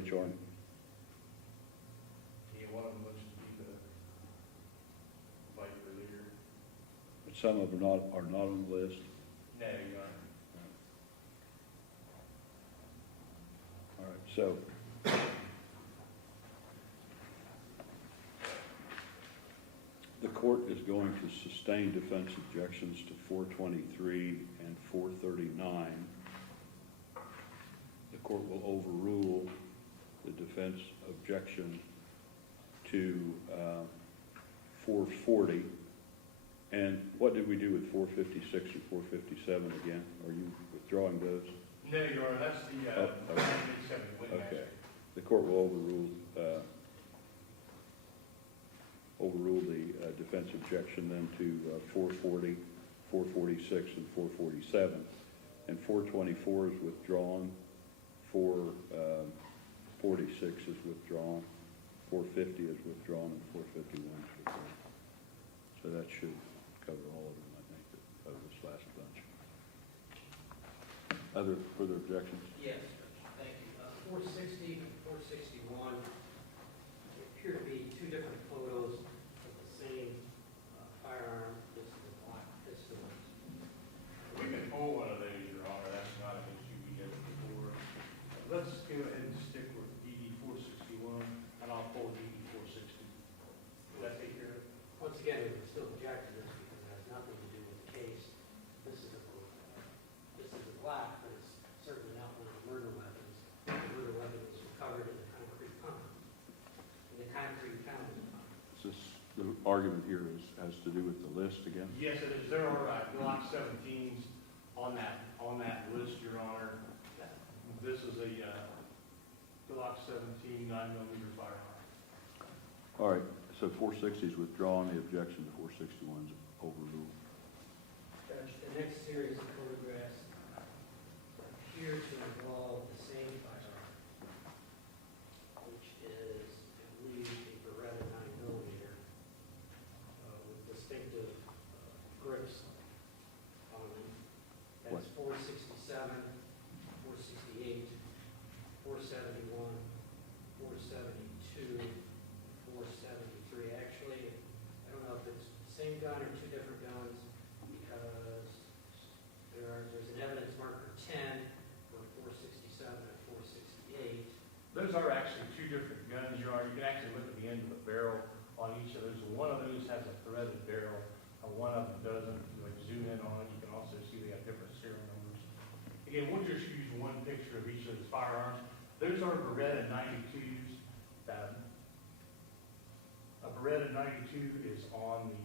which aren't? Yeah, one of them looks to be the Viper leader. But some of them are not on the list? No, you aren't. All right, so the court is going to sustain defense objections to 423 and 439. The court will overrule the defense objection to 440. And what did we do with 456 and 457 again? Are you withdrawing those? No, Your Honor, that's the Okay. 1987 Windmaster. Okay. The court will overrule the defense objection then to 440, 446, and 447. And 424 is withdrawn, 446 is withdrawn, 450 is withdrawn, and 451 is withdrawn. So that should cover all of them, I think, of this last bunch. Other further objections? Yes, thank you. 460 and 461 appear to be two different photos of the same firearm. This is a black pistol. We can pull one of those, Your Honor, that's not an issue we did before. Let's go ahead and stick with DD 461, and I'll pull DD 460. Will that take care of it? Once again, we would still object to this because it has nothing to do with the case. This is a black, but it's certainly not one of the murder weapons. The murder weapon was recovered in the concrete pump. In the concrete fountain. Is this, the argument here has to do with the list again? Yes, it is. There are Glock 17s on that list, Your Honor. This is a Glock 17 9mm firearm. All right, so 460 is withdrawn, the objection to 461 is overruled. Judge, the next series of photographs appear to involve the same firearm, which is, I believe, a Beretta 9mm with distinctive grips on them. That's 467, 468, 471, 472, 473. Actually, I don't know if it's the same gun or two different guns, because there's an evidence marker 10 for 467 and 468. Those are actually two different guns, Your Honor. You can actually look at the end of the barrel on each of those. One of those has a threaded barrel, and one of them doesn't. If you like zoom in on it, you can also see they have different serial numbers. Again, we'll just use one picture of each of those firearms. Those are Beretta 92s. A Beretta 92 is on the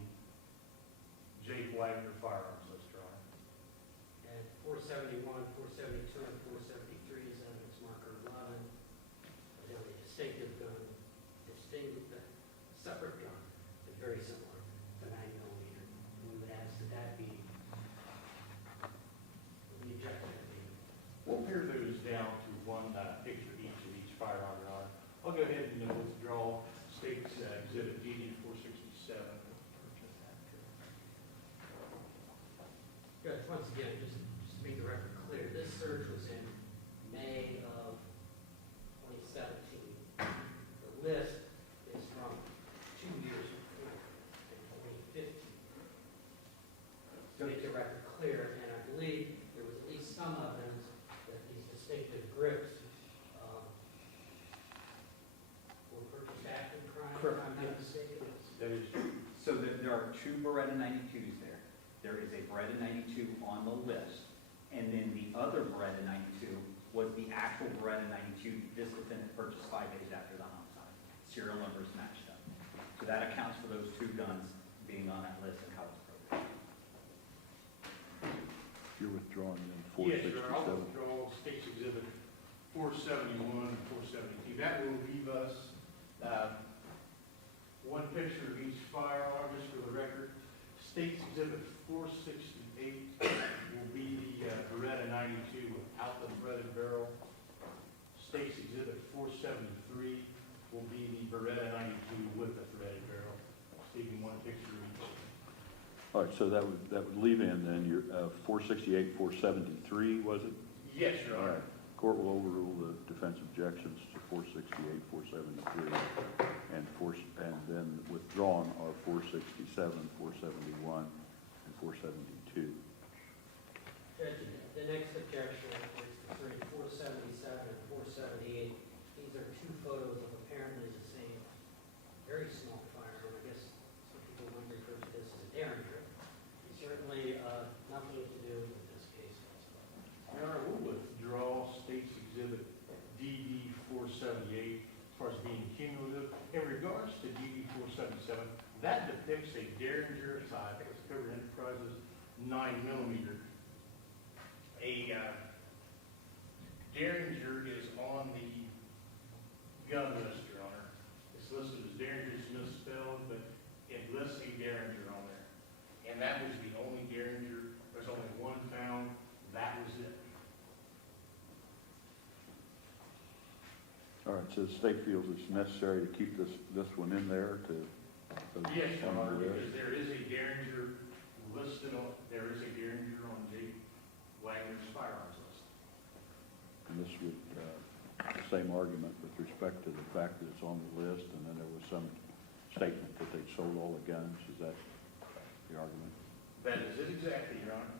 Jake Wagner firearms list, Your Honor. And 471, 472, and 473 is evidence marker 11. They're a distinctive gun, separate gun, but very similar to 9mm. We would ask that be the objective. We'll pare those down to one picture each of each firearm, Your Honor. I'll go ahead and withdraw State's Exhibit DD 467. Judge, once again, just to make the record clear, this search was in May of 2017. The list is from 2 years before, in 2015. To make the record clear, and I believe there was at least some evidence that these distinctive grips were purchased after the crime, if I'm not mistaken. That is true. So there are two Beretta 92s there. There is a Beretta 92 on the list, and then the other Beretta 92 was the actual Beretta 92 this defendant purchased 5 days after the homicide. Serial numbers matched up. So that accounts for those two guns being on that list and how it's appropriate. You're withdrawing then Yes, sir. I'll 467? withdraw State's Exhibit 471 and 472. That will leave us one picture of each firearm, just for the record. State's Exhibit 468 will be the Beretta 92 without the threaded barrel. State's Exhibit 473 will be the Beretta 92 with the threaded barrel. Taking one picture of each. All right, so that would leave in then your 468, 473, was it? Yes, Your All Honor. right. Court will overrule the defense objections to 468, 473, and then withdrawn are 467, 471, and 472. Judge, the next objection is concerning 477 and 478. These are two photos of apparently the same, very small firearm. I guess some people would refer to this as a Derringer. Certainly nothing to do with this case. Your Honor, we'll withdraw State's Exhibit DD 478 as far as being cumulative. In regards to DD 477, that depicts a Derringer type, it's covered Enterprises 9mm. A Derringer is on the gun list, Your Honor. It's listed as Derringer, it's misspelled, but it lists a Derringer on there. And that was the only Derringer. There's only one found. That was it. All right, so the state feels it's necessary to keep this one in there to. Yes, Your on Honor, the because list. there is a Derringer listed on, there is a Derringer on J. Wagner's firearms list. And this would, same argument with respect to the fact that it's on the list, and then there was some statement that they'd sold all the guns. Is that the argument? That is it exactly, Your Honor.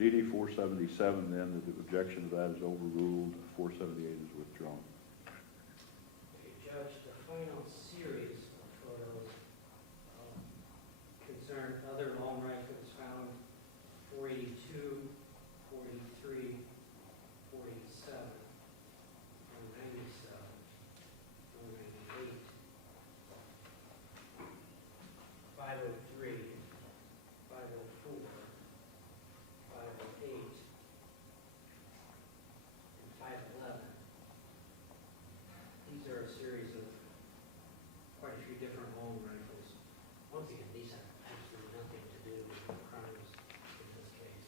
DD 477, then, the objection to that is overruled. 478 is withdrawn. Okay, Judge, the final series of photos concern other long rifles found 482, 43, 47, 197, 198, 503, 504, 508, and 511. These are a series of quite a few different long rifles. Once again, these have absolutely nothing to do with the crimes in this case.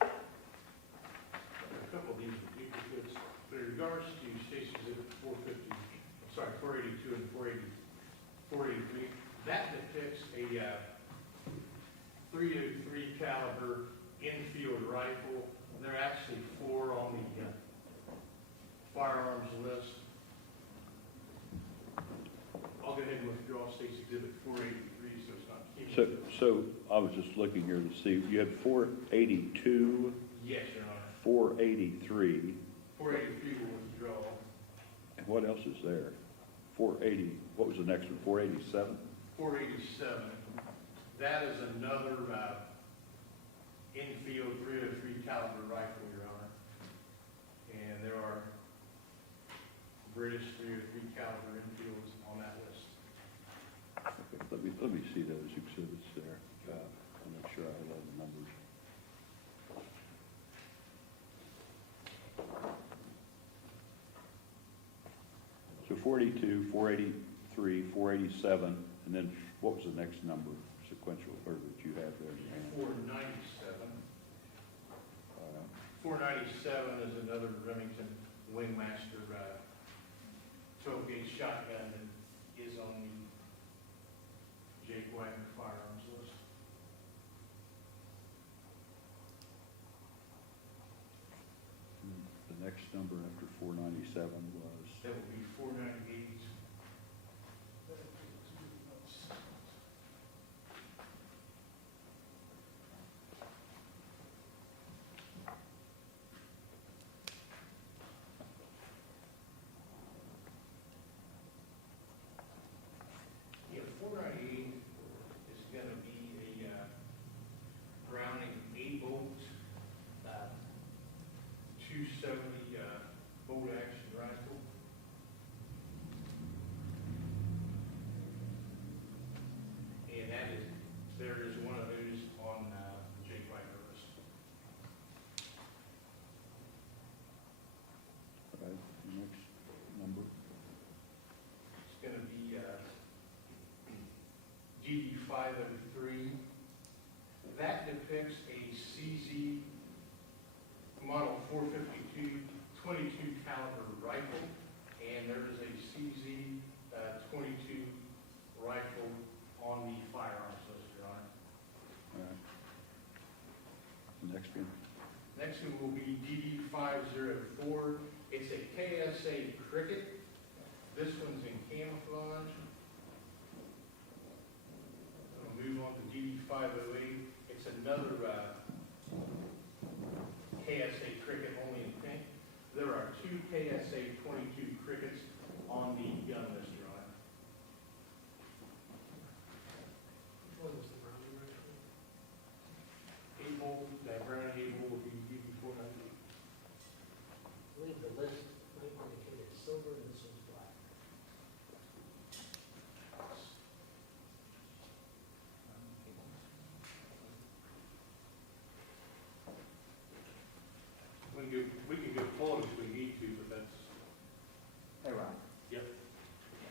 A couple of these are duplicates, but in regards to State's Exhibit 482 and 483, that depicts a .303 caliber infield rifle. There are actually 4 on the firearms list. I'll go ahead and withdraw State's Exhibit 483, so it's not cumulative. So I was just looking here to see, you had 482, Yes, Your Honor. 483, 483 will withdraw. and what else is there? 480, what was the next one, 487? 487. That is another infield .303 caliber rifle, Your Honor. And there are British .303 caliber infields on that list. Okay, let me see those exhibits there. I'll make sure I have all the numbers. So 482, 483, 487, and then what was the next number sequential, or that you have there? 497. Uh, 497 is another Remington Wingmaster 12-gauge shotgun that is on the Jake Wagner firearms list. The next number after 497 was, That would be 498. Yeah, 498 is going to be a Browning 8-bolt, 270 bolt action rifle. And there is one of those on Jake Wagner list. right, next number. It's going to be GD 503. That depicts a CZ model 452 22 caliber rifle, and there is a CZ 22 rifle on the firearms list, Your Honor. All right. The next one. 504. It's a KSA Cricket. This one's in camouflage. I'll move on to DD 508. It's another KSA Cricket, only in pink. There are two KSA 22 Crickets on the gun list, Your Honor. Which one was the brown one? Able, that brown able would be DD 498. I believe the list might indicate it's silver and this one's black. We can go forward if we need to, but that's, Hey, Ron. yep.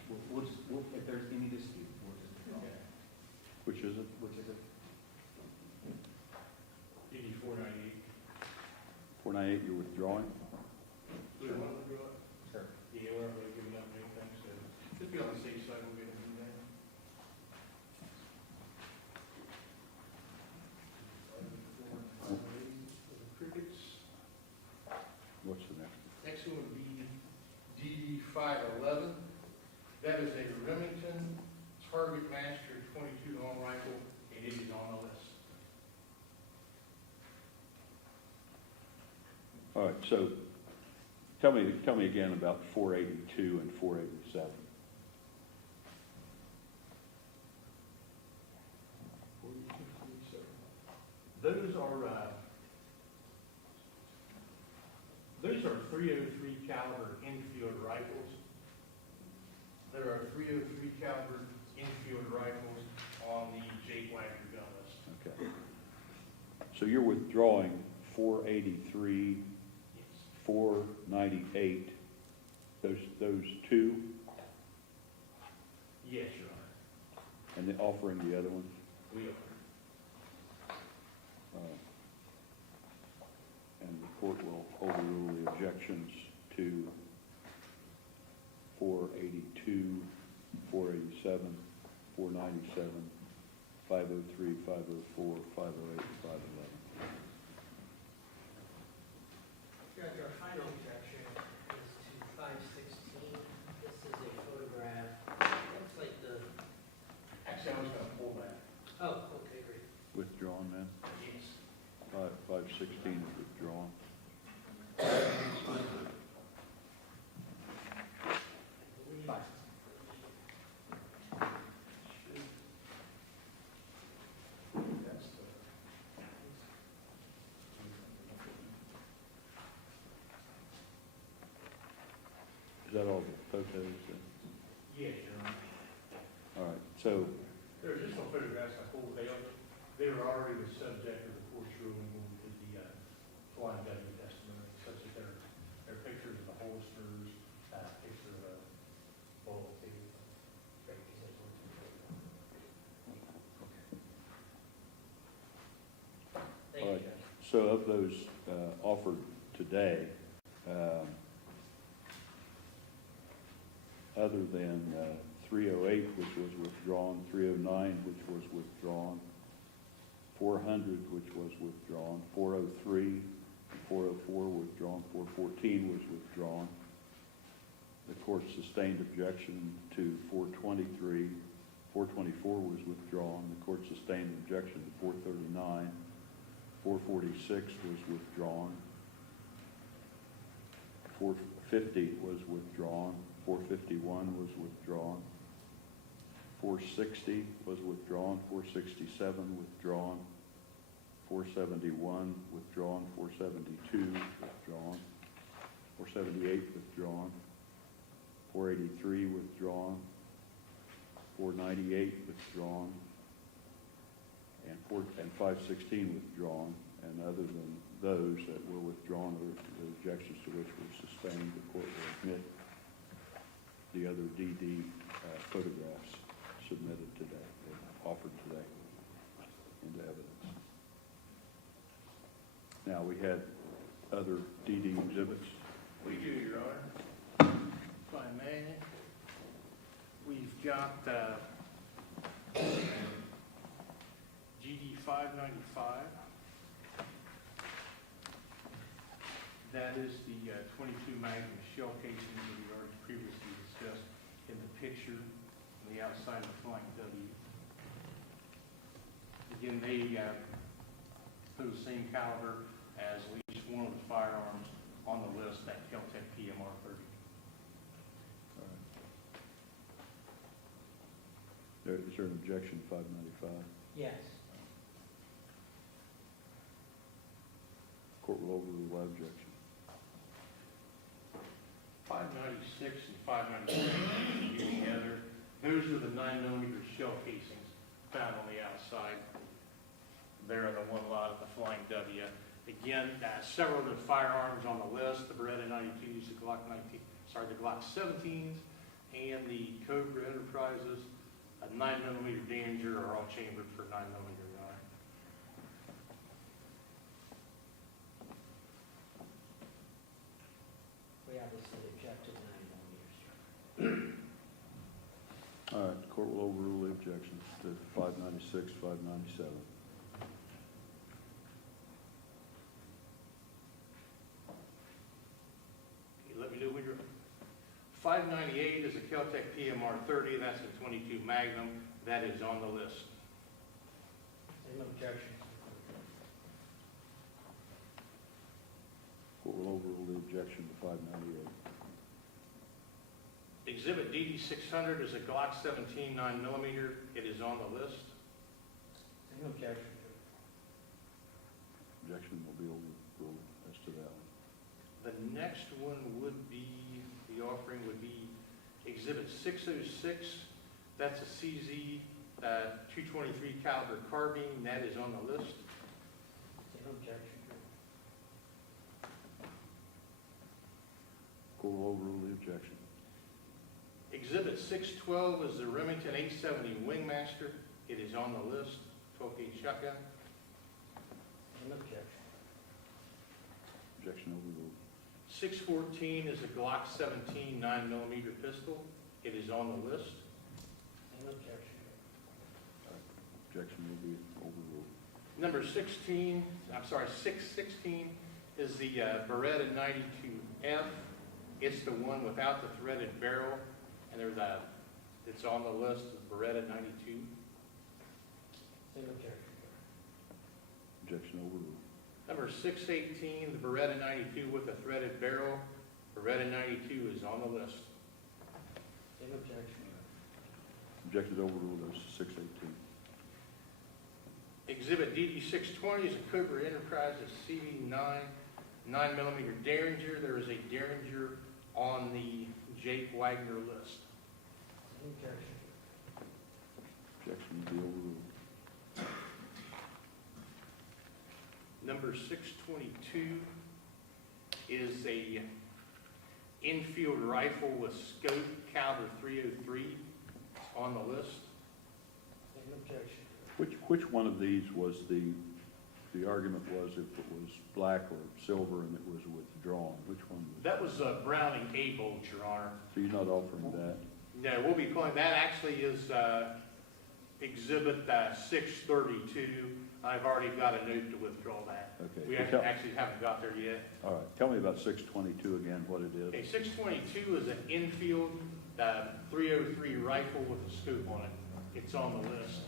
If there's any dispute, we'll just withdraw. Which is it? Which is it? DD 498. 498, you're withdrawing? Do we want to draw it? Sure. Yeah, we're not really giving up anything, so just be on the safe side, we'll get it in there. Crickets. What's the next? Next one would be DD 511. That is a Remington Target Master 22 long rifle, and it is on the list. All right, so tell me again about 482 and 487. Those are 303 caliber infield rifles. There are 303 caliber infield rifles on the Jake Wagner gun list. Okay. So you're withdrawing 483, Yes. 498, those two, Yes, Your Honor. and then offering the other ones? We are. And the court will overrule the objections to 482, 487, 497, 503, 504, 508, and 511. Judge, our final objection is to 516. This is a photograph. Looks like the, Actually, I was going to pull that. oh, okay, great. Withdrawn, then? Yes. 516 is withdrawn. Five. That's the. Is that all the photos? then? Yes, Your Honor. All right, so, There are additional photographs I pulled. They were already the subject of the court's ruling when we did the flying W testimony, such as their pictures of the holsters, picture of a bullet too. Thank all you, right, Judge. so of those offered today, other than 308, which was withdrawn, 309, which was withdrawn, 400, which was withdrawn, 403, 404 withdrawn, 414 was withdrawn. The court sustained objection to 423, 424 was withdrawn. The court sustained objection to 439, 446 was withdrawn, 450 was withdrawn, 451 was withdrawn, 460 was withdrawn, 467 withdrawn, 471 withdrawn, 472 withdrawn, 478 withdrawn, 483 withdrawn, 498 withdrawn, and 516 withdrawn. And other than those that were withdrawn, or the objections to which were sustained, the court will admit the other DD photographs submitted today, or offered today into evidence. Now, we had other DD exhibits. We do, Your Honor. If I may, we've got GD 595. That that is the 22 Magnum shell casing that we already previously discussed in the picture on the outside of the flying W. Again, they put the same caliber as at least one of the firearms on the list, that Kel-Tec PMR 30. All right. Is there an objection to 595? Yes. Court will overrule that objection. 596 and 597 together. Those are the 9mm shell casings found on the outside. There in the one lot of the Flying W. Again, several of the firearms on the list, the Beretta 92s, the Glock 17s, and the Cobra Enterprises, a 9mm Derringer are all chambered for 9mm 9. We obviously object to 9mm. All right, the court will overrule the objections to 596, 597. Let me know when you're. 598 is a Kel-Tec PMR 30. That's a 22 Magnum. That is on the list. Same objection. Court will overrule the objection to 598. Exhibit DD 600 is a Glock 17 9mm. It is on the list. Same objection. Objection will be overruled as to that one. The next one would be, the offering would be Exhibit 606. That's a CZ 223 caliber carbine. That is on the list. Same objection. Court will overrule the objection. Exhibit 612 is the Remington 870 Wingmaster. It is on the list. 12-gauge shotgun. Same objection. Objection overruled. 614 is a Glock 17 9mm pistol. It is on the list. Same objection. Objection will be overruled. Number 616 is the Beretta 92F. It's the one without the threaded barrel, and it's on the list of Beretta 92. Same objection. Objection overruled. Number 618, the Beretta 92 with the threaded barrel. Beretta 92 is on the list. Same objection. Objection is overruled as to 618. Exhibit DD 620 is a Cobra Enterprises CV9 9mm Derringer. There is a Derringer on the Jake Wagner list. Same objection. Objection will be overruled. Number 622 is a infield rifle with scope caliber .303. It's on the list. Same objection. Which one of these was the argument was if it was black or silver and it was withdrawn? Which one was? That was Browning A-Bolt, Your Honor. So you're not offering that? No, we'll be calling, that actually is Exhibit 632. I've already got a note to withdraw that. Okay. We actually haven't got there yet. All right. Tell me about 622 again, what it is. Okay, 622 is an infield .303 rifle with a scope on it. It's on the list.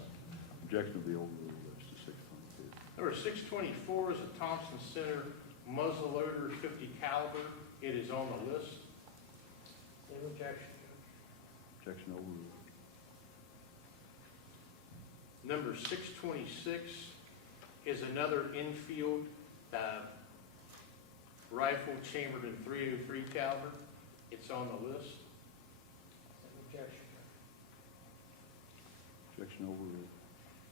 Objection will be overruled as to 622. Number 624 is a Thompson Center muzzleloader 50 caliber. It is on the list. Same objection. Objection overruled. Number 626 is another infield rifle chambered in .303 caliber. It's on the list. Same objection. Objection overruled.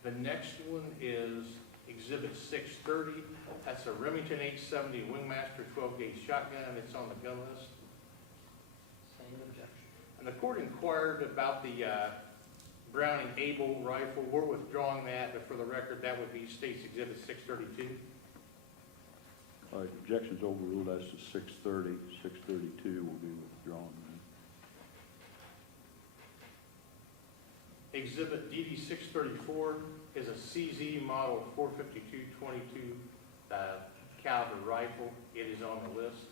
The next one is Exhibit 630. That's a Remington 870 Wingmaster 12-gauge shotgun. It's on the gun list. Same objection. And the court inquired about the Browning A-Bolt rifle. We're withdrawing that, but for the record, that would be State's Exhibit 632. All right, objections overruled as to 630. 632 will be withdrawn then. Exhibit DD 634 is a CZ model 452 22 caliber rifle. It is on the list.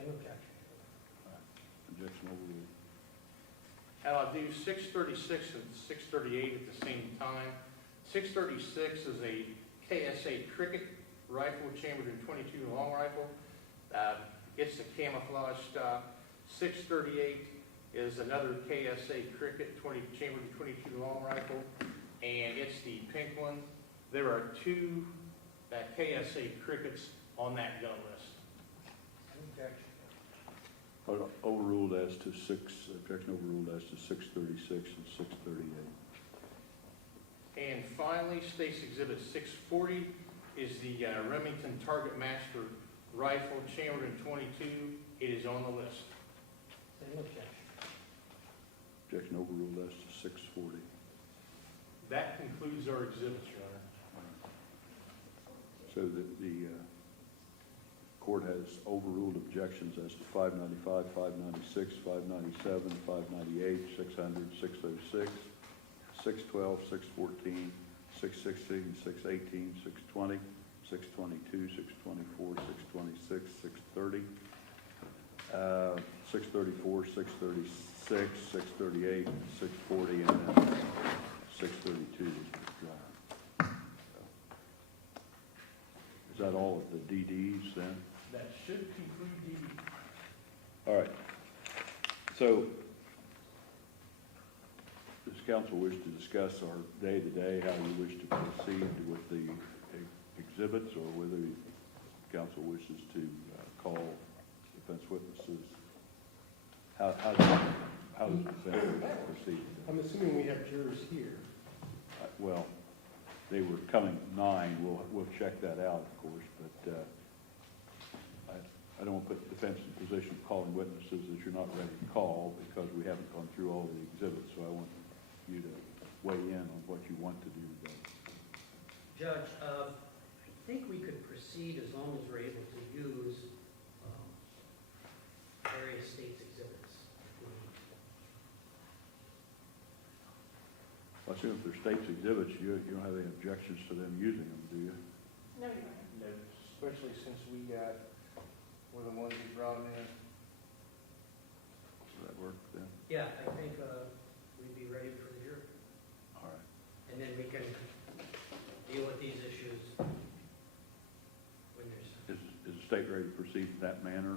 Same objection. Objection overruled. And I'll do 636 and 638 at the same time. 636 is a KSA Cricket rifle, chambered in .22 long rifle. It's a camouflage stock. 638 is another KSA Cricket, chambered in .22 long rifle, and it's the pink one. There are two KSA Crickets on that gun list. Same objection. Overruled as to objection overruled as to 636 and 638. And finally, State's Exhibit 640 is the Remington Target Master rifle, chambered in .22. It is on the list. Same objection. Objection overruled as to 640. That concludes our exhibits, Your Honor. So the court has overruled objections as to 595, 596, 597, 598, 600, 606, 612, 614, 616, 618, 620, 622, 624, 626, 630, 634, 636, 638, 640, and then 632 is withdrawn. Is that all of the DDs then? That should conclude the All right. So, does council wish to discuss our day-to-day, how we wish to proceed with the exhibits, or whether council wishes to call defense witnesses? How does defense proceed? I'm assuming we have jurors here. Well, they were coming at 9. We'll check that out, of course, but I don't want to put defense in a position of calling witnesses that you're not ready to call, because we haven't gone through all of the exhibits, so I want you to weigh in on what you want to do today. Judge, I think we could proceed as long as we're able to use various states' exhibits. I assume if they're state's exhibits, you don't have any objections to them using them, do you? No, Your Honor. no, especially since we're the ones who brought them in. Does that work then? Yeah, I think we'd be ready for the jury. All right. And then we can deal with these issues when there's... Is the state ready to proceed in that manner?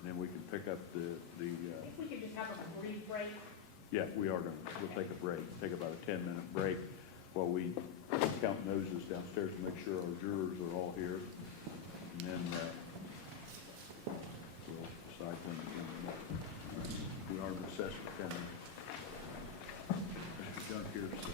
And then we can pick up If we could just have a brief break. yeah, we'll take a break, take about a 10-minute break while we count noses downstairs to make sure our jurors are all here. And then we'll decide when we are in recess for 10 minutes. Mr. Junk here, so.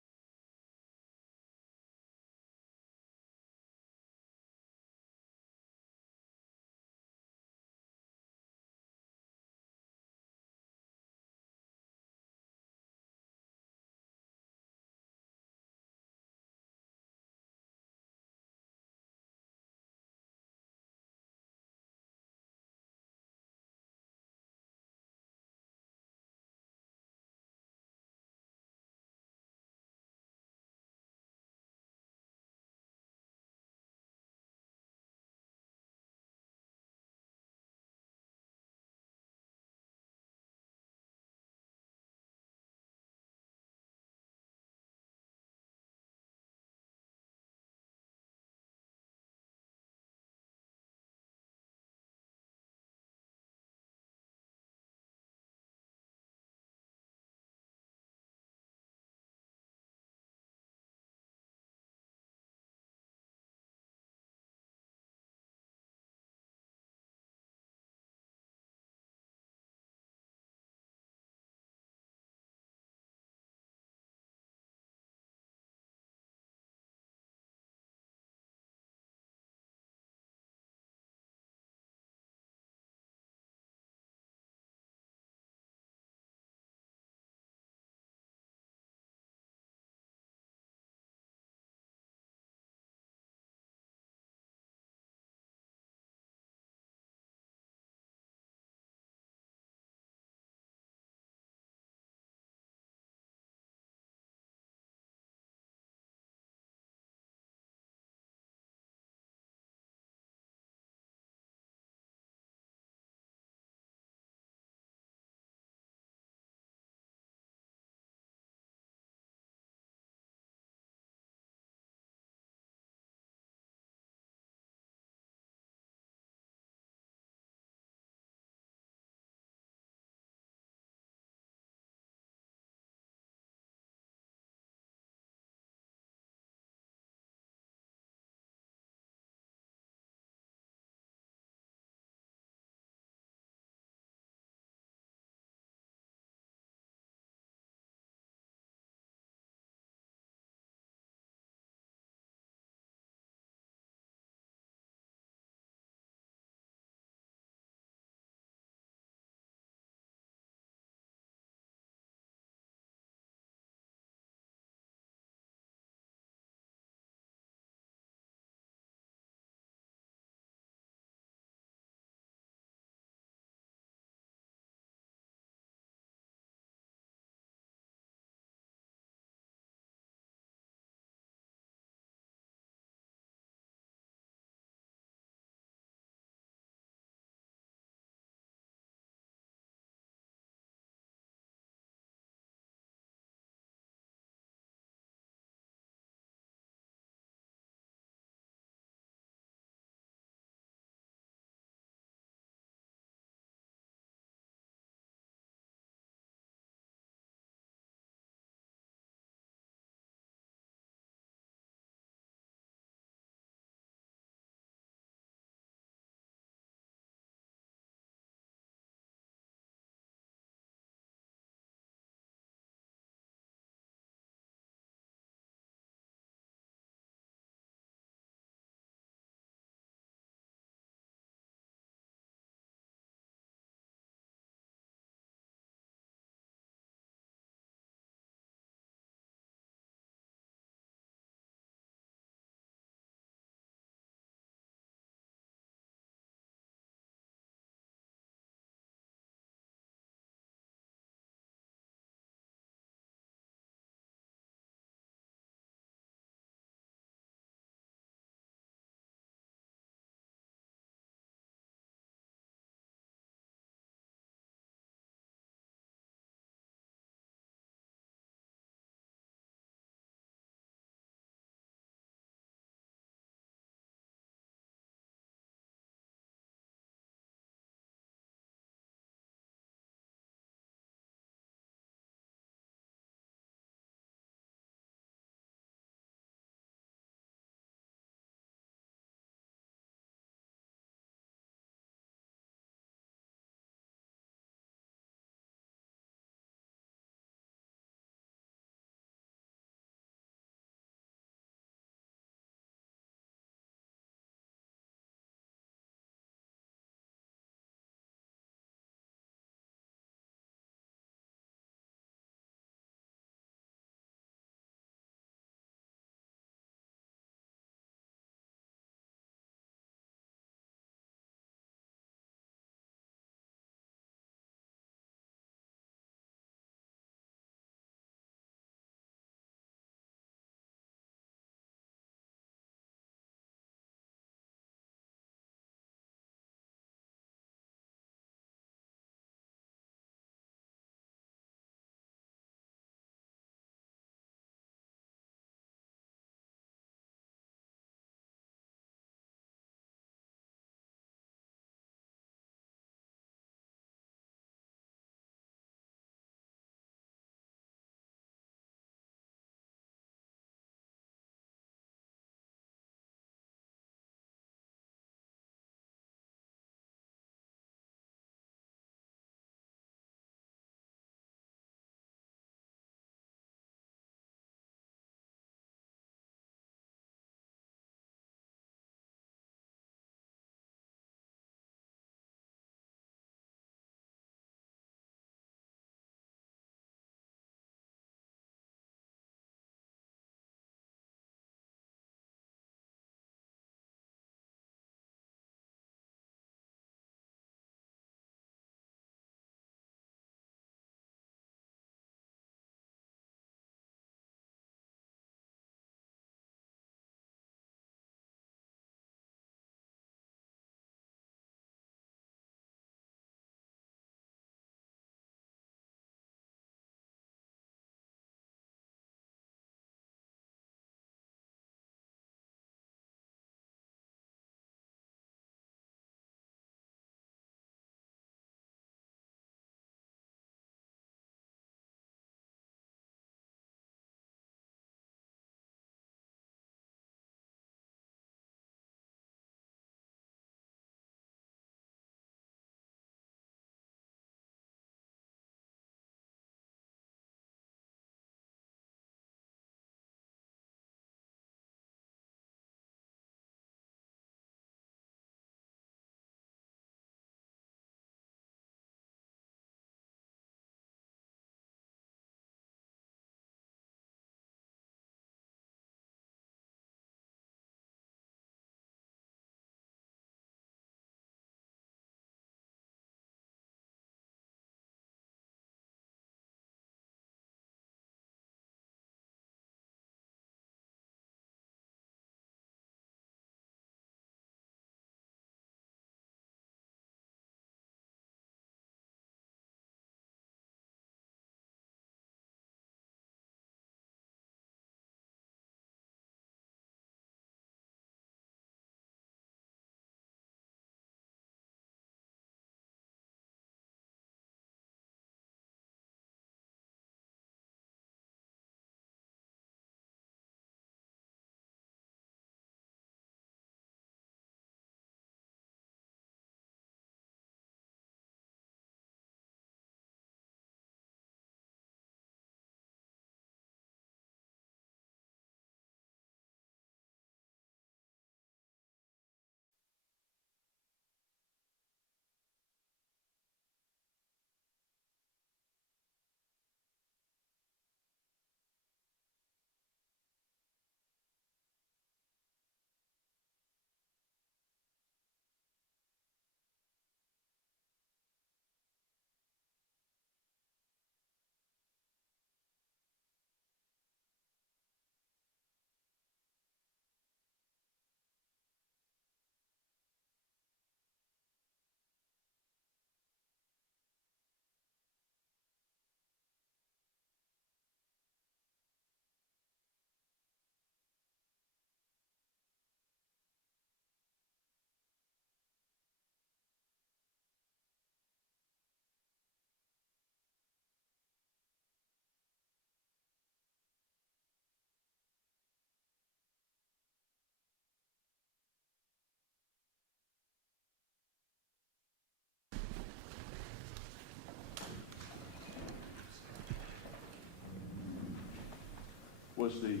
Was the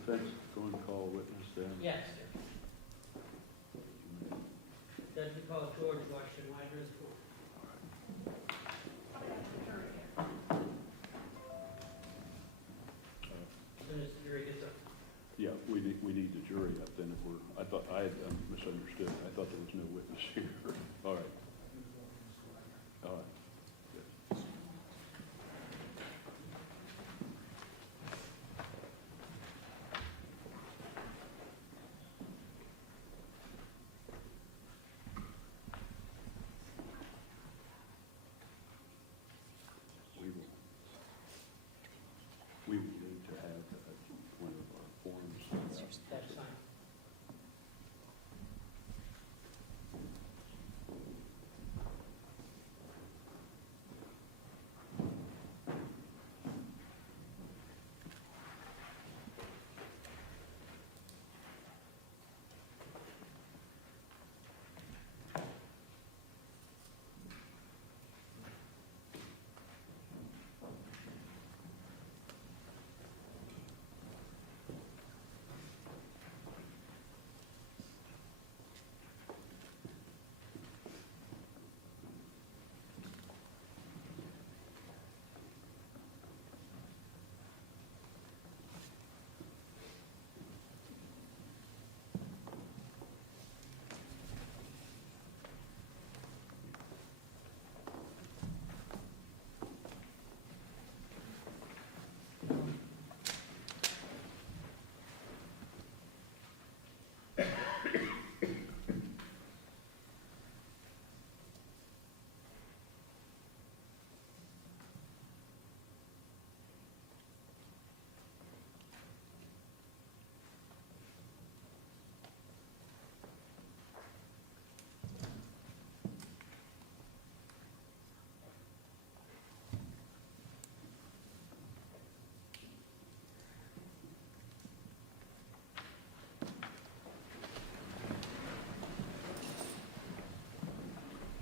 defense going to call a witness then? Yes, sir. Judge, we call George Washington Wagner IV. As soon as the jury gets up. Yeah, we need the jury up then if we're, I had misunderstood. I thought there was no witness here. All right. All right. Yes. We will need to have one of our forms. That's fine.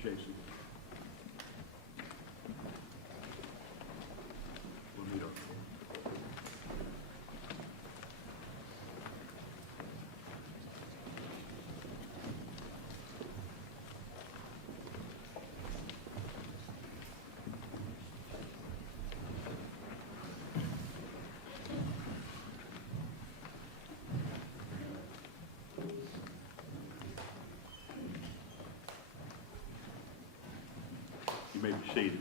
Jason. We'll meet up. You may be seated.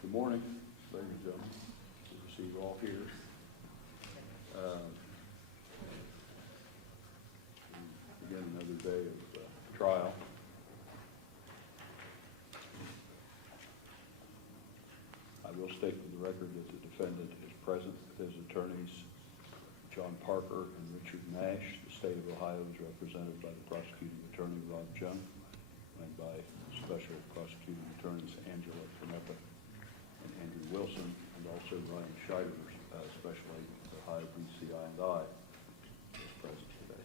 Good morning, ladies and gentlemen. Good to see you all here. Again, another day of trial. I will state for the record that the defendant is present with his attorneys, John Parker and Richard Nash. The state of Ohio is represented by the prosecuting attorney, Rob Junk, and by special prosecuting attorneys, Angela Canepa and Andrew Wilson, and also Ryan Scheiders, special agent of Ohio BCI and I, is present today.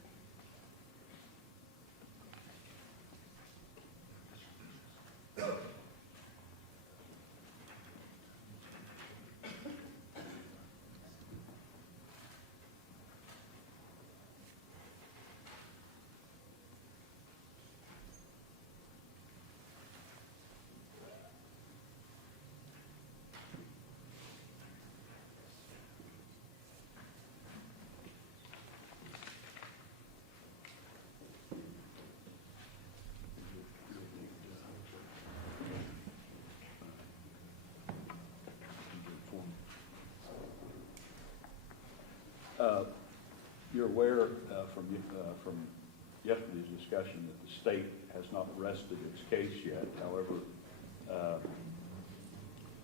You're aware from yesterday's discussion that the state has not rested its case yet. However,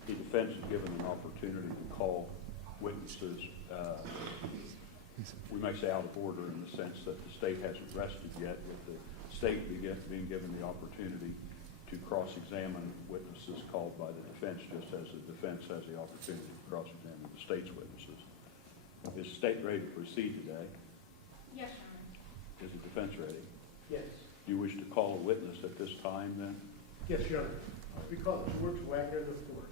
the defense is given an opportunity to call witnesses, we may say out of order in the sense that the state hasn't rested yet, with the state being given the opportunity to cross-examine witnesses called by the defense, just as the defense has the opportunity to cross-examine the state's witnesses. Is the state ready to proceed today? Yes, Your Honor. Is the defense ready? Yes. Do you wish to call a witness at this time then? Yes, Your Honor. We call George Wagner IV.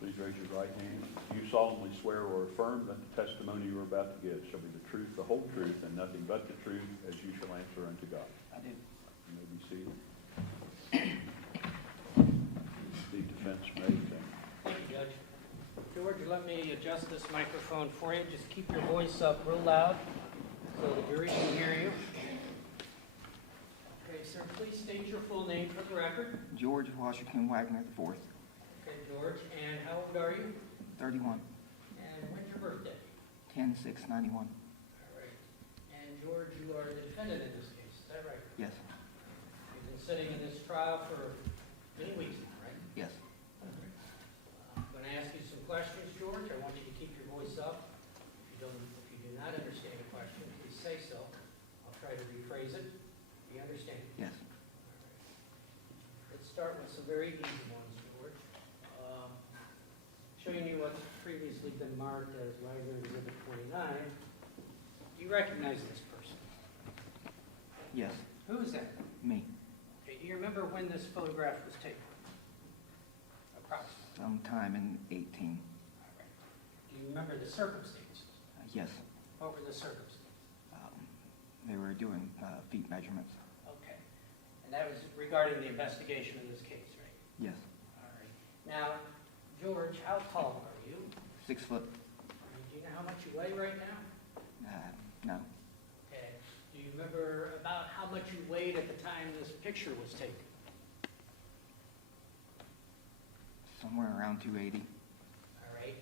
Please raise your right hand. Do you solemnly swear or affirm that the testimony you are about to give shall be the truth, the whole truth, and nothing but the truth, as you shall answer unto God? I do. You may be seated. The defense may begin. Thank you, Judge. George, let me adjust this microphone for you. Just keep your voice up real loud so the jury can hear you. Okay, sir, please state your full name for the record. George Washington Wagner IV, Okay, George, and how old are you? 31, And when's your birthday? 10/6/91. All right. And George, you are the defendant in this case, is that right? Yes, You've been sitting in this trial for many weeks now, right? yes, I'm going to ask you some questions, George. I want you to keep your voice up. If you do not understand a question, please say so. I'll try to rephrase it. Do you understand? yes. Let's start with some very easy ones, George. Showing you what's previously been marked as Wagner Exhibit 29. Do you recognize this person? Yes, Who is that? me. Okay, do you remember when this photograph was taken? Approximately. Sometime in 18. All right. Do you remember the circumstances? Yes, What were the circumstances? they were doing feet measurements. Okay. And that was regarding the investigation in this case, right? Yes, All right. Now, George, how tall are you? 6 foot. Do you know how much you weigh right now? No, Okay. Do you remember about how much you weighed at the time this picture was taken? somewhere around 280. All right.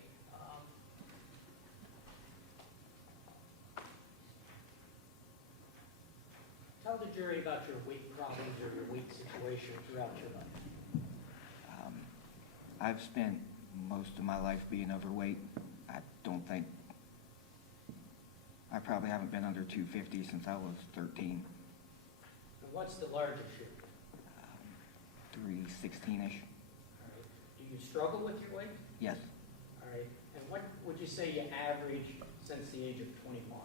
Tell the jury about your weight problems or your weight situation throughout your life. I've spent most of my life being overweight. I probably haven't been under 250 since I was 13, And what's the largest you? 316-ish. All right. Do you struggle with your weight? Yes, All right. And what would you say you average since the age of 21?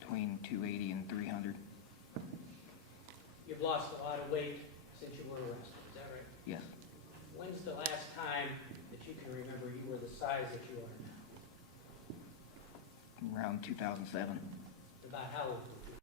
between 280 and 300. You've lost a lot of weight since you were arrested, is that right? Yes, When's the last time that you can remember you were the size that you are now? around 2007. About how old were you?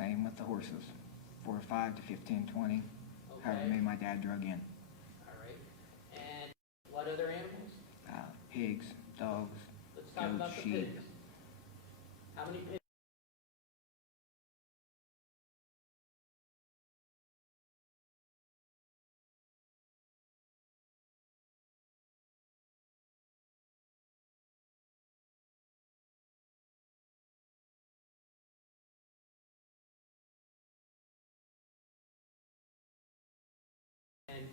Same with the horses, 4 or 5 to 15, 20, however Okay, many my dad drug in. all right. And what other animals? Pigs, dogs, Let's talk goats, about the sheep. pigs. How many pigs? And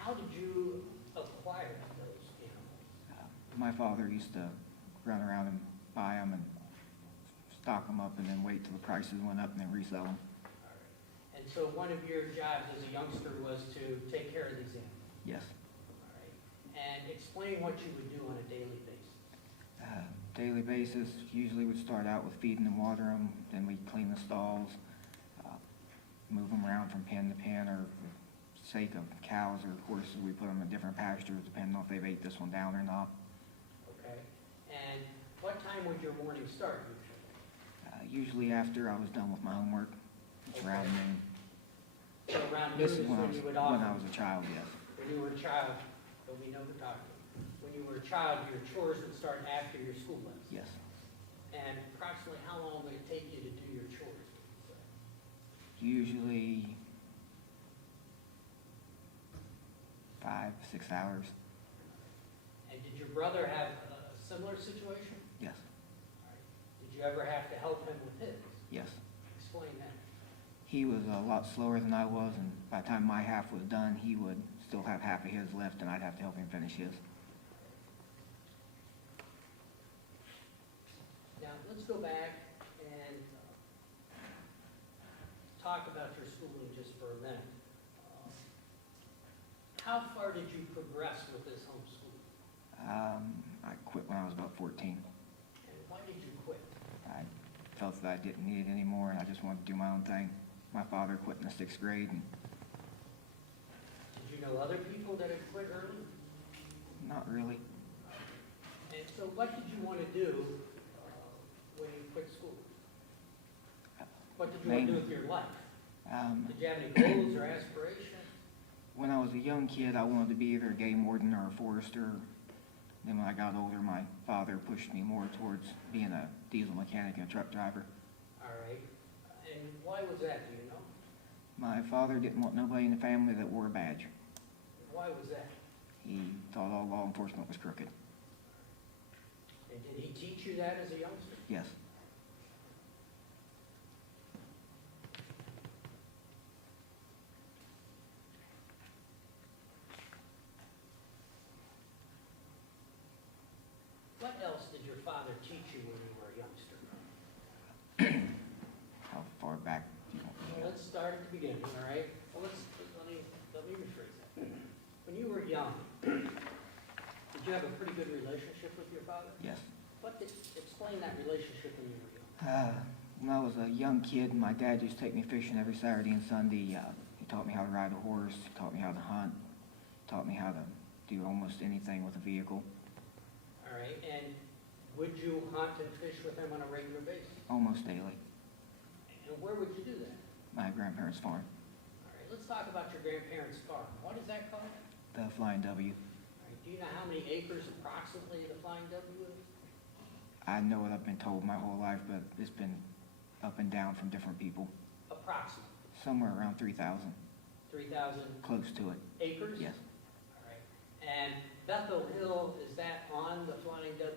how did you acquire those animals? My father used to run around and buy them and stock them up and then wait till the prices went up and then resell them. All right. And so one of your jobs as a youngster was to take care of these animals? Yes. All right. And explain what you would do on a daily basis. Daily basis, usually we'd start out with feeding and water them, then we'd clean the stalls, move them around from pen to pen, or for sake of cows or horses, we put them in different pastures depending on if they've ate this one down or not. Okay. And what time would your morning start usually? Usually after I was done with my homework, it's around noon. So around noon This is is when you would when I often, was a child, yes. when you were a child, but we know the doctor. When you were a child, your chores would start after your school lessons. Yes. And approximately how long would it take you to do your chores? Usually 5, 6 hours. And did your brother have a similar situation? Yes. All right. Did you ever have to help him with his? Yes. Explain that. He was a lot slower than I was, and by the time my half was done, he would still have half of his left, and I'd have to help him finish his. Now, let's go back and talk about your schooling just for a minute. How far did you progress with this homeschooling? I quit when I was about 14. And why did you quit? I felt that I didn't need it anymore, and I just wanted to do my own thing. My father quit in the 6th grade, and Did you know other people that had quit early? not really. And so what did you want to do when you quit school? What did you want to do with your life? Did you have any goals or aspirations? When I was a young kid, I wanted to be either a game warden or a forester. Then when I got older, my father pushed me more towards being a diesel mechanic and a truck driver. All right. And why was that, do you know? My father didn't want nobody in the family that wore a badge. Why was that? He thought all law enforcement was crooked. And did he teach you that as a youngster? Yes. What else did your father teach you when you were a youngster? How far back do you want me to Well, go? let's start at the beginning, all right? Well, let me rephrase that. When you were young, did you have a pretty good relationship with your father? Yes. Explain that relationship when you were young. When I was a young kid, my dad used to take me fishing every Saturday and Sunday. He taught me how to ride a horse, he taught me how to hunt, taught me how to do almost anything with a vehicle, All right, and would you hunt and fish with him on a regular basis? almost daily. And where would you do that? My grandparents' farm, All right, let's talk about your grandparents' farm. What is that called? the Flying W. All right, do you know how many acres approximately the Flying W is? I know what I've been told my whole life, but it's been up and down from different people. Approximately. Somewhere around 3,000, 3,000 close to it. acres? Yes. All right. And Bethel Hill, is that on the Flying W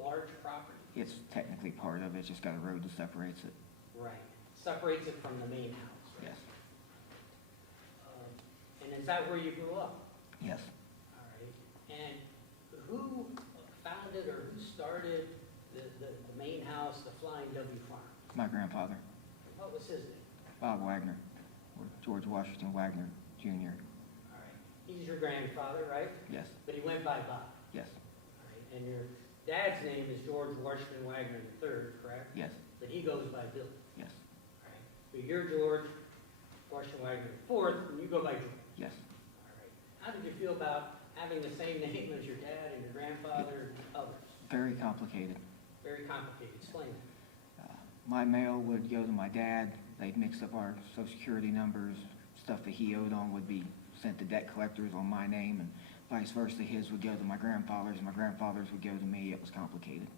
large property? It's technically part of it, it's just got a road that separates it. Right. Separates it from the main house, right? Yes. And is that where you grew up? Yes. All right. And who founded or who started the main house, the Flying W Farm? My grandfather, What was his name? Bob Wagner, or George Washington Wagner, Jr. All right. He's your grandfather, right? Yes. But he went by Bob. Yes. All right. And your dad's name is George Washington Wagner III, correct? Yes. But he goes by Bill. Yes. All right. So you're George Washington Wagner IV, and you go by George. Yes. All right. How did you feel about having the same name as your dad and your grandfather and others? Very complicated. Very complicated. Explain that. My mail would go to my dad. They'd mix up our social security numbers. Stuff that he owed on would be sent to debt collectors on my name, and vice versa. His would go to my grandfather's, and my grandfather's would go to me. It was complicated.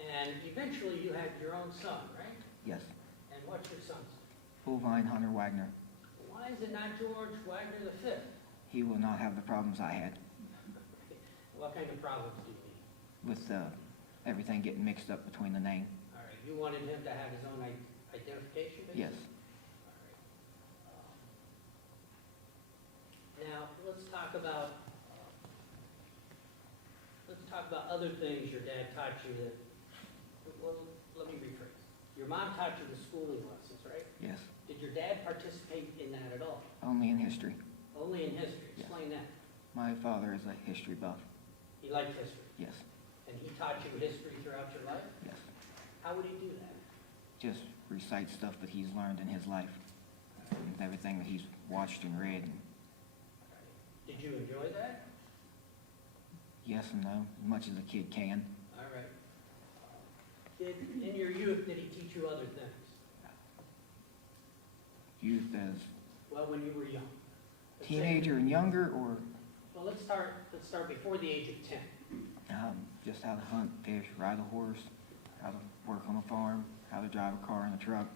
And eventually you had your own son, right? Yes. And what's your son's name? Bullvine Hunter Wagner. Why is it not George Wagner V? He will not have the problems I had What kind of problems do you need? with everything getting mixed up between the name. All right, you wanted him to have his own identification, basically? Yes. All right. Now, let's talk about other things your dad taught you that, well, let me rephrase. Your mom taught you the schooling lessons, right? Yes. Did your dad participate in that at all? Only in history. Only in history? Yes. Explain that. My father is a history buff. He liked history, Yes. and he taught you history throughout your life? Yes. How would he do that? Just recite stuff that he's learned in his life, and everything that he's watched and read. Did you enjoy that? Yes and no, as much as a kid can. All right. In your youth, did he teach you other things? Youth as Well, when you were young? Let's say- teenager and younger, or Well, let's start before the age of 10. just how to hunt, fish, ride a horse, how to work on a farm, how to drive a car and a truck.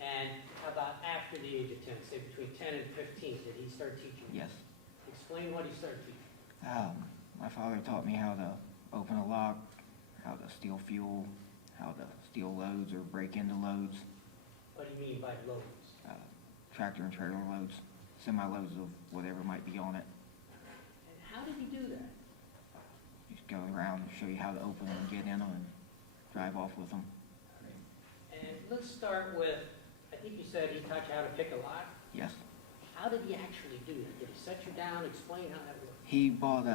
And how about after the age of 10, say between 10 and 15, did he start teaching you? Yes. Explain what he started teaching. My father taught me how to open a lock, how to steal fuel, how to steal loads or break into loads, What do you mean by loads? tractor and trailer loads, semi-loads of whatever might be on it. And how did he do that? Just go around and show you how to open them and get in them and drive off with them. And let's start with, I think you said he taught you how to pick a lock. Yes. How did he actually do that? Did he set you down, explain how that worked? He bought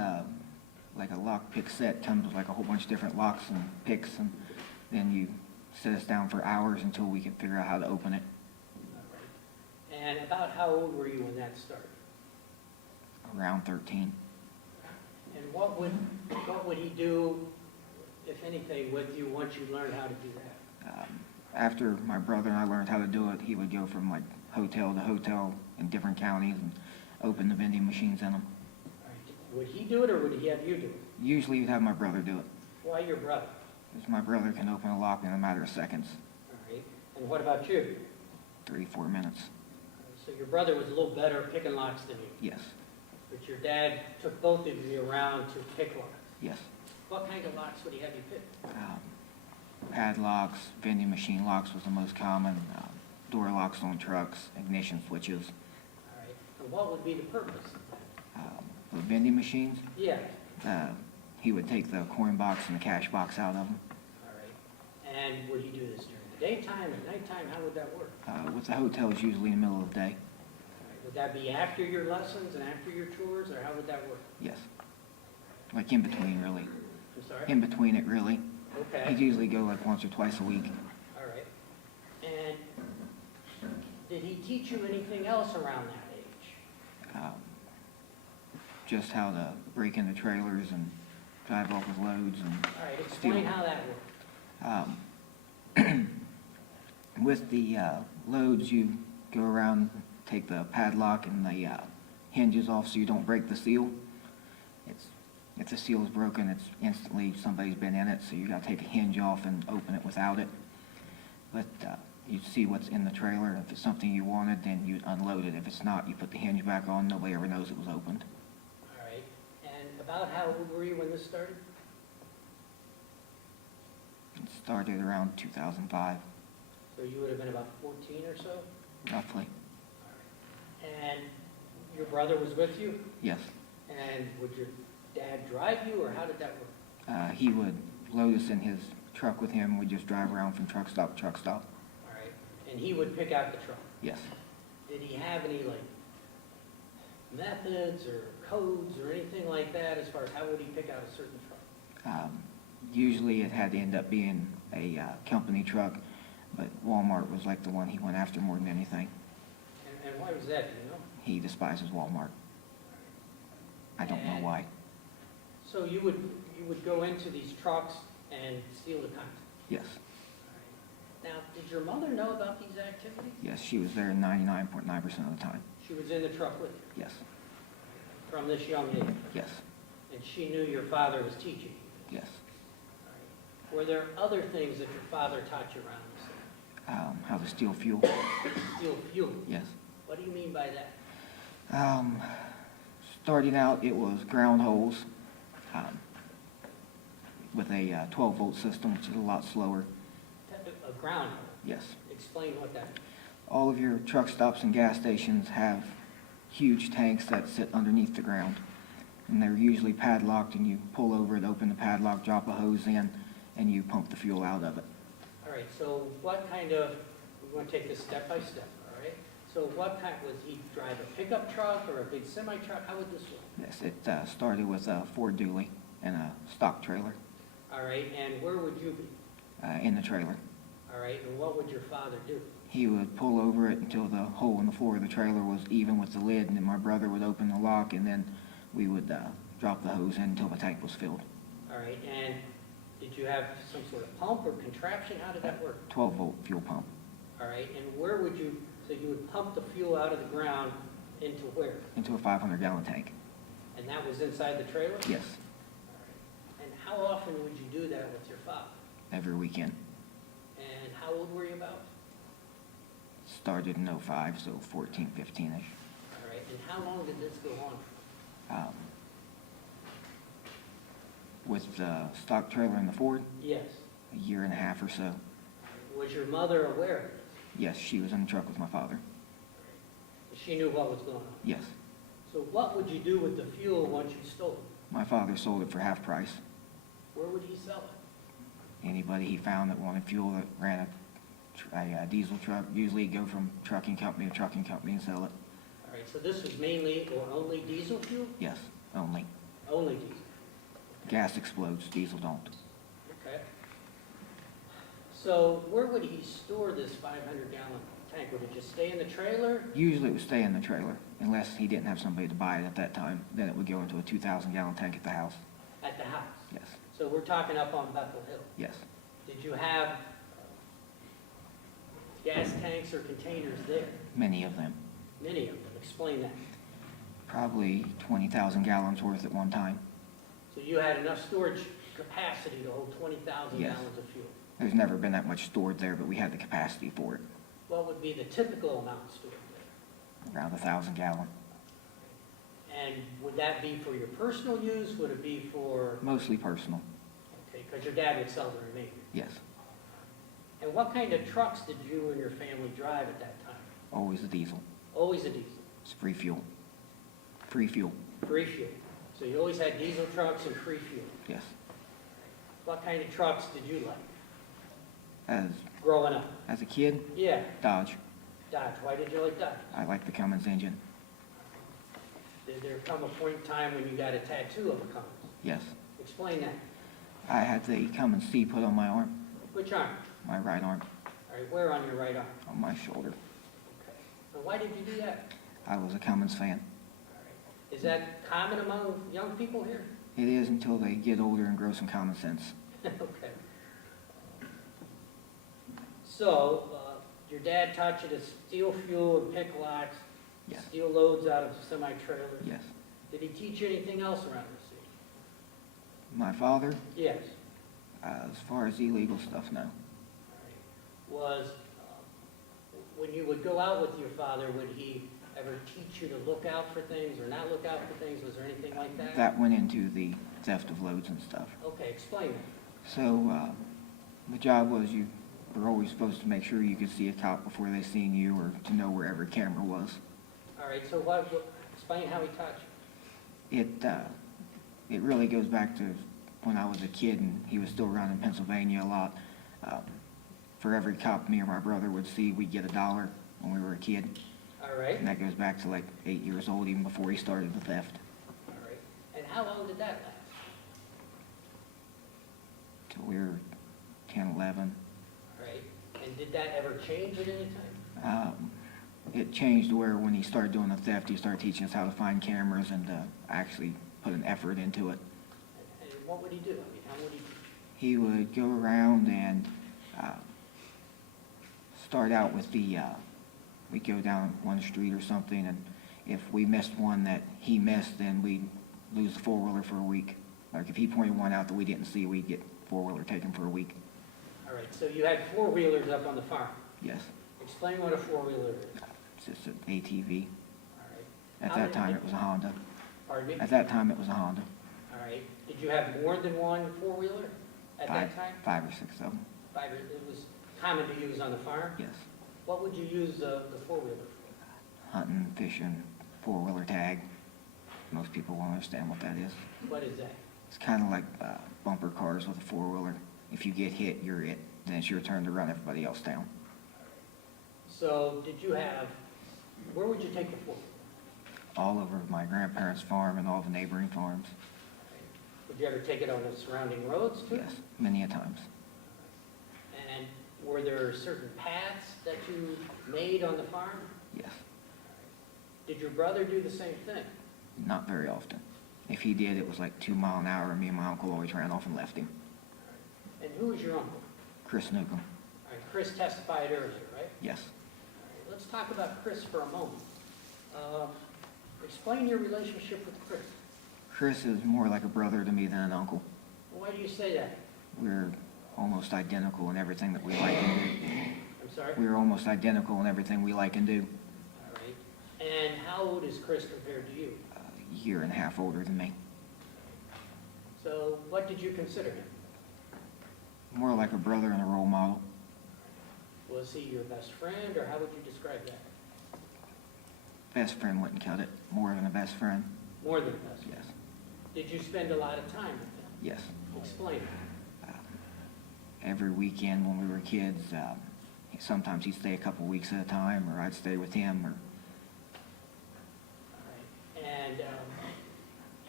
like a lock pick set, comes with like a whole bunch of different locks and picks, and then you sit us down for hours until we could figure out how to open it. And about how old were you when that started? Around 13. And what would he do, if anything, with you once you learned how to do that? After my brother and I learned how to do it, he would go from like hotel to hotel in different counties and open the vending machines in them. All right. Would he do it, or would he have you do it? Usually he'd have my brother do it, Why your brother? because my brother can open a lock in a matter of seconds, All right. And what about you? 3-4 minutes. So your brother was a little better at picking locks than you, Yes, but your dad took both of you around to pick locks. yes. What kind of locks would he have you pick? Padlocks, vending machine locks was the most common, door locks on trucks, ignition switches. All right. And what would be the purpose of that? The vending machines, Yeah. he would take the coin box and the cash box out of them. All right. And would he do this during the daytime or nighttime? How would that work? With the hotels, usually in the middle of the day. All right. Would that be after your lessons and after your tours, or how would that work? Yes. Like in between, really. I'm sorry? In between it, really. Okay. He'd usually go like once or twice a week. All right. And did he teach you anything else around that age? Just how to break into trailers and drive off with loads and All right. Explain how that worked. with the loads, you go around, take the padlock and the hinges off so you don't break the seal. If the seal is broken, it's instantly somebody's been in it, so you gotta take a hinge off and open it without it. But you see what's in the trailer, and if it's something you wanted, then you unload it. If it's not, you put the hinge back on, nobody ever knows it was opened. All right. And about how old were you when this started? It started around 2005, So you would have been about 14 or so? roughly. And your brother was with you? Yes. And would your dad drive you, or how did that work? He would load us in his truck with him. We'd just drive around from truck stop to truck stop. All right. And he would pick out the truck? Yes. Did he have any, like, methods or codes or anything like that as far as how would he pick out a certain truck? Usually it had to end up being a company truck, but Walmart was like the one he went after more than anything. And why was that, do you know? He despises Walmart. I don't know why. So you would go into these trucks and steal the content? Yes. Now, did your mother know about these activities? Yes, she was there 99.9% of the time. She was in the truck with you Yes, from this young age, yes, and she knew your father was teaching you. yes. All right. Were there other things that your father taught you around this thing? How to steal fuel, Steel fuel. yes. What do you mean by that? Starting out, it was ground holes with a 12-volt system, which is a lot slower. A ground hole. Yes. Explain what that is. All of your truck stops and gas stations have huge tanks that sit underneath the ground. And they're usually padlocked, and you pull over it, open the padlock, drop a hose in, and you pump the fuel out of it. All right, so what kind of, we're going to take this step by step, all right? So what kind, was he drive a pickup truck or a big semi-truck? How would this work? Yes, it started with a Ford dually and a stock trailer All right, and where would you be? in the trailer. All right, and what would your father do? He would pull over it until the hole in the floor of the trailer was even with the lid, and then my brother would open the lock, and then we would drop the hose in until the tank was filled. All right, and did you have some sort of pump or contraption? How did that work? 12-volt fuel pump All right, and where would you, so you would pump the fuel out of the ground into where? into a 500-gallon tank. And that was inside the trailer? Yes, All right. And how often would you do that with your father? every weekend. And how old were you about? Started in '05, so 14, 15-ish. All right, and how long did this go on? With the stock trailer and the Ford, Yes. a year and a half or so. Was your mother aware of this? Yes, she was in the truck with my father. She knew what was going on? Yes. So what would you do with the fuel once you stole it? My father sold it for half price. Where would he sell it? Anybody he found that wanted fuel that ran a diesel truck, usually he'd go from trucking company to trucking company and sell it. All right, so this was mainly or only diesel fuel? Yes, only. Only diesel. Gas explodes, diesel don't. Okay. So where would he store this 500-gallon tank? Would it just stay in the trailer? Usually it would stay in the trailer, unless he didn't have somebody to buy it at that time. Then it would go into a 2,000-gallon tank at the house. At the house? Yes, So we're talking up on Bethel Hill. yes. Did you have gas tanks or containers there? Many of them. Many of them. Explain that. Probably 20,000 gallons worth at one time. So you had enough storage capacity to hold 20,000 Yes. gallons of fuel. There's never been that much stored there, but we had the capacity for it, What would be the typical amount stored there? around 1,000 gallon. And would that be for your personal use? Would it be for, Mostly personal, okay, because your dad would sell the remainder. yes. And what kind of trucks did you and your family drive at that time? Always a diesel. Always a diesel, It's free fuel. Free fuel, free fuel. So you always had diesel trucks and free fuel. yes. What kind of trucks did you like As growing up? as a kid, Yeah, Dodge. Dodge. Why did you like Dodge? I like the Cummins engine, Did there come a point in time when you got a tattoo of a Cummins? yes. Explain that. I had the Cummins C put on my arm, Which arm? my right arm, All right, where on your right arm? on my shoulder. Okay. And why did you do that? I was a Cummins fan. All right. Is that common among young people here? It is until they get older and grow some common sense. Okay. So, your dad taught you to steal fuel and pick locks, Yes. steal loads out of semi-trailers? Yes. Did he teach you anything else around the city? My father, Yes. as far as illegal stuff, no. All right. Was, when you would go out with your father, would he ever teach you to look out for things or not look out for things? Was there anything like that? That went into the theft of loads and stuff. Okay, explain that. So, the job was you were always supposed to make sure you could see a cop before they seen you, or to know where every camera was. All right, so explain how he taught you. It really goes back to when I was a kid and he was still around in Pennsylvania a lot. For every cop me or my brother would see, we'd get $1 when we were a kid. All right, And that goes back to like 8 years old, even before he started the theft, all right. And how long did that last? till we were 10, 11. All right, and did that ever change at any time? It changed where when he started doing the theft, he started teaching us how to find cameras and actually put an effort into it. And what would he do? I mean, how would he teach? He would go around and start out with we go down one street or something, and if we missed one that he missed, then we'd lose the four-wheeler for a week. Like if he pointed one out that we didn't see, we'd get four-wheeler taken for a week. All right, so you had four-wheelers up on the farm. Yes, Explain what a four-wheeler is. it's just an ATV. All right. At How that many- time, it was a Honda. Pardon me? At that time, it was a Honda. All right. Did you have more than one four-wheeler at that time? Five or six of them, Five, it was common to use on the farm? yes. What would you use the four-wheeler for? Hunting, fishing, four-wheeler tag. Most people won't understand what that is. What is that? It's kind of like bumper cars with a four-wheeler. If you get hit, you're it. Then it's your turn to run everybody else down. So did you have, where would you take the four-wheeler? All over my grandparents' farm and all the neighboring farms. Would you ever take it on the surrounding roads too? Yes, many a times. And were there certain paths that you made on the farm? Yes, Did your brother do the same thing? not very often. If he did, it was like 2 mile an hour, and me and my uncle always ran off and left him. And who was your uncle? Chris Newcomb, All right, Chris testified earlier, right? yes. All right, let's talk about Chris for a moment. Explain your relationship with Chris. Chris is more like a brother to me than an uncle. Why do you say that? We're almost identical in everything that we like and do. I'm sorry? We're almost identical in everything we like and do. All right. And how old is Chris compared to you? A year and a half older than me. So what did you consider him? More like a brother and a role model. Was he your best friend, or how would you describe that? Best friend wouldn't cut it. More than a best friend. More than a best friend? Yes. Did you spend a lot of time with him? Yes. Explain. Every weekend when we were kids, sometimes he'd stay a couple weeks at a time, or I'd stay with him, or All right. And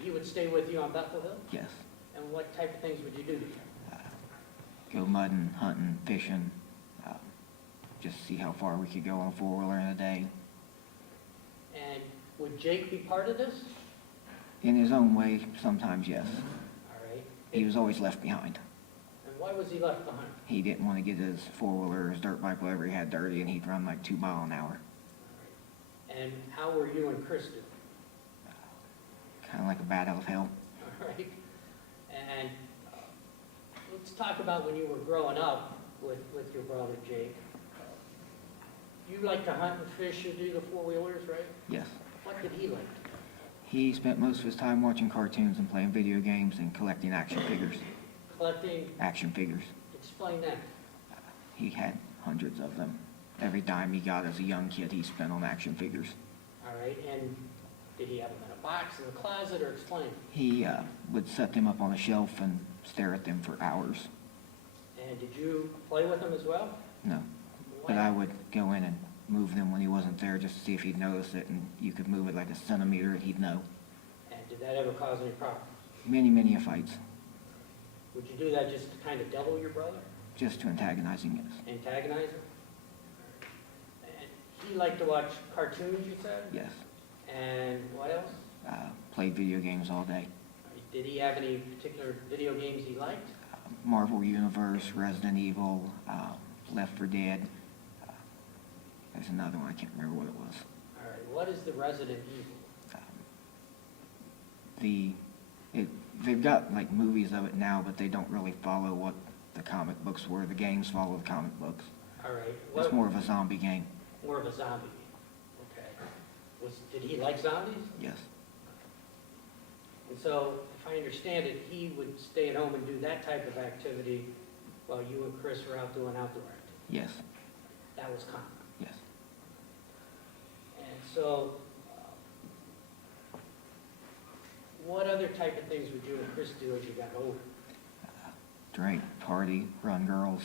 he would stay with you on Bethel Hill? yes, And what type of things would you do to him? go mudding, hunting, fishing, just see how far we could go on a four-wheeler in a day. And would Jake be part of this? In his own way, sometimes yes. All right. He was always left behind. And why was he left behind? He didn't want to get his four-wheeler or his dirt bike, whatever he had, dirty, and he'd run like 2 mile an hour. And how were you and Chris doing? Kind of like a bat out of hell. All right. And let's talk about when you were growing up with your brother Jake. You like to hunt and fish and do the four-wheelers, right? Yes. What did he like? He spent most of his time watching cartoons and playing video games and collecting action figures. Collecting, Action figures. explain that. He had hundreds of them. Every dime he got as a young kid, he spent on action figures. All right. And did he have them in a box in the closet, or explain? He would set them up on a shelf and stare at them for hours. And did you play with them as well? No, but I would go in and move them when he wasn't there just to see if he'd notice it, and you could move it like a centimeter and he'd know. And did that ever cause any problems? Many, many a fights, Would you do that just to kind of devil your brother? just to antagonize him, yes. Antagonize him? And he liked to watch cartoons, you said? Yes. And what else? Played video games all day. Did he have any particular video games he liked? Marvel Universe, Resident Evil, Left 4 Dead. There's another one, I can't remember what it was. All right, what is the Resident Evil? They've got like movies of it now, but they don't really follow what the comic books were. The games follow the comic books. All right, It's more of a zombie game. more of a zombie game. Okay. Did he like zombies? Yes. And so, if I understand it, he would stay at home and do that type of activity while you and Chris were out doing outdoor activity. Yes. That was common. Yes. And so, what other type of things would you and Chris do as you got older? Drink, party, run girls.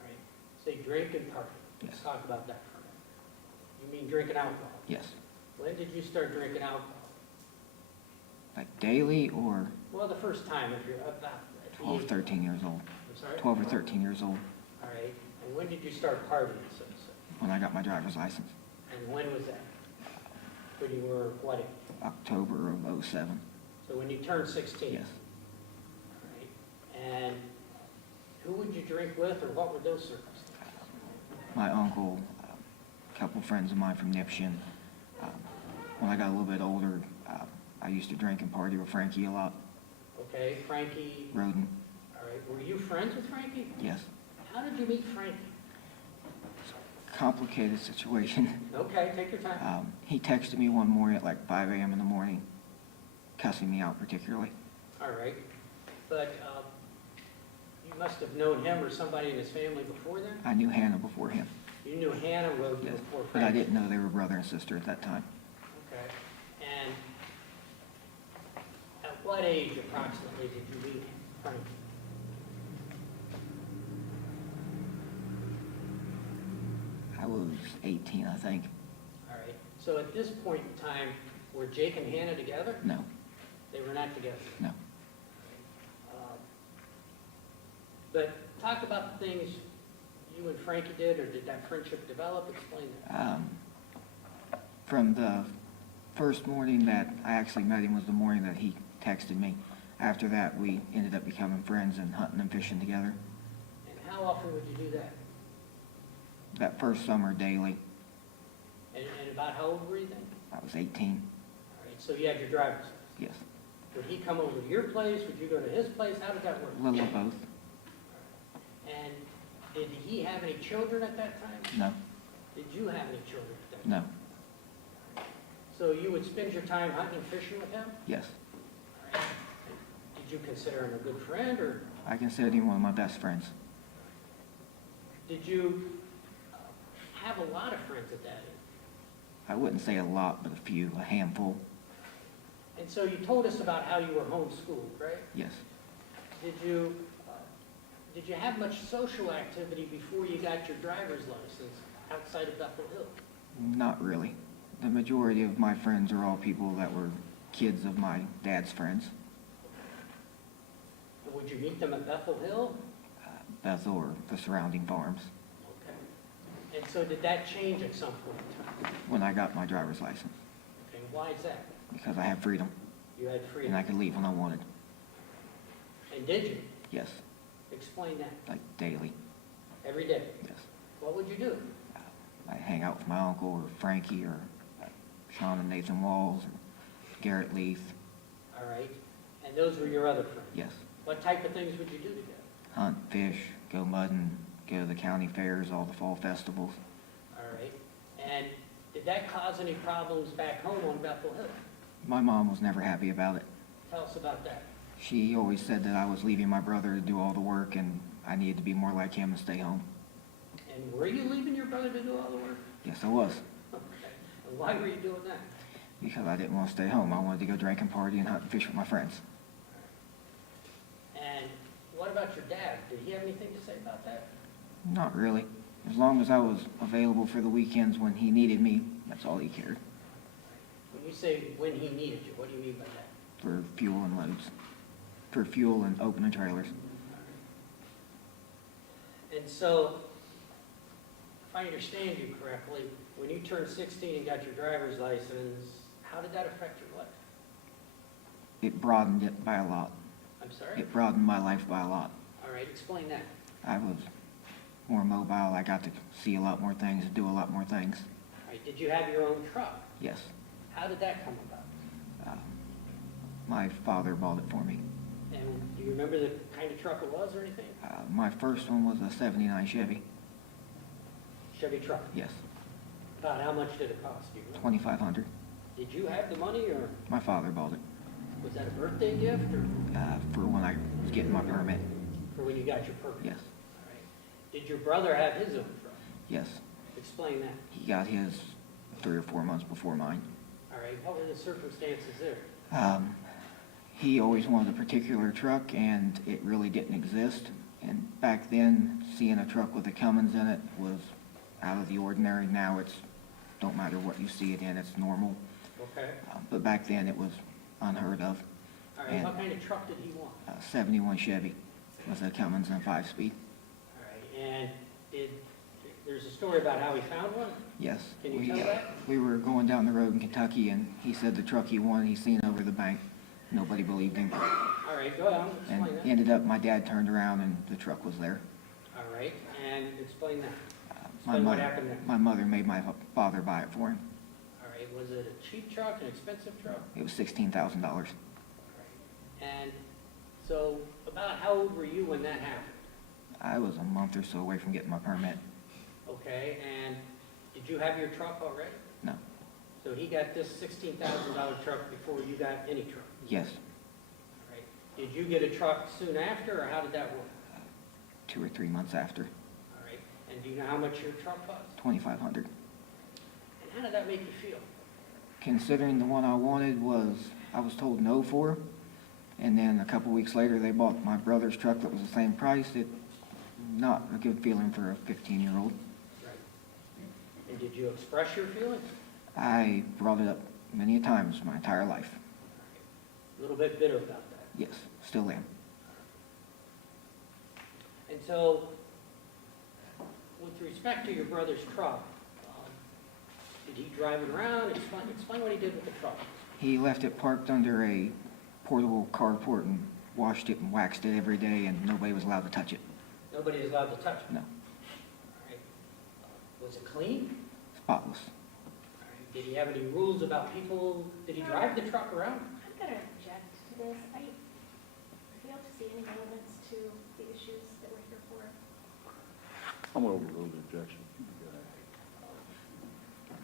All right. Say drink and party. Let's Yes. talk about that for a minute. You mean drinking alcohol? Yes. When did you start drinking alcohol? Like daily or Well, the first time, if you're about at the 12, age- 13 years old. I'm sorry? 12 or 13 years old All right. And when did you start partying, so to say? when I got my driver's license. And when was that? When you were what age? October of '07. So when you turned 16? Yes. All right. And who would you drink with, or what were those circumstances? my uncle, a couple friends of mine from Nipshin. When I got a little bit older, I used to drink and party with Frankie a lot. Okay, Frankie, Rhoden, all right, were you friends with Frankie? yes. How did you meet Frankie? Complicated situation. Okay, take your time. He texted me one morning at like 5 a.m. in the morning, cussing me out particularly. All right, but you must have known him or somebody in his family before then? I knew Hannah before him, You knew Hannah Rhoden yes, before but I Frankie? didn't know they were brother and sister at that time. Okay, and at what age approximately did you meet Frankie? I was 18, I think. All right, so at this point in time, were Jake and Hannah together? No, They were not together? no. But talk about the things you and Frankie did, or did that friendship develop? Explain that. From the first morning that I actually met him was the morning that he texted me. After that, we ended up becoming friends and hunting and fishing together. And how often would you do that? That first summer, daily. And about how old were you then? I was 18, All right, so you had your driver's license. yes. Would he come over to your place? Would you go to his place? How did that work? A little of both. And did he have any children at that time? No, Did you have any children at that time? no, So you would spend your time hunting and fishing with him? yes. All right. Did you consider him a good friend, or I considered him one of my best friends. did you have a lot of friends at that age? I wouldn't say a lot, but a few, a handful, And so you told us about how you were homeschooled, right? yes. Did you have much social activity before you got your driver's license outside of Bethel Hill? Not really. The majority of my friends are all people that were kids of my dad's friends, And would you meet them at Bethel Hill? Bethel or the surrounding farms, Okay. And so did that change at some point in time? when I got my driver's license, Okay, why is that? because I have freedom You had and freedom. I could leave when I wanted, And did you? yes, Explain that. like daily, Every day. yes. What would you do? I hang out with my uncle or Frankie or Sean and Nathan Walls or Garrett Leith, All right. And those were your other friends? yes. What type of things would you do together? Hunt, fish, go mudding, go to the county fairs, all the fall festivals. All right. And did that cause any problems back home on Bethel Hill? My mom was never happy about it. Tell us about that. She always said that I was leaving my brother to do all the work and I needed to be more like him and stay home. And were you leaving your brother to do all the work? Yes, I was, Okay. And why were you doing that? because I didn't want to stay home. I wanted to go drink and party and hunt and fish with my friends. And what about your dad? Did he have anything to say about that? Not really. As long as I was available for the weekends when he needed me, that's all he cared, When you say when he needed you, what do you mean by that? for fuel and loads, for fuel and opening trailers. And so, if I understand you correctly, when you turned 16 and got your driver's license, how did that affect your life? It broadened it by a lot. I'm sorry? It broadened my life by a lot. All right, explain that. I was more mobile. I got to see a lot more things, do a lot more things. All right, did you have your own truck? Yes. How did that come about? My father bought it for me. And do you remember the kind of truck it was or anything? My first one was a 79 Chevy. Chevy truck. Yes. About how much did it cost you? $2,500. Did you have the money, or My father bought it was that a birthday gift, or for when I was getting my permit. for when you got your permit? Yes. All right. Did your brother have his own truck? Yes. Explain that. He got his 3 or 4 months before mine. All right, what were the circumstances there? He always wanted a particular truck, and it really didn't exist. And back then, seeing a truck with a Cummins in it was out of the ordinary. Now it's, don't matter what you see it in, it's normal. Okay. But back then, it was unheard of. All right, And- what kind of truck did he want? 71 Chevy with a Cummins and 5-speed. All right, and there's a story about how he found one? Yes. Can you tell that? We were going down the road in Kentucky, and he said the truck he wanted, he seen over the bank. Nobody believed him. All right, go ahead, And explain that. ended up, my dad turned around, and the truck was there. All right, and explain that. Explain what happened there. My mother made my father buy it for him. All right, was it a cheap truck, an expensive truck? It was $16,000. All right. And so, about how old were you when that happened? I was a month or so away from getting my permit. Okay, and did you have your truck already? No. So he got this $16,000 truck before you got any truck? Yes, All right. Did you get a truck soon after, or how did that work? 2 or 3 months after. All right. And do you know how much your truck cost? $2,500. And how did that make you feel? Considering the one I wanted I was told no for, and then a couple weeks later, they bought my brother's truck that was the same price. Not a good feeling for a 15-year-old. Right. And did you express your feelings? I brought it up many a times my entire life. A little bit bitter about that. Yes, still am. And so, with respect to your brother's truck, did he drive it around? Explain what he did with the truck. He left it parked under a portable carport and washed it and waxed it every day, and nobody was allowed to touch it. Nobody is allowed to touch it? No. All right. Was it clean? Spotless. All right. Did he have any rules about people? Did he drive the truck around? I'm gonna object to this. I fail to see any relevance to the issues that we're here for. I'm gonna overrule the objection.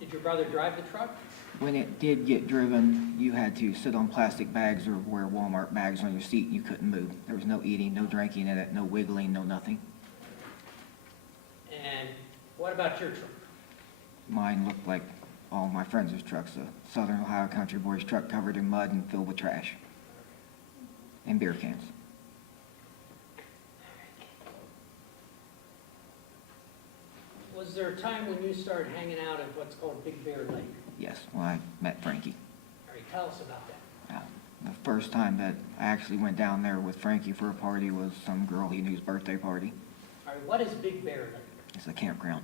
Did your brother drive the truck? When it did get driven, you had to sit on plastic bags or wear Walmart bags on your seat. You couldn't move. There was no eating, no drinking in it, no wiggling, no nothing. And what about your truck? Mine looked like all my friends' trucks, a Southern Ohio Country Boys truck covered in mud and filled with trash and beer cans. Was there a time when you started hanging out at what's called Big Bear Lake? Yes, when I met Frankie. All right, tell us about that. The first time that I actually went down there with Frankie for a party was some girl he knew's birthday party. All right, what is Big Bear Lake? It's a campground.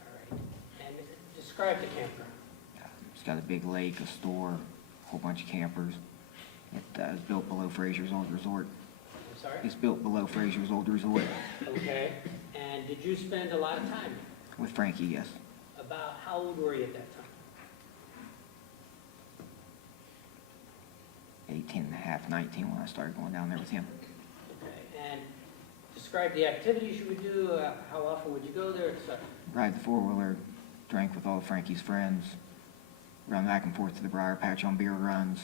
All right, and describe the campground. It's got a big lake, a store, a whole bunch of campers. It is built below Frazier's old resort. I'm sorry? It's built below Frazier's old resort. Okay, and did you spend a lot of time there? With Frankie, yes. About how old were you at that time? 18 and a half, 19 when I started going down there with him. Okay, and describe the activities you would do, how often would you go there, et cetera. Ride the four-wheeler, drank with all of Frankie's friends, run back and forth to the Briar Patch on beer runs.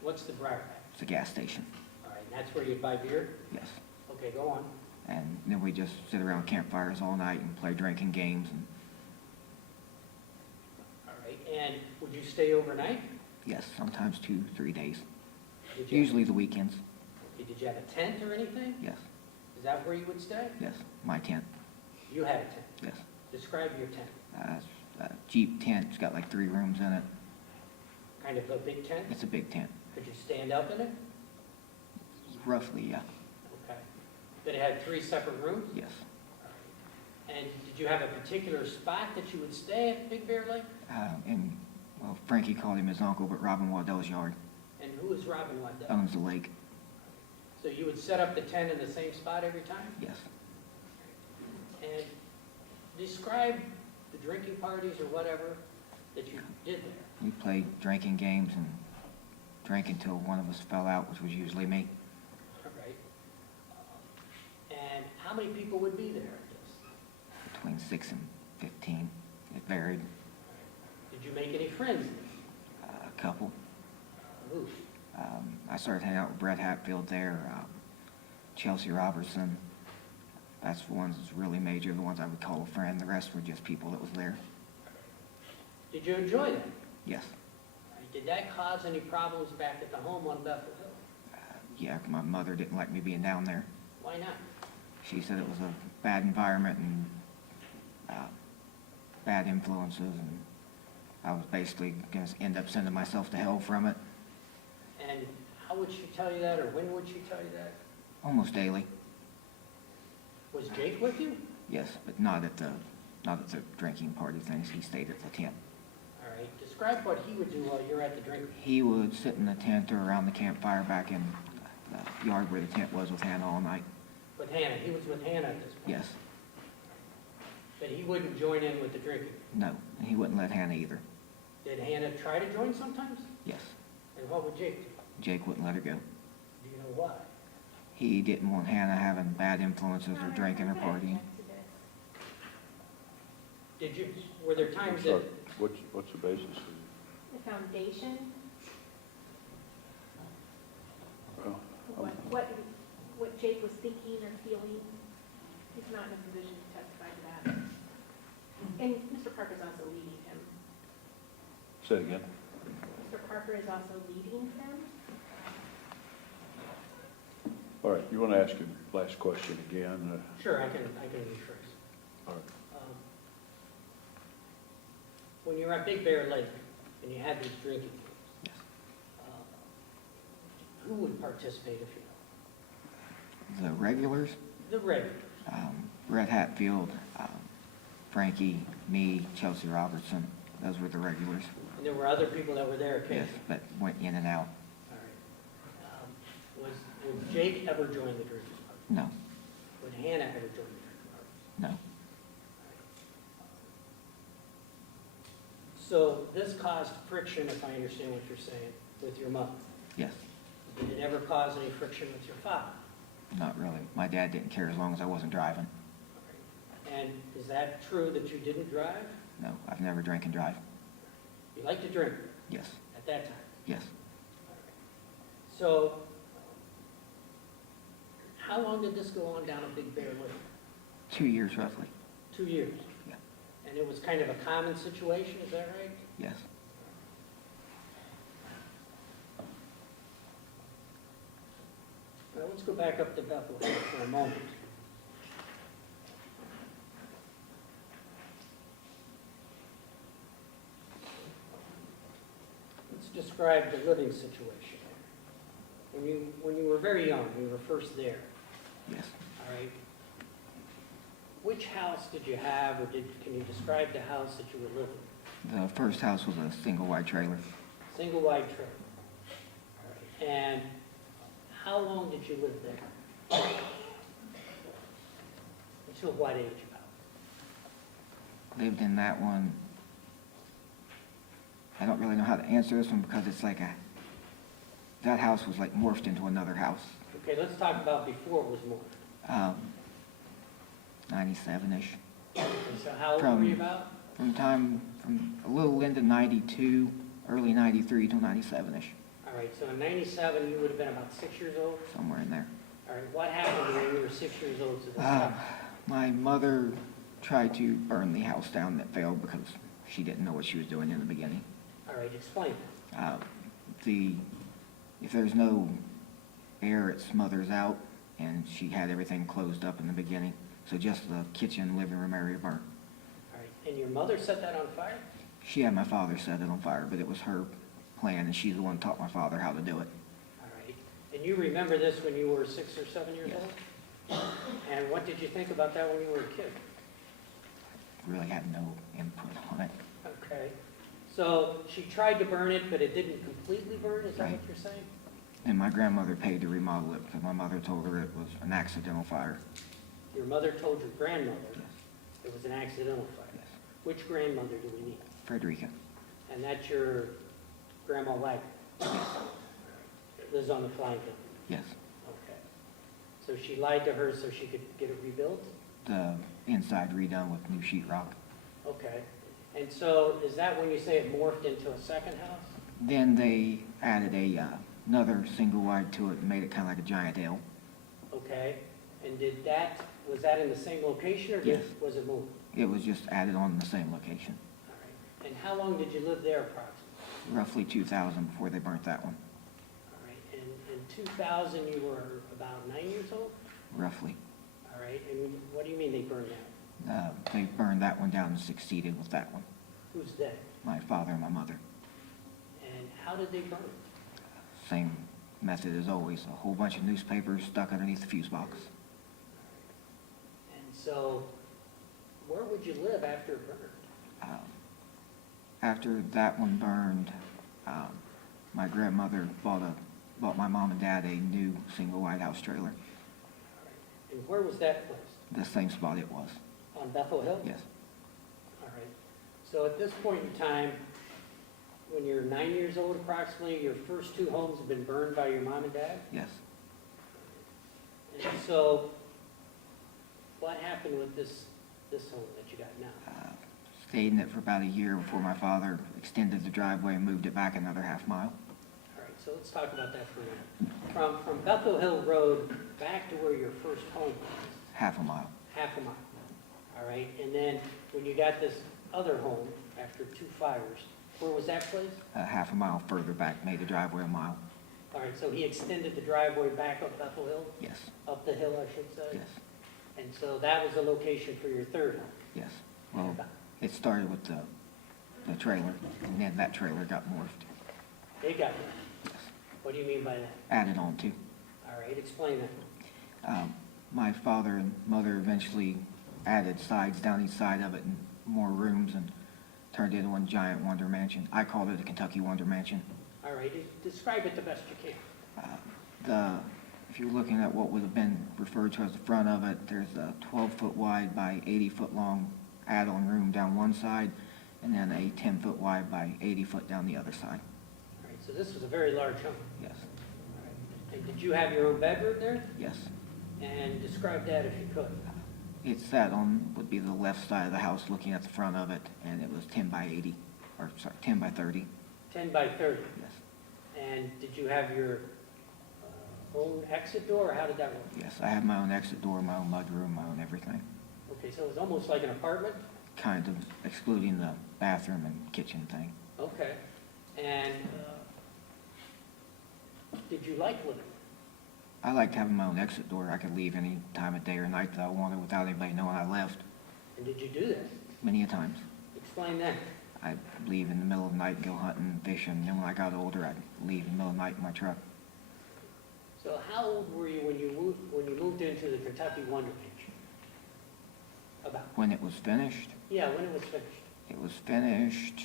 What's the Briar Patch? It's a gas station, All right, and that's where you'd buy beer? yes. Okay, go on. And then we just sit around campfires all night and play drinking games. And All right, and would you stay overnight? yes, sometimes 2, 3 days. Did you have- Usually the weekends, Did you have a tent or anything? yes, Is that where you would stay? yes. My tent, You had a tent. yes. Describe your tent. It's a Jeep tent, it's got like 3 rooms in it. Kind of a big tent? It's a big tent, Could you stand up in it? roughly, yeah, Okay. Did it have 3 separate rooms? yes. And did you have a particular spot that you would stay at Big Bear Lake? Well, Frankie called him his uncle, but Robin Waddell's yard And who is Robin Waddell? owns the lake, So you would set up the tent in the same spot every time? yes. And describe the drinking parties or whatever that you did there. We played drinking games and drank until one of us fell out, which was usually me. All right. And how many people would be there at this? Between 6 and 15, it varied. Did you make any friends? A couple. Who? I started hanging out with Brett Hatfield there, Chelsea Robertson. That's the ones that's really major, the ones I would call a friend. The rest were just people that was there. Did you enjoy that? Yes. Did that cause any problems back at the home on Bethel Hill? Yeah, my mother didn't like me being down there. Why not? She said it was a bad environment and bad influences, and I was basically going to end up sending myself to hell from it And how would she tell you that, or when would she tell you that? almost daily. Was Jake with you? Yes, but not at the drinking party things. He stayed at the tent. All right. Describe what he would do while you're at the drink. He would sit in the tent or around the campfire back in the yard where the tent was with Hannah all night. With Hannah. He was with Hannah at this point. Yes. But he wouldn't join in with the drinking. No, and he wouldn't let Hannah either. Did Hannah try to join sometimes? Yes, And what would Jake do? Jake wouldn't let her go. Do you know why? He didn't want Hannah having bad influences or drinking or I'm gonna partying. object to this. Did you, were there times I'm that, sorry, what's the basis of it? The foundation, Well, what Jake was thinking or feeling, he's not in a position to testify to that. And Mr. Parker's also leading him. Say it again. Mr. Parker is also leading him. All right, you want to ask your last question again? sure, I can rephrase. All right. When you were at Big Bear Lake and you had these drinking games, Yes. who would participate if you know? The regulars, The regulars. Brett Hatfield, Frankie, me, Chelsea Robertson, those were the regulars. And there were other people that were there Yes, occasionally? but went in and out. All right. Would Jake ever join the drinking party? No, Would Hannah ever join the drinking party? no, So this caused friction, if I understand what you're saying, with your mother. yes, Did it ever cause any friction with your father? not really. My dad didn't care as long as I wasn't driving. And is that true that you didn't drive? No, I've never drank and drive. You liked to drink Yes, at that time? yes. So, how long did this go on down at Big Bear Lake? 2 years roughly. 2 years? Yeah. And it was kind of a common situation, is that right? Yes. Now, let's go back up to Bethlehem for a moment. Let's describe the living situation. When you were very young, you were first there, Yes. all right? Which house did you have, or can you describe the house that you were living in? The first house was a single wide trailer. Single wide trailer. All right. And how long did you live there? Until what age about? Lived in that one. I don't really know how to answer this one because it's like that house was like morphed into another house. Okay, let's talk about before it was more. 97-ish. And so how old were you about? From a little into 92, early 93 till 97-ish, All right, so in 97, you would have been about 6 years old? somewhere in there. All right, what happened when you were 6 years old to this house? My mother tried to burn the house down that failed because she didn't know what she was doing in the beginning. All right, explain. If there's no air, it smothers out, and she had everything closed up in the beginning. So just the kitchen, living room area burnt. All right, and your mother set that on fire? She had my father set it on fire, but it was her plan, and she's the one who taught my father how to do it. All right, and you remember this when you were 6 or 7 years Yes. old? And what did you think about that when you were a kid? Really had no input on it. Okay, so she tried to burn it, but it didn't completely burn, is that what Right. you're saying? And my grandmother paid to remodel it because my mother told her it was an accidental fire. Your mother told your grandmother Yes, it was an accidental fire. yes. Which grandmother do we need? Frederica. And that's your Grandma Wagner? Lives on the flying hill? Yes. Okay. So she lied to her so she could get it rebuilt? The inside redone with new sheetrock. Okay. And so is that when you say it morphed into a second house? Then they added another single wide to it and made it kind of like a giant L. Okay. And was that in the same location or Yes. was it moved? It was just added on in the same location. All right. And how long did you live there approximately? Roughly 2000 before they burnt that one. All right. And in 2000, you were about 9 years old? Roughly. All right. And what do you mean they burned down? They burned that one down and succeeded with that one. Who's they? My father and my mother. And how did they burn it? Same method as always. A whole bunch of newspapers stuck underneath the fuse box. And so where would you live after it burned? After that one burned, my grandmother bought my mom and dad a new single wide house trailer. And where was that placed? The same spot it was. On Bethel Hill? Yes, All right. So at this point in time, when you're 9 years old approximately, your first two homes have been burned by your mom and dad? yes. And so what happened with this home that you got now? Stayed in it for about a year before my father extended the driveway and moved it back another half mile. All right, so let's talk about that for a minute. From Bethel Hill Road back to where your first home was, Half a mile. half a mile. All right, and then when you got this other home after two fires, where was that place? Half a mile further back, made the driveway a mile. All right, so he extended the driveway back up Bethel Hill, Yes, up the hill, I should say? yes, And so that was the location for your third home? yes. Well, it started with the trailer, and then that trailer got morphed, It got you. What do you mean by that? added on to. All right, explain that. My father and mother eventually added sides down each side of it and more rooms and turned it into one giant wonder mansion. I called it a Kentucky Wonder Mansion. All right, describe it the best you can. If you're looking at what would have been referred to as the front of it, there's a 12-foot wide by 80-foot long add-on room down one side, and then a 10-foot wide by 80-foot down the other side. All right, so this was a very large home. Yes, All right. And did you have your own bedroom there? yes. And describe that if you could. It sat on, would be the left side of the house looking at the front of it, and it was 10 by 80, or sorry, 10 by 30. 10 by 30. Yes, And did you have your own exit door, or how did that work? yes. I had my own exit door, my own mudroom, my own everything. Okay, so it was almost like an apartment? Kind of excluding the bathroom and kitchen thing. Okay. And did you like living? I liked having my own exit door. I could leave any time of day or night that I wanted without anybody knowing I left, And did you do that? many a times. Explain that. I'd leave in the middle of the night and go hunting, fishing, and then when I got older, I'd leave in the middle of the night in my truck. So how old were you when you moved into the Kentucky Wonder Mansion? About? When it was finished, Yeah, when it was finished. it was finished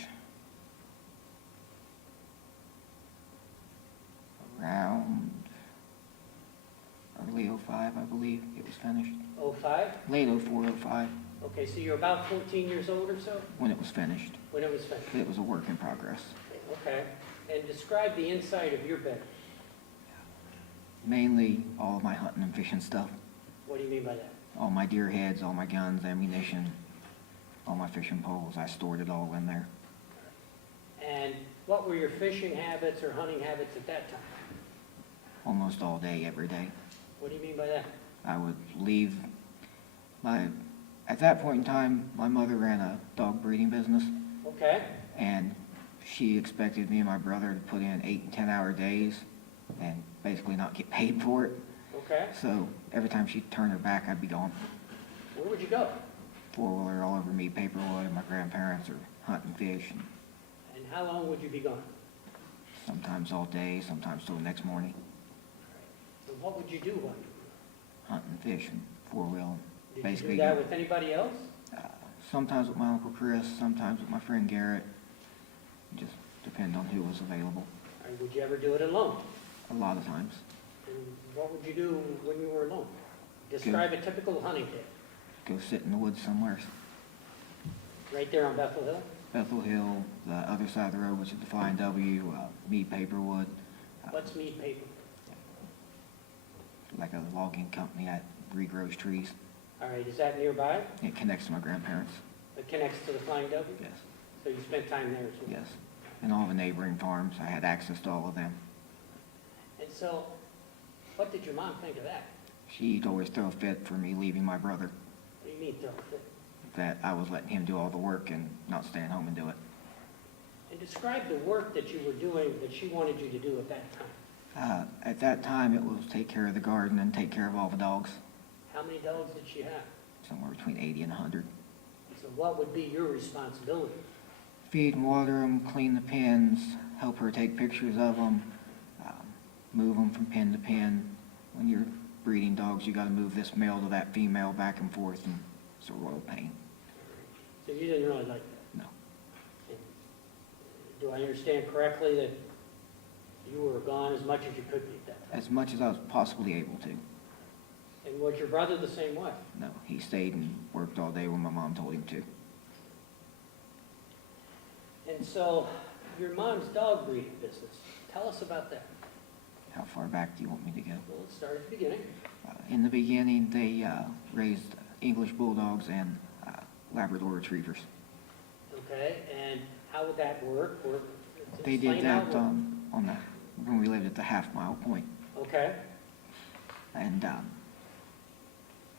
around early '05, I believe it was finished. 05? Late '04, '05, Okay, so you're about 14 years old or so when it was finished. when it was finished? It was a work in progress. Okay. And describe the inside of your bedroom. Mainly all of my hunting and fishing stuff. What do you mean by that? All my deer heads, all my guns, ammunition, all my fishing poles. I stored it all in there. And what were your fishing habits or hunting habits at that time? Almost all day, every day. What do you mean by that? I would leave at that point in time, my mother ran a dog breeding business, Okay. and she expected me and my brother to put in 8 and 10-hour days and basically not get paid for it. Okay. So every time she'd turn her back, I'd be gone. Where would you go? Four-wheeler all over me, paperwood, my grandparents, or hunting fish, and And how long would you be gone? sometimes all day, sometimes till the next morning, So what would you do while you hunting fish and four-wheel. Did Basically, you do that with anybody else? Sometimes with my Uncle Chris, sometimes with my friend Garrett. Just depend on who was available. Or would you ever do it alone? A lot of times. And what would you do when you were alone? Describe a typical hunting day. Go sit in the woods somewhere. Right there on Bethel Hill? Bethel Hill, the other side of the road, which is the Flying W, Mead Paperwood, What's meat paper? like a logging company that regrows trees. All right, is that nearby? It connects to my grandparents. It connects to the Flying W? Yes, So you spent time there too? yes. And all the neighboring farms, I had access to all of them. And so, what did your mom think of that? She'd always throw a fit for me leaving my brother, What do you mean throw a fit? that I was letting him do all the work and not staying home and do it. And describe the work that you were doing that she wanted you to do at that time. At that time, it was take care of the garden and take care of all the dogs, How many dogs did she have? somewhere between 80 and 100. So what would be your responsibility? Feed and water them, clean the pens, help her take pictures of them, move them from pen to pen. When you're breeding dogs, you got to move this male to that female back and forth, and it's a royal pain. So you didn't really like that? No. Do I understand correctly that you were gone as much as you could be at that time? As much as I was possibly able to. And And was your brother the same way? No, he stayed and worked all day when my mom told him to. And so, your mom's dog breeding business, tell us about that. How far back do you want me to go? Well, let's start at the beginning. In the beginning, they raised English Bulldogs and Labrador Retrievers. Okay, and how would that work? Or They explain did how that it worked. when we lived at the half-mile point. Okay, And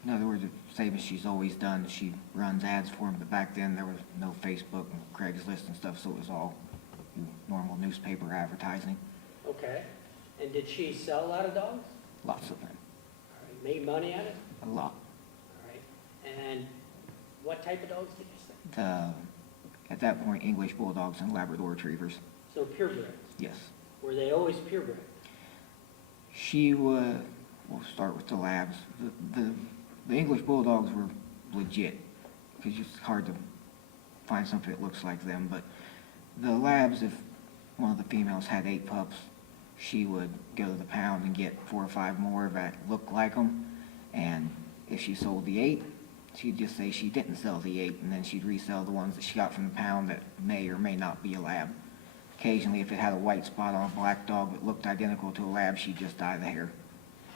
in other words, the same as she's always done, she runs ads for them, but back then there was no Facebook and Craigslist and stuff, so it was all normal newspaper advertising, okay. And did she sell a lot of dogs? lots of them, All right, made money at it? a lot. All right. And what type of dogs did you say? At that point, English Bulldogs and Labrador Retrievers, So purebreds. yes. Were they always purebred? We'll start with the Labs. The English Bulldogs were legit, because it's hard to find something that looks like them, but the Labs, if one of the females had 8 pups, she would go to the pound and get 4 or 5 more that looked like them, and if she sold the 8, she'd just say she didn't sell the 8, and then she'd resell the ones that she got from the pound that may or may not be a Lab. Occasionally, if it had a white spot on a black dog that looked identical to a Lab, she'd just dye the hair.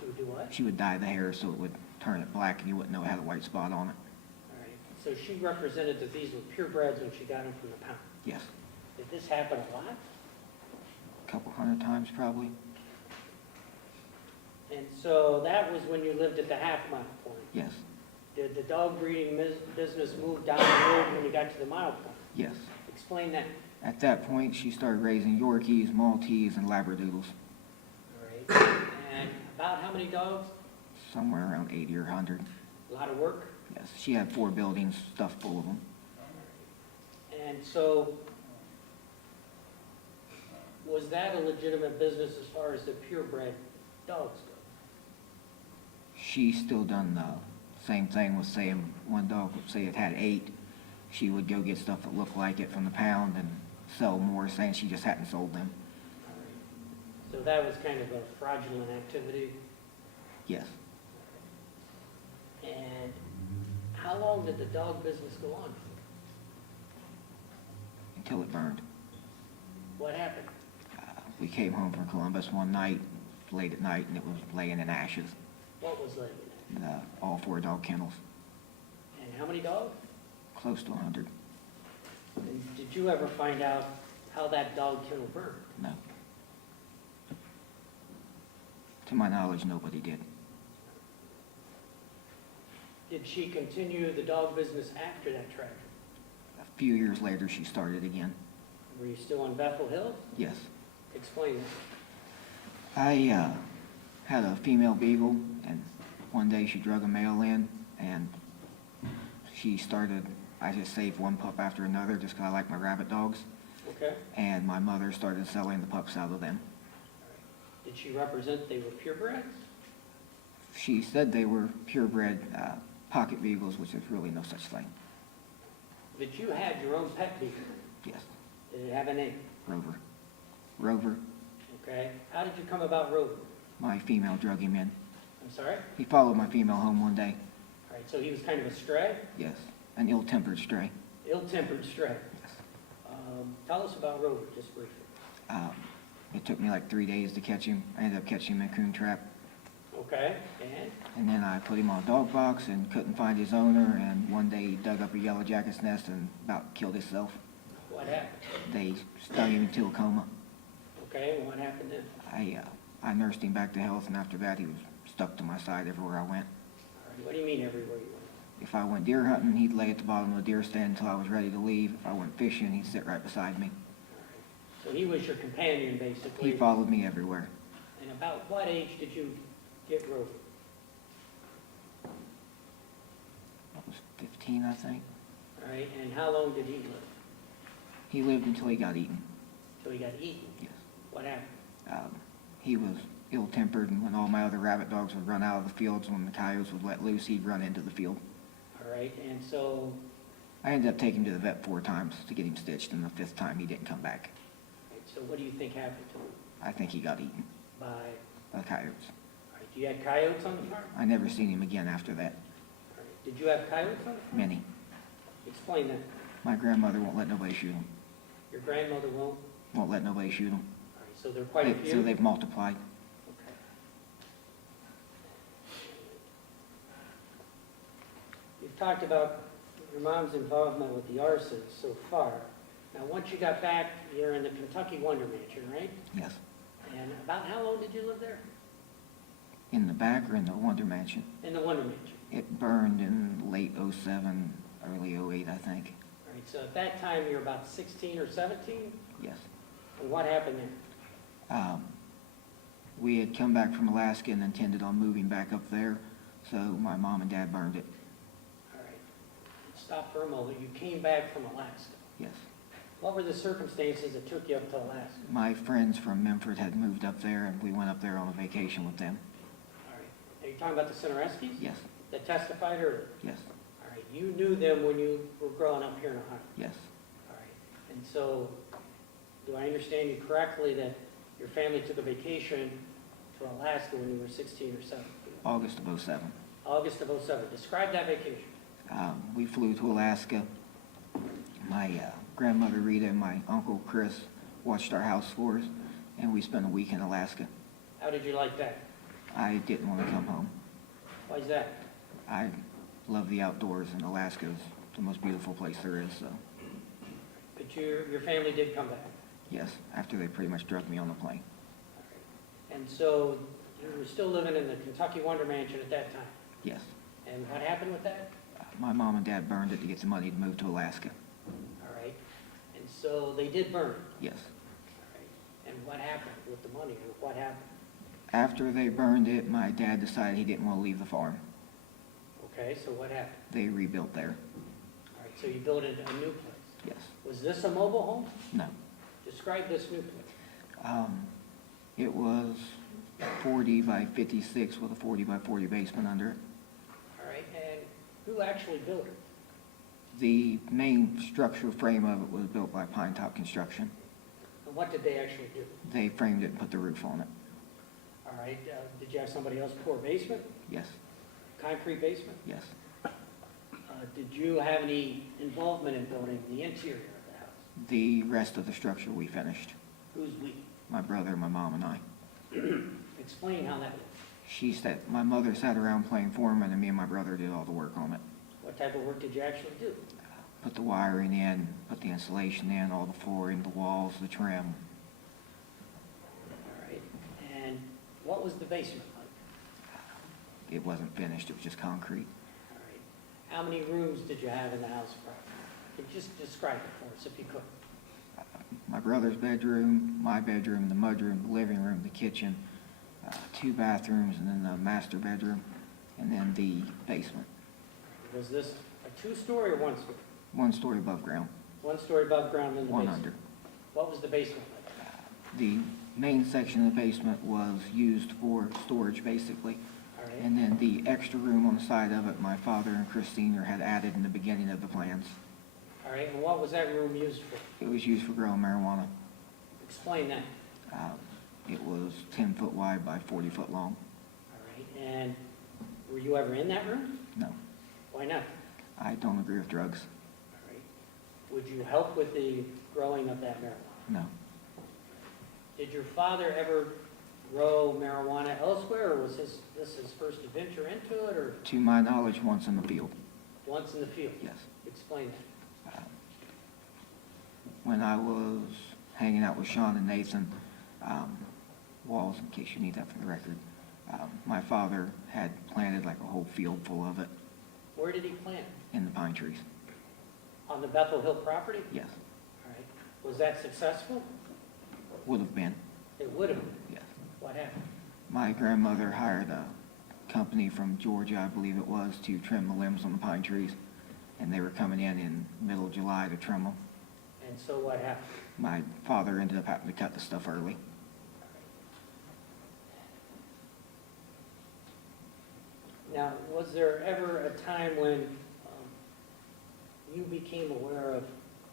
She would do what? She would dye the hair so it would turn it black and you wouldn't know it had a white spot on it. All right. So she represented that these were purebreds when she got them from the pound. Yes, Did this happen a lot? a couple hundred times probably. And so that was when you lived at the half-mile point. Yes, Did the dog breeding business move down the road when you got to the mile point? yes. Explain that. At that point, she started raising Yorkies, Maltese, and Labradoodles. All right. And about how many dogs? Somewhere around 80 or 100. A lot of work. Yes, she had 4 buildings stuffed full of them. And so, was that a legitimate business as far as the purebred dogs go? She still done the same thing with saying one dog, say it had 8, she would go get stuff that looked like it from the pound and sell more, saying she just hadn't sold them. All right. So that was kind of a fraudulent activity. Yes, And how long did the dog business go on for? until it burned. What happened? We came home from Columbus one night, late at night, and it was laying in ashes. What was laying in it? All 4 dog kennels, And how many dogs? close to 100. And did you ever find out how that dog kennel burned? No. To my knowledge, nobody did. Did she continue the dog business after that tragedy? A few years later, she started again. Were you still on Bethel Hill? Yes. Explain that. I had a female beagle, and one day she drug a male in, and she started, I just saved one pup after another just because I like my rabbit dogs, Okay. and my mother started selling the pups out of them. Did she represent they were purebreds? She said they were purebred pocket beagles, which is really no such thing. But you had your own pet beagle. Yes, Did it have a name? Rover. Rover, Okay. How did you come about Rhoden? my female drug him in. I'm sorry? He followed my female home one day. All right, so he was kind of a stray? Yes, an ill-tempered stray. Ill-tempered stray. Yes. Tell us about Rhoden, just briefly. It took me like 3 days to catch him. I ended up catching him in a coon trap. Okay, And then I put him on a dog box and couldn't find his owner, and one day he dug up a yellow jacket's nest and about killed himself. what happened? They stung him into a coma. Okay, and what happened then? I nursed him back to health, and after that he was stuck to my side everywhere I went. All right, what do you mean everywhere you went? If I went deer hunting, he'd lay at the bottom of the deer stand until I was ready to leave. If I went fishing, he'd sit right beside me. So he was your companion, He basically. followed me everywhere. And about what age did you get Rhoden? I was 15, I think. All right, and how long did he live? He lived until he got eaten. Till he got eaten? Yes. What happened? He was ill-tempered, and when all my other rabbit dogs would run out of the fields when the coyotes would let loose, he'd run into the field. All right, and so, I ended up taking him to the vet 4 times to get him stitched, and the 5th time he didn't come back. so what do you think happened to him? I think he got eaten By, by the coyotes. all right, Do you have coyotes on the farm? I never seen him again after that. All right. Did you have coyotes on the farm? Many. Explain that. My grandmother won't let nobody shoot him. Your grandmother won't? Won't let nobody shoot him. All right, so there are quite a few? So they've multiplied. Okay. You've talked about your mom's involvement with the arson so far. Now, once you got back, you're in the Kentucky Wonder Mansion, right? Yes. And about how long did you live there? In the back or in the Wonder Mansion? In the Wonder Mansion. It burned in late '07, early '08, I think. All right, so at that time, you were about 16 or 17? Yes. And what happened there? We had come back from Alaska and intended on moving back up there, so my mom and dad burned it. All right. Stop for a moment. You came back from Alaska. Yes. What were the circumstances that took you up to Alaska? My friends from Memphis had moved up there, and we went up there on a vacation with them. All right. Are you talking about the Cinereskis? Yes. That testified or? Yes. All right. You knew them when you were growing up here in Ohio? Yes. All right. And so, do I understand you correctly that your family took a vacation to Alaska when you were 16 or 17? August of '07. August of '07. Describe that vacation. We flew to Alaska. My grandmother Rita and my uncle Chris watched our house for us, and we spent a week in Alaska. How did you like that? I didn't want to come home. Why is that? I love the outdoors, and Alaska is the most beautiful place there is, so But your family did come back. yes, after they pretty much drugged me on the plane. All right. And so you were still living in the Kentucky Wonder Mansion at that time. Yes. And what happened with that? My mom and dad burned it to get some money to move to Alaska. All right. And so they did burn it. Yes. All right. And what happened with the money? Or what happened? After they burned it, my dad decided he didn't want to leave the farm. Okay, so what happened? They rebuilt there. All right, so you built a new place. Yes. Was this a mobile home? No. Describe this new place. It was 40 by 56 with a 40 by 40 basement under it. All right, and who actually built it? The main structural frame of it was built by Pine Top Construction. And what did they actually do? They framed it and put the roof on it. All right, did you have somebody else pour basement? Yes. Concrete basement? Yes. Did you have any involvement in building the interior of the house? The rest of the structure we finished. Who's we? My brother, my mom, and I. Explain how that works. My mother sat around playing foreman, and me and my brother did all the work on it. What type of work did you actually do? Put the wiring in, put the insulation in, all the flooring, the walls, the trim. All right, and what was the basement like? It wasn't finished, it was just concrete. All right, how many rooms did you have in the house? Could you just describe it for us if you could? My brother's bedroom, my bedroom, the mudroom, the living room, the kitchen, 2 bathrooms, and then the master bedroom, and then the basement. Was this a 2-story or 1-story? 1 story above ground, 1 story above ground in the 1 basement? under. What was the basement like? The main section of the basement was used for storage, basically. All right, And then the extra room on the side of it, my father and Chris Sr. had added in the beginning of the plans. all right, and what was that room used for? It was used for growing marijuana. Explain that. It was 10 foot wide by 40 foot long. All right, and were you ever in that room? No, Why not? I don't agree with drugs. All right. Would you help with the growing of that marijuana? No. Did your father ever grow marijuana elsewhere, or was this his first adventure into it, or To my knowledge, once in the field, once in the field? yes. Explain that. When I was hanging out with Sean and Nathan, Walls, in case you need that for the record, my father had planted like a whole field full of it Where did he plant? in the pine trees. On the Bethel Hill property? Yes, All right. Was that successful? would have been, It would have been. yes. What happened? My grandmother hired a company from Georgia, I believe it was, to trim the limbs on the pine trees, and they were coming in middle of July to trim them. And so what happened? My father ended up having to cut the stuff early. Now, was there ever a time when you became aware of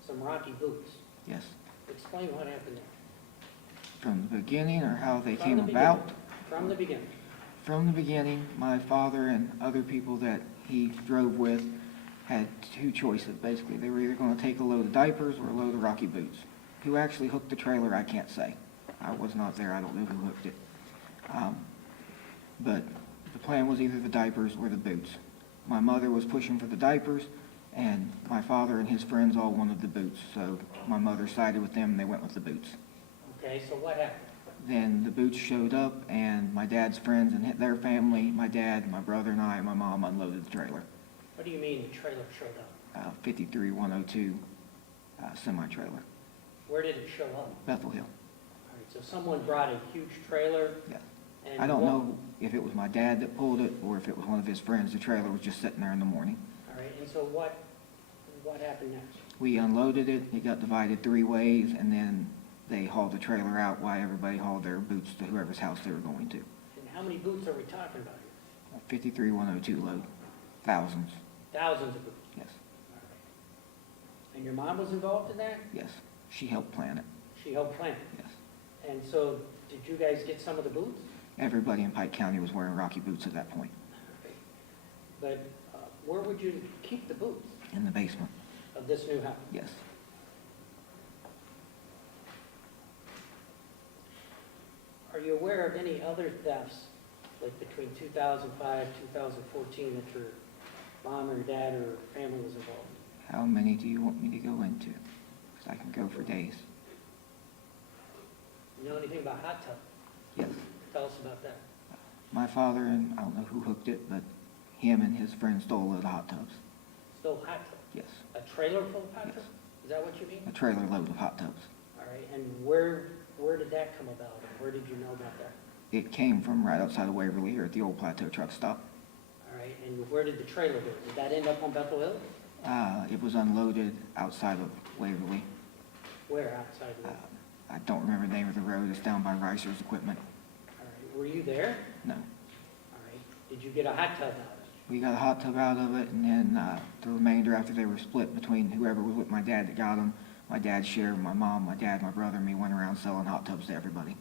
some rocky boots? Yes. Explain what happened there. From the beginning, or how they From came the about? beginning. From the beginning. From the beginning, my father and other people that he drove with had two choices, basically. They were either going to take a load of diapers or a load of Rocky boots. Who actually hooked the trailer, I can't say. I was not there, I don't know who hooked it. But the plan was either the diapers or the boots. My mother was pushing for the diapers, and my father and his friends all wanted the boots. So my mother sided with them, and they went with the boots. Okay, so what happened? Then the boots showed up, and my dad's friends and their family, my dad, my brother and I, and my mom unloaded the trailer. What do you mean the trailer showed up? 53102 semi-trailer, Where did it show up? Bethel Hill. All right, so someone brought a huge trailer? Yeah. And I don't what- know if it was my dad that pulled it or if it was one of his friends. The trailer was just sitting there in the morning. All right, and so what happened next? We unloaded it, it got divided 3 ways, and then they hauled the trailer out while everybody hauled their boots to whoever's house they were going to. And how many boots are we talking about here? 53102 load, thousands, Thousands of boots. yes, All right. And your mom was involved in that? yes. She helped plan it, She helped plan it? yes. And so did you guys get some of the boots? Everybody in Pike County was wearing Rocky boots at that point, Okay. But where would you keep the boots in the basement, of this new house? yes. Are you aware of any other thefts, like between 2005, 2014, that your mom or your dad or family was involved in? How many do you want me to go into? Because I can go for days. You know anything about hot tub? Yes. Tell us about that. My father, and I don't know who hooked it, but him and his friend stole a load of hot tubs. Stole hot tub? Yes. A trailer full of hot Yes. tubs? Is that what you mean? A trailer load of hot tubs. All right, and where did that come about? And where did you know about that? It came from right outside of Waverly here at the old Plateau truck stop. All right, and where did the trailer go? Did that end up on Bethel Hill? It was unloaded outside of Waverly. Where outside of that? I don't remember the name of the road. It's down by Ricer's Equipment. All right, were you there? No. All right, did you get a hot tub out of it? We got a hot tub out of it, and then the remainder after they were split between whoever was with my dad that got them. My dad's share, my mom, my dad, my brother, and me went around selling hot tubs to everybody.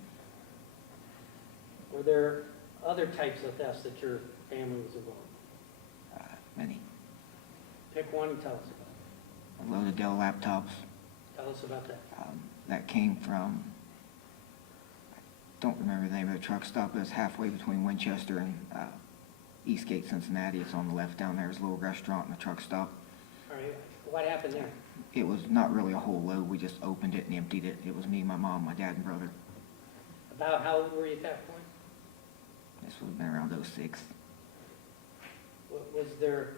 Were there other types of thefts that your family was involved in? Many. Pick one and tell us about it. A load of Dell laptops. Tell us about that. That came from, I don't remember the name of the truck stop, but it's halfway between Winchester and Eastgate, Cincinnati. It's on the left down there. There's a little restaurant and a truck stop. All right, what happened there? It was not really a whole load. We just opened it and emptied it. It was me, my mom, my dad, and brother. About how old were you at that point? This would have been around 06. Was there,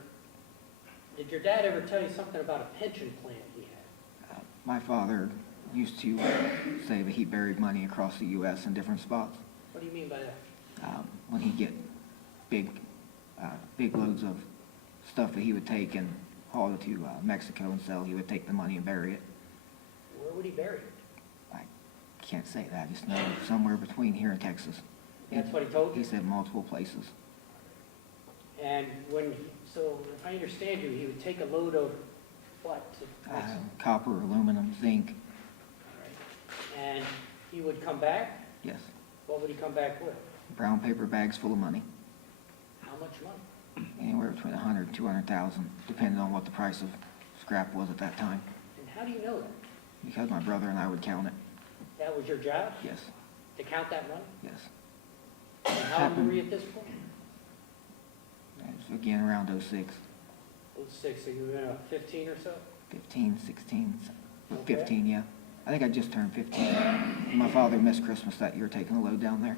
did your dad ever tell you something about a pension plan he had? My father used to say that he buried money across the U.S. in different spots. What do you mean by that? When he'd get big loads of stuff that he would take and haul it to Mexico and sell, he would take the money and bury it. Where would he bury it? I can't say that. I just know somewhere between here and Texas. That's what he told He you? said multiple places. And so if I understand you, he would take a load of what? to Mexico? Copper, aluminum, zinc, All right. And he would come back? yes. What would he come back with? Brown paper bags full of money. How much money? Anywhere between 100 and 200,000, depending on what the price of scrap was at that time. And how do you know that? Because my brother and I would count it. That was your job, Yes, to count that money? yes. And how old were you at this point? It was again around 06, 06, so you were 15 or so? 15, 16, Okay. 15, yeah. I think I just turned 15. My father missed Christmas that year taking a load down there.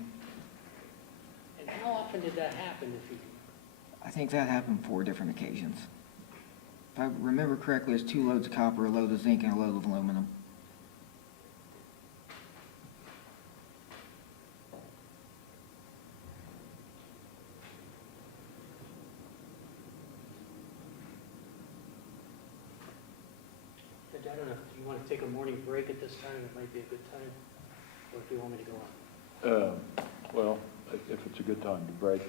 And how often did that happen if you, I think that happened 4 different occasions. If I remember correctly, it's 2 loads of copper, a load of zinc, and a load of aluminum. I don't know, if you want to take a morning break at this time, it might be a good time, or if you want me to go on. Well, if it's a good time to break,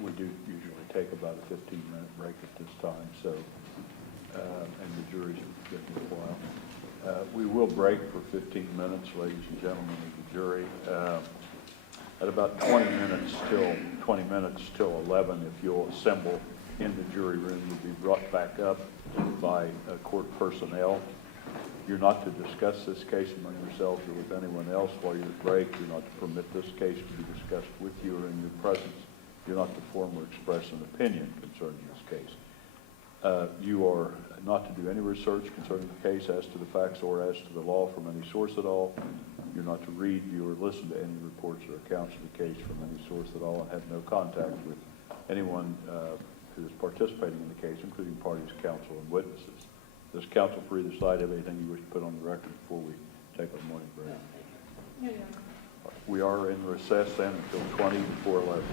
we do usually take about a 15-minute break at this time, so, and the jury's been here a while. We will break for 15 minutes, ladies and gentlemen of the jury. at about 20 minutes till 11, if you'll assemble in the jury room, you'll be brought back up by court personnel. You're not to discuss this case among yourselves or with anyone else while you're at break. You're not to permit this case to be discussed with you or in your presence. You're not to form or express an opinion concerning this case. You are not to do any research concerning the case as to the facts or as to the law from any source at all. You're not to read, view, or listen to any reports or accounts of the case from any source at all, and have no contact with anyone who is participating in the case, including parties, counsel, and witnesses. Does counsel for either side have anything you wish to put on the record before we take our morning break? No, no. We are in recess then until 20 before 11.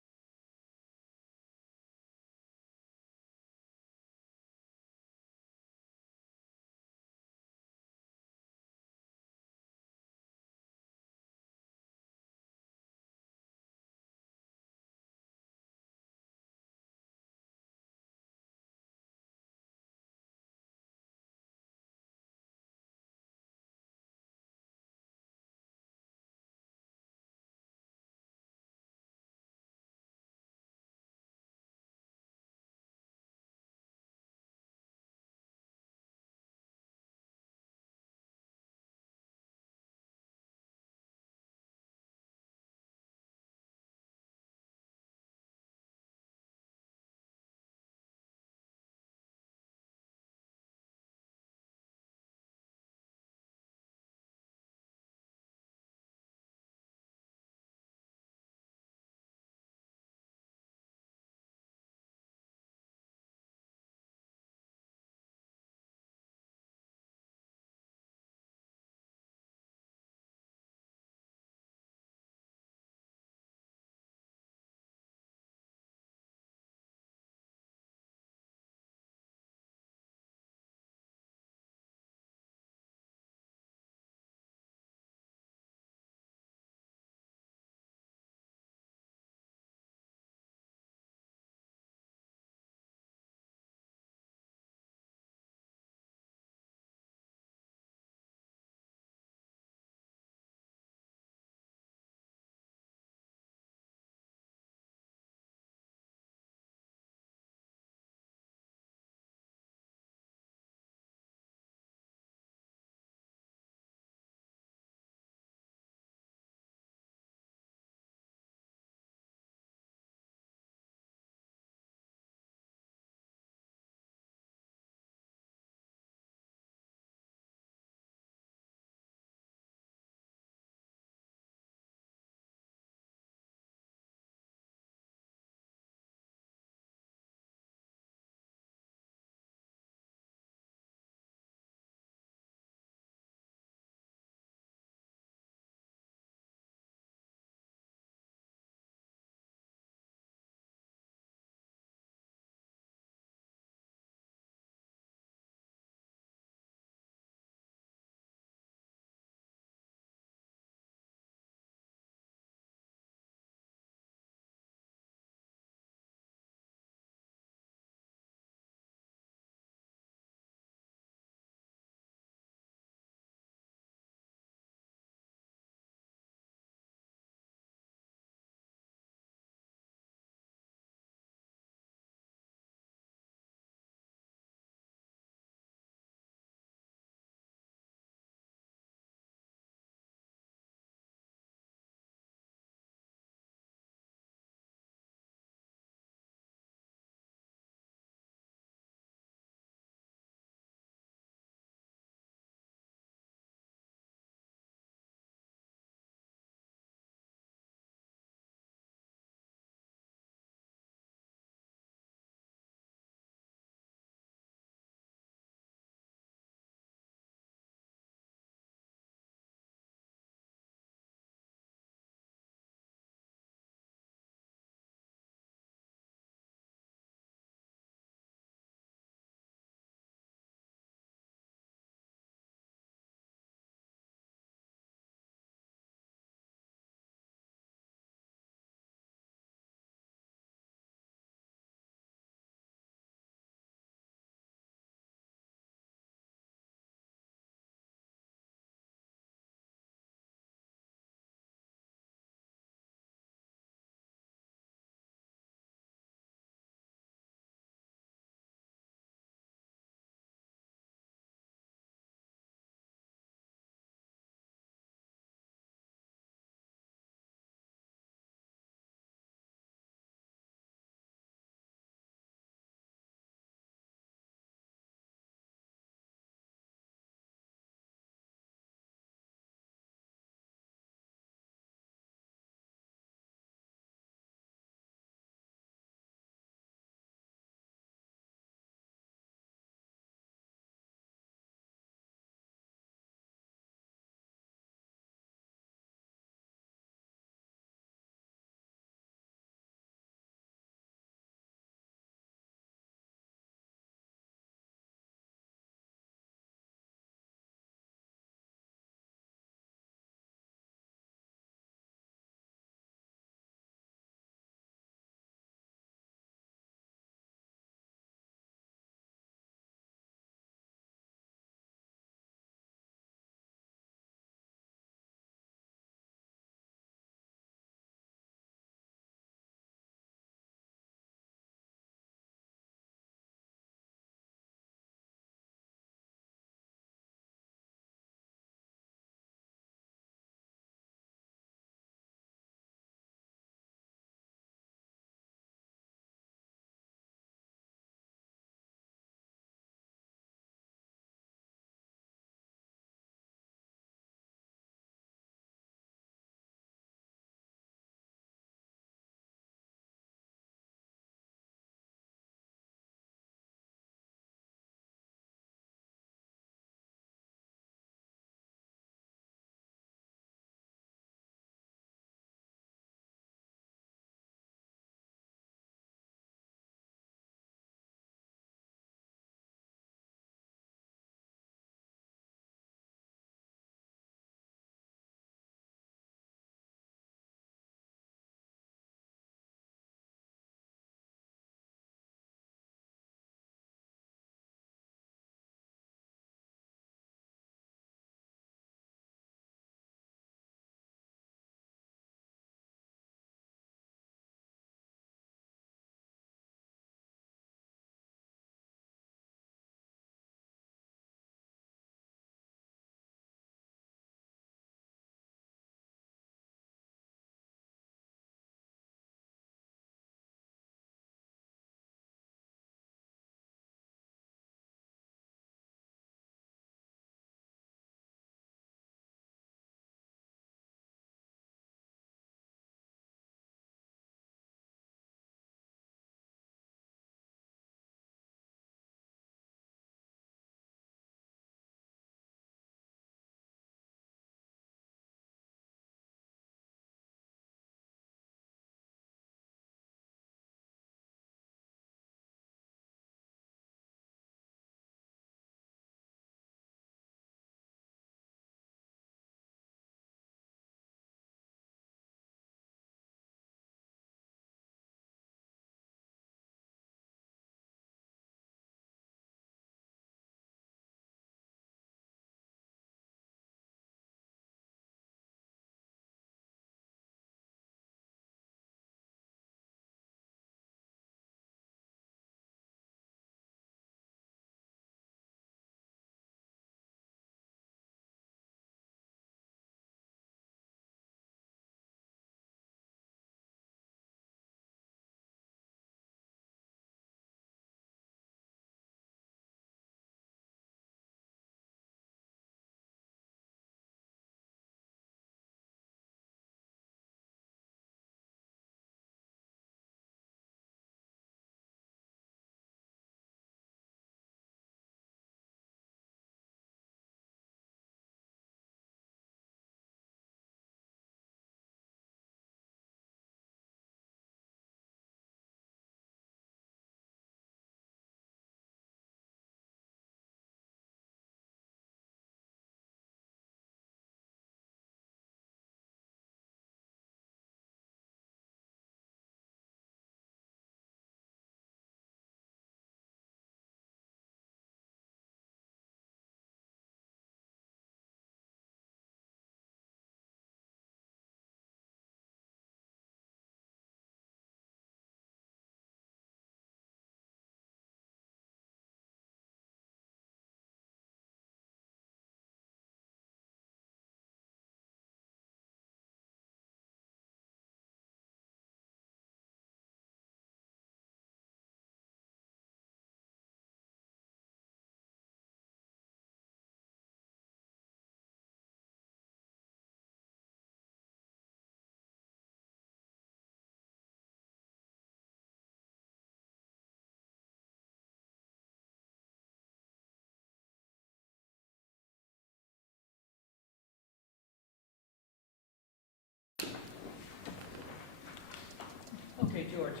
George.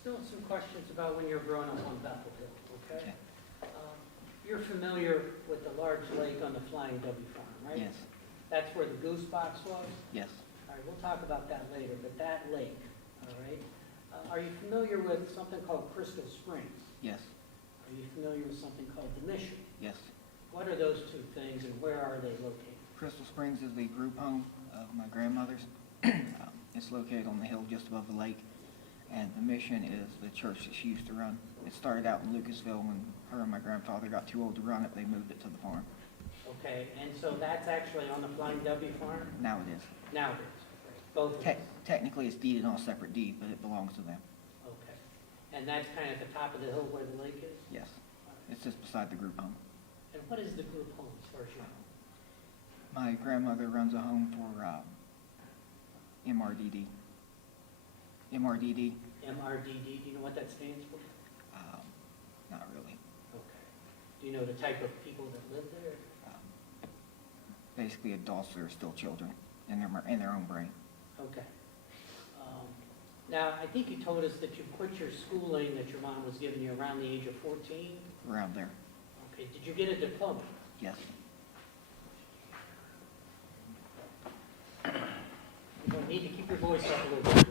Still some questions about when you were growing up on Bethel Hill, okay? Okay. You're familiar with the large lake on the Flying W Farm, right? Yes, That's where the goose box was? yes, All right, we'll talk about that later, but that lake, all right? Are you familiar with something called Crystal Springs? yes, Are you familiar with something called the Mission? yes. What are those two things and where are they located? Crystal Springs is the group home of my grandmother's. It's located on the hill just above the lake. And the Mission is the church that she used to run. It started out in Lucasville. When her and my grandfather got too old to run it, they moved it to the farm. Okay, and so that's actually on the Flying W Farm? Now it is. Now it is, both of them? Technically, it's deeded on a separate deed, but it belongs to them. Okay. And that's kind of at the top of the hill where the lake is? Yes. It's just beside the group home. And what is the group home as far as you know? My grandmother runs a home for MRDD. MRDD? MRDD, do you know what that stands for? Not really. Okay. Do you know the type of people that live there? Basically, adults that are still children in their own brain. Okay. Now, I think you told us that you quit your schooling that your mom was giving you around the age of 14. Around there. Okay, did you get a diploma? Yes. You don't need to keep your voice up a little bit.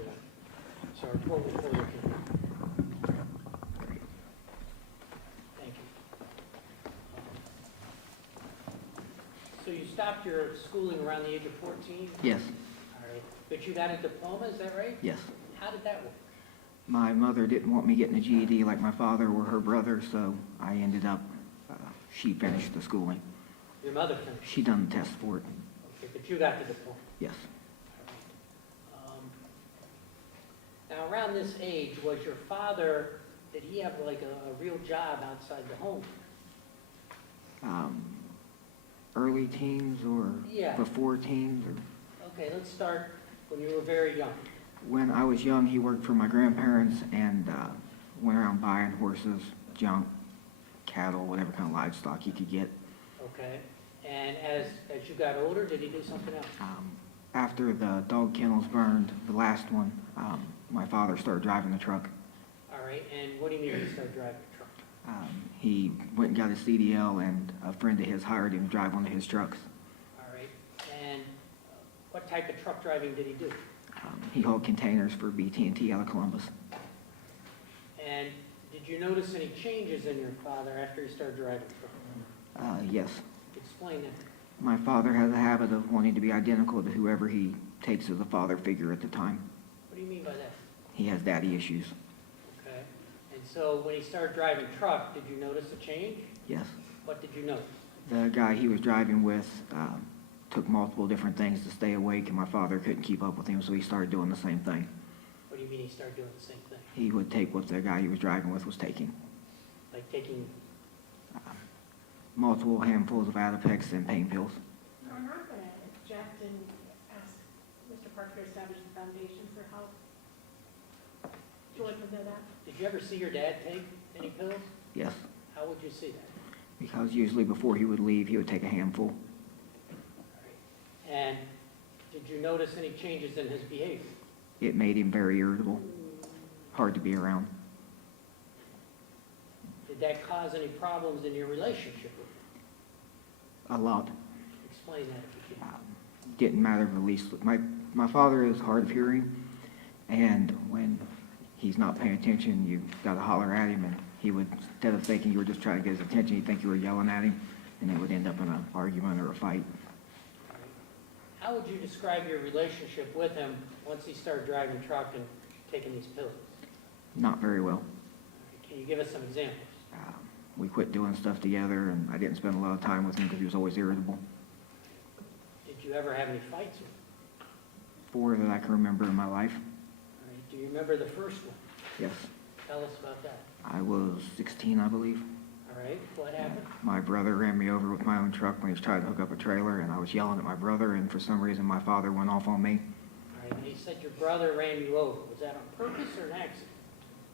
Sorry, pull the camera. Thank you. So you stopped your schooling around the age of 14? Yes. All right, but you got a diploma, is that right? Yes. How did that work? My mother didn't want me getting a GED like my father or her brother, so I ended up, she finished the schooling. Your mother finished? She done the test for it. Okay, but you got the diploma. Yes. Now, around this age, was your father, did he have like a real job outside the home? Early teens or Yeah. before teens? Or Okay, let's start when you were very young. when I was young, he worked for my grandparents and went around buying horses, junk, cattle, whatever kind of livestock he could get. Okay, and as you got older, did he do something else? After the dog kennels burned, the last one, my father started driving the truck. All right, and what do you mean he started driving a truck? He went and got his CDL, and a friend of his hired him to drive one of his trucks. All right, and what type of truck driving did he do? He hauled containers for BT&T out of Columbus. And did you notice any changes in your father after he started driving the truck? Yes. Explain that. My father has a habit of wanting to be identical to whoever he takes as a father figure at the time. What do you mean by that? He has daddy issues. Okay, and so when he started driving truck, did you notice a change? Yes. What did you notice? The guy he was driving with took multiple different things to stay awake, and my father couldn't keep up with him, so he started doing the same thing. What do you mean he started doing the same thing? He would take what the guy he was driving with was taking. Like taking, Multiple handfuls of Adipex and pain pills. I'm not going to object and ask Mr. Parker to establish the foundation for help. Would you like to know that? did you ever see your dad take any pills? Yes. How would you see that? Because usually before he would leave, he would take a handful. All right. And did you notice any changes in his behavior? It made him very irritable, hard to be around. Did that cause any problems in your relationship with him? A lot. Explain that if you can. Didn't matter the least. My father is hard of hearing, and when he's not paying attention, you got to holler at him, and he would, instead of thinking you were just trying to get his attention, he'd think you were yelling at him, and it would end up in an argument or a fight. All right. How would you describe your relationship with him once he started driving truck and taking these pills? Not very well. All right. Can you give us some examples? We quit doing stuff together, and I didn't spend a lot of time with him because he was always irritable. Did you ever have any fights with him? 4 that I can remember in my life. All right. Do you remember the first one? Yes. Tell us about that. I was 16, I believe. All right. What happened? My brother ran me over with my own truck when he was trying to hook up a trailer, and I was yelling at my brother, and for some reason my father went off on me. All right. And he said your brother ran you over. Was that on purpose or an accident?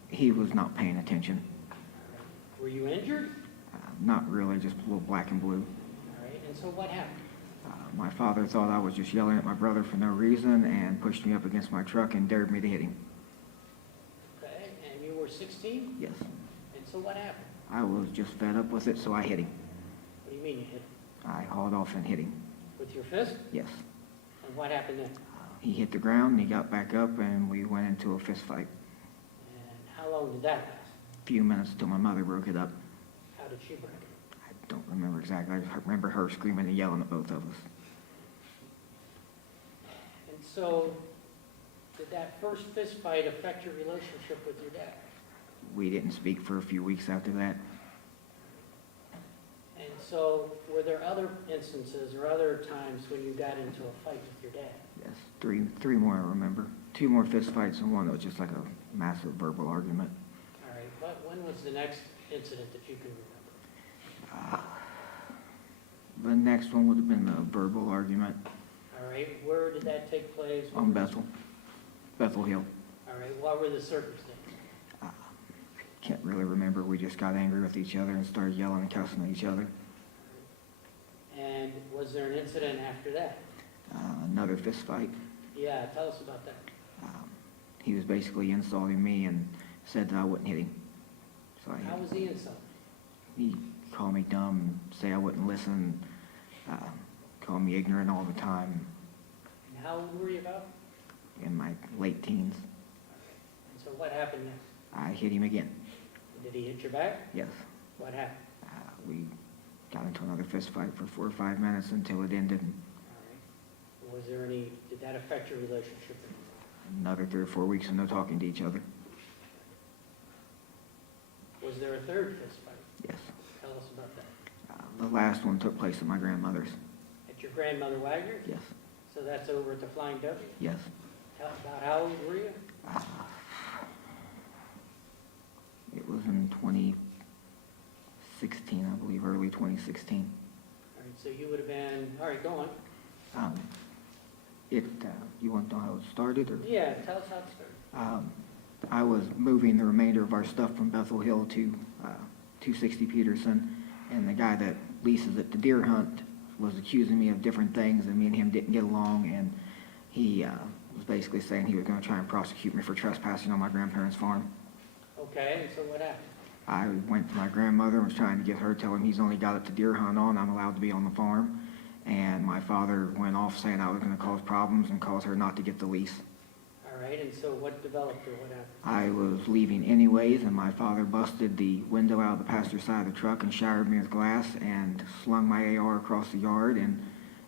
He was not paying attention. Were you injured? Not really, just a little black and blue. All right. And so what happened? My father thought I was just yelling at my brother for no reason and pushed me up against my truck and dared me to hit him. 16? Yes. And so what happened? I was just fed up with it, so I hit him. What do you mean you hit him? I hauled off and hit him. With your fist? Yes. And what happened then? He hit the ground, he got back up, and we went into a fist fight. And how long did that last? A few minutes till my mother broke it up. How did she break it? I don't remember exactly. I just remember her screaming and yelling at both of us. And so, did that first fist fight affect your relationship with your dad? We didn't speak for a few weeks after that. And so, were there other instances or other times when you got into a fight with your dad? Yes, three more I remember. 2 more fist fights and one that was just like a massive verbal argument. All right, when was the next incident that you can remember? The next one would have been a verbal argument All right, where did that take place? on Bethel Hill. All right, what were the circumstances? Can't really remember. We just got angry with each other and started yelling and cussing at each other. And was there an incident after that? Another fist fight. Yeah, tell us about that. He was basically insulting me and said that I wouldn't hit him. So How was he insulted? he called me dumb, say I wouldn't listen, called me ignorant all the time And how old were you about? in my late teens. And so what happened next? I hit him again. Did he hit your back? Yes. What happened? We got into another fist fight for 4 or 5 minutes until it ended. All right. Was there any, did that affect your relationship? Another 3 or 4 weeks of no talking to each other. Was there a third fist fight? Yes. Tell us about that. The last one took place at my grandmother's. At your grandmother Wagner? Yes. So that's over at the Flying W? Yes. About how old were you? It was in 2016, I believe, early 2016. All right, so you would have been, all right, go on. You want to know how it started, or? Yeah, tell us how it started. I was moving the remainder of our stuff from Bethel Hill to 260 Peterson, and the guy that leases it to deer hunt was accusing me of different things, and me and him didn't get along, and he was basically saying he was going to try and prosecute me for trespassing on my grandparents' farm. Okay, and so what happened? I went to my grandmother and was trying to get her, tell him he's only got it to deer hunt on, I'm allowed to be on the farm. And my father went off saying I was going to cause problems and cause her not to get the lease. All right, and so what developed or what happened? I was leaving anyways, and my father busted the window out of the passenger side of the truck and showered me with glass and slung my AR across the yard, and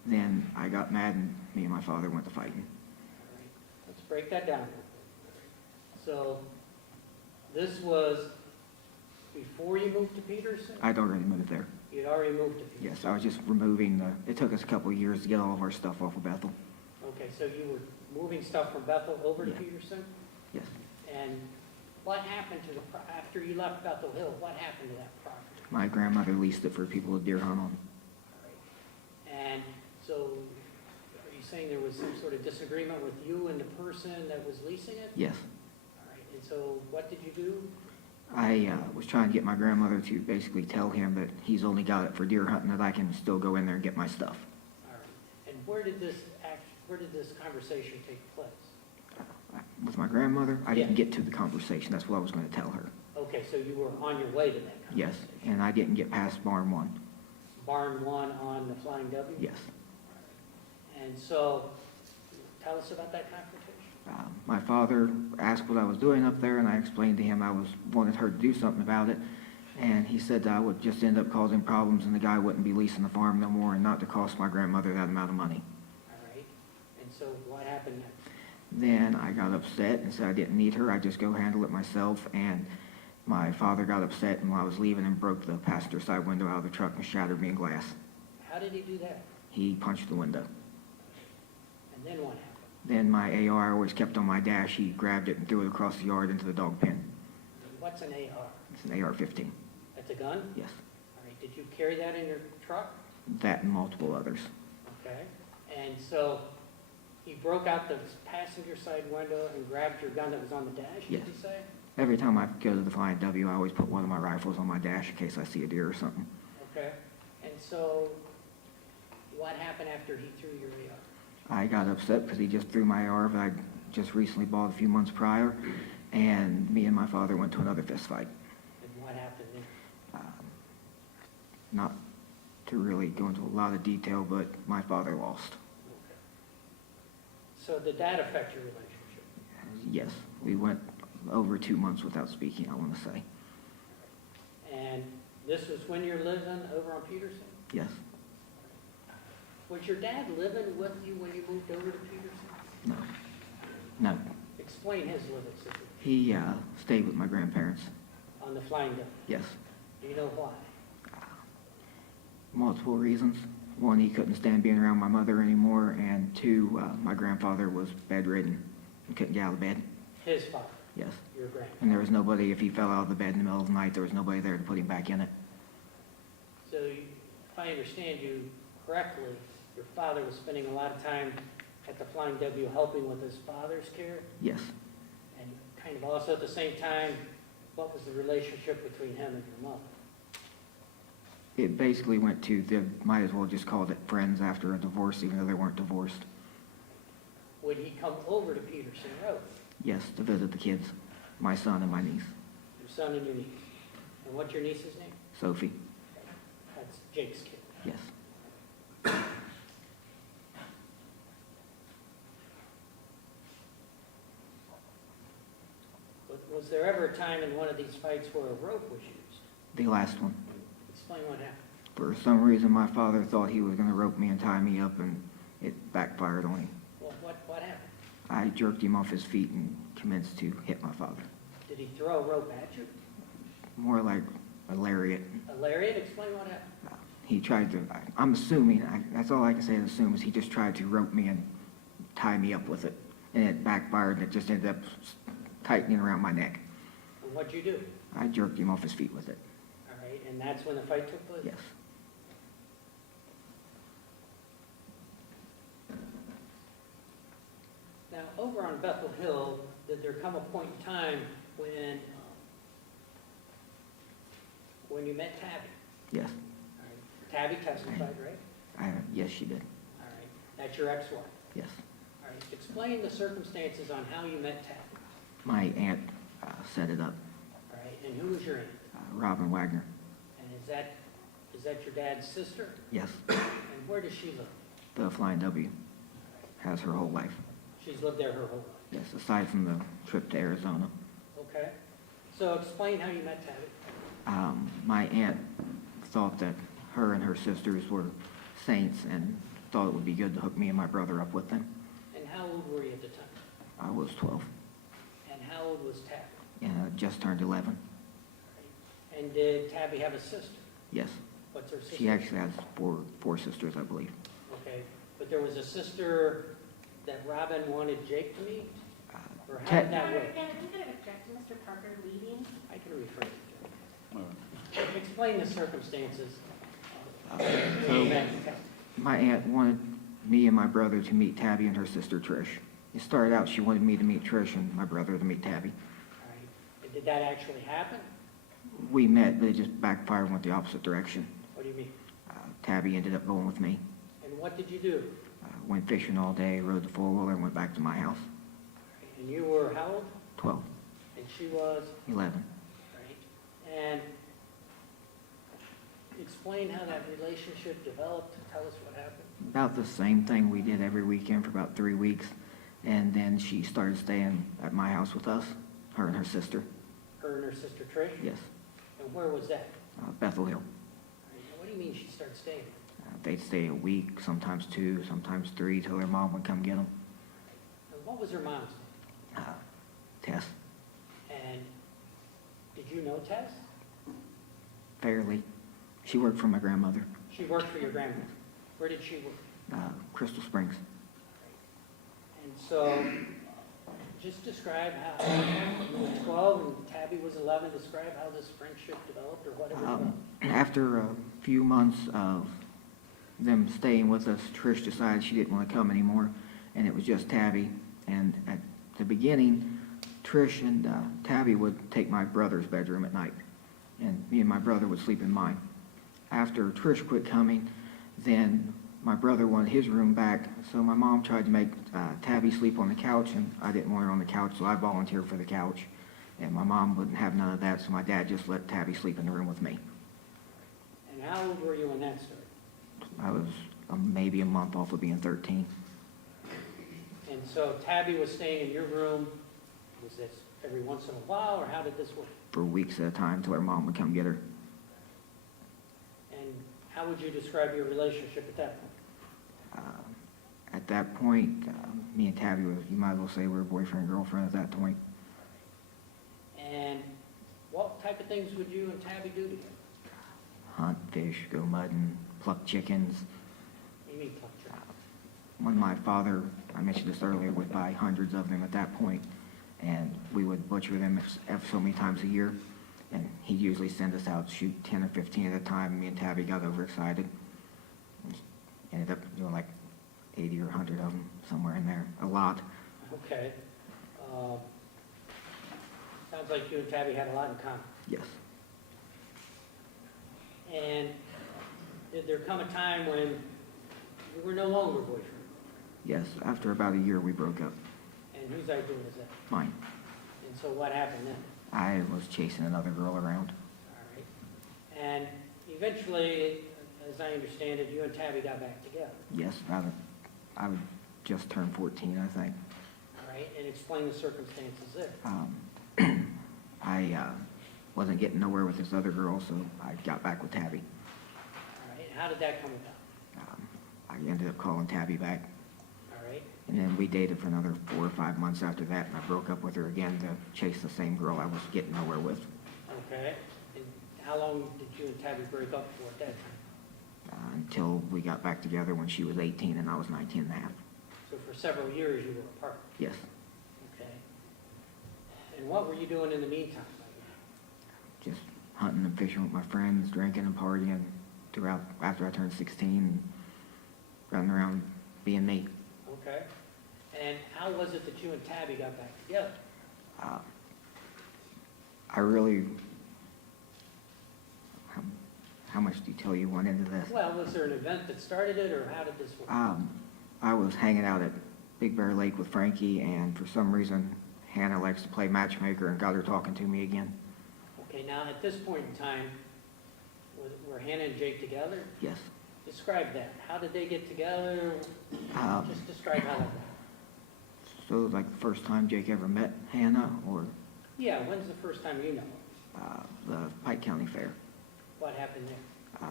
then I got mad and me and my father went to fighting. All right, let's break that down. So this was before you moved to Peterson? I'd already moved there. You'd already moved to Peterson? Yes, I was just removing it took us a couple of years to get all of our stuff off of Bethel. Okay, so you were moving stuff from Bethel over to Yeah. Peterson? Yes. And what happened to after you left Bethel Hill, what happened to that property? My grandmother leased it for people to deer hunt on. All right. And so are you saying there was some sort of disagreement with you and the person that was leasing it? Yes. All right, and so what did you do? I was trying to get my grandmother to basically tell him that he's only got it for deer hunting, that I can still go in there and get my stuff. All right. And where did this conversation take place? With my grandmother, I didn't Yeah. get to the conversation. That's what I was going to tell her. Okay, so you were on your way to that Yes, conversation? and I didn't get past barn 1. Barn 1 on the Flying W? Yes. And so, tell us about that confrontation. My father asked what I was doing up there, and I explained to him I wanted her to do something about it. And he said that I would just end up causing problems and the guy wouldn't be leasing the farm no more and not to cost my grandmother that amount of money. All right. And so what happened next? Then I got upset and said I didn't need her, I'd just go handle it myself. And my father got upset, and while I was leaving and broke the passenger side window out of the truck and shattered me in glass. How did he do that? He punched the window. And then what happened? Then my AR I always kept on my dash, he grabbed it and threw it across the yard into the dog pen. What's an AR? It's an AR-15. That's a gun? Yes. All right. Did you carry that in your truck? That and multiple others. Okay. And so he broke out the passenger side window and grabbed your gun that was on the dash, Yes. did you say? Every time I go to the Flying W, I always put one of my rifles on my dash in case I see a deer or something. Okay. And so what happened after he threw your AR? I got upset because he just threw my AR that I just recently bought a few months prior, and me and my father went to another fist fight. And what happened there? Not to really go into a lot of detail, but my father lost. Okay. So did that affect your relationship? Yes, we went over 2 months without speaking, I want to say. And this was when you're living over on Peterson? Yes. Was your dad living with you when you moved over to Peterson? No. No. Explain his living situation He stayed with my grandparents. on the Flying Dutchman. Yes. Do you know why? Multiple reasons. One, he couldn't stand being around my mother anymore, and two, my grandfather was bedridden and couldn't get out of bed. His father, Yes. your grandfather. And there was nobody, if he fell out of the bed in the middle of the night, there was nobody there to put him back in it. So if I understand you correctly, your father was spending a lot of time at the Flying W helping with his father's care, Yes. and kind of also at the same time, what was the relationship between him and your mother? It basically went to, they might as well just called it friends after a divorce, even though they weren't divorced. Would he come over to Peterson Road, Yes, to visit the kids, my son and my niece, your son and your niece? And what's your niece's name? Sophie. That's Jake's kid. Yes. Was there ever a time in one of these fights where a rope was used? The last one. Explain what happened. For some reason, my father thought he was going to rope me and tie me up, and it backfired on him. Well, what happened? I jerked him off his feet and commenced to hit my father. Did he throw a rope at you? More like a lariat. A lariat? Explain what happened. He tried to, I'm assuming, that's all I can say is assume, is he just tried to rope me and tie me up with it. And it backfired, and it just ended up tightening around my neck. And what'd you do? I jerked him off his feet with it. All right, and that's when the fight took place? Yes. Now, over on Bethel Hill, did there come a point in time when you met Tabby? Yes. All right. Tabby testified, right? Yes, she did. All right. That's your ex-wife. Yes. All right. Explain the circumstances on how you met Tabby. My aunt set it up, All right. And who was your aunt? Robin Wagner. And is that your dad's sister? Yes. And where does she live? The Flying W. Has her whole life. She's lived there her whole life. Yes, aside from the trip to Arizona. Okay. So explain how you met Tabby. My aunt thought that her and her sisters were saints and thought it would be good to hook me and my brother up with them. And how old were you at the time? I was 12 And how old was Tabby? and just turned 11. And did Tabby have a sister? Yes. What's her sister? She actually has four sisters, I believe. Okay, but there was a sister that Robin wanted Jake to meet? Or how Ted- did that Your Honor, work? again, I'm going to object to Mr. Parker leaving. I can refer to All right. Jake. Explain the circumstances of So- when you met Tabby. My aunt wanted me and my brother to meet Tabby and her sister Trish. It started out she wanted me to meet Trish and my brother to meet Tabby. All right. And did that actually happen? We met, but it just backfired and went the opposite direction. What do you mean? Tabby ended up going with me. And what did you do? Went fishing all day, rode the four-wheeler, and went back to my house. And you were how old? 12, And she was? 11. Right. And explain how that relationship developed. Tell us what happened. About the same thing we did every weekend for about 3 weeks. And then she started staying at my house with us, her and her sister. Her and her sister Trish? Yes, And where was that? Bethel Hill. All right. What do you mean she started staying? They'd stay a week, sometimes 2, sometimes 3, till their mom would come get them. And what was her mom's name? Tess, And did you know Tess? fairly. She worked for my grandmother, She worked for your grandmother. Where did she work? Crystal Springs. And so, just describe how, you were 12 and Tabby was 11, describe how this friendship developed or whatever developed. After a few months of them staying with us, Trish decided she didn't want to come anymore, and it was just Tabby. And at the beginning, Trish and Tabby would take my brother's bedroom at night, and me and my brother would sleep in mine. After Trish quit coming, then my brother wanted his room back, so my mom tried to make Tabby sleep on the couch, and I didn't want her on the couch, so I volunteered for the couch. And my mom wouldn't have none of that, so my dad just let Tabby sleep in the room with me. And how old were you when that started? I was maybe a month off of being 13. And so Tabby was staying in your room, was this every once in a while, or how did this work? For weeks at a time till her mom would come get her. And how would you describe your relationship at that point? At that point, me and Tabby was, you might as well say we were boyfriend and girlfriend at that point. And what type of things would you and Tabby do together? Hunt, fish, go mudding, pluck chickens. What do you mean pluck chickens? When my father, I mentioned this earlier, would buy hundreds of them at that point, and we would butcher them ever so many times a year. And he'd usually send us out, shoot 10 or 15 at a time. Me and Tabby got overexcited. Ended up doing like 80 or 100 of them, somewhere in there, a lot. Okay. Sounds like you and Tabby had a lot in common. Yes. And did there come a time when you were no longer boyfriend? Yes, after about a year, we broke up. And whose idea was that? Mine. And so what happened then? I was chasing another girl around. All right. And eventually, as I understand it, you and Tabby got back together. Yes, I would just turn 14, I think. All right. And explain the circumstances there. I wasn't getting nowhere with this other girl, so I got back with Tabby. All right. How did that come about? I ended up calling Tabby back, All right. and then we dated for another 4 or 5 months after that, and I broke up with her again to chase the same girl I was getting nowhere with. Okay. And how long did you and Tabby break up for at that time? Until we got back together when she was 18 and I was 19 and a half. So for several years you were apart. Yes. Okay. And what were you doing in the meantime? Just hunting and fishing with my friends, drinking and partying throughout after I turned 16, and running around being me. Okay. And how was it that you and Tabby got back together? I really, how much detail you want into this? Well, was there an event that started it, or how did this work? I was hanging out at Big Bear Lake with Frankie, and for some reason, Hannah likes to play matchmaker and got her talking to me again. Okay, now at this point in time, were Hannah and Jake together? Yes. Describe that. How did they get together? Just describe how that went. So it was like the first time Jake ever met Hannah, or Yeah, when's the first time you know her? the Pike County Fair. What happened there?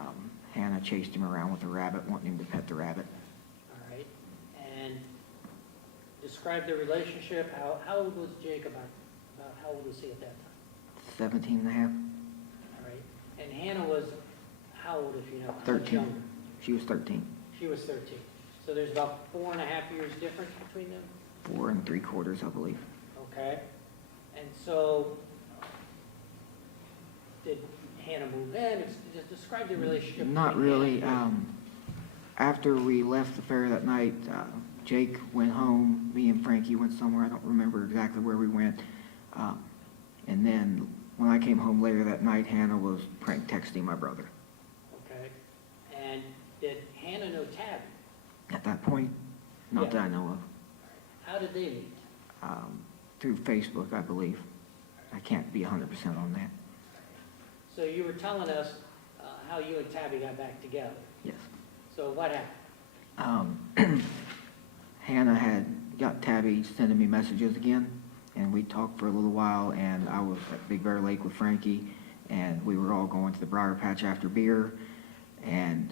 Hannah chased him around with a rabbit, wanting him to pet the rabbit. All right. And describe their relationship. How old was Jake about how old was he at that time? 17 and a half. All right. And Hannah was how old, if you know? How much 13. younger? She was 13. She was 13. So there's about 4.5 years difference between them? 4 3/4, I believe. Okay. And so, did Hannah move in? Just describe the relationship. Not between really. Hannah and After we left the fair that night, Jake went home. Me and Frankie went somewhere. I don't remember exactly where we went. And then when I came home later that night, Hannah was prank texting my brother. Okay. And did Hannah know Tabby? At that point, not Yeah. that I know of. How did they meet? Through Facebook, I believe. I can't be 100% on that. So you were telling us how you and Tabby got back together. Yes. So what happened? Hannah had got Tabby sending me messages again, and we talked for a little while, and I was at Big Bear Lake with Frankie, and we were all going to the Briar Patch after beer, and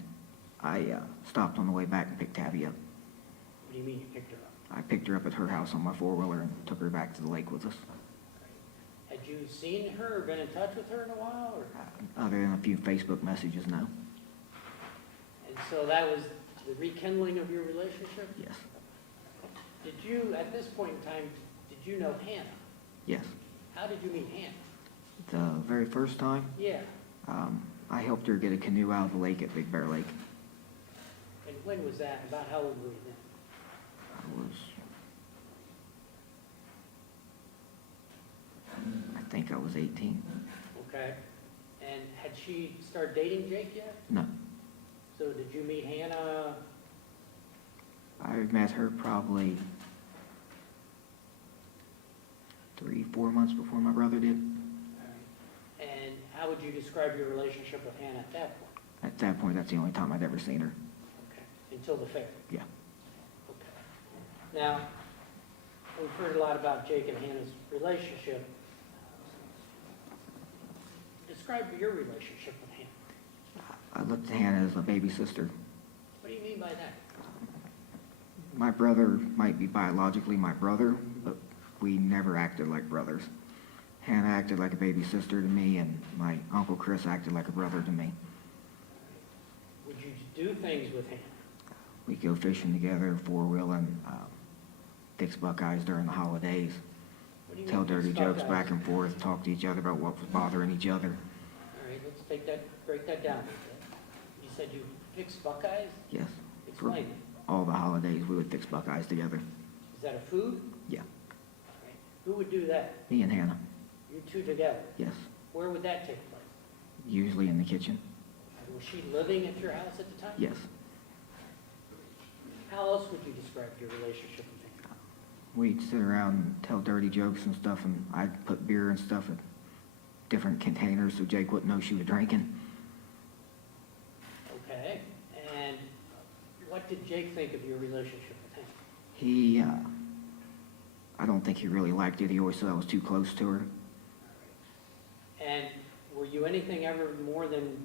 I stopped on the way back and picked Tabby up. What do you mean you picked her up? I picked her up at her house on my four-wheeler and took her back to the lake with us. Had you seen her or been in touch with her in a while? Or? Other than a few Facebook messages, no. And so that was the rekindling of your relationship? Yes. Did you, at this point in time, did you know Hannah? Yes. How did you meet Hannah? The very first time, Yeah. I helped her get a canoe out of the lake at Big Bear Lake. And when was that? About how old were you then? I think I was 18. Okay. And had she started dating Jake yet? No. So did you meet Hannah? I met her probably 3, 4 months before my brother did. All right. And how would you describe your relationship with Hannah at that point? At that point, that's the only time I'd ever seen her. Okay. Until the fair? Yeah. Okay. Now, we've heard a lot about Jake and Hannah's relationship. Describe your relationship with Hannah. I looked at Hannah as a baby sister. What do you mean by that? My brother might be biologically my brother, but we never acted like brothers. Hannah acted like a baby sister to me, and my Uncle Chris acted like a brother to me. Would you do things with Hannah? We'd go fishing together, four-wheeling, fix Buckeyes during the holidays, What do you tell mean, dirty fix jokes Buckeyes? back and forth, talk to each other about what was bothering each other. All right, let's break that down a bit. You said you fixed Buckeyes? Yes, Explain it. all the holidays, we would fix Buckeyes together. Is that a food? Yeah. All right. Who would do that? Me and Hannah, You two together? yes, Where would that take place? usually in the kitchen, Was she living at your house at the time? yes. How else would you describe your relationship with Hannah? We'd sit around and tell dirty jokes and stuff, and I'd put beer and stuff in different containers so Jake wouldn't know she was drinking. Okay, and what did Jake think of your relationship with Hannah? He, I don't think he really liked it. He always said I was too close to her. And were you anything ever more than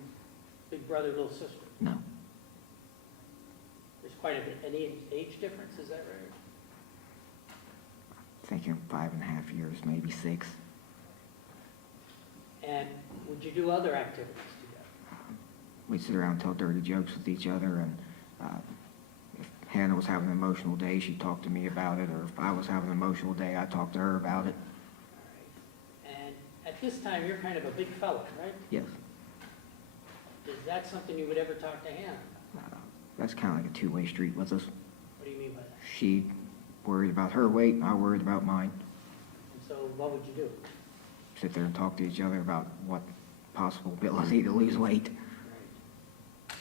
big brother, little sister? No, There's quite a bit, any age difference, is that right? thinking 5.5 years, maybe 6. And would you do other activities together? We'd sit around and tell dirty jokes with each other, and if Hannah was having an emotional day, she'd talk to me about it, or if I was having an emotional day, I'd talk to her about it. All right. And at this time, you're kind of a big fella, right? Yes, Is that something you would ever talk to Hannah about? that's kind of like a two-way street with us. What do you mean by that? She worried about her weight, and I worried about mine. And so what would you do? Sit there and talk to each other about what possible ability to lose weight. Right.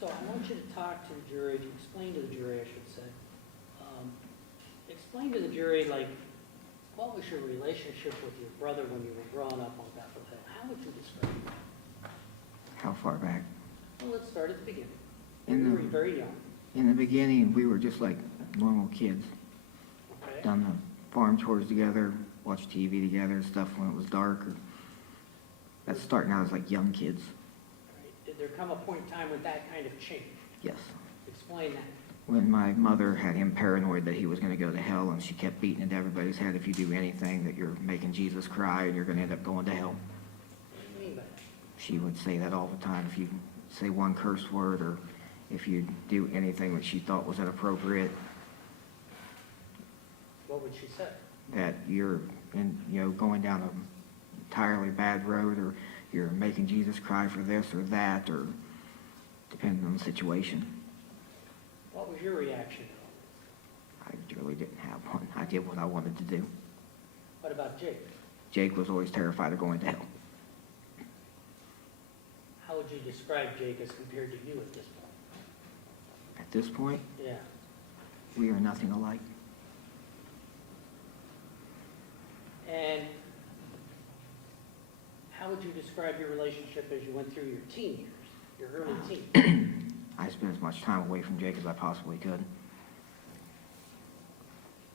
So I want you to talk to the jury, to explain to the jury, I should say. Explain to the jury, like, what was your relationship with your brother when you were growing up on Bethel Hill? How would you describe it? How far back? Well, let's start at the beginning. In You the- were very young, In the beginning, we were just like normal kids. okay? Done the farm chores together, watched TV together, stuff when it was dark. That's starting out as like young kids. Right. Did there come a point in time when that kind of changed? Yes. Explain that. When my mother had him paranoid that he was going to go to hell, and she kept beating into everybody's head, if you do anything, that you're making Jesus cry and you're going to end up going to hell. What do you mean by that? She would say that all the time. If you say one curse word, or if you do anything that she thought was inappropriate, What would she say? that you're going down an entirely bad road, or you're making Jesus cry for this or that, or depending on the situation. What was your reaction to all this? I really didn't have one. I did what I wanted to do. What about Jake? Jake was always terrified of going to hell. How would you describe Jake as compared to you at this point? At this point, Yeah. we are nothing alike. And how would you describe your relationship as you went through your teen years, your early teens? I spent as much time away from Jake as I possibly could.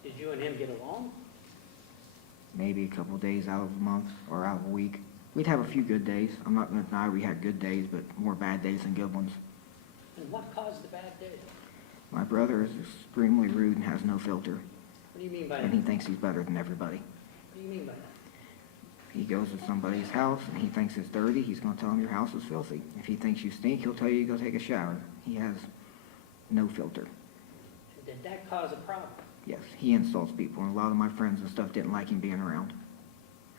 Did you and him get along? Maybe a couple days out of a month or out of a week. We'd have a few good days. I'm not going to deny we had good days, but more bad days than good ones. And what caused the bad days? My brother is extremely rude and has no filter, What do you mean by that? and he thinks he's better than everybody. What do you mean by that? He goes to somebody's house and he thinks it's dirty, he's going to tell him your house is filthy. If he thinks you stink, he'll tell you to go take a shower. He has no filter. And did that cause a problem? Yes, he insults people, and a lot of my friends and stuff didn't like him being around.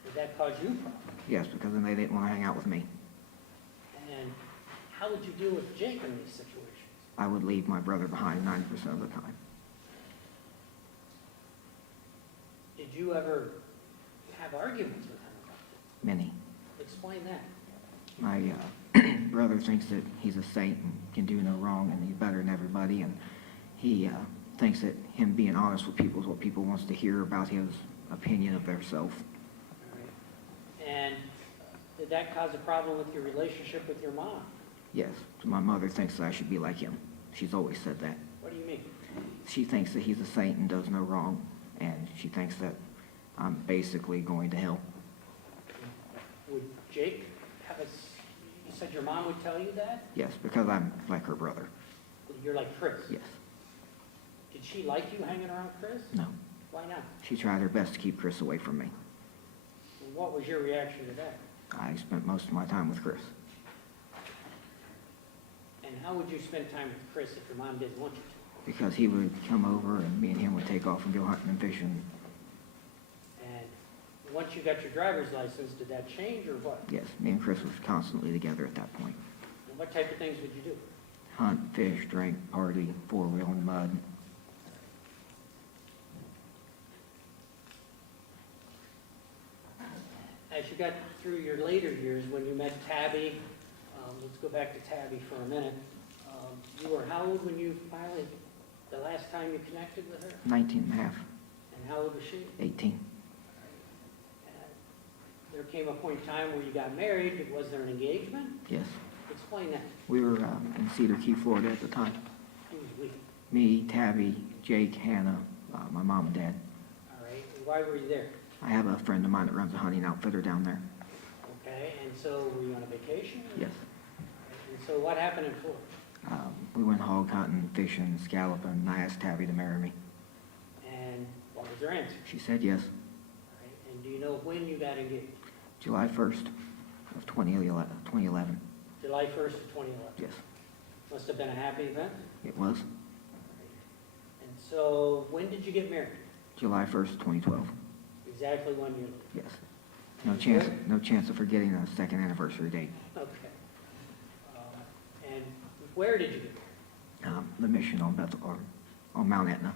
Did that cause you problems? Yes, because then they didn't want to hang out with me. And how would you deal with Jake in these situations? I would leave my brother behind 90% of the time. Did you ever have arguments with him about this? Many. Explain that. My brother thinks that he's a saint and can do no wrong and he's better than everybody, and he thinks that him being honest with people is what people wants to hear about his opinion of theirself. All right. And did that cause a problem with your relationship with your mom? Yes, my mother thinks that I should be like him. She's always said that. What do you mean? She thinks that he's a saint and does no wrong, and she thinks that I'm basically going to hell. Would Jake have you said your mom would tell you that? Yes, because I'm like her brother. You're like Chris? Yes. Did she like you hanging around Chris? No. Why not? She tried her best to keep Chris away from me. What was your reaction to that? I spent most of my time with Chris. And how would you spend time with Chris if your mom didn't want you to? Because he would come over and me and him would take off and go hunting and fishing. And once you got your driver's license, did that change or what? Yes, me and Chris was constantly together at that point. And what type of things would you do? Hunt, fish, drink, party, four-wheel in the mud. As you got through your later years, when you met Tabby, let's go back to Tabby for a minute. You were how old when you finally, the last time you connected with her? 19 and a half, And how old was she? 18. There came a point in time where you got married. Was there an engagement? Yes. Explain that. We were in Cedar Key, Florida at the time. Who was we? Me, Tabby, Jake, Hannah, my mom and dad. All right. And why were you there? I have a friend of mine that runs a hunting outfitter down there. Okay. And so were you on a vacation? Yes. And so what happened in Florida? We went hog hunting, fishing, scalloping, and I asked Tabby to marry me. And what was her answer? She said yes. All right. And do you know when you got engaged? July 1st of 2011. July 1st of 2011. Yes, Must have been a happy event. it was. And so when did you get married? July 1st, 2012. Exactly 1 year later. Yes. No chance of forgetting a second anniversary date. Okay. And where did you get married? The mission on on Mount Etna. All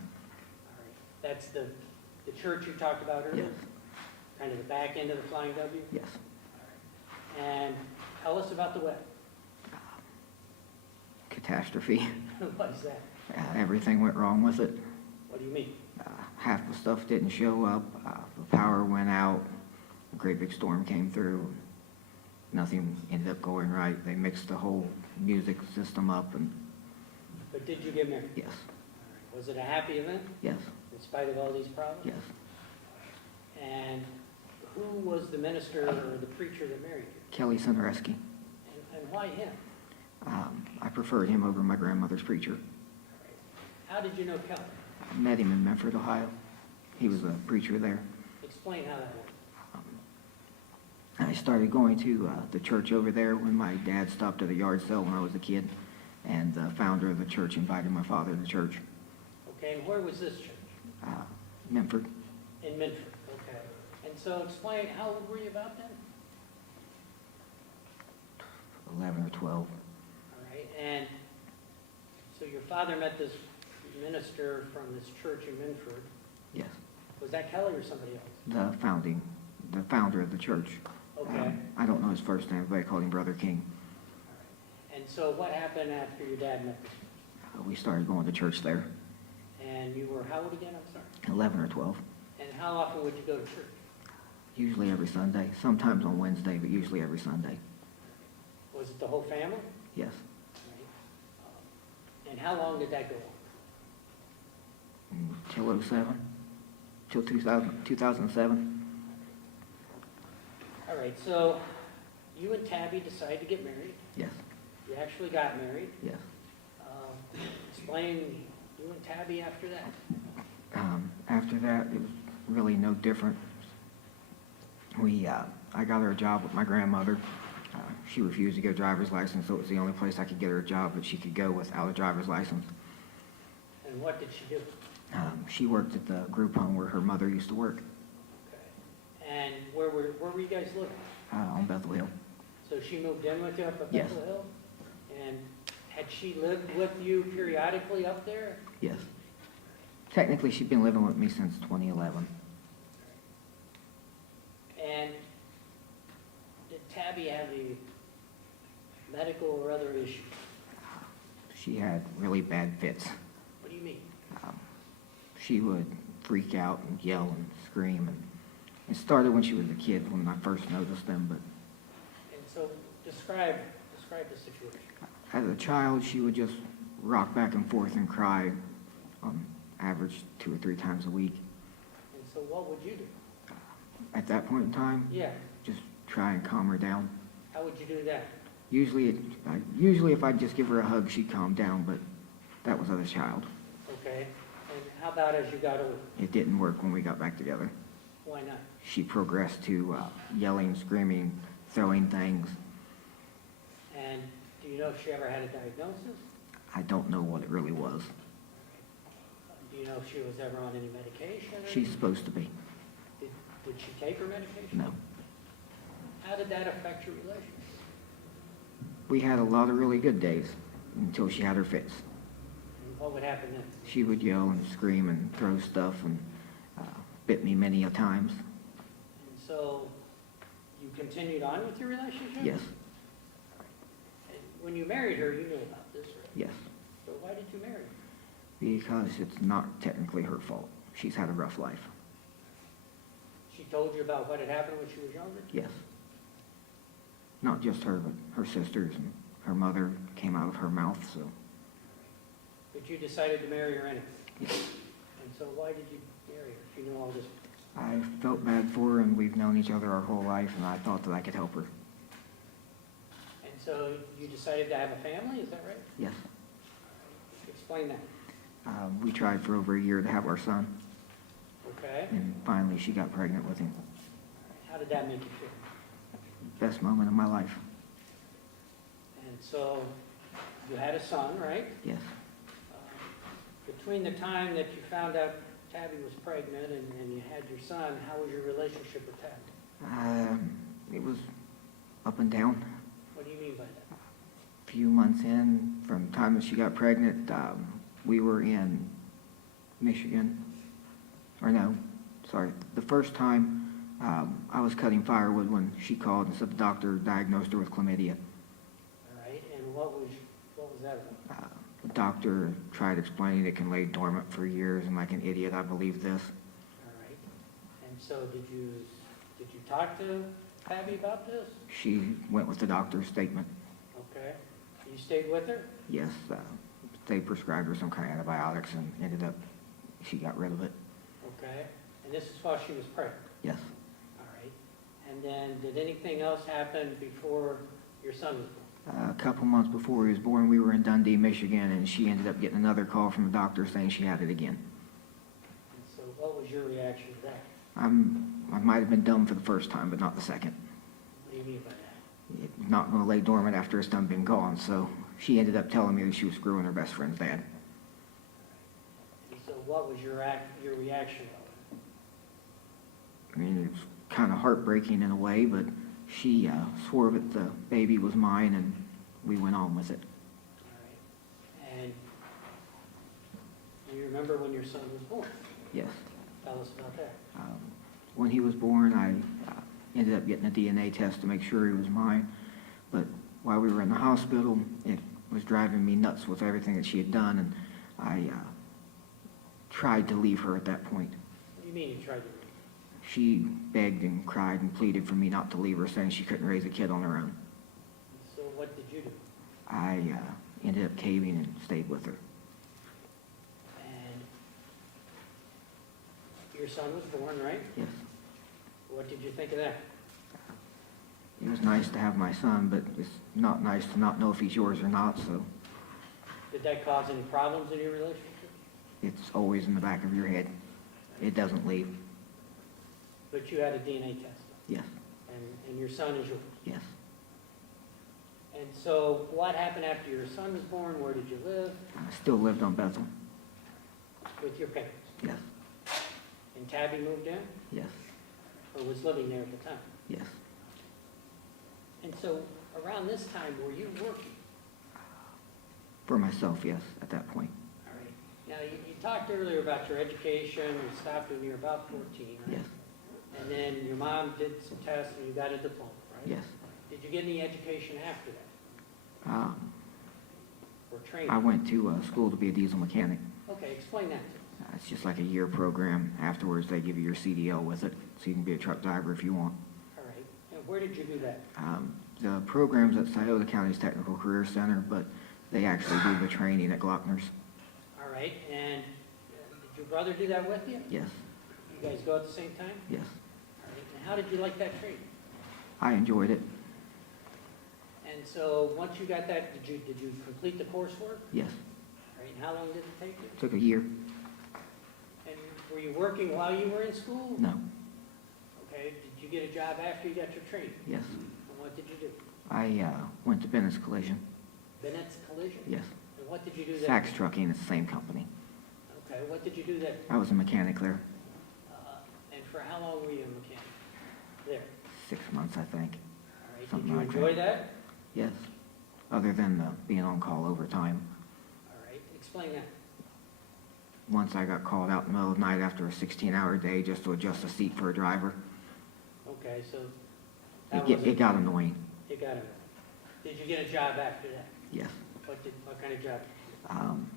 right. That's the church you talked about earlier? Yes. Kind of the back end of the Flying W? Yes. And tell us about the wedding. Catastrophe. What is that? Everything went wrong with it. What do you mean? Half the stuff didn't show up. The power went out. A great big storm came through. Nothing ended up going right. They mixed the whole music system up, and But did you get married? yes, All right. Was it a happy event yes, in spite of all these problems? yes. And who was the minister or the preacher that married you? Kelly Sonareski. And why him? I preferred him over my grandmother's preacher. How did you know Kelly? I met him in Medford, Ohio. He was a preacher there. Explain how that worked. I started going to the church over there when my dad stopped at a yard sale when I was a kid, and the founder of the church invited my father to church. Okay, and where was this church? Memphis. In Minford, okay. And so explain, how old were you about then? 11 or 12. All right, and so your father met this minister from this church in Minford. Yes. Was that Kelly or somebody else? The founder of the church. Okay. I don't know his first name, but I called him Brother King. And so what happened after your dad met this? We started going to church there, And you were how old again, I'm sorry? 11 or 12. And how often would you go to church? Usually every Sunday, sometimes on Wednesday, but usually every Sunday. Was it the whole family? Yes. Right. And how long did that go on? Till 07, till 2007. All right, so you and Tabby decided to get married. Yes, You actually got married. yes. Explain you and Tabby after that. After that, it was really no different. I got her a job with my grandmother. She refused to get a driver's license, so it was the only place I could get her a job that she could go without a driver's license. And what did she do? She worked at the group home where her mother used to work, Okay. And where were you guys living? on Bethel Hill. So she moved in with you up at Yes. Bethel Hill? And had she lived with you periodically up there? Yes. Technically, she's been living with me since 2011. And did Tabby have any medical or other issues? She had really bad fits. What do you mean? She would freak out and yell and scream. And it started when she was a kid, when I first noticed them. But And so describe the situation. as a child, she would just rock back and forth and cry on average 2 or 3 times a week. And so what would you do? At that point in time, Yeah, just try and calm her down. how would you do that? Usually if I'd just give her a hug, she'd calm down, but that was as a child. Okay, and how about as you got older? It didn't work when we got back together. Why not? She progressed to yelling, screaming, throwing things. And do you know if she ever had a diagnosis? I don't know what it really was. Do you know if she was ever on any medication? or She's supposed to be. Did she take her medication? No. How did that affect your relationship? We had a lot of really good days until she had her fits. And what would happen then? She would yell and scream and throw stuff and bit me many a times. And so you continued on with your relationship? Yes, And when you married her, you knew about this, right? yes. So why did you marry her? Because it's not technically her fault. She's had a rough life. She told you about what had happened when she was younger? Yes. Not just her, but her sisters and her mother came out of her mouth, so But you decided to marry her anyway? yes. And so why did you marry her if you knew all this? I felt bad for her, and we've known each other our whole life, and I thought that I could help her. And so you decided to have a family, is that right? Yes. Explain that. We tried for over a year to have our son, Okay. and finally she got pregnant with him. How did that make you feel? Best moment of my life. And so you had a son, right? Yes. Between the time that you found out Tabby was pregnant and you had your son, how was your relationship with Tabby? It was up and down. What do you mean by that? A few months in, from the time that she got pregnant, we were in Michigan. Or no, sorry. The first time I was cutting firewood when she called and said the doctor diagnosed her with chlamydia. All right, and what was that about? The doctor tried explaining it can lay dormant for years, and like an idiot, I believed this. All right. And so did you talk to Tabby about this? She went with the doctor's statement. Okay. You stayed with her? Yes, they prescribed her some kind of antibiotics, and ended up, she got rid of it. Okay. And this is while she was pregnant? Yes. All right. And then did anything else happen before your son was born? A couple months before he was born, we were in Dundee, Michigan, and she ended up getting another call from the doctor saying she had it again. And so what was your reaction to that? I might have been dumb for the first time, but not the second. What do you mean by that? It's not going to lay dormant after his son been gone, so she ended up telling me that she was screwing her best friend's dad. And so what was your reaction of it? I mean, it's kind of heartbreaking in a way, but she swore that the baby was mine, and we went on with it. All right. And do you remember when your son was born? Yes. Tell us about that. When he was born, I ended up getting a DNA test to make sure he was mine. But while we were in the hospital, it was driving me nuts with everything that she had done, and I tried to leave her at that point. What do you mean you tried to? She begged and cried and pleaded for me not to leave her, saying she couldn't raise a kid on her own. So what did you do? I ended up caving and stayed with her. And your son was born, right? Yes. What did you think of that? It was nice to have my son, but it's not nice to not know if he's yours or not, so Did that cause any problems in your relationship? it's always in the back of your head. It doesn't leave. But you had a DNA test, Yes, and your son is yours. yes. And so what happened after your son was born? Where did you live? I still lived on Bethel. With your parents? Yes, And Tabby moved in, yes, or was living there at the time? yes. And so around this time, were you working? For myself, yes, at that point. All right. Now, you talked earlier about your education, you stopped when you were about 14, right? Yes, And then your mom did some tests and you got a diploma, right? yes. Did you get any education after that, or training? I went to school to be a diesel mechanic. Okay, explain that to us. It's just like a year program. Afterwards, they give you your CDL with it, so you can be a truck driver if you want. All right. And where did you do that? The program's at Scioto County's Technical Career Center, but they actually do the training at Glockner's. All right. And did your brother do that with you? Yes, You guys go at the same time? yes. All right. And how did you like that training? I enjoyed it. And so once you got that, did you complete the coursework? Yes, All right. And how long did it take you? took a year. And were you working while you were in school? No, Okay. Did you get a job after you got your training? yes. And what did you do? I went to Bennett's Collision. Bennett's Collision? Yes. And what did you do there? Sachs Trucking, it's the same company. Okay. What did you do there? I was a mechanic there, And for how long were you a mechanic there? 6 months, I think. All right. Did Something you like enjoy that? Yes, other than being on call overtime. All right. Explain that. Once I got called out in the middle of the night after a 16-hour day just to adjust a seat for a driver. Okay. So It, that get, was it got annoying, it got it. Did you get a job after that? yes. What kind of job?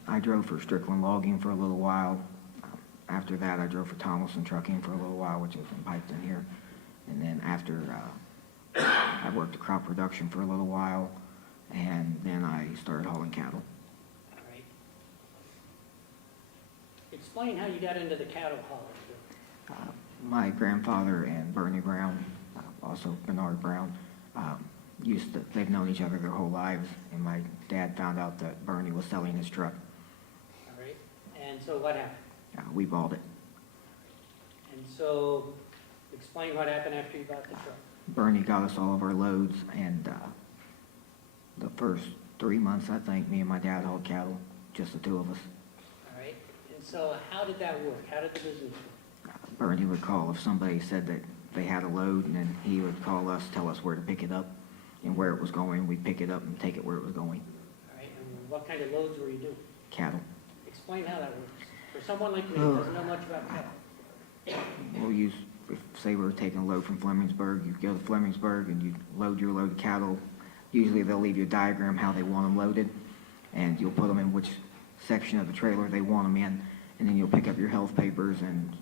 I drove for Strickland Logging for a little while. After that, I drove for Thomason Trucking for a little while, which is in Piketon here. And then after, I worked at crop production for a little while, and then I started hauling cattle. All right. Explain how you got into the cattle hauling. My grandfather and Bernie Brown, also Bernard Brown, they've known each other their whole lives, and my dad found out that Bernie was selling his truck. All right. And so what happened? We bought it. And so explain what happened after you bought the truck. Bernie got us all of our loads, and the first 3 months, I think, me and my dad hauled cattle, just the two of us. All right. And so how did that work? How did the business work? Bernie would call if somebody said that they had a load, and then he would call us, tell us where to pick it up and where it was going. We'd pick it up and take it where it was going. All right. And what kind of loads were you doing? Cattle. Explain how that works. For someone like me who doesn't know much about cattle. We'll use, say we were taking a load from Flemingsburg, you go to Flemingsburg and you load your load of cattle. Usually they'll leave you a diagram how they want them loaded, and you'll put them in which section of the trailer they want them in, and then you'll pick up your health papers and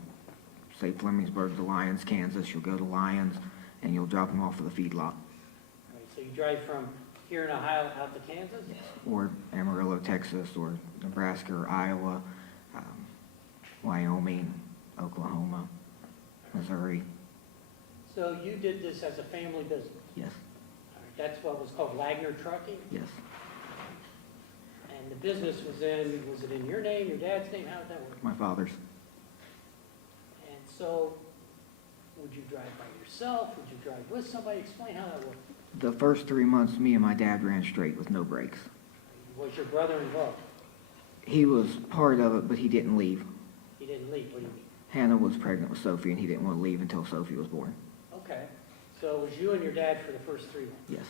say Flemingsburg to Lyons, Kansas, you'll go to Lyons, and you'll drop them off at the feedlot. All right. So you drive from here in Ohio out to Kansas? Or Amarillo, Texas, or Nebraska, or Iowa, Wyoming, Oklahoma, Missouri. So you did this as a family business? Yes, All right. That's what was called Wagner Trucking? yes. And the business was it in your name, your dad's name? How did that work? My father's. And so, would you drive by yourself? Would you drive with somebody? Explain how that worked. The first 3 months, me and my dad ran straight with no brakes. Was your brother involved? He was part of it, but he didn't leave. He didn't leave, what do you mean? Hannah was pregnant with Sophie, and he didn't want to leave until Sophie was born. Okay, so it was you and your dad for the first 3 months? Yes,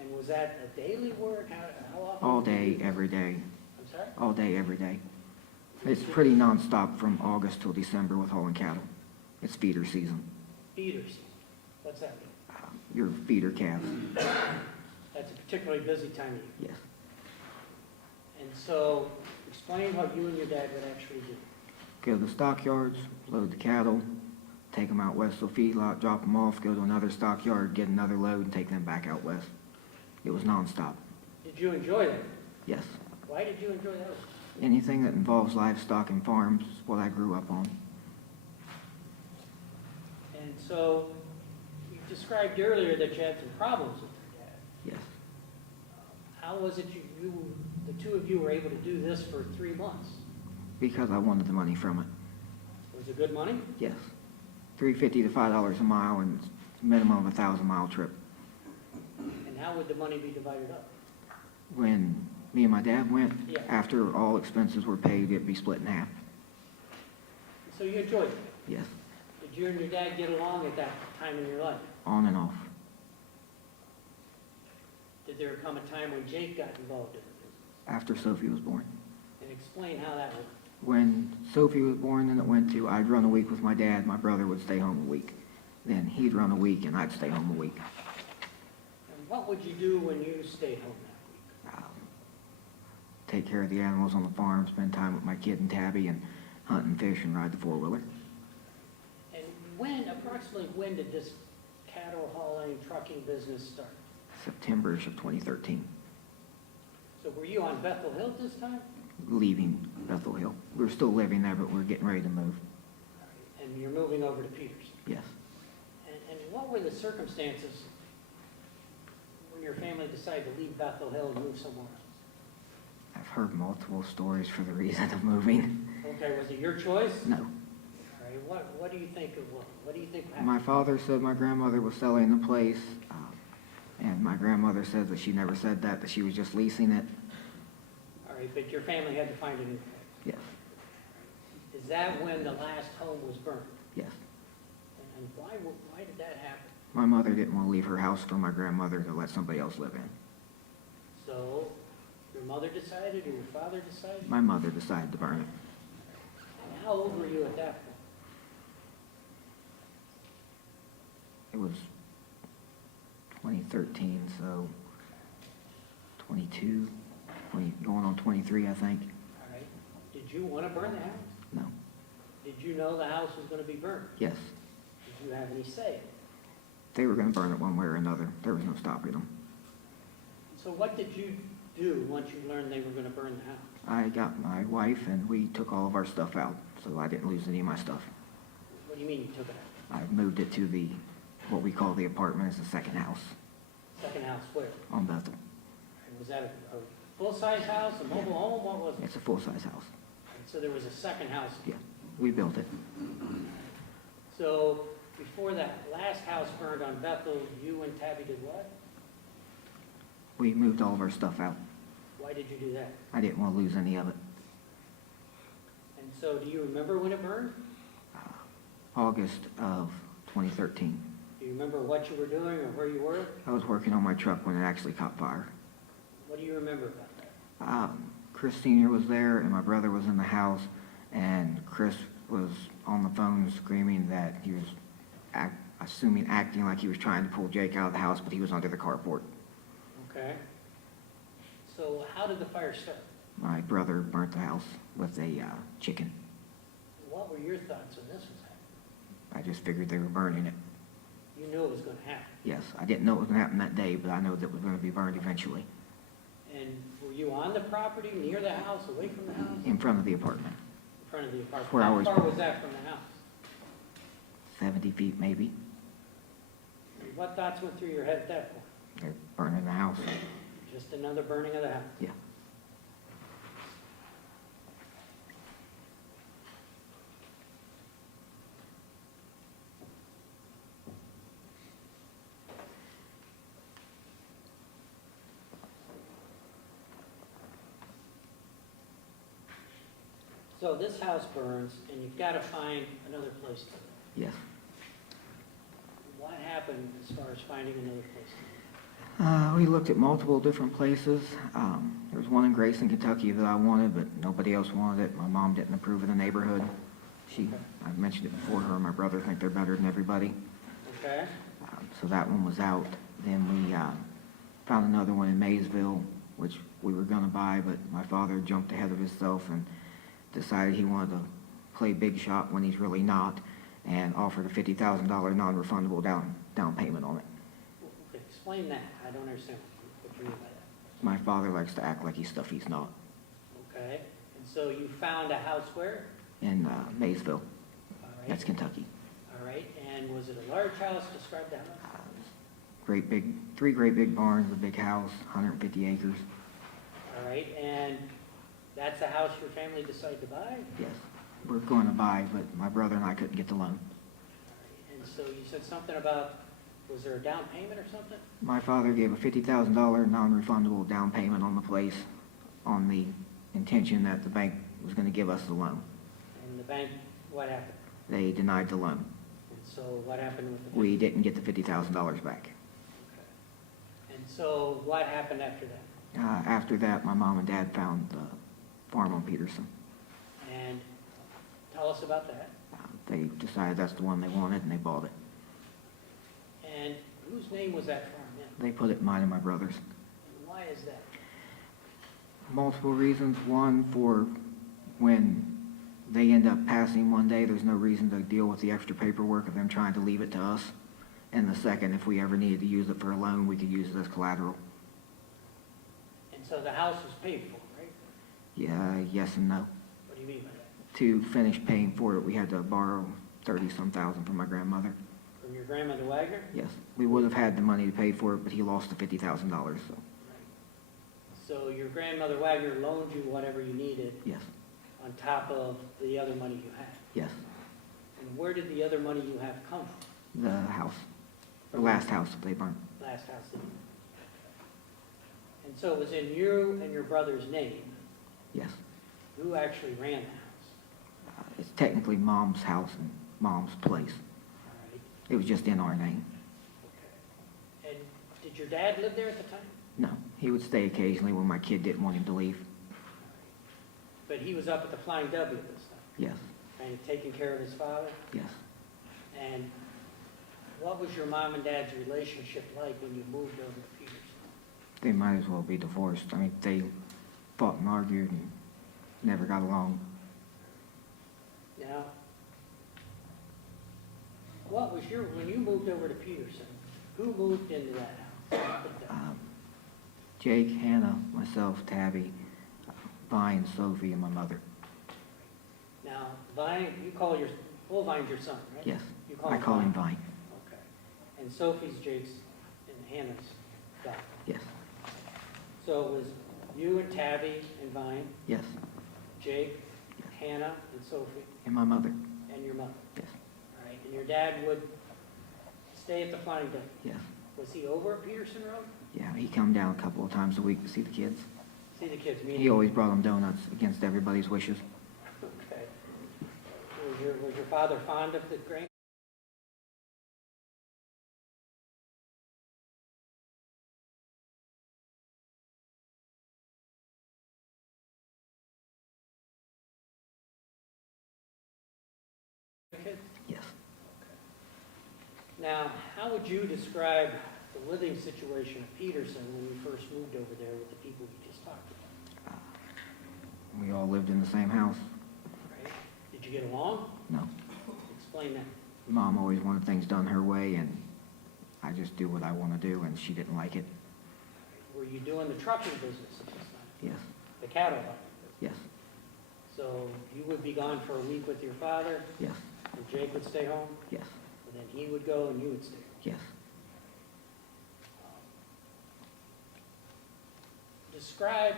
And was that a daily work? How often? all did you day, do this? every day, I'm sorry? all day, every day. It's pretty nonstop from August till December with hauling cattle. It's feeder season. Feeder season. What's that mean? Your feeder calves, That's a particularly busy time of year. yes. And so, explain what you and your dad would actually do. Go to the stockyards, load the cattle, take them out west to the feedlot, drop them off, go to another stockyard, get another load, and take them back out west. It was nonstop. Did you enjoy that? Yes. Why did you enjoy that? Anything that involves livestock and farms is what I grew up on. And so, you described earlier that you had some problems with your dad. Yes. How was it the two of you were able to do this for 3 months? Because I wanted the money from it. Was it good money? Yes. $3.50 to $5 a mile, and it's minimum of a 1,000-mile trip. And how would the money be divided up? When me and my dad went, Yeah. after all expenses were paid, it'd be split in half. So you enjoyed it. Yes. Did you and your dad get along at that time in your life? On and off. Did there come a time when Jake got involved in the business? after Sophie was born. And explain how that worked. When Sophie was born, then it went to, I'd run a week with my dad, my brother would stay home a week. Then he'd run a week and I'd stay home a week. And what would you do when you stayed home that week? Take care of the animals on the farm, spend time with my kid and Tabby, and hunt and fish and ride the four-wheeler. And approximately when did this cattle hauling, trucking business start? September-ish of 2013, So were you on Bethel Hill this time? leaving Bethel Hill. We were still living there, but we we're getting ready to move. And you're moving over to Peters? Yes. And what were the circumstances when your family decided to leave Bethel Hill and move somewhere else? I've heard multiple stories for the reason of moving. Okay, was it your choice? No. All right, what do you think it was? What do you think happened? My father said my grandmother was selling the place, and my grandmother said that she never said that she was just leasing it. All right, but your family had to find a new place. Yes, Is that when the last home was burned? yes. And why did that happen? My mother didn't want to leave her house for my grandmother to let somebody else live in. So your mother decided or your father decided? My mother decided to burn it. And how old were you at that point? It was 2013, so 22, going on 23, I think. All right. Did you want to burn the house? No. Did you know the house was going to be burned? Yes. Did you have any say? They were going to burn it one way or another. There was no stopping them. So what did you do once you learned they were going to burn the house? I got my wife and we took all of our stuff out, so I didn't lose any of my stuff. What do you mean you took it out? I moved it to what we call the apartment. It's the second house Second house where? on Bethel. And was that a full-size house, a mobile home? What was it? It's a full-size house. And so there was a second house. Yeah, we built it. So before that last house burned on Bethel, you and Tabby did what? We moved all of our stuff out. Why did you do that? I didn't want to lose any of it. And so do you remember when it burned? August of 2013. Do you remember what you were doing or where you were? I was working on my truck when it actually caught fire. What do you remember about that? Chris Sr. was there and my brother was in the house, and Chris was on the phone screaming that he was acting like he was trying to pull Jake out of the house, but he was under the carport. Okay. So how did the fire start? My brother burnt the house with a chicken. What were your thoughts when this was happening? I just figured they were burning it. You knew it was going to happen. Yes, I didn't know it was going to happen that day, but I know that it was going to be burned eventually. And were you on the property, near the house, away from the house? In front of the apartment. In front of the apartment. Where I How was- far was that from the house? 70 feet maybe. What thoughts went through your head at that point? They're burning the house. Just another burning of the house? Yeah. So this house burns, and you've got to find another place to live. Yes. What happened as far as finding another place to live? We looked at multiple different places. There was one in Grayson, Kentucky that I wanted, but nobody else wanted it. My mom didn't approve of the neighborhood. I mentioned it before, her and my brother think they're better than everybody. Okay? So that one was out. Then we found another one in Maysville, which we were going to buy, but my father jumped ahead of himself and decided he wanted to play big shot when he's really not, and offered a $50,000 non-refundable down payment on it. Okay, explain that. I don't understand what you mean by that. My father likes to act like he's stuff he's not. Okay? And so you found a house where? In Maysville, All right. that's Kentucky. All right, and was it a large house? Describe the house. Three great big barns, a big house, 150 acres. All right, and that's the house your family decided to buy? All Yes, we're going to buy, but my brother and I couldn't get the loan. right, and so you said something about, was there a down payment or something? My father gave a $50,000 non-refundable down payment on the place on the intention that the bank was going to give us the loan. And the bank, what happened? They denied the loan. And so what happened with the bank? We didn't get the $50,000 back. Okay. And so what happened after that? After that, my mom and dad found the farm on Peterson. And tell us about that. They decided that's the one they wanted, and they bought it. And whose name was that farm in? They put it in mine and my brother's. And why is that? Multiple reasons. One, for when they end up passing one day, there's no reason to deal with the extra paperwork of them trying to leave it to us. And the second, if we ever needed to use it for a loan, we could use it as collateral. And so the house was paid for, right? Yeah, yes and no. What do you mean by that? To finish paying for it, we had to borrow 30-some thousand from my grandmother. From your grandmother Wagner? Yes, we would have had the money to pay for it, but he lost the $50,000, so, Right. So your grandmother Wagner loaned you whatever you needed yes, on top of the other money you had. yes. And where did the other money you have come from? The house, the last house that they burned. Last house that you... And so it was in you and your brother's name. Yes. Who actually ran the house? It's technically Mom's house and Mom's place. All right. It was just in our name. Okay. And did your dad live there at the time? No, he would stay occasionally when my kid didn't want him to leave. But he was up at the Flying W this time, Yes, kind of taking care of his father? yes. And what was your mom and dad's relationship like when you moved over to Peterson? They might as well be divorced. I mean, they fought and argued and never got along. Now, what was your, when you moved over to Peterson, who moved into that house? Jake, Hannah, myself, Tabby, Vine, Sophie, and my mother. Now, Vine, you call your, well, Vine's your son, right? Yes, You call I call him Vine. Okay. And Sophie's Jake's and Hannah's daughter. Yes, So it was you and Tabby and Vine, yes, Jake, Hannah, and Sophie, and my mother. and your mother. Yes, All right, and your dad would stay at the Flying W. yes. Was he over at Peterson Road? Yeah, he come down a couple of times a week to see the kids. See the kids meeting? He always brought them donuts against everybody's wishes. Okay. Was your father fond of the grain? Kids? Yes. Now, how would you describe the living situation of Peterson when you first moved over there with the people you just talked about? We all lived in the same house. Right? Did you get along? No. Explain that. Mom always wanted things done her way, and I just do what I want to do, and she didn't like it. Were you doing the trucking business at this time? Yes, The cattle hauling business? yes, So you would be gone for a week with your father, yes, and Jake would stay home, yes, and then he would go and you would stay home. yes. Describe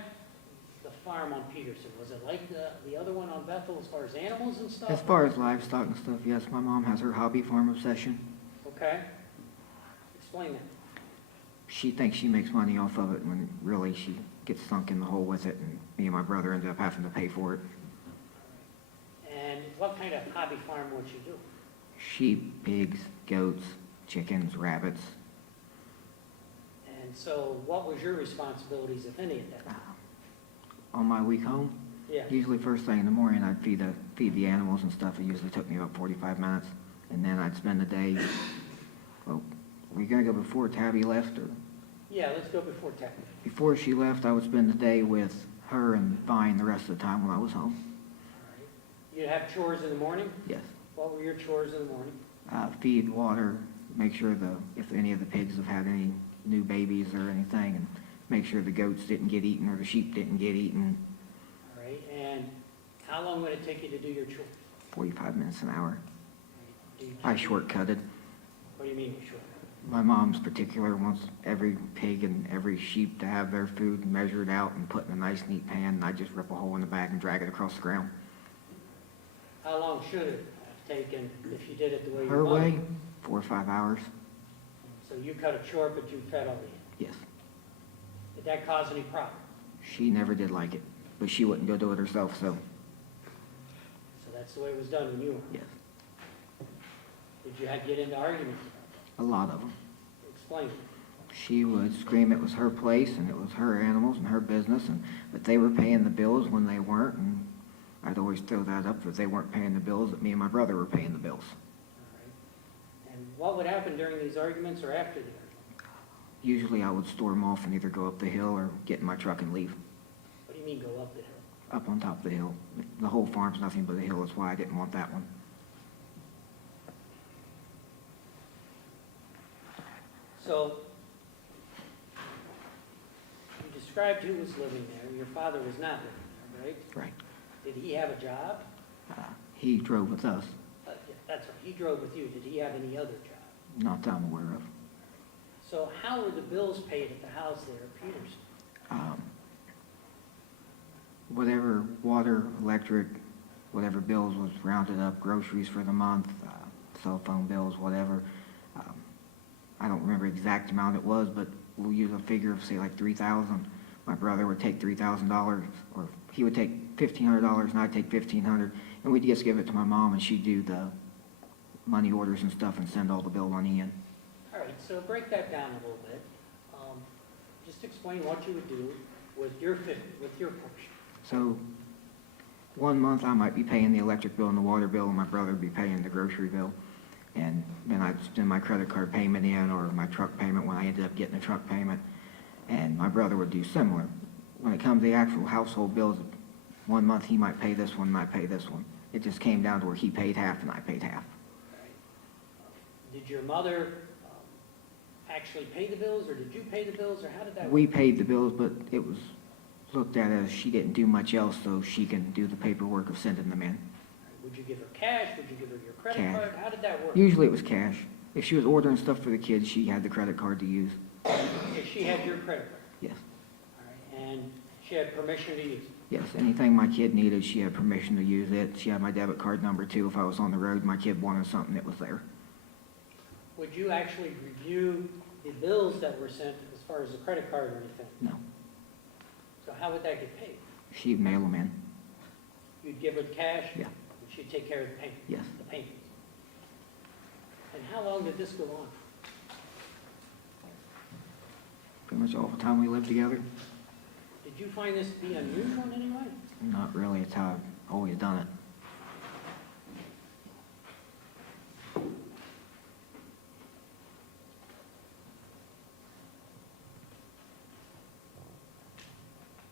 the farm on Peterson. Was it like the other one on Bethel as far as animals and stuff? As far as livestock and stuff, yes, my mom has her hobby farm obsession. Okay. Explain that. She thinks she makes money off of it when really she gets sunk in the hole with it, and me and my brother end up having to pay for it. And what kind of hobby farm would you do? Sheep, pigs, goats, chickens, rabbits. And so what was your responsibilities, if any, at that time? On my week home, Yeah. usually first thing in the morning, I'd feed the animals and stuff. It usually took me about 45 minutes. And then I'd spend the day, well, we gonna go before Tabby left, or? Yeah, let's go before tech. Before she left, I would spend the day with her and Vine the rest of the time when I was home. All right. You'd have chores in the morning? Yes. What were your chores in the morning? Feed, water, make sure if any of the pigs have had any new babies or anything, and make sure the goats didn't get eaten or the sheep didn't get eaten. All right. And how long would it take you to do your chores? 45 minutes an hour. Do you- I shortcutted. What do you mean you short? My mom's particular wants every pig and every sheep to have their food measured out and put in a nice neat pan, and I just rip a hole in the bag and drag it across the ground. How long should it have taken if you did it the way you Her wanted? way, 4 or 5 hours. So you cut a chore, but you fed all the animals. Yes. Did that cause any problem? She never did like it, but she wouldn't go do it herself, so So that's the way it was done when you were. yes, Did you get into arguments? a lot of them. Explain. She would scream it was her place and it was her animals and her business, but they were paying the bills when they weren't, and I'd always throw that up that they weren't paying the bills, that me and my brother were paying the bills. All right. And what would happen during these arguments or after the argument? Usually I would storm off and either go up the hill or get in my truck and leave. What do you mean go up the hill? Up on top of the hill. The whole farm's nothing but a hill, that's why I didn't want that one. So, you described who was living there. Your father was not living there, right? Right. Did he have a job? He drove with us, Yeah, that's right. He drove with you. Did he have any other job? not that I'm aware of. So how were the bills paid at the house there at Peterson? Whatever water, electric, whatever bills was rounded up, groceries for the month, cell phone bills, whatever. I don't remember the exact amount it was, but we'll use a figure of say like $3,000. My brother would take $3,000, or he would take $1,500 and I'd take $1,500, and we'd just give it to my mom and she'd do the money orders and stuff and send all the bill money in. All right, so break that down a little bit. Just explain what you would do with your portion. So, one month I might be paying the electric bill and the water bill, and my brother would be paying the grocery bill. And then I'd send my credit card payment in, or my truck payment when I ended up getting a truck payment. And my brother would do similar. When it comes to the actual household bills, one month he might pay this one, and I pay this one. It just came down to where he paid half and I paid half. All right. Did your mother actually pay the bills, or did you pay the bills, or how did that work? We paid the bills, but it was looked at as she didn't do much else, so she can do the paperwork of sending them in. Would you give her cash? Would you give her your credit Cash. card? How did that work? Usually it was cash. If she was ordering stuff for the kids, she had the credit card to use. Okay, she had your credit card. Yes. All right, and she had permission to use it. Yes, anything my kid needed, she had permission to use it. She had my debit card number too. If I was on the road, my kid wanted something, it was there. Would you actually review the bills that were sent as far as the credit card or anything? No. So how would that get paid? She'd mail them in. You'd give her the cash? Yeah. And she'd take care of the payment? Yes. The payments? And how long did this go on? Pretty much all the time we lived together. Did you find this to be unusual in any way? Not really. It's how I've always done it.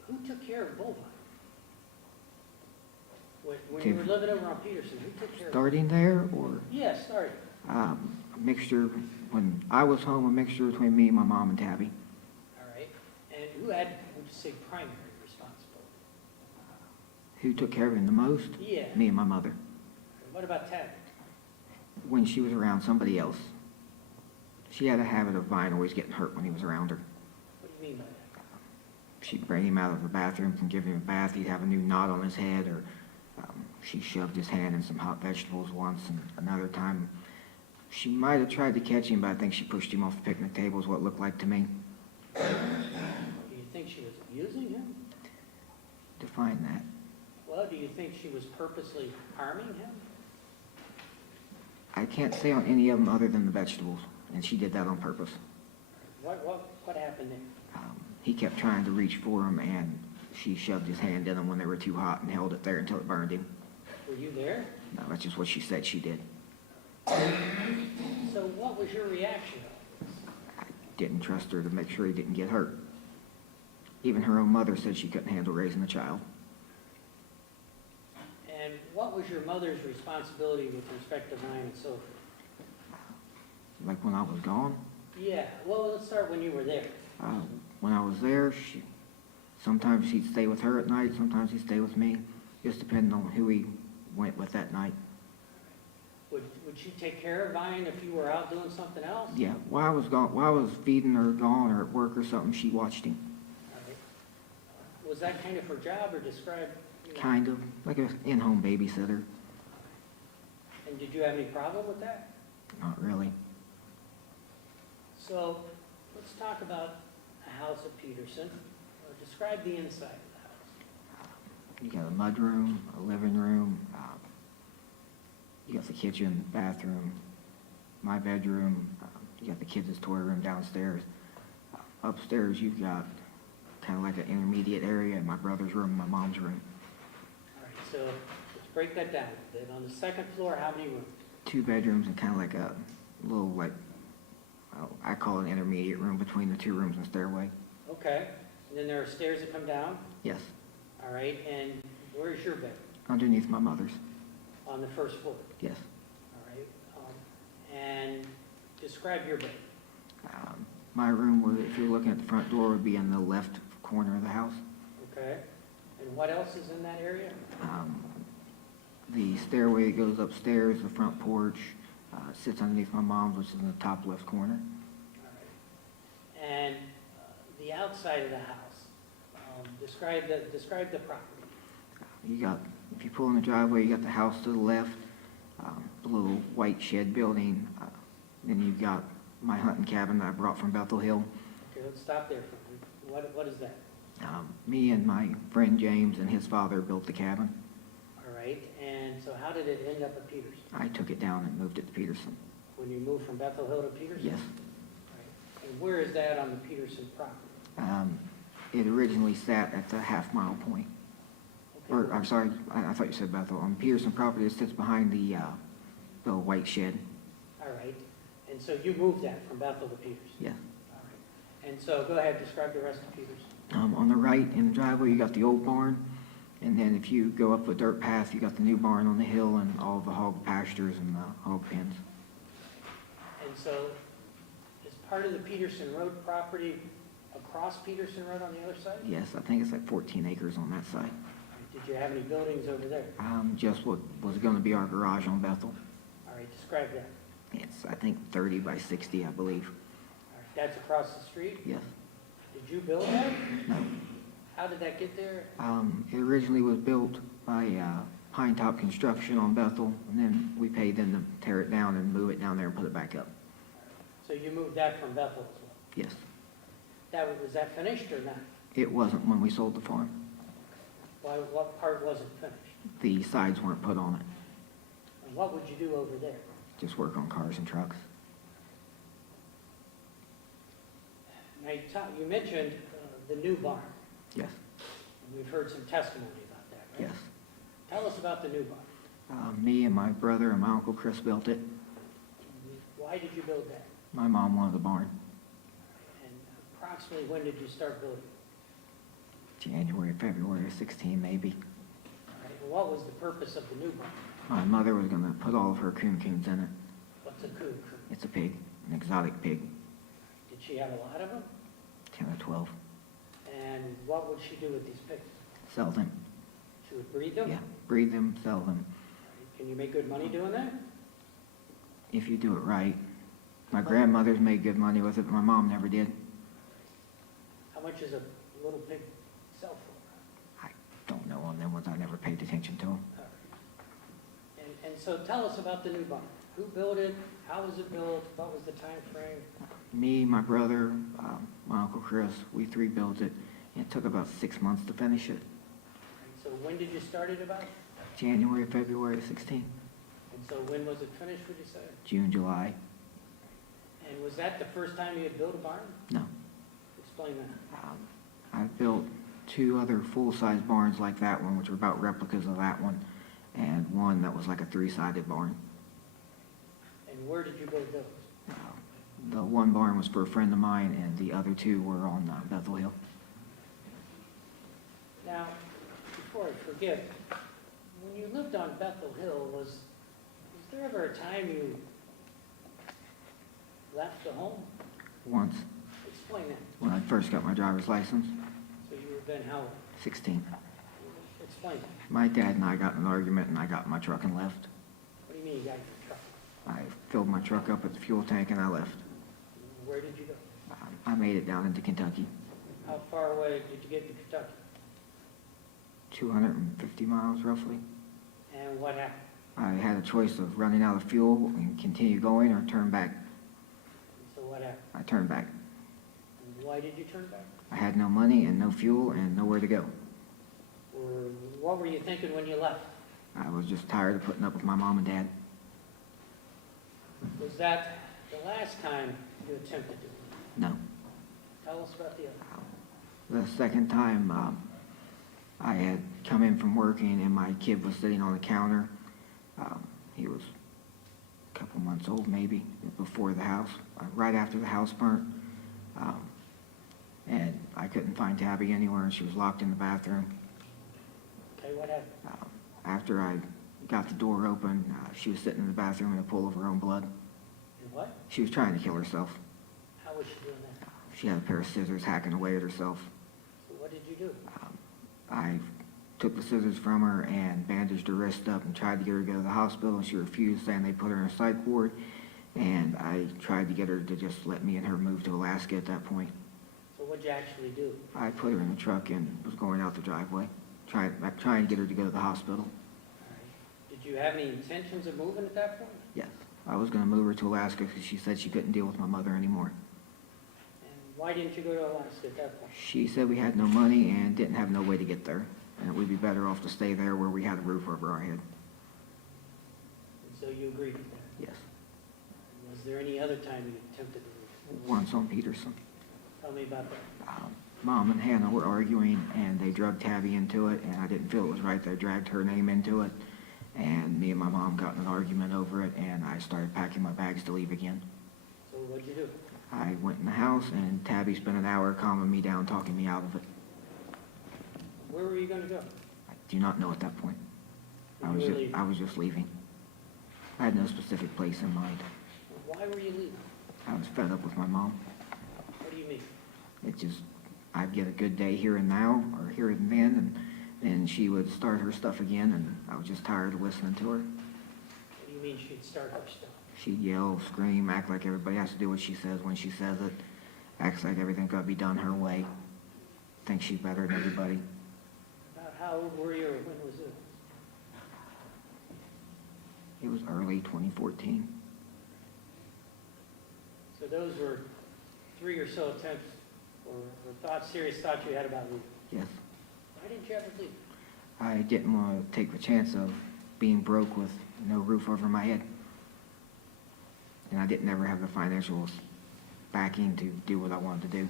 Who took care of Bullvine? When you were living over on Peterson, who took care of? Starting there, or Yes, sorry. a mixture, when I was home, a mixture between me, my mom, and Tabby. All right. And who had, would you say, primary responsibility? Who took care of him the most? Yeah. Me and my mother. What about Tabby? When she was around somebody else. She had a habit of Vine always getting hurt when he was around her. What do you mean by that? She'd bring him out of the bathroom and give him a bath. He'd have a new knot on his head, or she shoved his hand in some hot vegetables once, and another time she might have tried to catch him, but I think she pushed him off the picnic table, is what it looked like to me. Do you think she was abusing him? Define that. Well, do you think she was purposely harming him? I can't say on any of them other than the vegetables, and she did that on purpose. What happened there? He kept trying to reach for him, and she shoved his hand in them when they were too hot and held it there until it burned him. Were you there? No, that's just what she said she did. So what was your reaction? I didn't trust her to make sure he didn't get hurt. Even her own mother said she couldn't handle raising a child. And what was your mother's responsibility with respect to Vine and so forth? Like when I was gone, Yeah, well, let's start when you were there. when I was there, sometimes he'd stay with her at night, sometimes he'd stay with me, just depending on who he went with that night. Would she take care of Vine if you were out doing something else? Yeah, while I was gone, while I was feeding or gone or at work or something, she watched him. All right. Was that kind of her job, or describe? Kind of, like an in-home babysitter. And did you have any problem with that? Not really. So, let's talk about the house at Peterson. Describe the inside of the house. You got a mudroom, a living room, you got the kitchen, bathroom, my bedroom, you got the kids' toy room downstairs. Upstairs, you've got kind of like an intermediate area, my brother's room, my mom's room. All right, so let's break that down. Then on the second floor, how many rooms? 2 bedrooms and kind of like a little, like, well, I call it an intermediate room between the 2 rooms and stairway. Okay, and then there are stairs that come down? Yes, All right, and where's your bed? underneath my mother's. On the first floor? Yes. All right, and describe your bed. My room, would, if you're looking at the front door, would be in the left corner of the house. Okay, and what else is in that area? The stairway that goes upstairs, the front porch, sits underneath my mom's, which is in the top left corner. All right, and the outside of the house, describe the property. You got, if you pull in the driveway, you got the house to the left, the little white shed building. Then you've got my hunting cabin that I brought from Bethel Hill. Okay, let's stop there for a minute. What is that? Me and my friend James and his father built the cabin. All right, and so how did it end up at Peterson? I took it down and moved it to Peterson. When you moved from Bethel Hill to Peterson? Yes. Right. And where is that on the Peterson property? It originally sat at the half-mile point. Or, Okay. I'm sorry, I thought you said Bethel. On Peterson property, it sits behind the white shed. All right, and so you moved that from Bethel to Peterson? Yeah. All right, and so go ahead, describe the rest of Peterson. On the right in the driveway, you got the old barn. And then if you go up a dirt path, you got the new barn on the hill and all the hog pastures and the hog pens. And so is part of the Peterson Road property across Peterson Road on the other side? Yes, I think it's like 14 acres on that side. Did you have any buildings over there? Just what was going to be our garage on Bethel. All right, describe that. It's, I think, 30 by 60, I believe. All right, that's across the street? Yes. Did you build that? No. How did that get there? It originally was built by Pine Top Construction on Bethel, and then we paid them to tear it down and move it down there and put it back up. So you moved that from Bethel as well? Yes. Was that finished or not? It wasn't when we sold the farm. What part wasn't finished? The sides weren't put on it. And what would you do over there? Just work on cars and trucks. Now, you mentioned the new barn. Yes. And we've heard some testimony about that, right? Yes. Tell us about the new barn. Me and my brother and my Uncle Chris built it. Why did you build that? My mom wanted the barn. And approximately when did you start building? January, February of 16, maybe. All right, and what was the purpose of the new barn? My mother was going to put all of her coons in it. What's a coon? It's a pig, an exotic pig, Did she have a lot of them? 10 or 12. And what would she do with these pigs? Sell them. She would breed them? Yeah, breed them, sell them. Can you make good money doing that? If you do it right. My grandmother's made good money with it, but my mom never did. How much is a little pig sell for? I don't know on them ones. I never paid attention to them. All right. And so tell us about the new barn. Who built it? How was it built? What was the time frame? Me, my brother, my Uncle Chris, we 3 built it. It took about 6 months to finish it. And so when did you start it about? January, February of 16. And so when was it finished, would you say? June, July. And was that the first time you had built a barn? No. Explain that. I've built 2 other full-size barns like that one, which are about replicas of that one, and one that was like a 3-sided barn. And where did you build those? The one barn was for a friend of mine, and the other 2 were on Bethel Hill. Now, before I forget, when you lived on Bethel Hill, was there ever a time you left the home? Once, Explain that. when I first got my driver's license, So you were then how old? 16. Explain that. My dad and I got in an argument, and I got in my truck and left. What do you mean you got your truck? I filled my truck up at the fuel tank, and I left. Where did you go? I made it down into Kentucky, How far away did you get to Kentucky? 250 miles roughly. And what happened? I had a choice of running out of fuel and continue going or turn back. And so what happened? I turned back. And why did you turn back? I had no money and no fuel and nowhere to go. Or what were you thinking when you left? I was just tired of putting up with my mom and dad. Was that the last time you attempted to leave? No. Tell us about the other. The second time, I had come in from working and my kid was sitting on the counter. He was a couple months old maybe, before the house, right after the house burnt. And I couldn't find Tabby anywhere and she was locked in the bathroom. Okay, what happened? After I got the door open, she was sitting in the bathroom in a pool of her own blood. And what? She was trying to kill herself. How was she doing that? She had a pair of scissors hacking away at herself. So what did you do? I took the scissors from her and bandaged her wrist up and tried to get her to go to the hospital, and she refused, saying they put her in a psych ward. And I tried to get her to just let me and her move to Alaska at that point. So what'd you actually do? I put her in the truck and was going out the driveway, trying to get her to go to the hospital. All right. Did you have any intentions of moving at that point? Yes, I was going to move her to Alaska because she said she couldn't deal with my mother anymore. And why didn't you go to Alaska at that point? She said we had no money and didn't have no way to get there, and we'd be better off to stay there where we had a roof over our head. And so you agreed with that? Yes. Was there any other time you attempted to move? Once on Peterson. Tell me about that. Mom and Hannah were arguing, and they drugged Tabby into it, and I didn't feel it was right. They dragged her name into it, and me and my mom got in an argument over it, and I started packing my bags to leave again. So what'd you do? I went in the house, and Tabby spent an hour calming me down, talking me out of it. Where were you going to go? I do not know at that point. You were leaving. I was just leaving. I had no specific place in mind. Why were you leaving? I was fed up with my mom. What do you mean? It just, I'd get a good day here and now, or here and then, and then she would start her stuff again, and I was just tired of listening to her. What do you mean she'd start her stuff? She'd yell, scream, act like everybody has to do what she says when she says it, acts like everything's got to be done her way, thinks she's better than everybody. About how old were you, or when was it? It was early 2014. So those were 3 or so attempts, or thoughts, serious thoughts you had about leaving. Yes. Why didn't you ever leave? I didn't want to take the chance of being broke with no roof over my head. And I didn't ever have the financial backing to do what I wanted to do. You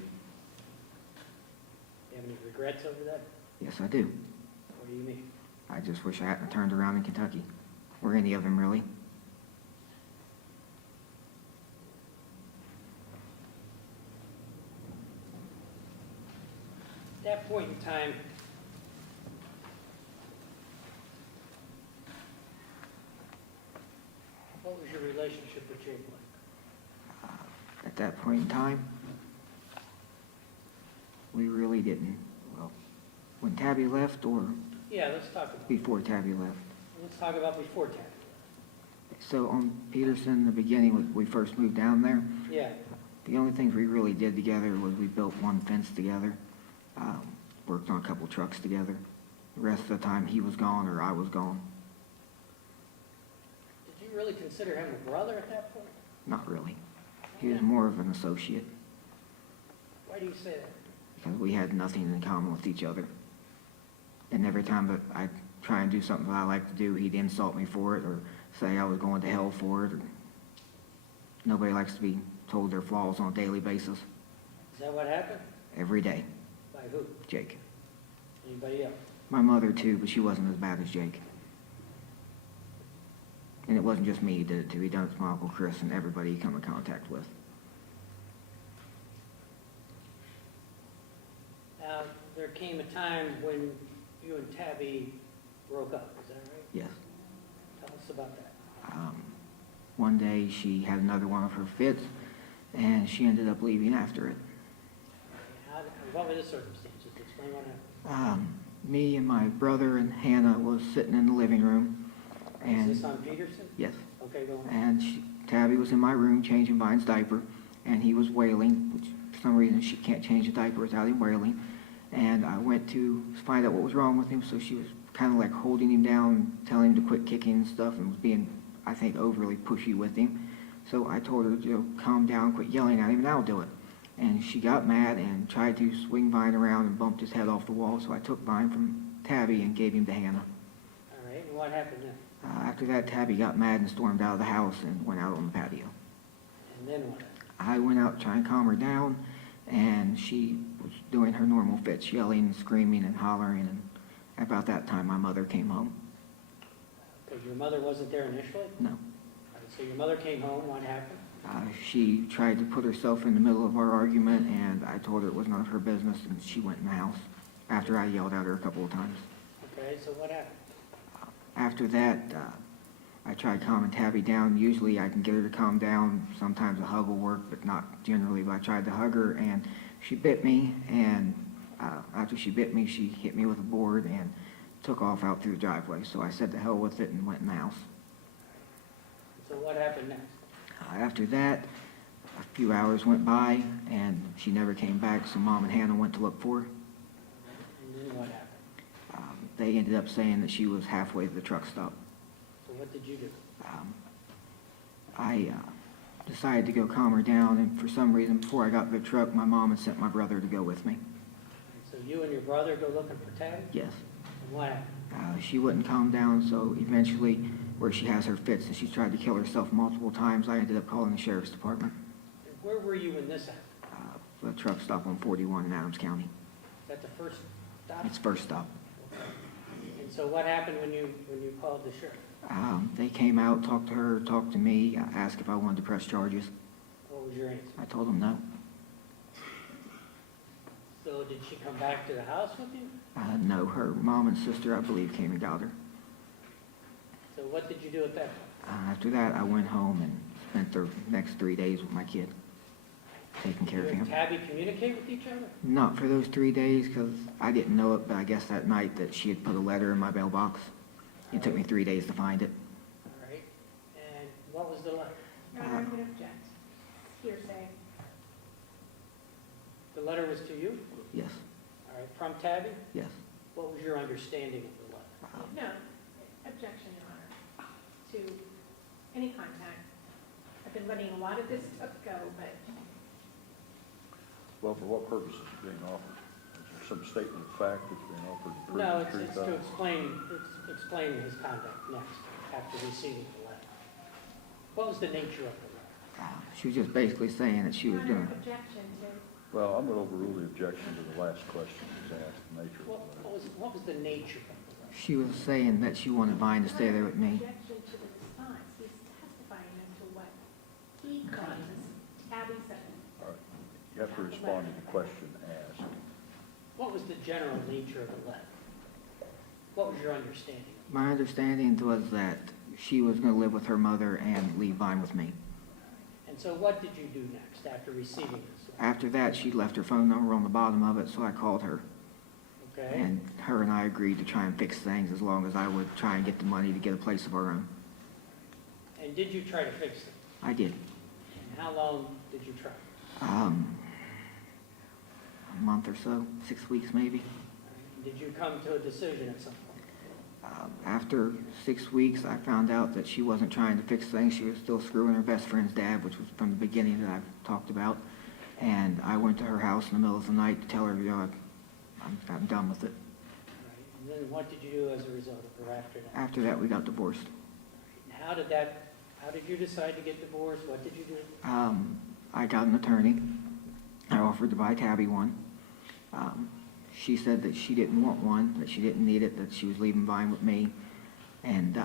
have any regrets over that? Yes, I do. What do you mean? I just wish I hadn't turned around in Kentucky, or any of them really. At that point in time, what was your relationship with Jake like? At that point in time, we really didn't. Well, when Tabby left, or Yeah, let's talk about it. before Tabby left. Let's talk about before Tabby. So on Peterson, in the beginning, when we first moved down there, Yeah, the only things we really did together was we built one fence together, worked on a couple trucks together. The rest of the time, he was gone or I was gone. did you really consider him a brother at that point? Not really. He was more of an associate, Why do you say that? because we had nothing in common with each other. And every time that I try and do something that I like to do, he'd insult me for it, or say I was going to hell for it. Or nobody likes to be told their flaws on a daily basis. Is that what happened? Every day. By who? Jake. Anybody else? My mother too, but she wasn't as bad as Jake. And it wasn't just me who did it too. He done it to my Uncle Chris and everybody he come in contact with. Now, there came a time when you and Tabby broke up, is that right? Yes. Tell us about that. One day she had another one of her fits, and she ended up leaving after it. What were the circumstances? Explain what happened. Me and my brother and Hannah was sitting in the living room, Is and this on Peterson? yes, Okay, go on. and Tabby was in my room changing Vine's diaper, and he was wailing, which for some reason she can't change a diaper without him wailing. And I went to find out what was wrong with him, so she was kind of like holding him down, telling him to quit kicking and stuff, and was being, I think, overly pushy with him. So I told her to calm down, quit yelling at him, and I'll do it. And she got mad and tried to swing Vine around and bumped his head off the wall, so I took Vine from Tabby and gave him to Hannah. All right, and what happened then? After that, Tabby got mad and stormed out of the house and went out on the patio. And then what happened? I went out to try and calm her down, and she was doing her normal fits, yelling and screaming and hollering, and about that time, my mother came home. Because your mother wasn't there initially? No. All right, so your mother came home, what happened? She tried to put herself in the middle of our argument, and I told her it was none of her business, and she went in the house after I yelled at her a couple of times. Okay, so what happened? After that, I tried calming Tabby down. Usually I can get her to calm down. Sometimes a hug will work, but not generally. But I tried to hug her, and she bit me, and after she bit me, she hit me with a board and took off out through the driveway. So I said to hell with it and went in the house. So what happened next? After that, a few hours went by, and she never came back, so Mom and Hannah went to look for her. And then what happened? They ended up saying that she was halfway to the truck stop. So what did you do? I decided to go calm her down, and for some reason, before I got to the truck, my mom had sent my brother to go with me. So you and your brother go looking for Tabby? Yes. And what happened? She wouldn't calm down, so eventually, where she has her fits and she's tried to kill herself multiple times, I ended up calling the sheriff's department. And where were you when this happened? The truck stop on 41 in Adams County. Is that the first stop? It's first stop. And so what happened when you called the sheriff? They came out, talked to her, talked to me, asked if I wanted to press charges. What was your answer? I told them no. So did she come back to the house with you? No, her mom and sister, I believe, came and got her. So what did you do at that point? After that, I went home and spent the next 3 days with my kid, taking care of You and him. Tabby communicate with each other? Not for those 3 days, because I didn't know it, but I guess that night that she had put a letter in my mailbox. It took me 3 days to find it. All right. And what was the letter? Your Honor, I'm going to object. Hearsay. The letter was to you? Yes, All right. From Tabby? yes. What was your understanding of the letter? No, objection, Your Honor, to any contact. I've been letting a lot of this stuff go, but Well, for what purpose is it being offered? Is there some statement of fact that's being offered to prove No, the it's truth to of it? explain his conduct next, after receiving the letter. What was the nature of the letter? She was just basically saying that she Your was Honor, gonna, objection to, Well, I'm going to overrule the objection to the last question that was asked, the nature of What the letter. what was the nature of the letter? she was saying that she wanted Vine to stay there with me. objection to the response. He's testifying as to what he claims Tabby said. All right. You have to respond to the question asked. What was the general nature of the letter? What was your understanding? My understanding was that she was gonna live with her mother and leave Vine with me. And so what did you do next after receiving this letter? After that, she left her phone number on the bottom of it, so I called her. Okay? And her and I agreed to try and fix things as long as I would try and get the money to get a place of our own. And did you try to fix it? I did. And how long did you try? A month or so, 6 weeks maybe. Did you come to a decision at some point? After 6 weeks, I found out that she wasn't trying to fix things. She was still screwing her best friend's dad, which was from the beginning that I've talked about. And I went to her house in the middle of the night to tell her, you know, I'm done with it. Right. And then what did you do as a result of her after that? After that, we got divorced. And how did you decide to get divorced? What did you do? I got an attorney. I offered to buy Tabby one. She said that she didn't want one, that she didn't need it, that she was leaving Vine with me. And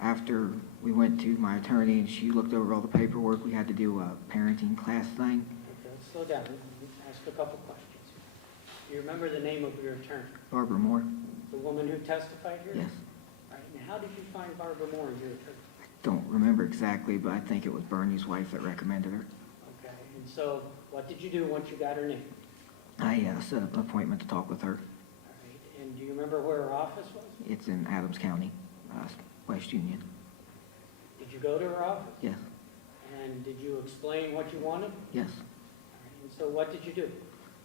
after we went to my attorney and she looked over all the paperwork, we had to do a parenting class thing. Okay, let's slow down and ask a couple questions. Do you remember the name of your attorney? Barbara Moore? The woman who testified here? Yes. All right. And how did you find Barbara Moore as your attorney? Don't remember exactly, but I think it was Bernie's wife that recommended her. Okay. And so what did you do once you got her name? I set up an appointment to talk with her. All right. And do you remember where her office was? It's in Adams County, West Union. Did you go to her office? Yes, And did you explain what you wanted? yes. All right. And so what did you do?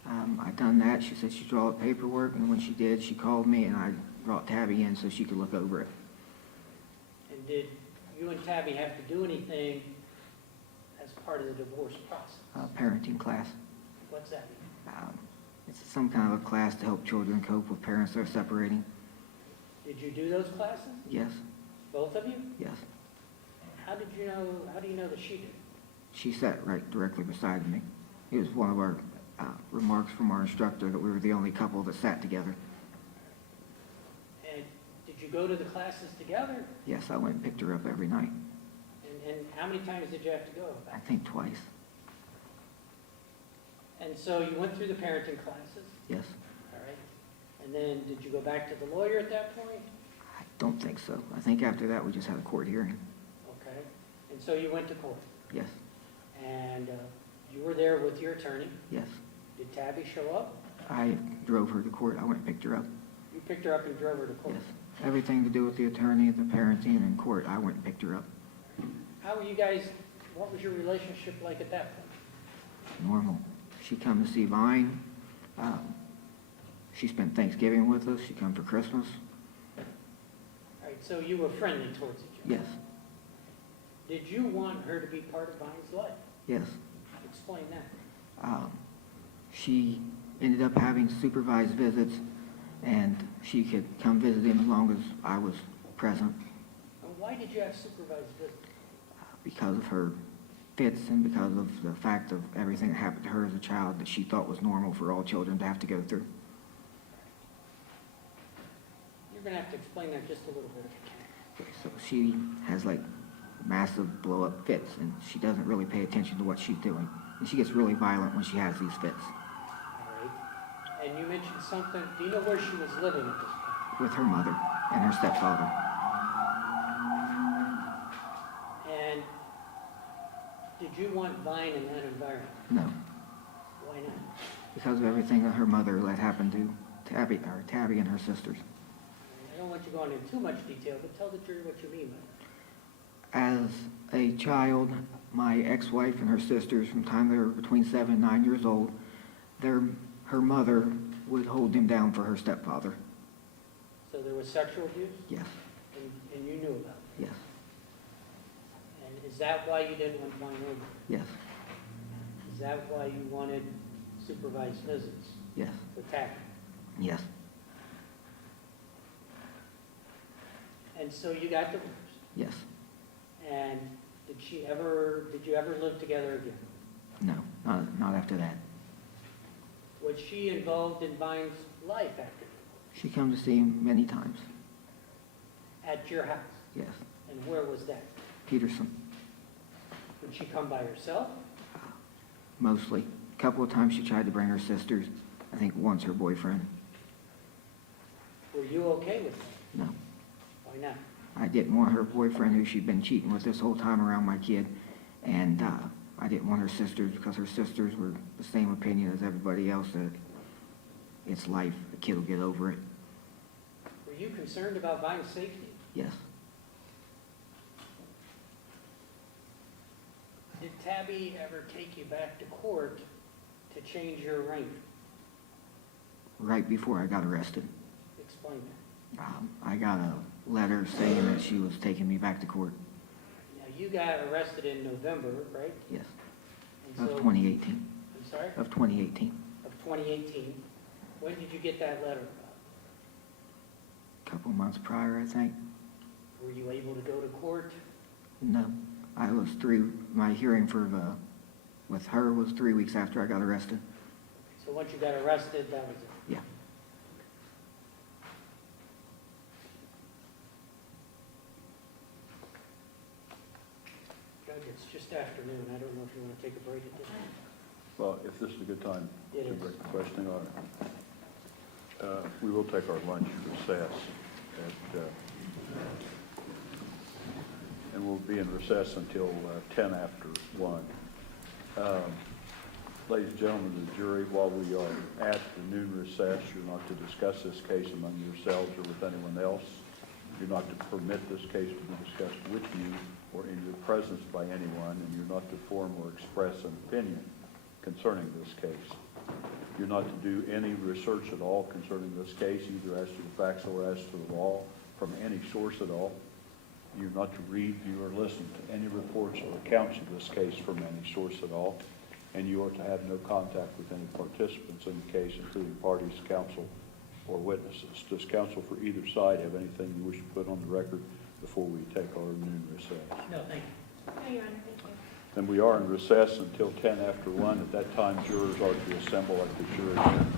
I done that. She said she'd draw up paperwork, and when she did, she called me, and I brought Tabby in so she could look over it. And did you and Tabby have to do anything as part of the divorce process? Parenting class. What's that mean? It's some kind of a class to help children cope with parents that are separating. Did you do those classes? Yes, Both of you? yes. How do you know that she did? She sat right directly beside me. It was one of our remarks from our instructor that we were the only couple that sat together. And did you go to the classes together? Yes, I went and picked her up every night. And how many times did you have to go? I think twice. And so you went through the parenting classes, Yes. all right? And then did you go back to the lawyer at that point? I don't think so. I think after that, we just had a court hearing. Okay. And so you went to court, Yes, and you were there with your attorney. yes. Did Tabby show up? I drove her to court. I went and picked her up. You picked her up and drove her to court? Yes. Everything to do with the attorney, the parenting, and court, I went and picked her up. How were you guys, what was your relationship like at that point? Normal. She come to see Vine. She spent Thanksgiving with us. She come for Christmas. All right, so you were friendly towards each other? Yes, Did you want her to be part of Vine's life? yes. Explain that. She ended up having supervised visits, and she could come visit him as long as I was present And why did you have supervised visits? because of her fits and because of the fact of everything that happened to her as a child that she thought was normal for all children to have to go through. You're going to have to explain that just a little bit if you can. Okay, so she has like massive blow-up fits, and she doesn't really pay attention to what she's doing. And she gets really violent when she has these fits. All right. And you mentioned something, do you know where she was living at this point? With her mother and her stepfather. And did you want Vine in that environment? No, Why not? because of everything that her mother let happen to Tabby and her sisters. I don't want you going into too much detail, but tell the jury what you mean by that. As a child, my ex-wife and her sisters, from the time they were between 7 and 9 years old, her mother would hold them down for her stepfather. So there was sexual abuse, Yes, and you knew about it? yes, And is that why you didn't want Vine over? yes, Is that why you wanted supervised visits yes, for Tabby? yes, And so you got divorced, yes. and did you ever live together again? No, not after that. Was she involved in Vine's life after She come to see him many times. at your house? Yes, And where was that? Peterson, Would she come by herself? mostly. A couple of times she tried to bring her sisters. I think once her boyfriend. Were you okay with that? No, Why not? I didn't want her boyfriend, who she'd been cheating with this whole time around my kid, and I didn't want her sisters because her sisters were the same opinion as everybody else that it's life, the kid will get over it. Were you concerned about Vine's safety? Yes, Did Tabby ever take you back to court to change your arraignment? right before I got arrested. Explain that. I got a letter saying that she was taking me back to court. Now, you got arrested in November, right? Yes, And of so- 2018. I'm sorry? Of 2018. Of 2018. When did you get that letter? A couple months prior, I think. Were you able to go to court? No, I was my hearing with her was 3 weeks after I got arrested. So once you got arrested, that was it? Yeah. Judge, it's just afternoon. I don't know if you want to take a break at this time. Well, if this is a good time It to is. break the questioning on it. We will take our lunch recess and we'll be in recess until 10 after 1. Ladies and gentlemen of the jury, while we are at the noon recess, you're not to discuss this case among yourselves or with anyone else. You're not to permit this case to be discussed with you or in your presence by anyone, and you're not to form or express an opinion concerning this case. You're not to do any research at all concerning this case, either as to the facts or as to the law, from any source at all. You're not to read, view, or listen to any reports or accounts of this case from any source at all. And you are to have no contact with any participants in the case, including parties, counsel, or witnesses. Does counsel for either side have anything you wish to put on the record before we take our noon recess? No, thank you. No, Your Honor, thank you. Then we are in recess until 10 after 1. At that time, jurors are to assemble at the jury room.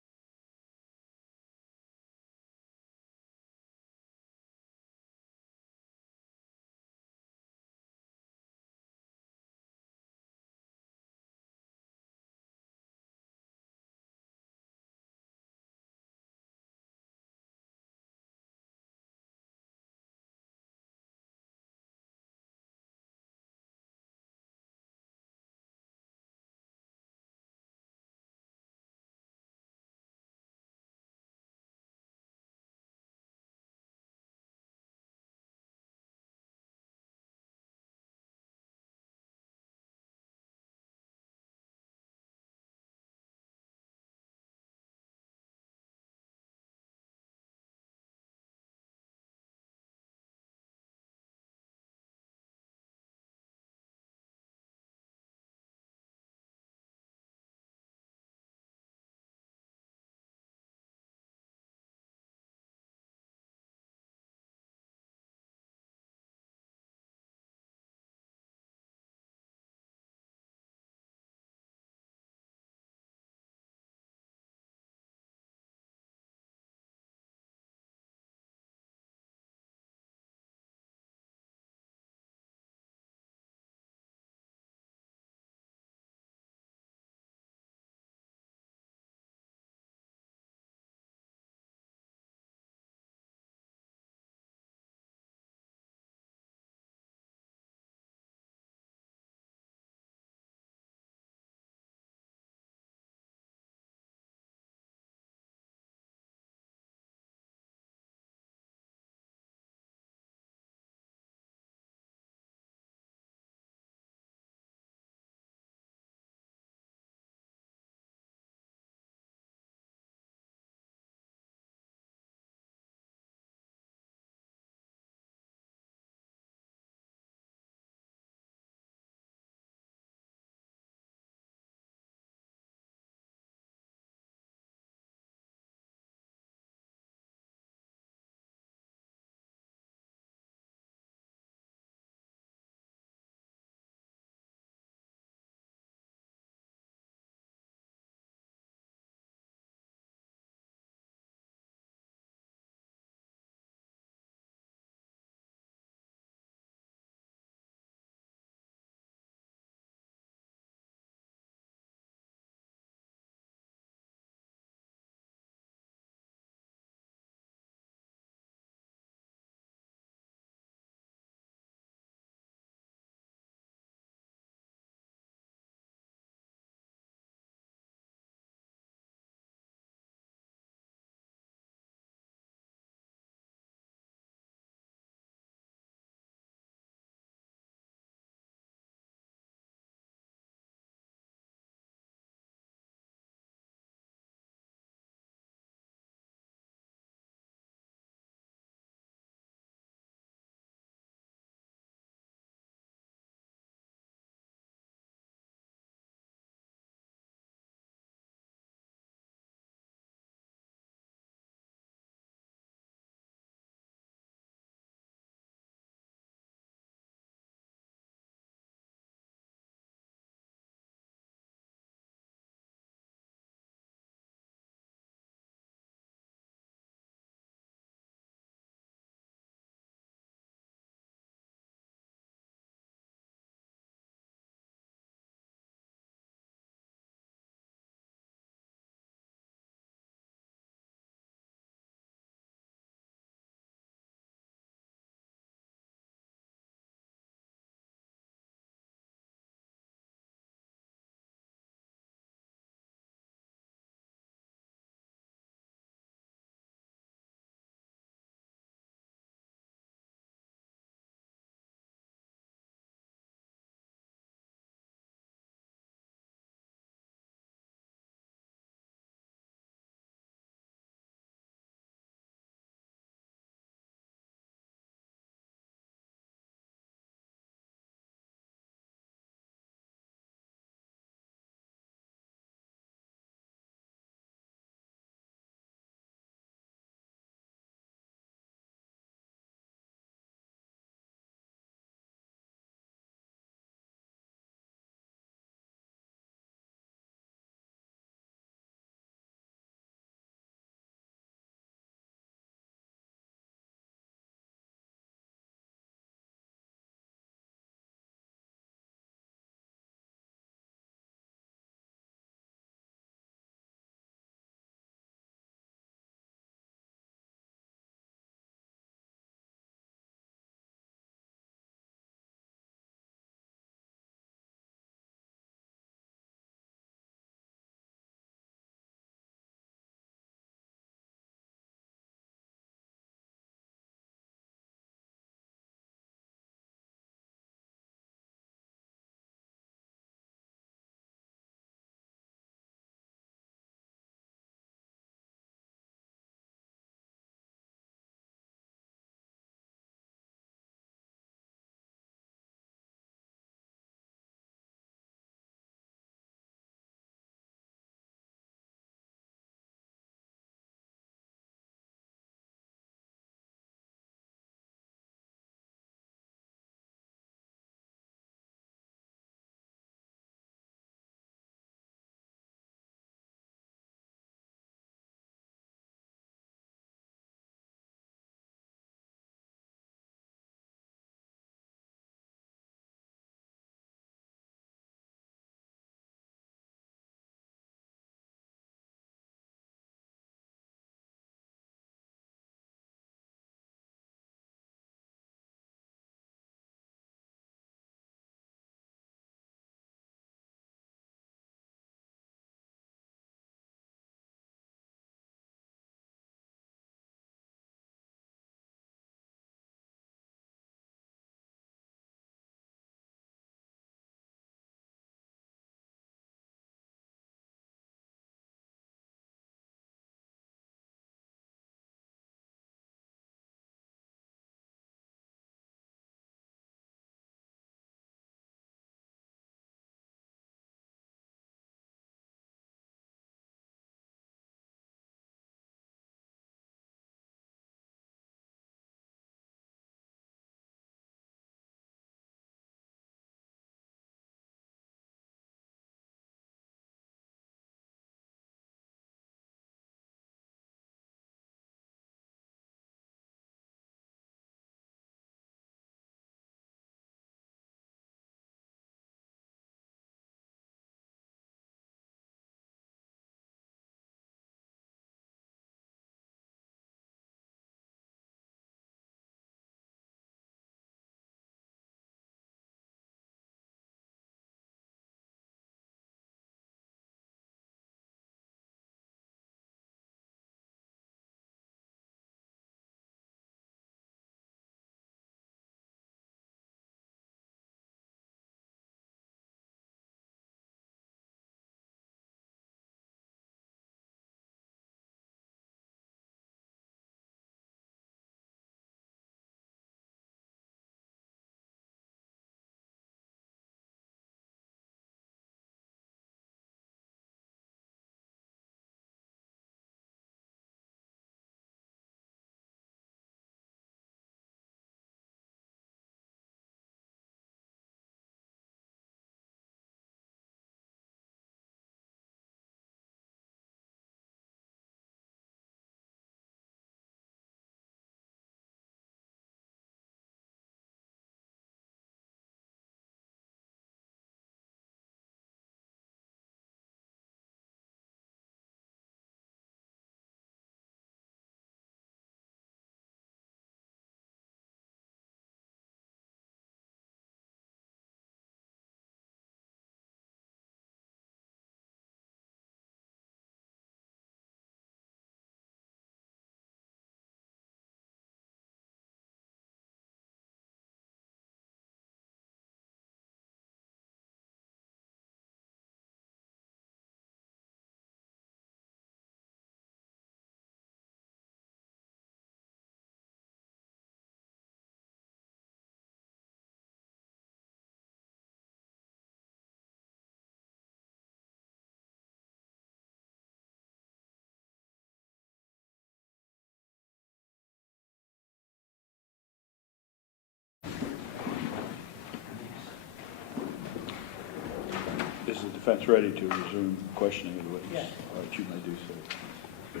defense ready to resume questioning of the witness? Yes. All right, you may do so.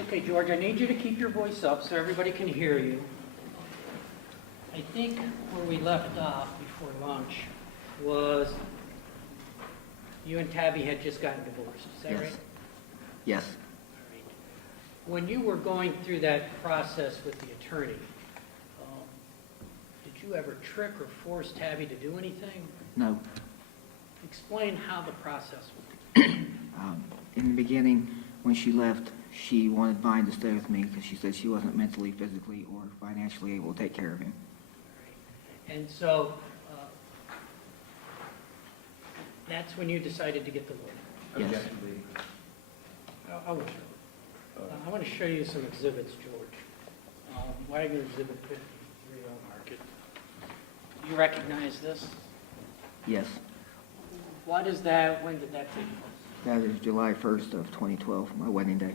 Okay, George, I need you to keep your voice up so everybody can hear you. I think where we left off before lunch was you and Tabby had just gotten divorced, is that Yes. right? Yes. All right. When you were going through that process with the attorney, did you ever trick or force Tabby to do anything? No. Explain how the process went. In the beginning, when she left, she wanted Vine to stay with me because she said she wasn't mentally, physically, or financially able to take care of him. And so, that's when you decided to get the lawyer. Yes. I want to show you some exhibits, George. Wagner Exhibit 53, I'll mark it. Do you recognize this? Yes. What is that, when did that take place? That is July 1st of 2012, my wedding day.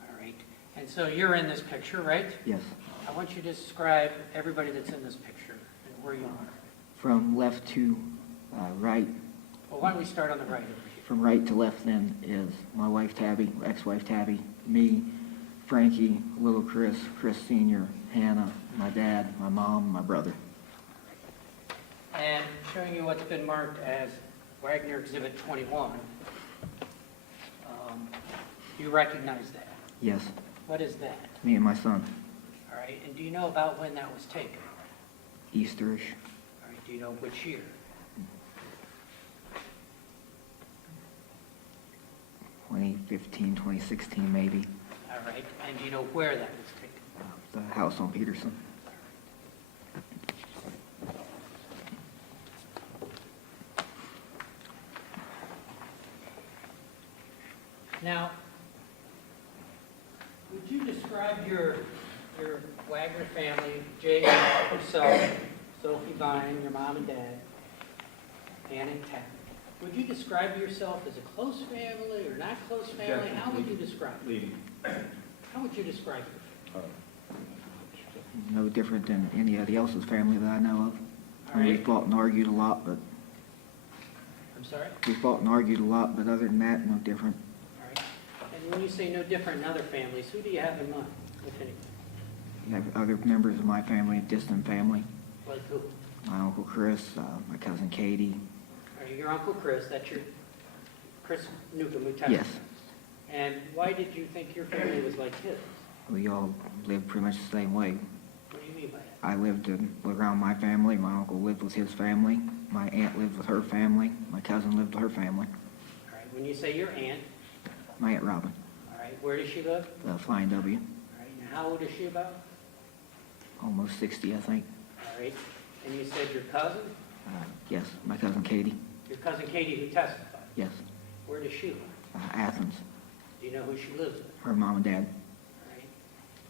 All right, and so you're in this picture, right? Yes. I want you to describe everybody that's in this picture and where you are. From left to right, Well, why don't we start on the right over here? from right to left then is my wife Tabby, ex-wife Tabby, me, Frankie, little Chris, Chris Sr., Hannah, my dad, my mom, my brother. And showing you what's been marked as Wagner Exhibit 21. You recognize that? Yes. What is that? Me and my son. All right, and do you know about when that was taken? Easterish. All right, do you know which year? 2015, 2016 maybe. All right, and do you know where that was taken? The house on Peterson. Now, would you describe your Wagner family, Jay, yourself, Sophie Vine, your mom and dad, Ann and Tabby? Would you describe yourself as a close family or not close family? How would you describe it? How would you describe your family? No different than anybody else's family that I know of. All We right, fought and argued a lot, but I'm sorry? we fought and argued a lot, but other than that, no different. All right. And when you say no different in other families, who do you have in mind, if any? You have other members of my family, distant family. Like who? My Uncle Chris, my cousin Katie. All right, your Uncle Chris, that's your, Chris Newcomb, who testified. Yes, And why did you think your family was like his? we all lived pretty much the same way. What do you mean by that? I lived around my family. My uncle lived with his family. My aunt lived with her family. My cousin lived with her family. All right, when you say your aunt, My Aunt Robin, all right, where does she live? Flying W, All right, and how old is she about? almost 60, I think. All right, and you said your cousin? Yes, my cousin Katie. Your cousin Katie who testified. Yes, Where does she live? Athens. Do you know who she lives with? Her mom and dad. All right.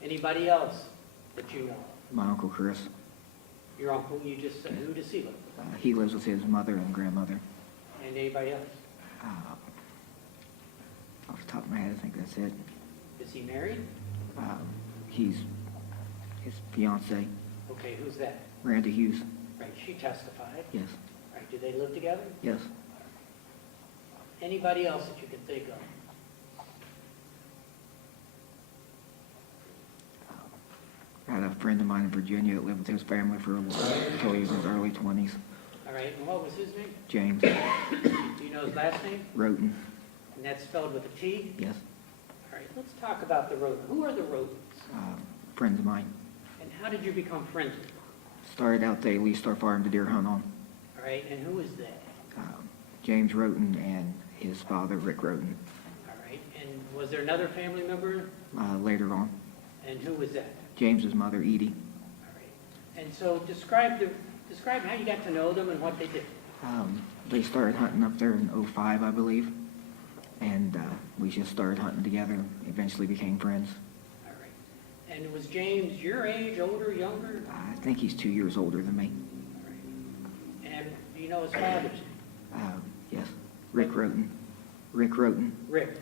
Anybody else that you know of? My Uncle Chris. Your uncle, you just said, who does he live with? He lives with his mother and grandmother. And anybody else? Off the top of my head, I think that's it. Is he married? He's his fiance, Okay, who's that? Randy Hughes. Right, she testified. Yes, All right, do they live together? yes. Anybody else that you can think of? I had a friend of mine in Virginia that lived with his family for a while until he was in his early 20s. All right, and what was his name? James Do you know his last name? Rhoden. And that's spelled with a T? Yes. All right, let's talk about the Rhoden. Who are the Rhodens? Friends of mine. And how did you become friends with them? Started out, they leased our farm to deer hunt on. All right, and who is that? James Rhoden and his father, Rick Rhoden. All right, and was there another family member? Later on, And who was that? James's mother, Edie. All right. And so describe how you got to know them and what they did. They started hunting up there in '05, I believe. And we just started hunting together and eventually became friends. All right. And was James your age, older, younger? I think he's 2 years older than me. All right. And do you know his father's name? Yes, Rick Rhoden. Rick Rhoden, Rick.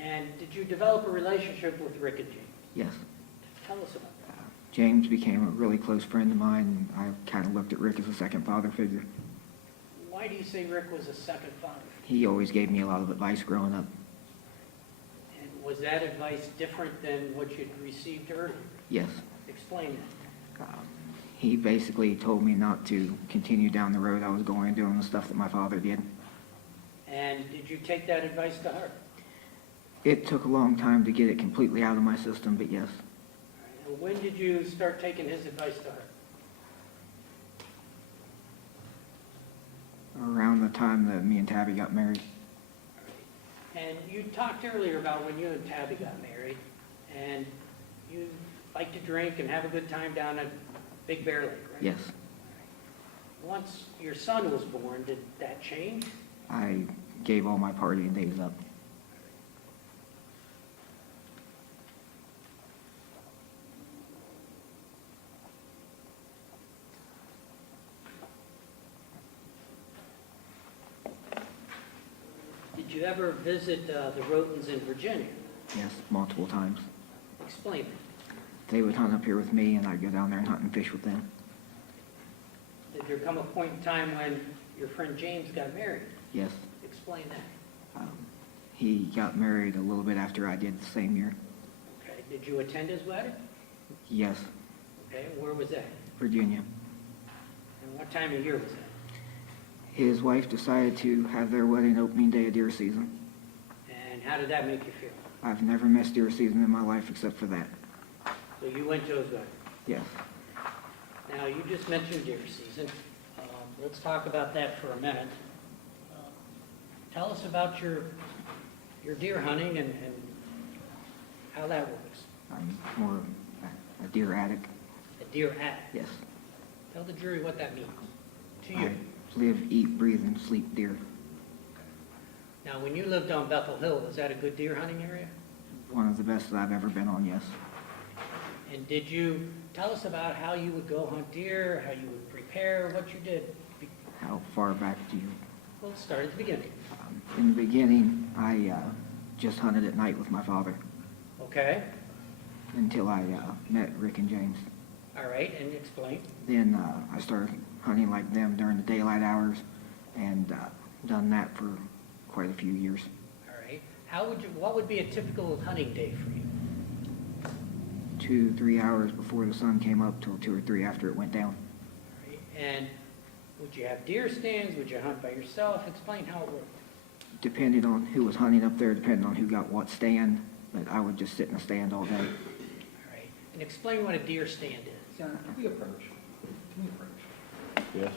And did you develop a relationship with Rick and James? yes. Tell us about that. James became a really close friend of mine, and I kind of looked at Rick as a second father figure. Why do you say Rick was a second father? He always gave me a lot of advice growing up. And was that advice different than what you'd received earlier? Yes. Explain that. He basically told me not to continue down the road I was going, doing the stuff that my father did. And did you take that advice to heart? It took a long time to get it completely out of my system, but yes. And when did you start taking his advice to heart? Around the time that me and Tabby got married. And you talked earlier about when you and Tabby got married, and you like to drink and have a good time down at Big Bear Lake, right? Yes. Once your son was born, did that change? I gave all my partying days up. Did you ever visit the Rhodens in Virginia? Yes, multiple times. Explain it. They would hunt up here with me, and I'd go down there and hunt and fish with them. Did there come a point in time when your friend James got married? Yes. Explain that. He got married a little bit after I did the same year. Okay. Did you attend his wedding? Yes, Okay. Where was that? Virginia. And what time of year was that? His wife decided to have their wedding opening day of deer season. And how did that make you feel? I've never missed deer season in my life except for that. So you went to his wedding. Yes. Now, you just mentioned deer season. Let's talk about that for a minute. Tell us about your deer hunting and how that works. I'm more a deer addict. A deer addict. Yes. Tell the jury what that means to you. I live, eat, breathe, and sleep deer. Now, when you lived on Bethel Hill, was that a good deer hunting area? One of the best that I've ever been on, yes. And did you tell us about how you would go hunt deer, how you would prepare, what you did? How far back do you? Well, let's start at the beginning. In the beginning, I just hunted at night with my father Okay. until I met Rick and James. All right, and explain. Then I started hunting like them during the daylight hours, and done that for quite a few years. All right. What would be a typical hunting day for you? 2-3 hours before the sun came up till 2 or 3 after it went down. All right. And would you have deer stands? Would you hunt by yourself? Explain how it worked. Depending on who was hunting up there, depending on who got what stand, but I would just sit in a stand all day. All right. And explain what a deer stand is. Can we approach? Can we approach? Yes.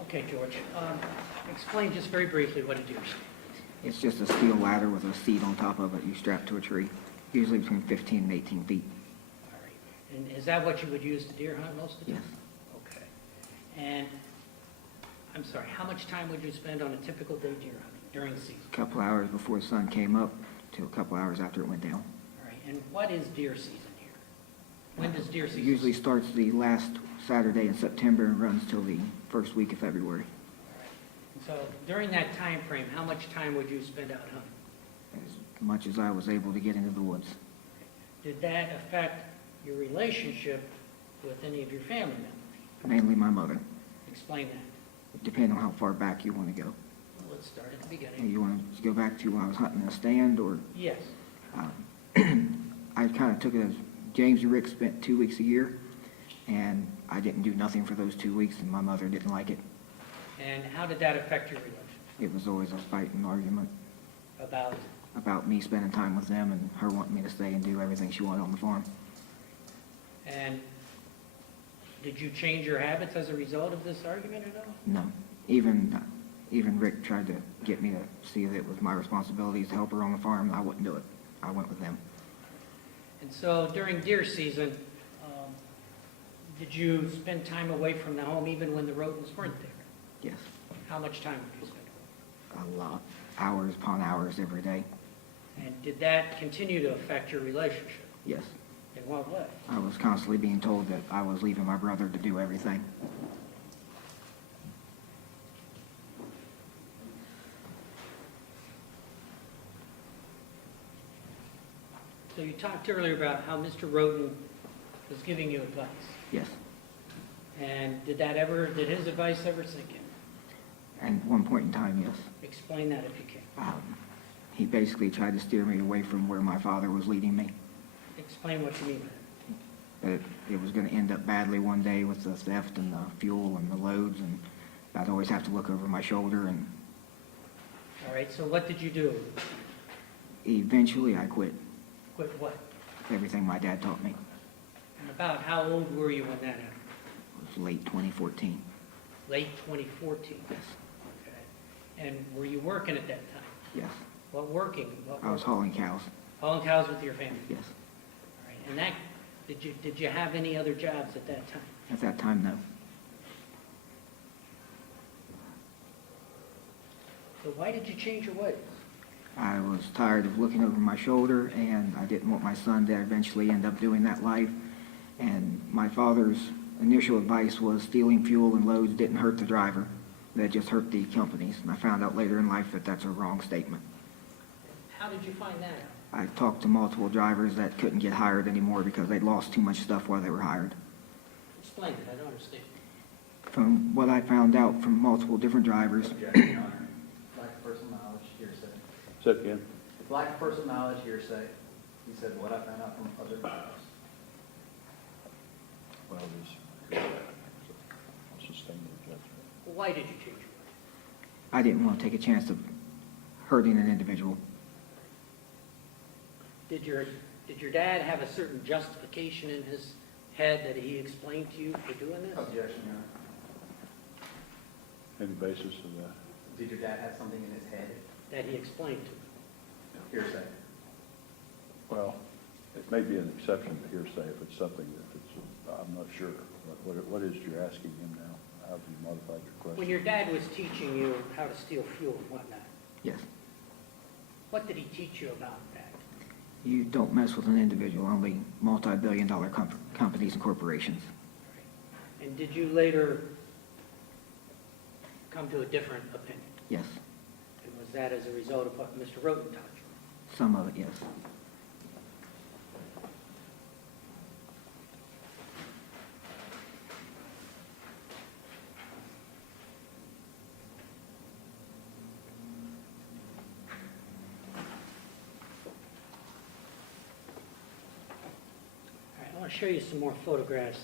Okay, George. Explain just very briefly what a deer stand is. It's just a steel ladder with a seat on top of it you strap to a tree, usually between 15 and 18 feet. All right. And is that what you would use to deer hunt most of the Yes. time? Okay. And I'm sorry, how much time would you spend on a typical day deer hunting during the season? A couple hours before the sun came up till a couple hours after it went down. All right. And what is deer season here? When does deer It season usually starts the last Saturday in September and runs till the first week of February. So during that time frame, how much time would you spend out hunting? As much as I was able to get into the woods. Did that affect your relationship with any of your family members? Mainly my mother, Explain that. depending on how far back you want to go. Well, let's start at the beginning. You want to go back to when I was hunting in a stand, or Yes. I kind of took it as James and Rick spent 2 weeks a year, and I didn't do nothing for those 2 weeks, and my mother didn't like it. And how did that affect your relationship? It was always a fight and argument About, me spending time with them and her wanting me to stay and do everything she wanted on the farm. and Did you change your habits as a result of this argument at all? No. Even Rick tried to get me to see that it was my responsibility to help her on the farm, and I wouldn't do it. I went with them. And so during deer season, did you spend time away from the home even when the Rhodens weren't there? Yes. How much time did you spend? A lot. Hours upon hours every day. And did that continue to affect your relationship? Yes. In what way? I was constantly being told that I was leaving my brother to do everything. So you talked earlier about how Mr. Rhoden was giving you advice. Yes. And did his advice ever sink in? And at one point in time, yes. Explain that if you can. He basically tried to steer me away from where my father was leading me. Explain what you mean by that. That it was going to end up badly one day with the theft and the fuel and the loads, and I'd always have to look over my shoulder, and All right, so what did you do? eventually I quit Quit what? everything my dad taught me. And about how old were you when that happened? It was late 2014. Late 2014? Yes. Okay. And were you working at that time? Yes. What working? I was hauling cows. Hauling cows with your family? Yes. All right. And that, did you have any other jobs at that time? At that time, no. So why did you change your ways? I was tired of looking over my shoulder, and I didn't want my son to eventually end up doing that life. And my father's initial advice was stealing fuel and loads didn't hurt the driver. That just hurt the companies. And I found out later in life that that's a wrong statement. How did you find that out? I talked to multiple drivers that couldn't get hired anymore because they'd lost too much stuff while they were hired. Explain it, I don't understand. From what I found out from multiple different drivers, Objection, Your Honor. Lack of personal knowledge, hearsay. Say it again. Lack of personal knowledge, hearsay. He said what I found out from other drivers. Well, I'll sustain the judgment. Why did you change your ways? I didn't want to take a chance of hurting an individual. Did your dad have a certain justification in his head that he explained to you for doing this? Objection, Your Honor. Any basis of that? Did your dad have something in his head? That he explained to you? Hearsay. Well, it may be an exception to hearsay if it's something that it's, I'm not sure. What is you're asking him now? How have you modified your question? When your dad was teaching you how to steal fuel and whatnot, Yes. what did he teach you about that? You don't mess with an individual, only multi-billion-dollar companies and corporations. And did you later come to a different opinion? Yes. And was that as a result of what Mr. Rhoden taught you? Some of it, yes. All right, I want to show you some more photographs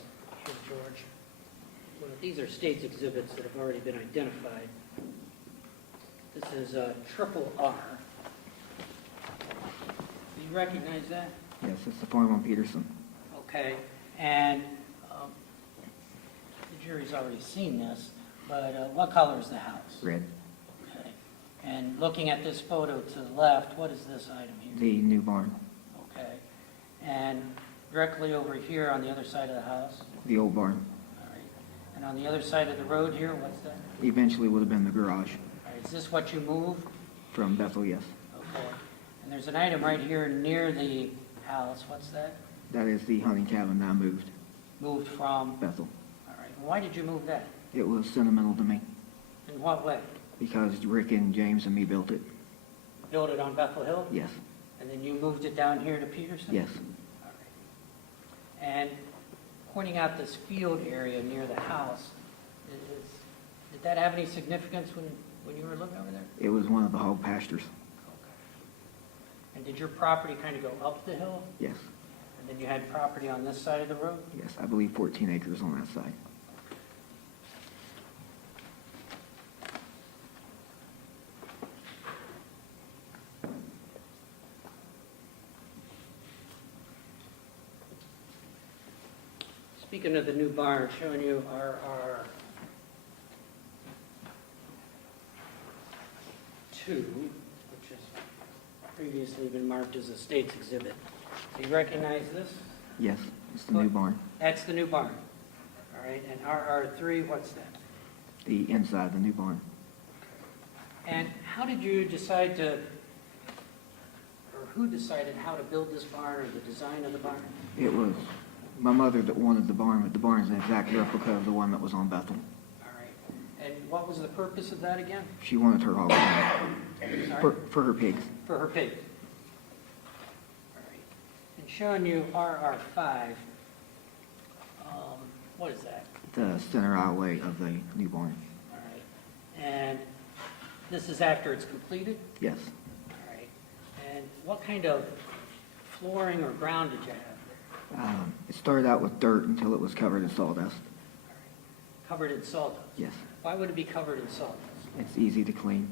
here, George. Well, these are state's exhibits that have already been identified. This is triple R. Do you recognize that? Yes, it's the farm on Peterson. Okay, and the jury's already seen this, but what color is the house? Red. Okay, and looking at this photo to the left, what is this item here? The new barn. Okay, and directly over here on the other side of the house? The old barn. All right, and on the other side of the road here, what's that? Eventually would have been the garage. All right, is this what you moved? From Bethel, yes. Okay, and there's an item right here near the house, what's that? That is the hunting cabin that I moved. Moved from? Bethel. All right, why did you move that? It was sentimental to me In what way? because Rick and James and me built it. Built it on Bethel Hill? Yes. And then you moved it down here to Peterson? Yes. All right. And pointing out this field area near the house, did that have any significance when you were living over there? It was one of the hog pastures. Okay. And did your property kind of go up the hill? Yes. And then you had property on this side of the road? Yes, I believe 14 acres on that side. Speaking of the new barn, showing you our two, which has previously been marked as a state's exhibit. Do you recognize this? Yes, it's the new barn. That's the new barn. All right, and RR3, what's that? The inside of the new barn. And how did you decide to, or who decided how to build this barn or the design of the barn? It was my mother that wanted the barn, but the barn is an exact replica of the one that was on Bethel. All right. And what was the purpose of that again? She wanted her hog barn Sorry? for her pigs. For her pigs. All right. And showing you RR5, what is that? The center aisleway of the new barn. All right. And this is after it's completed? Yes. All right. And what kind of flooring or ground did you have there? It started out with dirt until it was covered in sawdust. All right. Covered in sawdust? Yes. Why would it be covered in sawdust? It's easy to clean.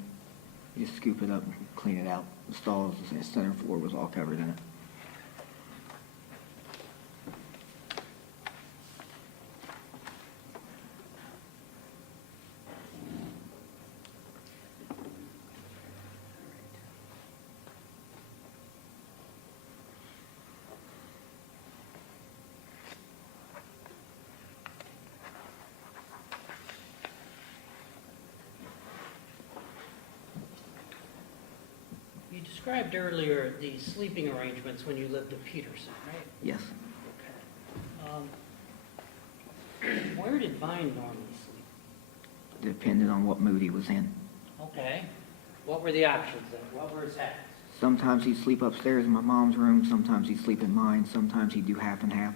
You just scoop it up and clean it out. The stalls, the center floor was all covered in it. You described earlier the sleeping arrangements when you lived at Peterson, right? Yes. Okay. Where did Vine normally sleep? Depending on what mood he was in. Okay. What were the options then? What were his habits? Sometimes he'd sleep upstairs in my mom's room, sometimes he'd sleep in mine, sometimes he'd do half and half.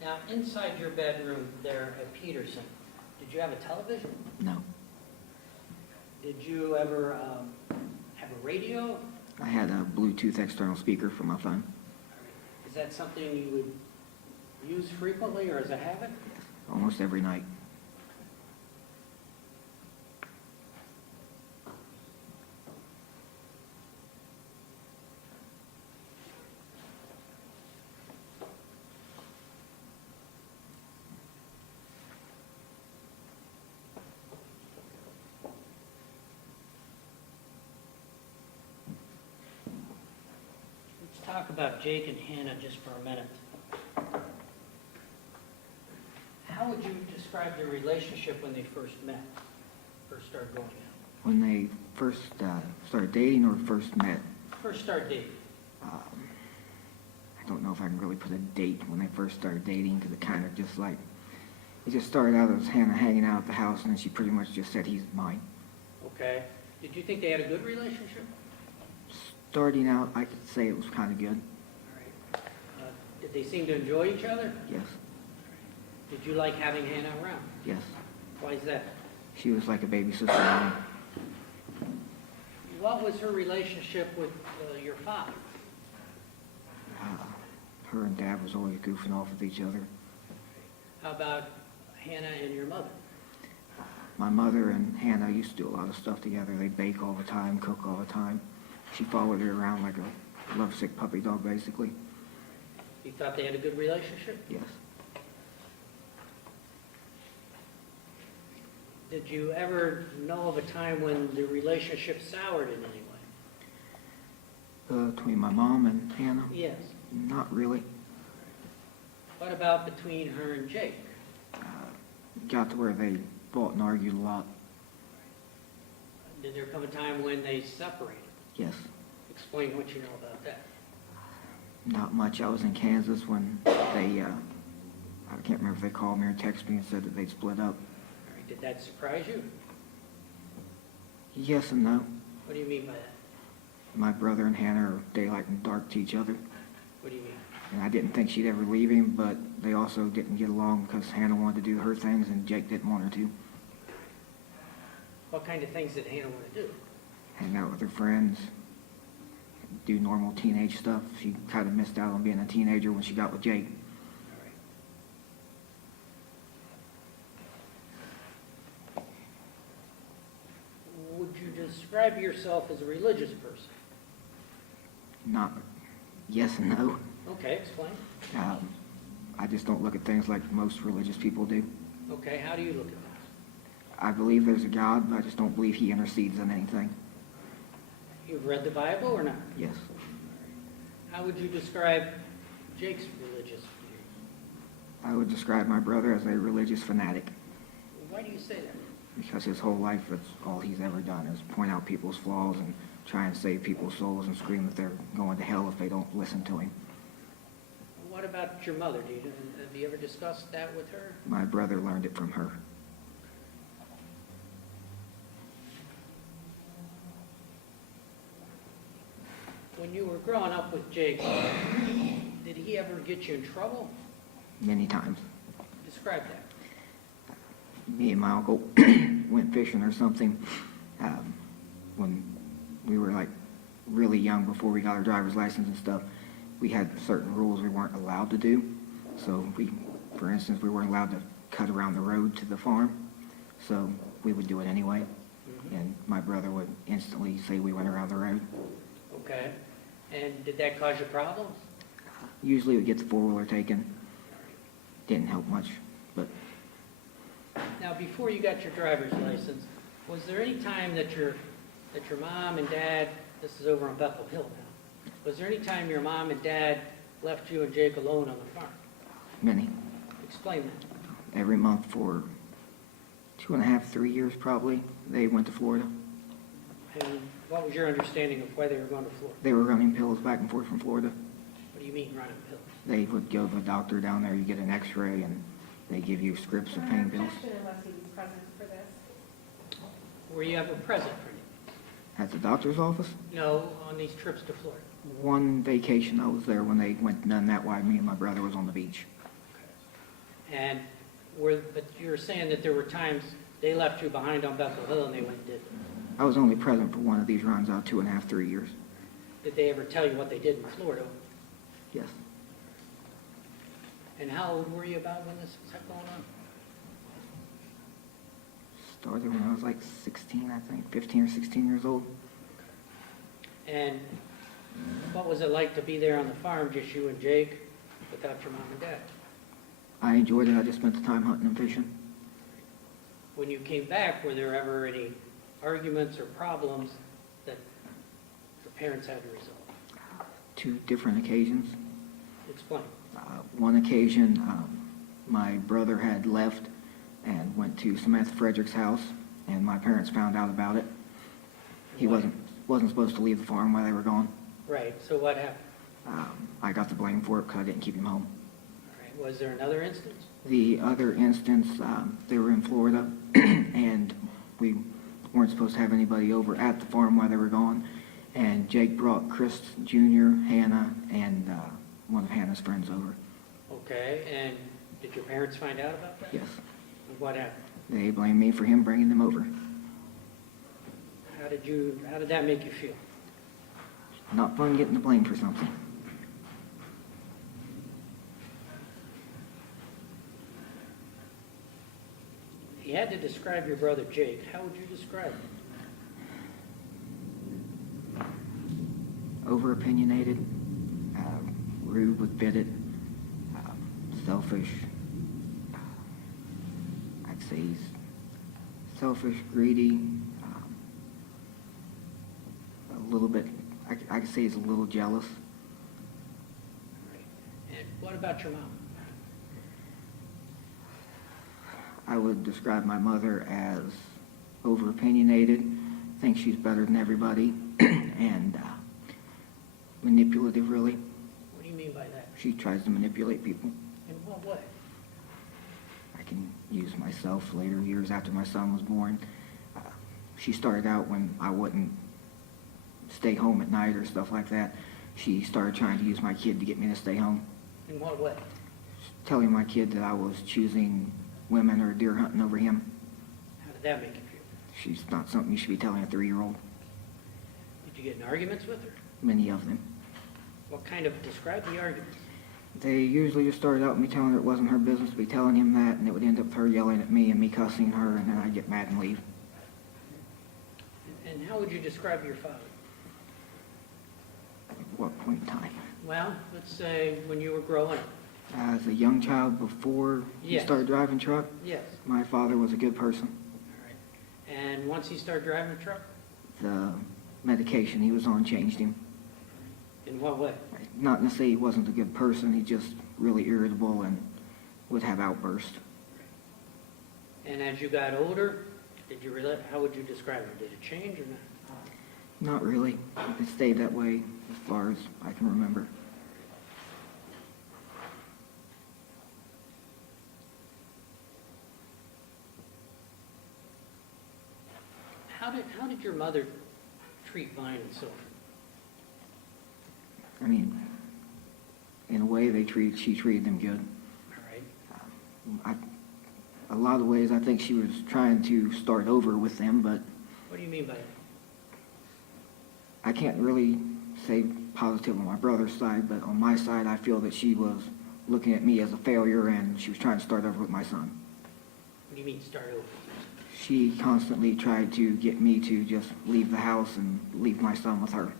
Now, inside your bedroom there at Peterson, did you have a television? No. Did you ever have a radio? I had a Bluetooth external speaker for my phone. Is that something you would use frequently or as a habit? Almost every night. Let's talk about Jake and Hannah just for a minute. How would you describe their relationship when they first met, first started going out? When they first started dating or first met, First started dating. I don't know if I can really put a date when they first started dating, because it kind of just like, it just started out as Hannah hanging out at the house, and then she pretty much just said, he's mine. Okay. Did you think they had a good relationship? Starting out, I could say it was kind of good. All right. Did they seem to enjoy each other? Yes, Did you like having Hannah around? yes. Why is that? She was like a baby sister to me. What was her relationship with your father? Her and Dad was always goofing off with each other. How about Hannah and your mother? My mother and Hannah used to do a lot of stuff together. They bake all the time, cook all the time. She followed her around like a lovesick puppy dog, basically. You thought they had a good relationship? Yes. Did you ever know of a time when the relationship soured in any way? Between my mom and Hannah? Yes. Not really. What about between her and Jake? Got to where they fought and argued a lot. Did there come a time when they separated? Yes. Explain what you know about that. Not much. I was in Kansas when they, I can't remember if they called me or texted me and said that they'd split up. All right. Did that surprise you? Yes and no. What do you mean by that? My brother and Hannah are daylight and dark to each other. What do you mean? And I didn't think she'd ever leave him, but they also didn't get along because Hannah wanted to do her things and Jake didn't want her to. What kind of things did Hannah want to do? Hang out with her friends, do normal teenage stuff. She kind of missed out on being a teenager when she got with Jake. All right. Would you describe yourself as a religious person? Not yes and no. Okay, explain. I just don't look at things like most religious people do. Okay, how do you look at that? I believe there's a God, but I just don't believe he intercedes in anything. You've read the Bible or not? Yes. How would you describe Jake's religious views? I would describe my brother as a religious fanatic Why do you say that? because his whole life, that's all he's ever done is point out people's flaws and try and save people's souls and scream that they're going to hell if they don't listen to him. What about your mother? Have you ever discussed that with her? My brother learned it from her. When you were growing up with Jake, did he ever get you in trouble? Many times. Describe that. Me and my uncle went fishing or something when we were like really young before we got our driver's license and stuff. We had certain rules we weren't allowed to do. So for instance, we weren't allowed to cut around the road to the farm. So we would do it anyway. And my brother would instantly say we went around the road. Okay. And did that cause you problems? Usually we get the four-wheeler taken. Didn't help much, but Now, before you got your driver's license, was there any time that your mom and dad, this is over on Bethel Hill now, was there any time your mom and dad left you and Jake alone on the farm? many. Explain that. Every month for 2.5, 3 years probably, they went to Florida. And what was your understanding of why they were going to Florida? They were running pills back and forth from Florida. What do you mean running pills? They would go to the doctor down there, you get an x-ray, and they give you scripts of pain pills. Objection unless he was present for this. Were you ever present for any? At the doctor's office, No, on these trips to Florida. one vacation I was there when they went and done that while me and my brother was on the beach. And but you were saying that there were times they left you behind on Bethel Hill and they went and did. I was only present for one of these runs out of 2.5, 3 years. Did they ever tell you what they did in Florida? Yes. And how old were you about when this was going on? Started when I was like 16, I think, 15 or 16 years old. And what was it like to be there on the farm, just you and Jake, without your mom and dad? I enjoyed it, I just spent the time hunting and fishing. When you came back, were there ever any arguments or problems that the parents had to resolve? 2 different occasions. Explain. One occasion, my brother had left and went to Samantha Frederick's house, and my parents found out about it. He Why? wasn't supposed to leave the farm while they were gone. Right, so what happened? I got the blame for it because I didn't keep him home. All right, was there another instance? The other instance, they were in Florida, and we weren't supposed to have anybody over at the farm while they were gone. And Jake brought Chris Jr., Hannah, and one of Hannah's friends over. Okay, and did your parents find out about that? Yes. And what happened? They blamed me for him bringing them over. How did that make you feel? Not fun getting the blame for something. If you had to describe your brother Jake, how would you describe him? Over-opinionated, rude with Biddet, selfish. I'd say he's selfish, greedy, a little bit, I could say he's a little jealous. And what about your mom? I would describe my mother as over-opinionated, thinks she's better than everybody, and manipulative, really. What do you mean by that? She tries to manipulate people. In what way? I can use myself later years after my son was born. She started out when I wouldn't stay home at night or stuff like that. She started trying to use my kid to get me to stay home. In what way? Telling my kid that I was choosing women or deer hunting over him. How did that make you feel? She's not something you should be telling a 3-year-old. Did you get in arguments with her? Many of them. What kind of, describe the arguments. They usually just started out with me telling her it wasn't her business to be telling him that, and it would end up with her yelling at me and me cussing her, and then I'd get mad and leave. And how would you describe your father? At what point in time? Well, let's say when you were growing up. As a young child, before he Yes. started driving truck, Yes. my father was a good person. All right. And once he started driving a truck, The medication he was on changed him. in what way? Not to say he wasn't a good person, he just really irritable and would have outbursts. And as you got older, did you realize, how would you describe it? Did it change or not? Not really. It stayed that way as far as I can remember. How did your mother treat Vine and Sylvan? I mean, in a way, she treated them good. All right. A lot of ways, I think she was trying to start over with them, but What do you mean by that? I can't really say positive on my brother's side, but on my side, I feel that she was looking at me as a failure and she was trying to start over with my son. What do you mean start over? She constantly tried to get me to just leave the house and leave my son with her.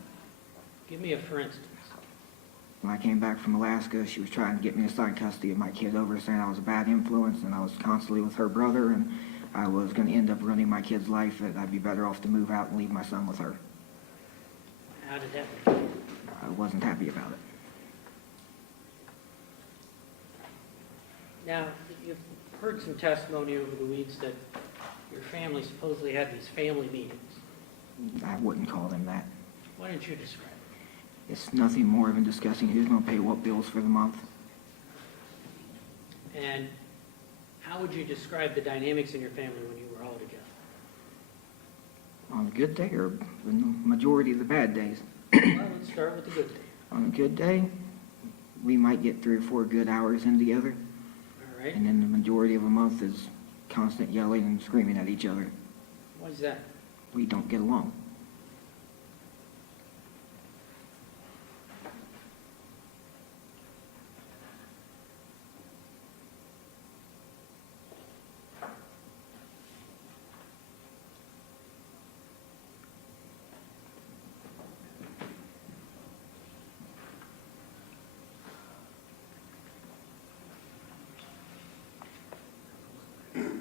Give me a for instance. When I came back from Alaska, she was trying to get me to sign custody of my kid over, saying I was a bad influence and I was constantly with her brother and I was going to end up ruining my kid's life, that I'd be better off to move out and leave my son with her. How did that make you? I wasn't happy about it. Now, you've heard some testimony over the weeks that your family supposedly had these family meetings. I wouldn't call them that. Why don't you describe it? It's nothing more than discussing who's going to pay what bills for the month. And how would you describe the dynamics in your family when you were all together? On a good day or the majority of the bad days? Well, let's start with the good day. On a good day, we might get 3 or 4 good hours in together, All right? and then the majority of a month is constant yelling and screaming at each other. Why is that? We don't get along. I want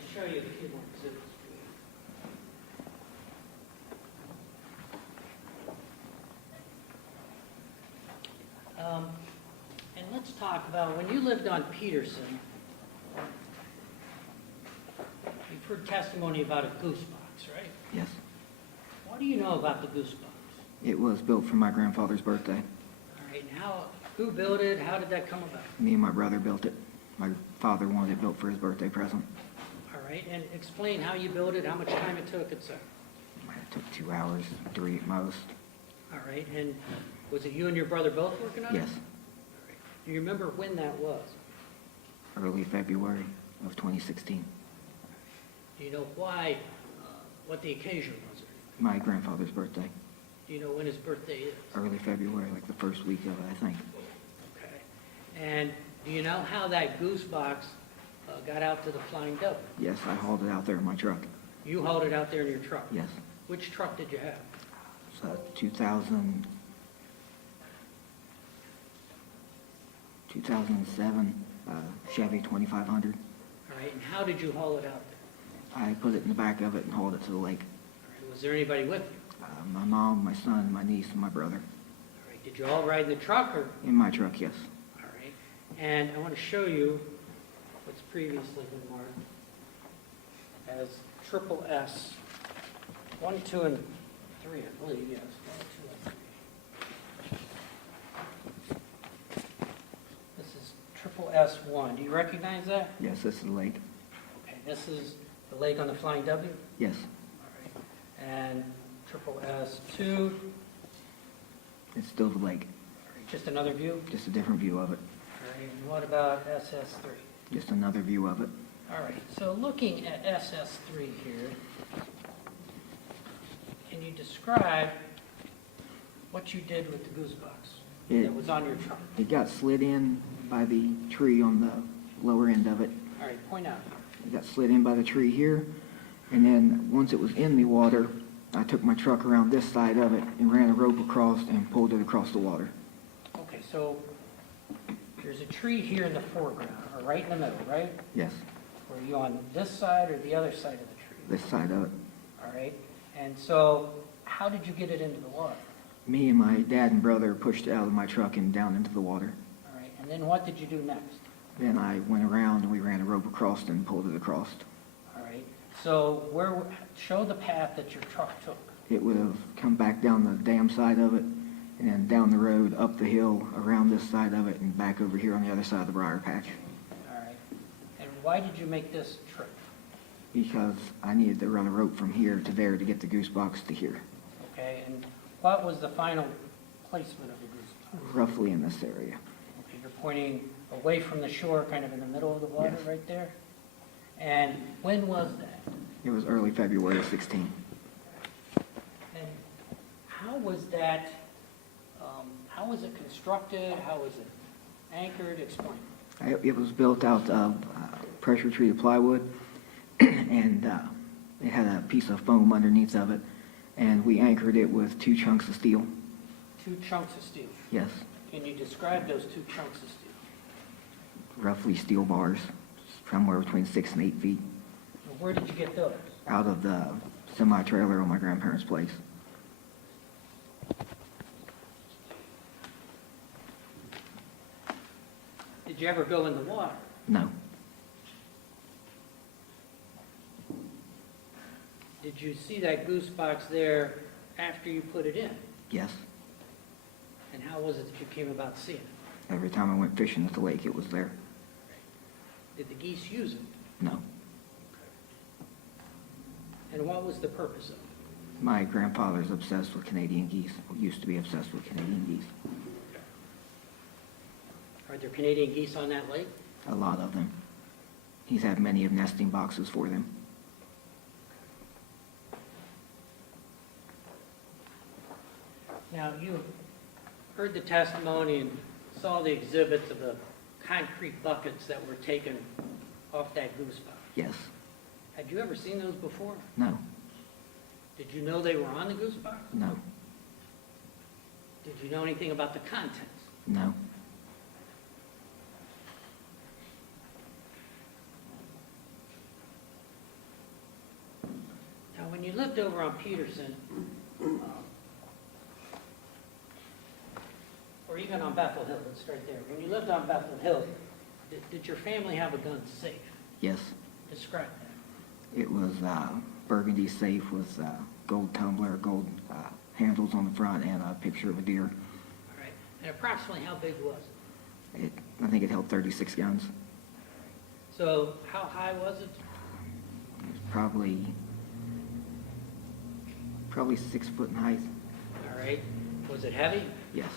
to show you a few more exhibits. And let's talk about, when you lived on Peterson, you've heard testimony about a goose box, right? Yes. What do you know about the goose box? It was built for my grandfather's birthday. All right, and who built it? How did that come about? Me and my brother built it. My father wanted it built for his birthday present. All right, and explain how you built it, how much time it took, et cetera. It took 2 hours, 3 at most. All right, and was it you and your brother both working on it? Yes, Do you remember when that was? early February of 2016. Do you know why, what the occasion was? My grandfather's birthday, Do you know when his birthday is? early February, like the first week of it, I think. Okay. And do you know how that goose box got out to the Flying W? Yes, I hauled it out there in my truck. You hauled it out there in your truck? Yes, Which truck did you have? it's a 2007 Chevy 2500. All right, and how did you haul it out there? I put it in the back of it and hauled it to the lake. All right, was there anybody with you? My mom, my son, my niece, and my brother. All right, did you all ride in the truck or? In my truck, yes. All right, and I want to show you what's previously been marked as triple S, 1, 2, and 3, I believe, yes. 1, 2, and 3. This is triple S1. Do you recognize that? Yes, this is the lake. Okay, this is the lake on the Flying W? Yes, All right. And triple S2, it's still the lake. just another view? Just a different view of it. All right, and what about SS3? Just another view of it. All right, so looking at SS3 here, can you describe what you did with the goose box It, that was on your truck? it got slid in by the tree on the lower end of it. All right, point out. It got slid in by the tree here, and then once it was in the water, I took my truck around this side of it and ran a rope across and pulled it across the water. Okay, so there's a tree here in the foreground, or right in the middle, right? Yes, Were you on this side or the other side of the tree? this side of it. All right, and so how did you get it into the water? Me and my dad and brother pushed it out of my truck and down into the water. All right, and then what did you do next? Then I went around and we ran a rope across and pulled it across. All right, so show the path that your truck took. It would have come back down the dam side of it and then down the road, up the hill, around this side of it, and back over here on the other side of the briar patch. All right, and why did you make this trip? Because I needed to run a rope from here to there to get the goose box to here, Okay, and what was the final placement of the goose box? roughly in this area. Okay, you're pointing away from the shore, kind of in the middle of the water, Yes. right there? And when was that? It was early February 16. And how was that, how was it constructed? How was it anchored? Explain. It was built out of pressure-treated plywood, and it had a piece of foam underneath of it, and we anchored it with 2 chunks of steel. 2 chunks of steel. Yes, Can you describe those 2 chunks of steel? roughly steel bars, somewhere between 6 and 8 feet, And where did you get those? out of the semi-trailer on my grandparents' place. Did you ever go in the water? No, Did you see that goose box there after you put it in? yes. And how was it that you came about seeing it? Every time I went fishing at the lake, it was there. Did the geese use it? No. And what was the purpose of it? My grandfather's obsessed with Canadian geese, or used to be obsessed with Canadian geese. Are there Canadian geese on that lake? A lot of them. He's had many of nesting boxes for them. Now, you heard the testimony and saw the exhibits of the concrete buckets that were taken off that goose box. Yes. Had you ever seen those before? No. Did you know they were on the goose box? No. Did you know anything about the contents? No. Now, when you lived over on Peterson, or even on Bethel Hill, let's start there. When you lived on Bethel Hill, did your family have a gun safe? Yes. Describe that. It was burgundy safe with gold tumbler, gold handles on the front, and a picture of a deer. All right. And approximately how big was it? I think it held 36 guns. So how high was it? It was probably 6 foot in height. All right. Was it heavy? Yes.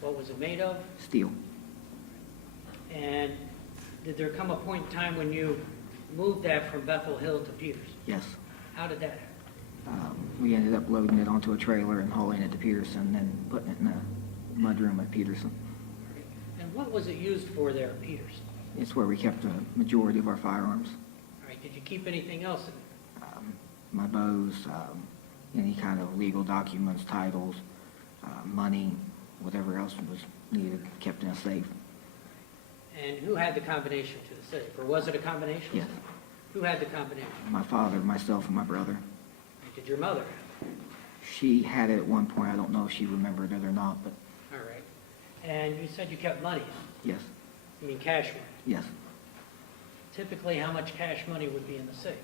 What was it made of? Steel. And did there come a point in time when you moved that from Bethel Hill to Peters? Yes. How did that happen? We ended up loading it onto a trailer and hauling it to Peterson, then putting it in a mudroom at Peterson. And what was it used for there at Peters? It's where we kept the majority of our firearms. All right, did you keep anything else in there? My bows, any kind of legal documents, titles, money, whatever else was needed, kept in a safe. And who had the combination to the safe? Or was it a combination? Yes. Who had the combination? My father, myself, and my brother. Did your mother have it? She had it at one point. I don't know if she remembered it or not, but All right. And you said you kept money. yes, You mean cash money? yes. Typically, how much cash money would be in the safe?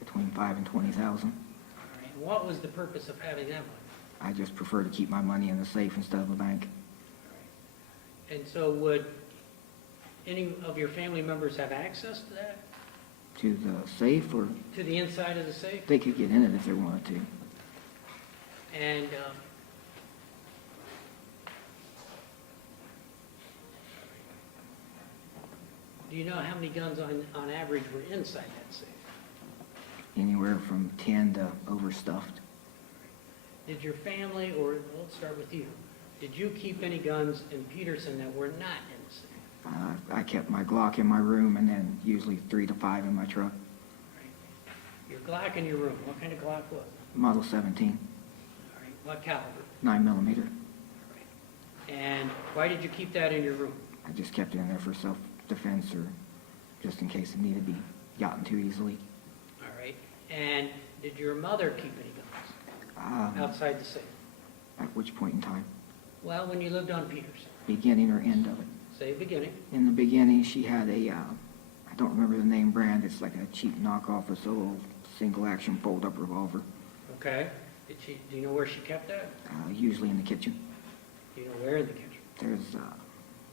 Between 5,000 and 20,000. All right. And what was the purpose of having that money? I just prefer to keep my money in the safe instead of a bank. And so would any of your family members have access to that? To the safe, or To the inside of the safe? they could get in it if they wanted to. And do you know how many guns on average were inside that safe? Anywhere from 10 to overstuffed. Did your family, or let's start with you, did you keep any guns in Peterson that were not in the safe? I kept my Glock in my room and then usually 3 to 5 in my truck. Glock in your room, what kind of Glock was it? Model 17, All right, what caliber? 9 millimeter. All right. And why did you keep that in your room? I just kept it in there for self-defense or just in case it needed to be gotten to easily. All right. And did your mother keep any guns outside the safe? At which point in time? Well, when you lived on Peterson, Beginning or end of it? say beginning. In the beginning, she had a, I don't remember the name brand, it's like a cheap knockoff, it's a little single-action fold-up revolver, Okay. Do you know where she kept that? usually in the kitchen. Do you know where in the kitchen?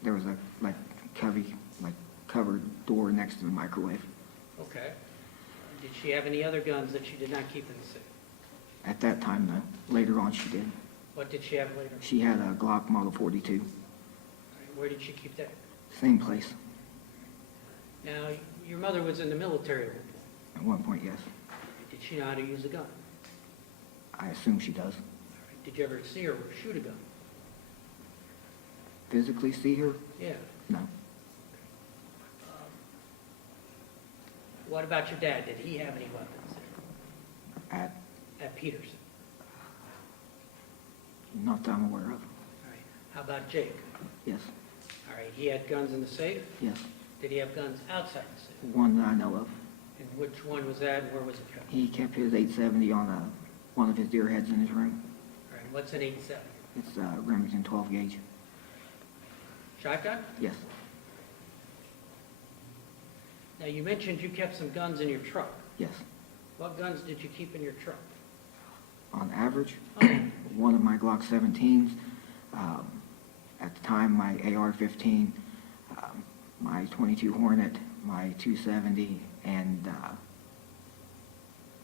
There was a, like, covered door next to the microwave. Okay. Did she have any other guns that she did not keep in the safe? At that time, though, later on she did. What did she have later? She had a Glock Model 42, All right, where did she keep that? same place. Now, your mother was in the military at one point. At one point, yes. Did she know how to use a gun? I assume she does. All right. Did you ever see her shoot a gun? Physically see her? Yeah. No. What about your dad? Did he have any weapons At, at Peterson? not that I'm aware of. All right. How about Jake? Yes, All right. He had guns in the safe? yes. Did he have guns outside the safe? One that I know of. And which one was that and where was it kept? He kept his 870 on one of his deer heads in his room. All right. What's an 8.7? It's a Remington 12 gauge. Shotgun? Yes, Now, you mentioned you kept some guns in your truck. yes. What guns did you keep in your truck? On average, Oh, one of my Glock 17s, at the time my AR-15, my 22 Hornet, my 270, and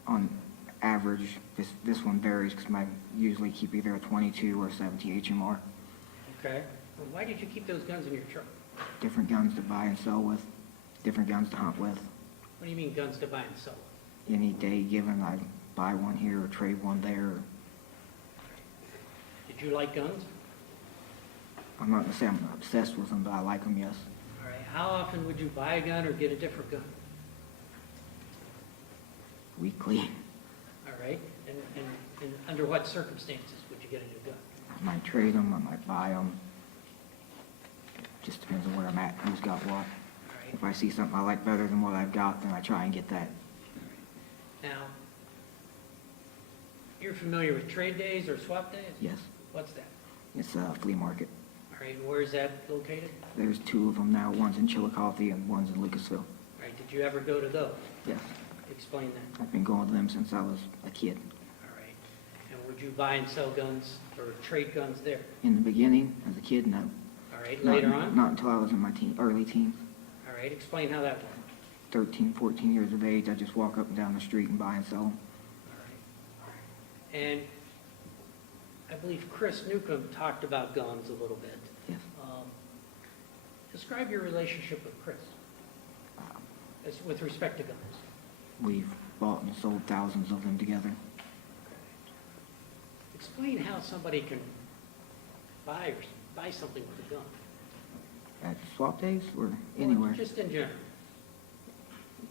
on average, this one varies because I usually keep either a 22 or 70 HMR. okay. Well, why did you keep those guns in your truck? Different guns to buy and sell with, different guns to hunt with. What do you mean guns to buy and sell? Any day given, I buy one here or trade one there. Did you like guns? I'm not gonna say I'm obsessed with them, but I like them, yes. All right. How often would you buy a gun or get a different gun? Weekly, All right. And under what circumstances would you get a new gun? I might trade them, I might buy them. Just depends on where I'm at, who's got what. All right. If I see something I like better than what I've got, then I try and get that. Now, you're familiar with trade days or swap days? Yes, What's that? it's a flea market. All right. Where is that located? There's two of them now, one's in Chillicothe and one's in Lucasville. All right. Did you ever go to those? Yes, Explain that. I've been going to them since I was a kid. All right. And would you buy and sell guns or trade guns there? In the beginning, as a kid, no. All right. Not- Later on? Not until I was in my early teens. All right. Explain how that worked. 13, 14 years of age, I just walk up and down the street and buy and sell them. All right. And I believe Chris Newcomb talked about guns a little bit. Yes. Describe your relationship with Chris as with respect to guns. We've bought and sold thousands of them together. Explain how somebody can buy something with a gun. At swap days or Or anywhere. just in general.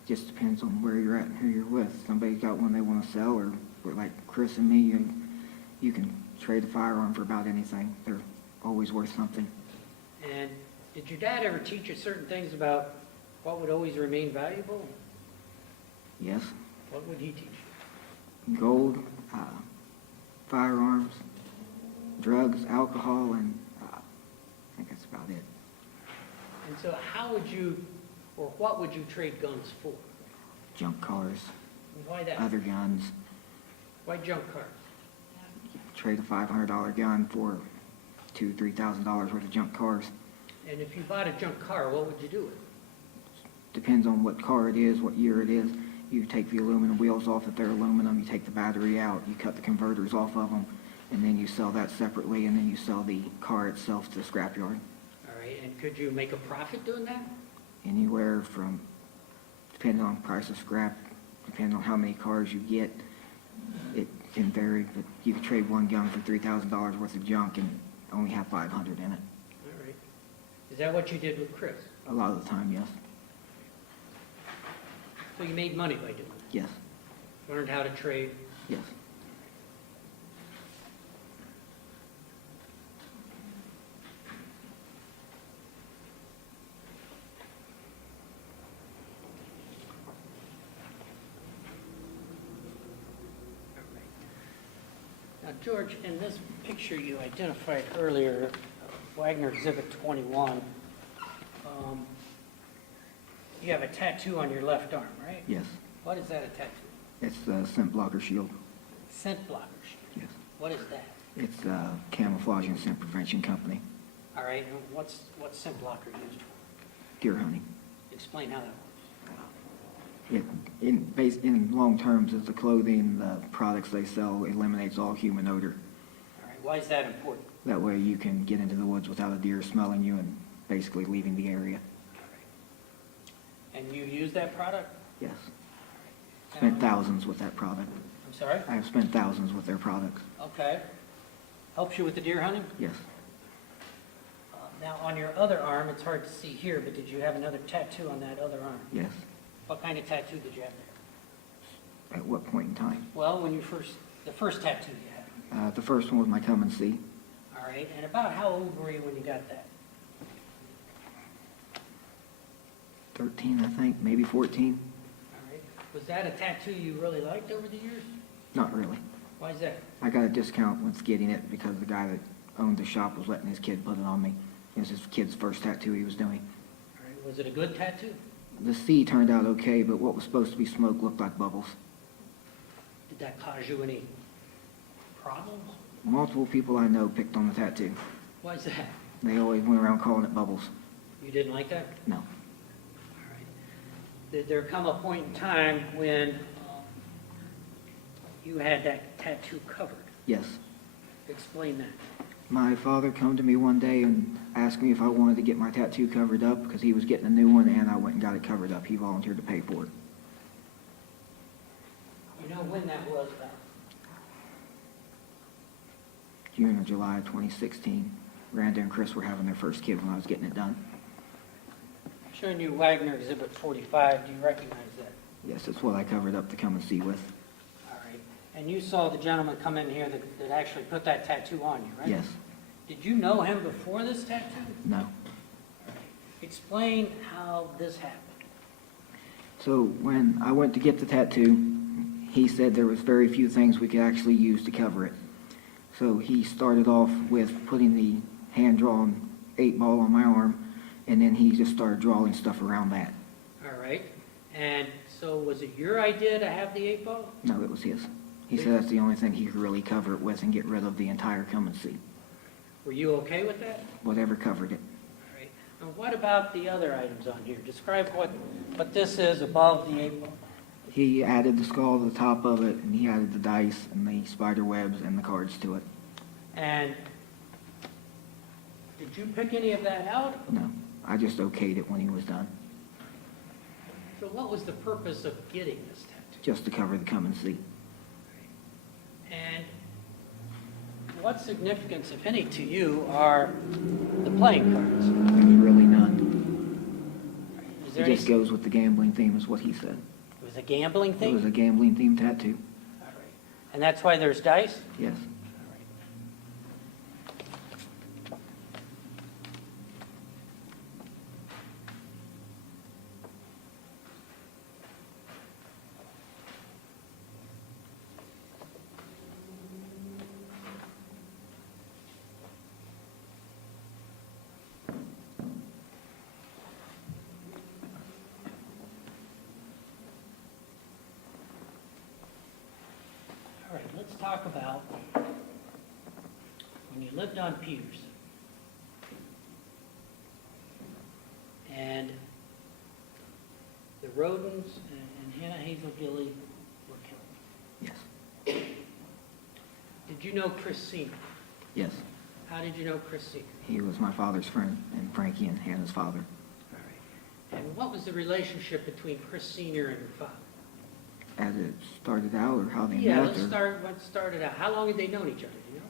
Just depends on where you're at and who you're with. Somebody's got one they want to sell, or like Chris and me, you can trade a firearm for about anything. They're always worth something. And did your dad ever teach you certain things about what would always remain valuable? Yes, What would he teach you? gold, firearms, drugs, alcohol, and I think that's about it. And so how would you, or what would you trade guns for? Junk cars, Why that? other guns. Why junk cars? Trade a $500 gun for $2,000, $3,000 worth of junk cars. And if you bought a junk car, what would you do with it? Depends on what car it is, what year it is. You take the aluminum wheels off if they're aluminum, you take the battery out, you cut the converters off of them, and then you sell that separately, and then you sell the car itself to the scrapyard. All right, and could you make a profit doing that? Anywhere from, depending on price of scrap, depending on how many cars you get, it can vary, but you could trade one gun for $3,000 worth of junk and only have 500 in it. All right. Is that what you did with Chris? A lot of the time, yes. So you made money by doing it? Yes. Learned how to trade. Yes. Now, George, in this picture you identified earlier, Wagner Exhibit 21, you have a tattoo on your left arm, right? Yes. What is that a tattoo? It's the scent blocker shield. Scent blocker shield. Yes. What is that? It's camouflage and scent prevention company. All right, and what's scent blocker used for? Deer hunting. Explain how that works. In long terms, it's the clothing, the products they sell eliminates all human odor. All right, why is that important? That way you can get into the woods without a deer smelling you and basically leaving the area. And you use that product? Yes. Now- Spent thousands with that product. I'm sorry? I have spent thousands with their products. Okay. Helps you with the deer hunting? Yes. Now, on your other arm, it's hard to see here, but did you have another tattoo on that other arm? Yes. What kind of tattoo did you have there? At what point in time? Well, the first tattoo you had. The first one was my come and see. All right, and about how old were you when you got that? 13, I think, maybe 14. All right. Was that a tattoo you really liked over the years? Not really. Why is that? I got a discount with getting it because the guy that owned the shop was letting his kid put it on me. It was his kid's first tattoo he was doing. All right. Was it a good tattoo? The C turned out okay, but what was supposed to be smoke looked like bubbles. Did that cause you any problems? Multiple people I know picked on the tattoo. Why is that? They always went around calling it bubbles. You didn't like that? No. All right. Did there come a point in time when you had that tattoo covered? Yes. Explain that. My father come to me one day and asked me if I wanted to get my tattoo covered up because he was getting a new one, and I went and got it covered up. He volunteered to pay for it. You know when that was about? June or July of 2016. Randa and Chris were having their first kid when I was getting it done. Showing you Wagner Exhibit 45, do you recognize that? Yes, that's what I covered up to come and see with. All right. And you saw the gentleman come in here that actually put that tattoo on you, right? Yes. Did you know him before this tattoo? No. All right. Explain how this happened. So when I went to get the tattoo, he said there was very few things we could actually use to cover it. So he started off with putting the hand-drawn 8-ball on my arm, and then he just started drawing stuff around that. All right. And so was it your idea to have the 8-ball? No, it was his. He said that's the only thing he could really cover it with and get rid of the entire come and see. Were you okay with that? Whatever covered it. All right. And what about the other items on here? Describe what this is above the 8-ball. He added the skull to the top of it, and he added the dice and the spider webs and the cards to it. And did you pick any of that out? No, I just okayed it when he was done, So what was the purpose of getting this tattoo? just to cover the come and see. And what significance, if any, to you are the playing cards? There's really none. Is It there any, just goes with the gambling theme, is what he said. it was a gambling It was thing? a gambling themed tattoo. All right. And that's why there's dice? Yes. All right, let's talk about when you lived on Peters. And the Rhodens and Hannah Hazel Gilly were killed. Yes. Did you know Chris Senior? Yes. How did you know Chris Senior? He was my father's friend, and Frankie and Hannah's father. All right. And what was the relationship between Chris Senior and your father? As it started out, or how they Yeah, met, let's or start, what started out. How long had they known each other, do you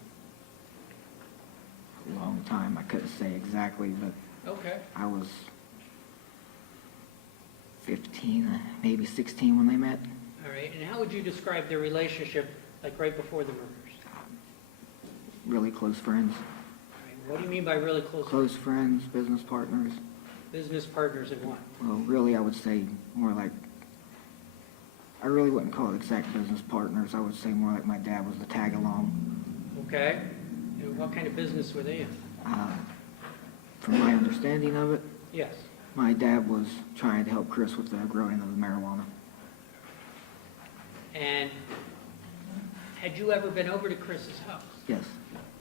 know? a long time. I couldn't say exactly, but Okay. I was 15, maybe 16 when they met. All All right, and how would you describe their relationship, like right before the murders? Really close friends. All right, what do you mean by really close? Close friends, business partners. Business partners in what? Well, really, I would say more like, I really wouldn't call it exact business partners. I would say more like my dad was the tag-along. Okay, and what kind of business were they in? From my understanding of it, Yes. my dad was trying to help Chris with the growing of the marijuana. And had you ever been over to Chris's house? Yes,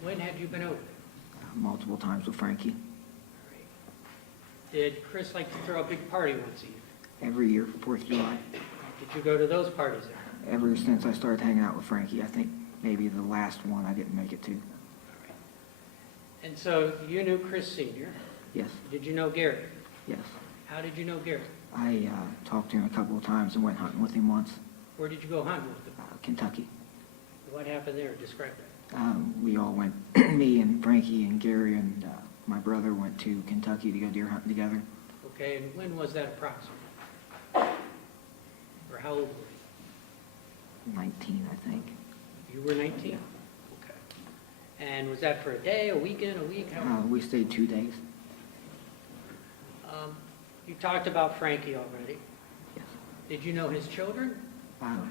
When had you been over? multiple times with Frankie. All right. Did Chris like to throw a big party once a year? Every year for 4th of July. Did you go to those parties there? Ever since I started hanging out with Frankie, I think maybe the last one I didn't make it to. And so you knew Chris Sr. Yes, Did you know Gary? yes. How did you know Gary? I talked to him a couple of times and went hunting with him once. Where did you go hunting with him? Kentucky. What happened there? Describe that. We all went, me and Frankie and Gary and my brother went to Kentucky to go deer hunting together. Okay, and when was that approximately? Or how old were 19, I think. you? You were 19? Okay. And was that for a day, a weekend, a week? How? We stayed 2 days. You talked about Frankie already. Yes. Did you know his children?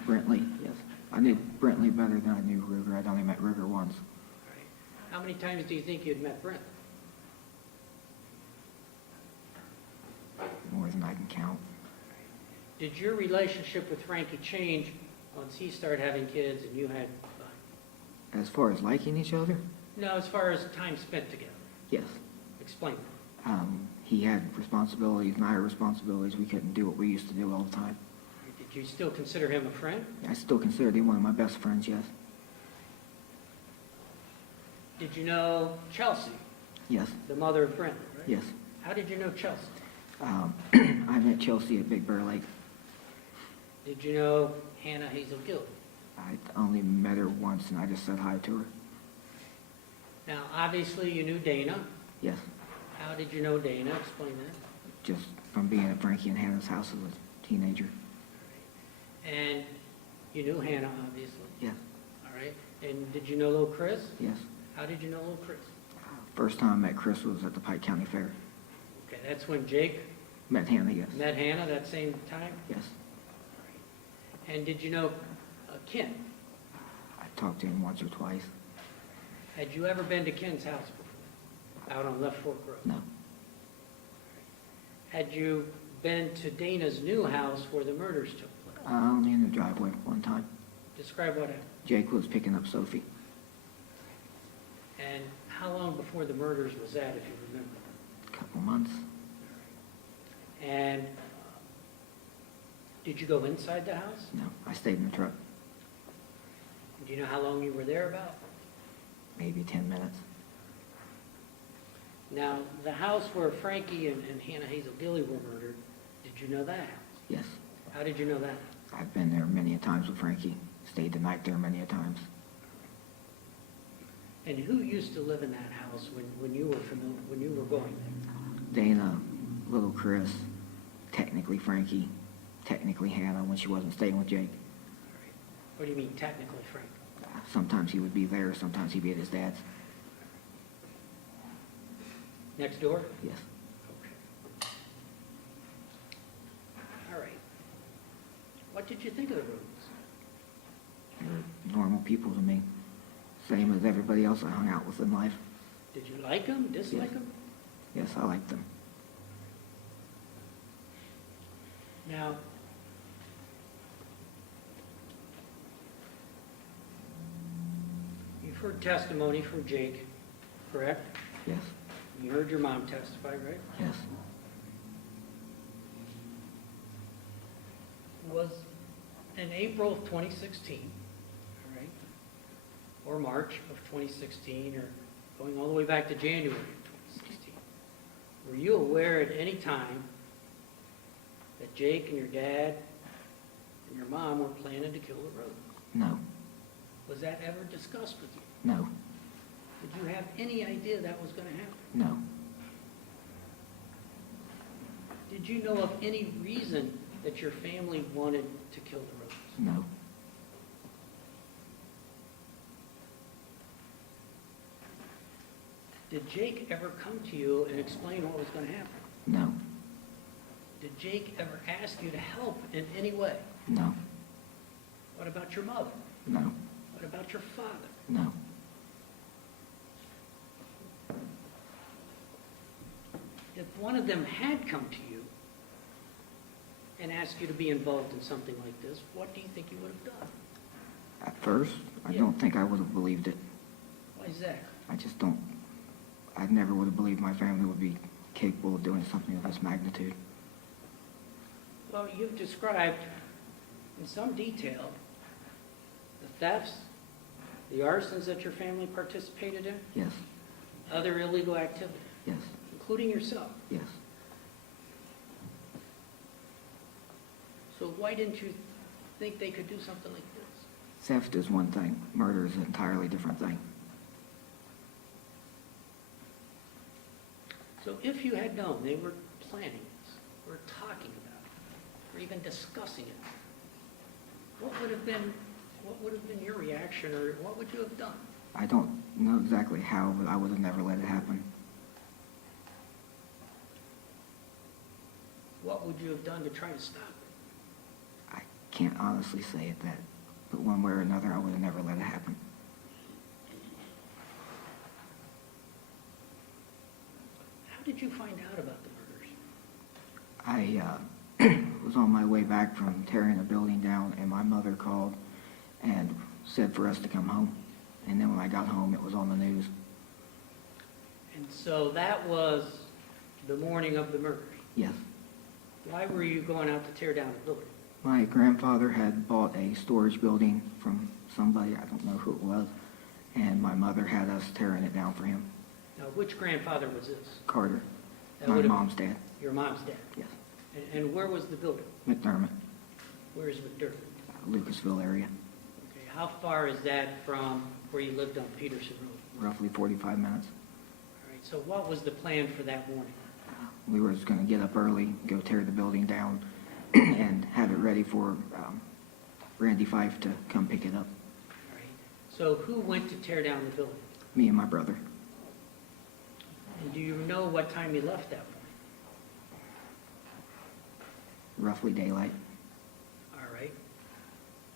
Brentley, yes. I knew Brentley better than I knew Ruger. I'd only met Ruger once. All right. How many times do you think you'd met Brent? More than I can count. Did your relationship with Frankie change once he started having kids and you had? As far as liking each other, No, as far as time spent together. yes. Explain. He had responsibilities and I had responsibilities. We couldn't do what we used to do all the time. Did you still consider him a friend? I still considered him one of my best friends, yes. Did you know Chelsea, Yes, the mother of Brent? Right? yes. How did you know Chelsea? I met Chelsea at Big Bear Lake. Did you know Hannah Hazel Gilly? I only met her once and I just said hi to her. Now, obviously, you knew Dana. Yes, How did you know Dana? Explain that. just from being at Frankie and Hannah's house as a teenager. And you knew Hannah, obviously. Yes, All right. And did you know little Chris? yes. How did you know little Chris? First time I met Chris was at the Pike County Fair. Okay, that's when Jake Met Hannah, yes. met Hannah that same time? Yes. And did you know Ken? I talked to him once or twice. Had you ever been to Ken's house before? Out on Left Fork Road? No, Had you been to Dana's new house where the murders took place? only in the driveway one time. Describe what happened. Jake was picking up Sophie. And how long before the murders was that, if you remember? A couple months. And did you go inside the house? No, I stayed in the truck, Do you know how long you were there about? maybe 10 minutes. Now, the house where Frankie and Hannah Hazel Gilly were murdered, did you know that house? Yes, How did you know that? I've been there many a times with Frankie. Stayed the night there many a times. And who used to live in that house when you were familiar, when you were going there? Dana, little Chris, technically Frankie, technically Hannah when she wasn't staying with Jake. What do you mean technically, Frank? Sometimes he would be there, sometimes he'd be at his dad's. Next door? Yes. Okay. All right. What did you think of the Rhodens? They're normal people to me. Same as everybody else I hung out with in life. Did you like them, dislike Yes. them? Yes, I liked them. Now, you've heard testimony from Jake, correct? Yes, You heard your mom testify, right? yes. Was in April of 2016, all right, or March of 2016, or going all the way back to January of 2016, were you aware at any time that Jake and your dad and your mom were planning to kill the Rhodens? No, Was that ever discussed with you? no, Did you have any idea that was going to happen? no. Did you know of any reason that your family wanted to kill the Rhodens? No. Did Jake ever come to you and explain what was going to happen? No. Did Jake ever ask you to help in any way? No. What about your mother? No. What about your father? No. If one of them had come to you and asked you to be involved in something like this, what do you think you would have done? At first, I Yeah. don't think I would have believed it. Why is that? I just don't, I never would have believed my family would be capable of doing something of this magnitude. Well, you've described in some detail the thefts, the arsons that your family participated in, Yes, other illegal activity, yes, including yourself. yes. So why didn't you think they could do something like this? Theft is one thing, murder is an entirely different thing. So if you had known they were planning this, or talking about it, or even discussing it, what would have been your reaction, or what would you have done? I don't know exactly how, but I would have never let it happen. What would you have done to try to stop it? I can't honestly say it that, but one way or another, I would have never let it happen. How did you find out about the murders? I was on my way back from tearing a building down, and my mother called and said for us to come home. And then when I got home, it was on the news. And so that was the morning of the murders. Yes. Why were you going out to tear down the building? My grandfather had bought a storage building from somebody, I don't know who it was, and my mother had us tearing it down for him. Now, which grandfather was this? Carter, That my would have- mom's dad. Your mom's dad. Yes. And where was the building? McDermott, Where is McDermott? Lucasville area, Okay, how far is that from where you lived on Peterson Road? roughly 45 minutes. All right, so what was the plan for that morning? We were just going to get up early, go tear the building down, and have it ready for Randy Fife to come pick it up. All right, so who went to tear down the building? Me and my brother. And do you know what time you left that morning? Roughly daylight. All right.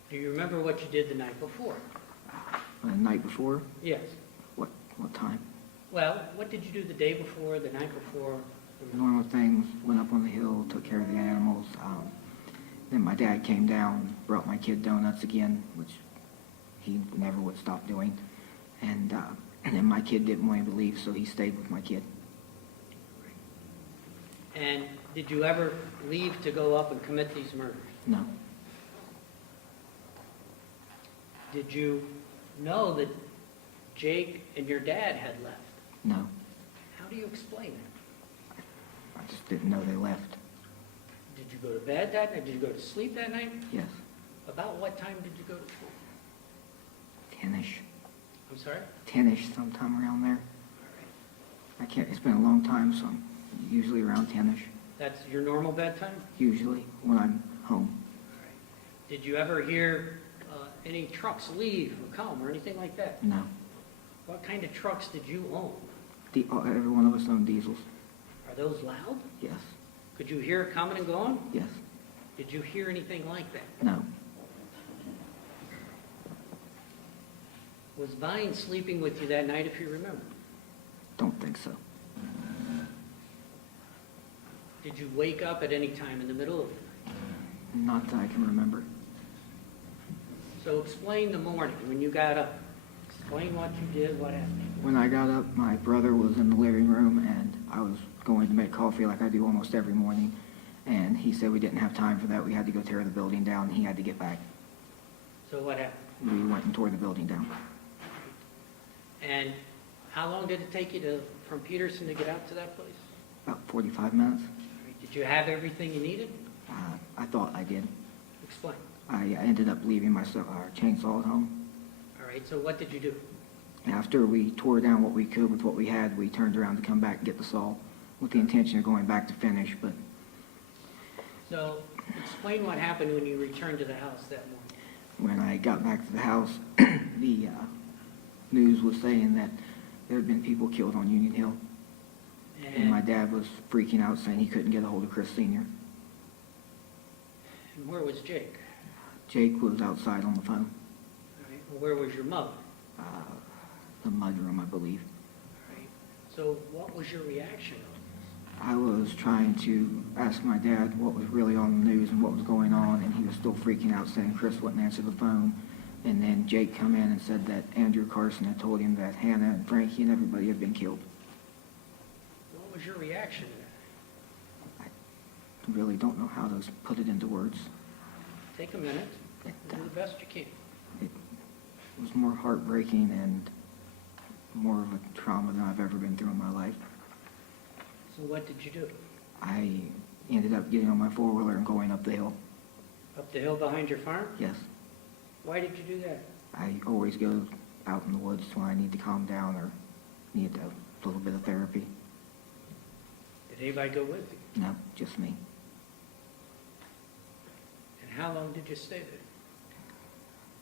Do you remember what you did the night before? The night before, Yes. what time? Well, what did you do the day before, the night before? Normal things, went up on the hill, took care of the animals. Then my dad came down, brought my kid donuts again, which he never would stop doing. And then my kid didn't want him to leave, so he stayed with my kid. And did you ever leave to go up and commit these murders? No, Did you know that Jake and your dad had left? no, How do you explain that? I just didn't know they left. Did you go to bed that night? Did you go to sleep that night? Yes, About what time did you go to sleep? 10-ish, I'm sorry? 10-ish, sometime around there. All right. I can't, it's been a long time, so I'm usually around 10-ish, That's your normal bedtime? usually when I'm home. All right. Did you ever hear any trucks leave or come or anything like that? No, What kind of trucks did you own? every one of us owned diesels. Are those loud? Yes, Could you hear it coming and going? yes, Did you hear anything like that? no, Was Vine sleeping with you that night, if you remember? don't think so. Did you wake up at any time in the middle of the night? Not that I can remember. So explain the morning when you got up. Explain what you did, what happened. When I got up, my brother was in the living room, and I was going to make coffee like I do almost every morning. And he said we didn't have time for that. We had to go tear the building down. He had to get back. So what happened? We went and tore the building down. And how long did it take you from Peterson to get out to that place? About 45 minutes. Did you have everything you needed? I thought I did. Explain. I ended up leaving my chainsaw at home. All right, so what did you do? After we tore down what we could with what we had, we turned around to come back and get the saw with the intention of going back to finish, but So explain what happened when you returned to the house that morning. when I got back to the house, the news was saying that there had been people killed on Union Hill. And my dad was freaking out, saying he couldn't get a hold of Chris Sr. And where was Jake? Jake was outside on the phone, All right. Well, where was your mother? the mudroom, I believe. All right. So what was your reaction on this? I was trying to ask my dad what was really on the news and what was going on, and he was still freaking out, saying Chris wouldn't answer the phone. And then Jake come in and said that Andrew Carson had told him that Hannah and Frankie and everybody had been killed. What was your reaction to that? I really don't know how to put it into words. Take a minute. It, Do the best you can. it was more heartbreaking and more of a trauma than I've ever been through in my life. So what did you do? I ended up getting on my four-wheeler and going up the hill. Up the hill behind your farm? Yes, Why did you do that? I always go out in the woods when I need to calm down or need a little bit of therapy. Did anybody go with you? No, just me. And how long did you stay there?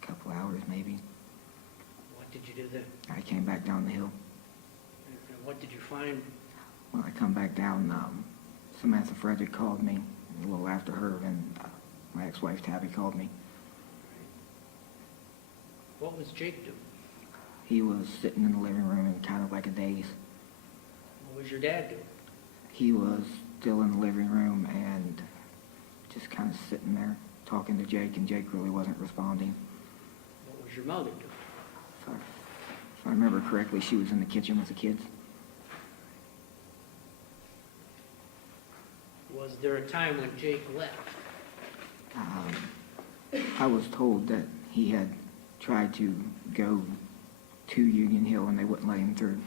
A couple hours maybe. What did you do then? I came back down the hill. And what did you find? When I come back down, Samantha Frederick called me a little after her, and my ex-wife Tabby called me. What was Jake doing? He was sitting in the living room in kind of like a daze. What was your dad doing? He was still in the living room and just kind of sitting there talking to Jake, and Jake really wasn't responding. What was your mother doing? If I remember correctly, she was in the kitchen with the kids. Was there a time when Jake left? I was told that he had tried to go to Union Hill and they wouldn't let him through.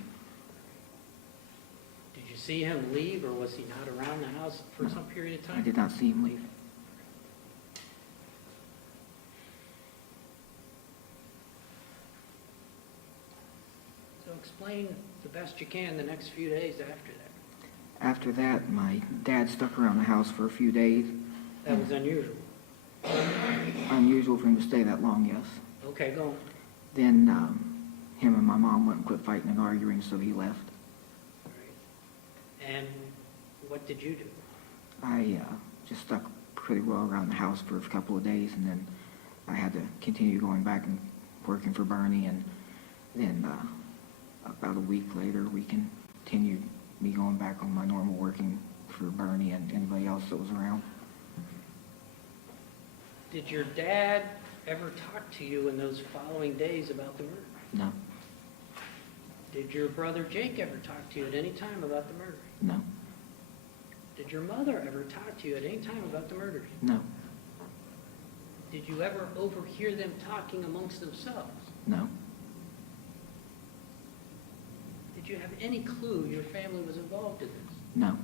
Did you see him leave, or was he not around the house for some period of I time? did not see him leave. So explain the best you can the next few days after that. After that, my dad stuck around the house for a few days. That was unusual. Unusual for him to stay that long, yes. Okay, go on. Then him and my mom wouldn't quit fighting and arguing, so he left. All right. And what did you do? I just stuck pretty well around the house for a couple of days, and then I had to continue going back and working for Bernie, and then about a week later, we continued me going back on my normal working for Bernie and anybody else that was around. Did your dad ever talk to you in those following days about the murder? No, Did your brother Jake ever talk to you at any time about the murder? no, Did your mother ever talk to you at any time about the murder? no, Did you ever overhear them talking amongst themselves? no, Did you have any clue your family was involved in this? no,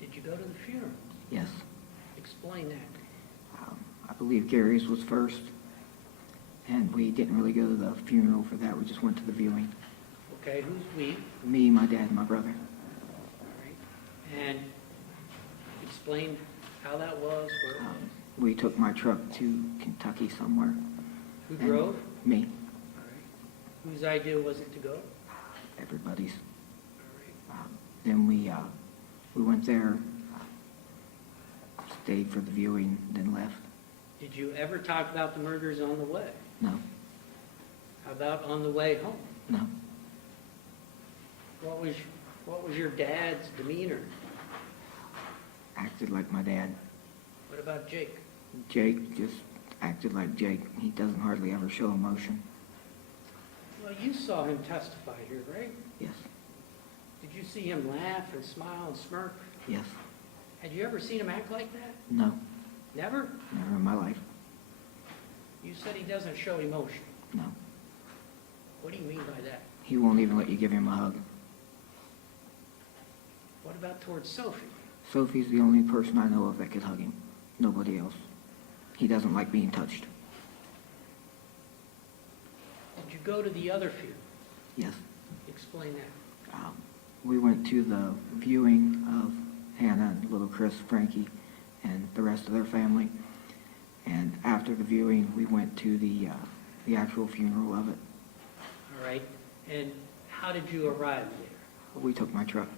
Did you go to the funeral? yes. Explain that. I believe Gary's was first, and we didn't really go to the funeral for that. We just went to the viewing. Okay, who's we? Me, my dad, and my brother. All right. And explain how that was, where it was. We took my truck to Kentucky somewhere. Who and drove? Me, All right. Whose idea was it to go? everybody's. All right. Then we went there, stayed for the viewing, then left. Did you ever talk about the murders on the way? No, How about on the way home? no. What was your dad's demeanor? Acted like my dad. What about Jake? Jake just acted like Jake. He doesn't hardly ever show emotion. Well, you saw him testify here, right? Yes, Did you see him laugh and smile and smirk? yes, Had you ever seen him act like that? no, Never? never in my life. You said he doesn't show emotion. No. What do you mean by that? He won't even let you give him a hug. What about towards Sophie? Sophie's the only person I know of that could hug him. Nobody else. He doesn't like being touched. Did you go to the other funeral? Yes. Explain that. We went to the viewing of Hannah and little Chris, Frankie, and the rest of their family. And after the viewing, we went to the actual funeral of it. All right, and how did you arrive there? We took my truck.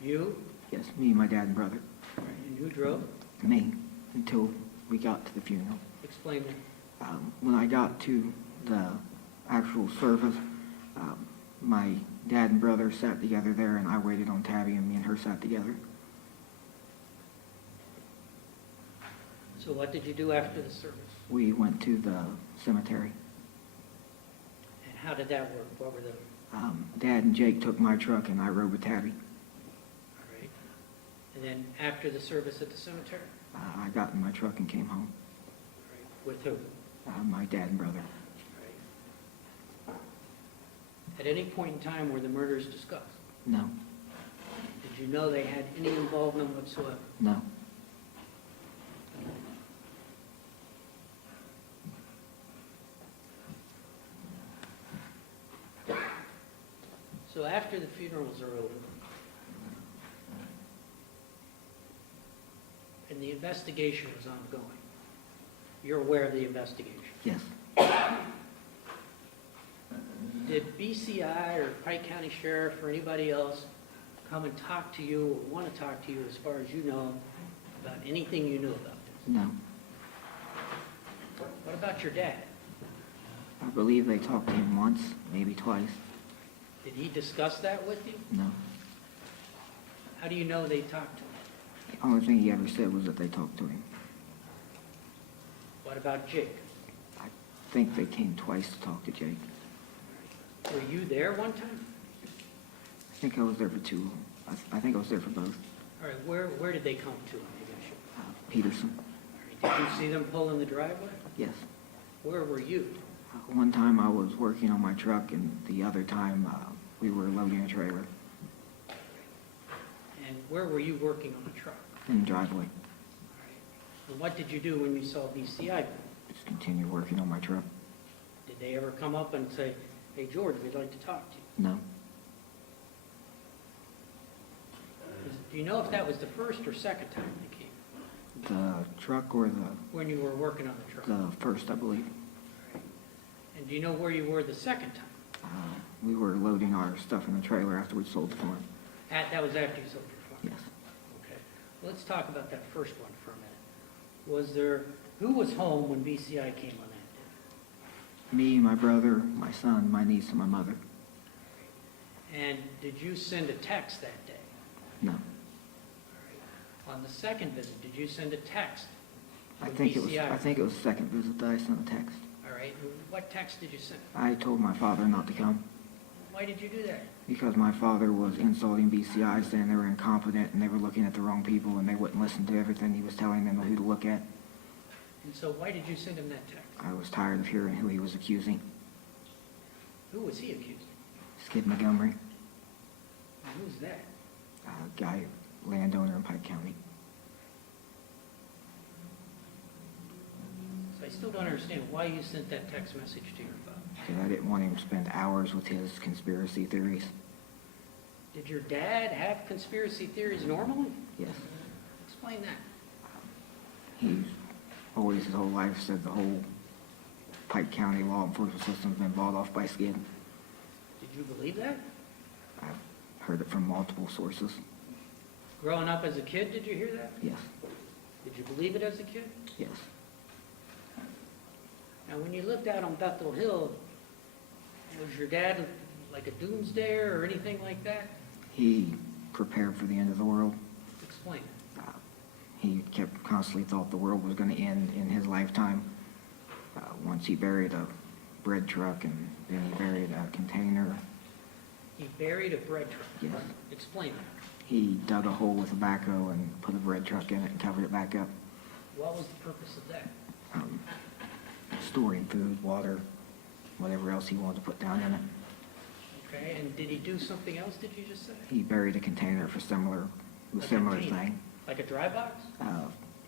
You? Yes, me, my dad, and brother. And who drove? Me, until we got to the funeral. Explain that. When I got to the actual service, my dad and brother sat together there, and I waited on Tabby, and me and her sat together. So what did you do after the service? We went to the cemetery. And how did that work? What were the, Dad and Jake took my truck, and I rode with Tabby. all right. And then after the service at the cemetery? I got in my truck and came home. All right. With who? My dad and brother. All right. At any point in time were the murders discussed? No, Did you know they had any involvement whatsoever? no. So after the funerals are over, and the investigation was ongoing, you're aware of the investigation? Yes. Did BCI or Pike County Sheriff or anybody else come and talk to you or want to talk to you as far as you know about anything you knew about this? No. What about your dad? I believe they talked to him once, maybe twice. Did he discuss that with you? No. How do you know they talked to him? The only thing he ever said was that they talked to him. What about Jake? I think they came twice to talk to Jake. Were you there one time? I think I was there for two. I think I was there for both. All right, where did they come to on the issue? Peterson. All right, did you see them pull in the driveway? Yes. Where were you? One time I was working on my truck, and the other time we were loading a trailer And where were you working on the truck? in the driveway. All right. And what did you do when you saw BCI? Just continue working on my truck. Did they ever come up and say, hey, George, we'd like to talk to you? No. Do you know if that was the first or second time they came? The truck or When you were working on the truck? the first, I believe. And do you know where you were the second time? We were loading our stuff in the trailer after we sold the farm. That was after you sold your farm? Yes. Okay. Let's talk about that first one for a minute. Who was home when BCI came on that day? Me, my brother, my son, my niece, and my mother. And did you send a text that day? No. On the second visit, did you send a text? I with think it was BCI? the second visit that I sent a text. All right. What text did you send? I told my father not to come Why did you do that? because my father was insulting BCI, saying they were incompetent and they were looking at the wrong people and they wouldn't listen to everything he was telling them who to look at. And so why did you send him that text? I was tired of hearing who he was accusing. Who was he accusing? Skid Montgomery, And who's that? a guy, landowner in Pike County. So I still don't understand why you sent that text message to your father. Because I didn't want him to spend hours with his conspiracy theories. Did your dad have conspiracy theories normally? Yes. Explain that. He's always his whole life said the whole Pike County law enforcement system's been bought off by Skid. Did you believe that? I've heard it from multiple sources. Growing up as a kid, did you hear that? Yes, Did you believe it as a kid? yes. Now, when you looked out on Bethel Hill, was your dad like a doomsdayer or anything like that? He prepared for the end of the world. Explain. He kept constantly thought the world was going to end in his lifetime. Once he buried a bread truck, and then he buried a container. He buried a bread truck. Yes. Explain that. He dug a hole with a backhoe and put a bread truck in it and covered it back up. What was the purpose of that? Storing food, water, whatever else he wanted to put down in it. Okay, and did he do something else, did you just say? He buried a container for similar A container. thing. Like a dry box?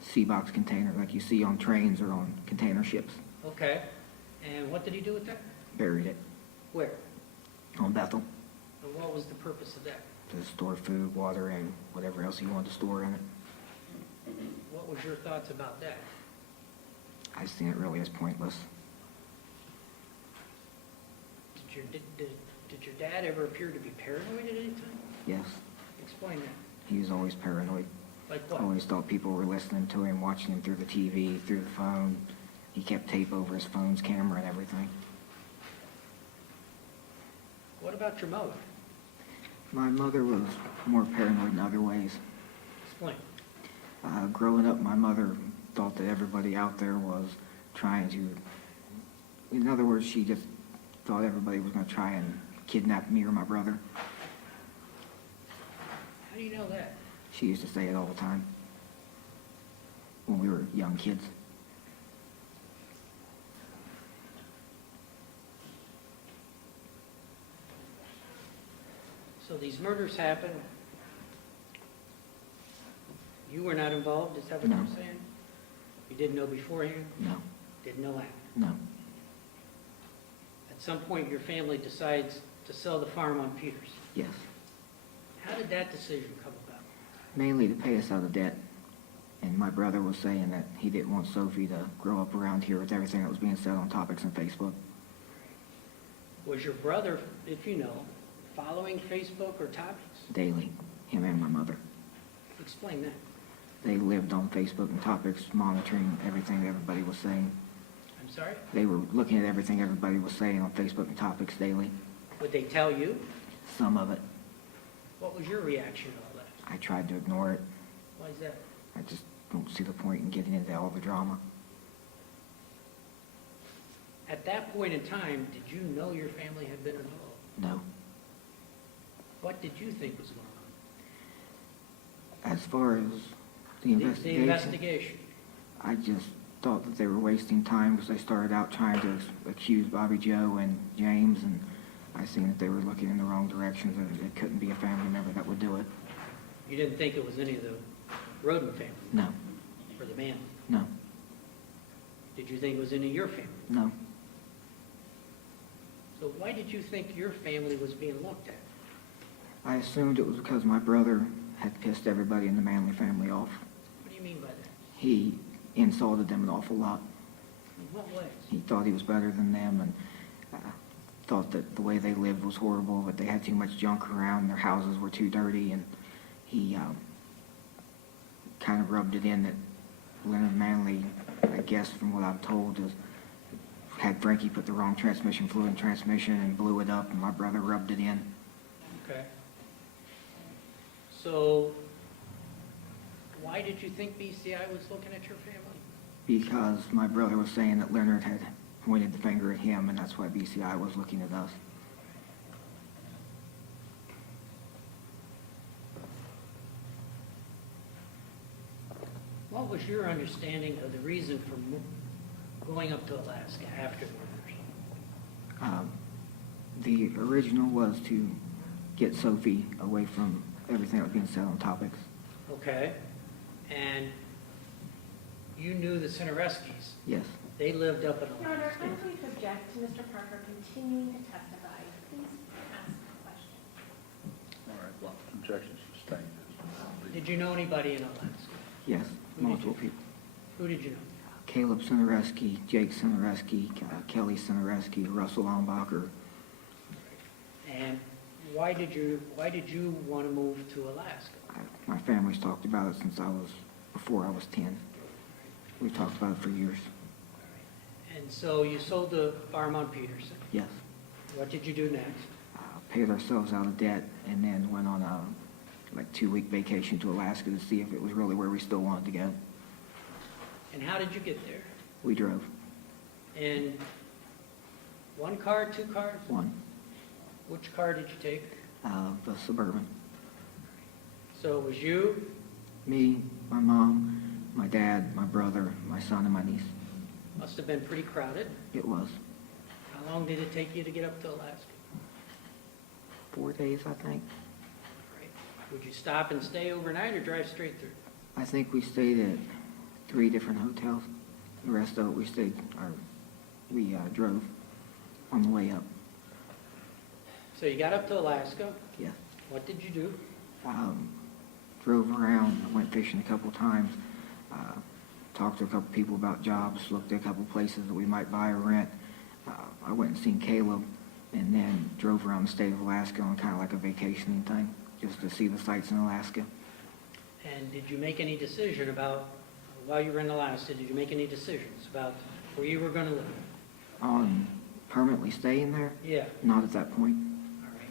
C-box container like you see on trains or on container ships. Okay, and what did he do with that? Buried it Where? on Bethel. And what was the purpose of that? To store food, water, and whatever else he wanted to store in it. What was your thoughts about that? I seen it really as pointless. Did your dad ever appear to be paranoid at any time? Yes, Explain that. he was always paranoid. Like what? Always thought people were listening to him, watching him through the TV, through the phone. He kept tape over his phone's camera and everything. What about your mother? My mother was more paranoid in other ways. Explain. Growing up, my mother thought that everybody out there was trying to, in other words, she just thought everybody was going to try and kidnap me or my brother. How do you know that? She used to say it all the time when we were young kids. So these murders happened. You were not involved, is that what No. you're saying? You didn't know beforehand? No, Didn't know after? no. At some point, your family decides to sell the farm on Peters. Yes. How did that decision come about? Mainly to pay us out of debt. And my brother was saying that he didn't want Sophie to grow up around here with everything that was being said on topics on Facebook. Was your brother, if you know, following Facebook or topics? Daily, him and my mother. Explain that. They lived on Facebook and topics, monitoring everything everybody was saying. I'm sorry? They were looking at everything everybody was saying on Facebook and topics daily. Would they tell you? Some of it, What was your reaction to all that? I tried to ignore it. Why is that? I just don't see the point in getting into all the drama. At that point in time, did you know your family had been involved? No. What did you think was going on? As far as the The investigation, investigation. I just thought that they were wasting time because they started out trying to accuse Bobby Joe and James, and I seen that they were looking in the wrong directions, and it couldn't be a family member that would do it. You didn't think it was any of the Rhoden family No, or the man? no, Did you think it was any of your family? no. So why did you think your family was being looked at? I assumed it was because my brother had pissed everybody in the Manley family off. What do you mean by that? He insulted them an awful lot. In what ways? He thought he was better than them, and thought that the way they lived was horrible, that they had too much junk around, their houses were too dirty, and he kind of rubbed it in that Leonard Manley, I guess from what I'm told, is had Frankie put the wrong transmission fluid in transmission and blew it up, and my brother rubbed it in. Okay. So why did you think BCI was looking at your family? Because my brother was saying that Leonard had pointed the finger at him, and that's why BCI was looking at us. What was your understanding of the reason for going up to Alaska after the murders? The original was to get Sophie away from everything that was being said on topics. Okay. And you knew the Cinereskis. Yes. They lived up in Your Honor, Alaska. I'm going to object to Mr. Parker continuing to testify. Please ask the question. All right, well, objection sustained. Did you know anybody in Alaska? Yes, Who did multiple you- people. Who did you know? Caleb Cinereski, Jake Cinereski, Kelly Cinereski, Russell Lombacher. And why did you want to move to Alaska? My family's talked about it since before I was 10. We've talked about it for years. And so you sold the farm on Peterson. Yes. What did you do next? Paid ourselves out of debt and then went on a 2-week vacation to Alaska to see if it was really where we still wanted to go. And how did you get there? We drove. In one car, two cars? One, Which car did you take? the Suburban. So it was you, Me, my mom, my dad, my brother, my son, and my niece. must have been pretty crowded. It was How long did it take you to get up to Alaska? 4 days, I think. Right. Would you stop and stay overnight or drive straight through? I think we stayed at 3 different hotels. The rest of it we drove on the way up. So you got up to Alaska. Yes. What did you do? Drove around, I went fishing a couple times, talked to a couple people about jobs, looked at a couple places that we might buy or rent. I went and seen Caleb, and then drove around the state of Alaska on kind of like a vacationing thing, just to see the sights in Alaska. And did you make any decision about, while you were in Alaska, did you make any decisions about where you were going to live? On permanently staying there? Yeah, Not at that point. all right.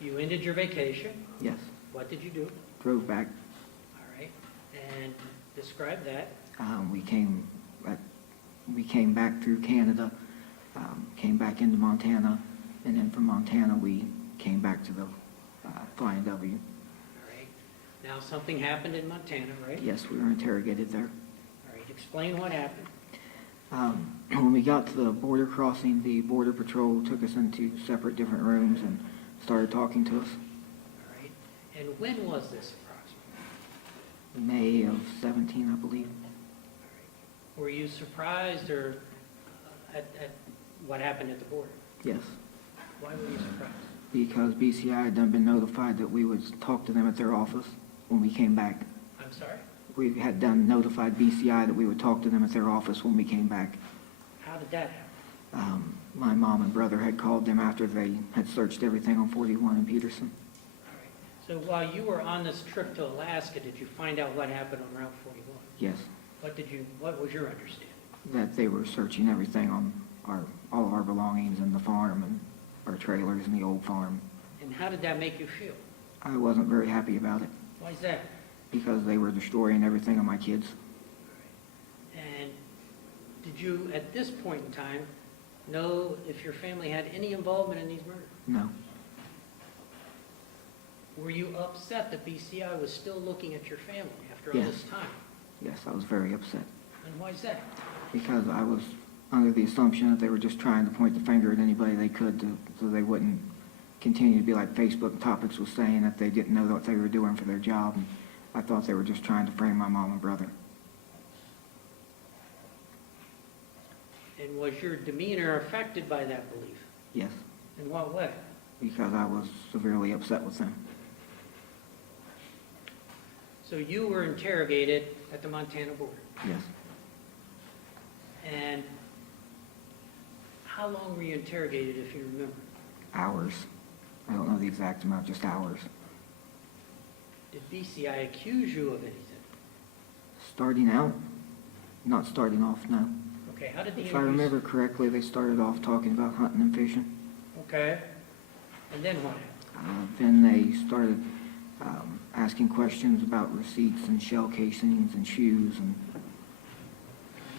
You ended your vacation. Yes. What did you do? Drove back. All right. And describe that. We came back through Canada, came back into Montana, and then from Montana we came back to the Flying W. All right. Now, something happened in Montana, right? Yes, we were interrogated there. All right. Explain what happened. When we got to the border crossing, the Border Patrol took us into separate different rooms and started talking to us. All right. And when was this approximately? May of 17, I believe. Were you surprised or at what happened at the border? Yes, Why were you surprised? because BCI had done been notified that we would talk to them at their office when we came back. I'm sorry? We had done notified BCI that we would talk to them at their office when we came back. How did that happen? My mom and brother had called them after they had searched everything on 41 in Peterson. All right. So while you were on this trip to Alaska, did you find out what happened on Route 41? Yes, What was your understanding? that they were searching everything on all of our belongings in the farm and our trailers in the old farm. And how did that make you feel? I wasn't very happy about it Why is that? because they were destroying everything on my kids. And did you, at this point in time, know if your family had any involvement in these murders? No, Were you upset that BCI was still looking at your family after all Yes. this time? yes, I was very upset And why is that? because I was under the assumption that they were just trying to point the finger at anybody they could so they wouldn't continue to be like Facebook Topics was saying, that they didn't know what they were doing for their job. And I thought they were just trying to frame my mom and brother. And was your demeanor affected by that belief? Yes, In what way? because I was severely upset with them. So you were interrogated at the Montana border. Yes, And how long were you interrogated, if you remember? hours. I don't know the exact amount, just hours. Did BCI accuse you of anything? Starting out, not starting off, no. Okay, how did the If I interviews- remember correctly, they started off talking about hunting and fishing. Okay. And then what happened? Then they started asking questions about receipts and shell casings and shoes. And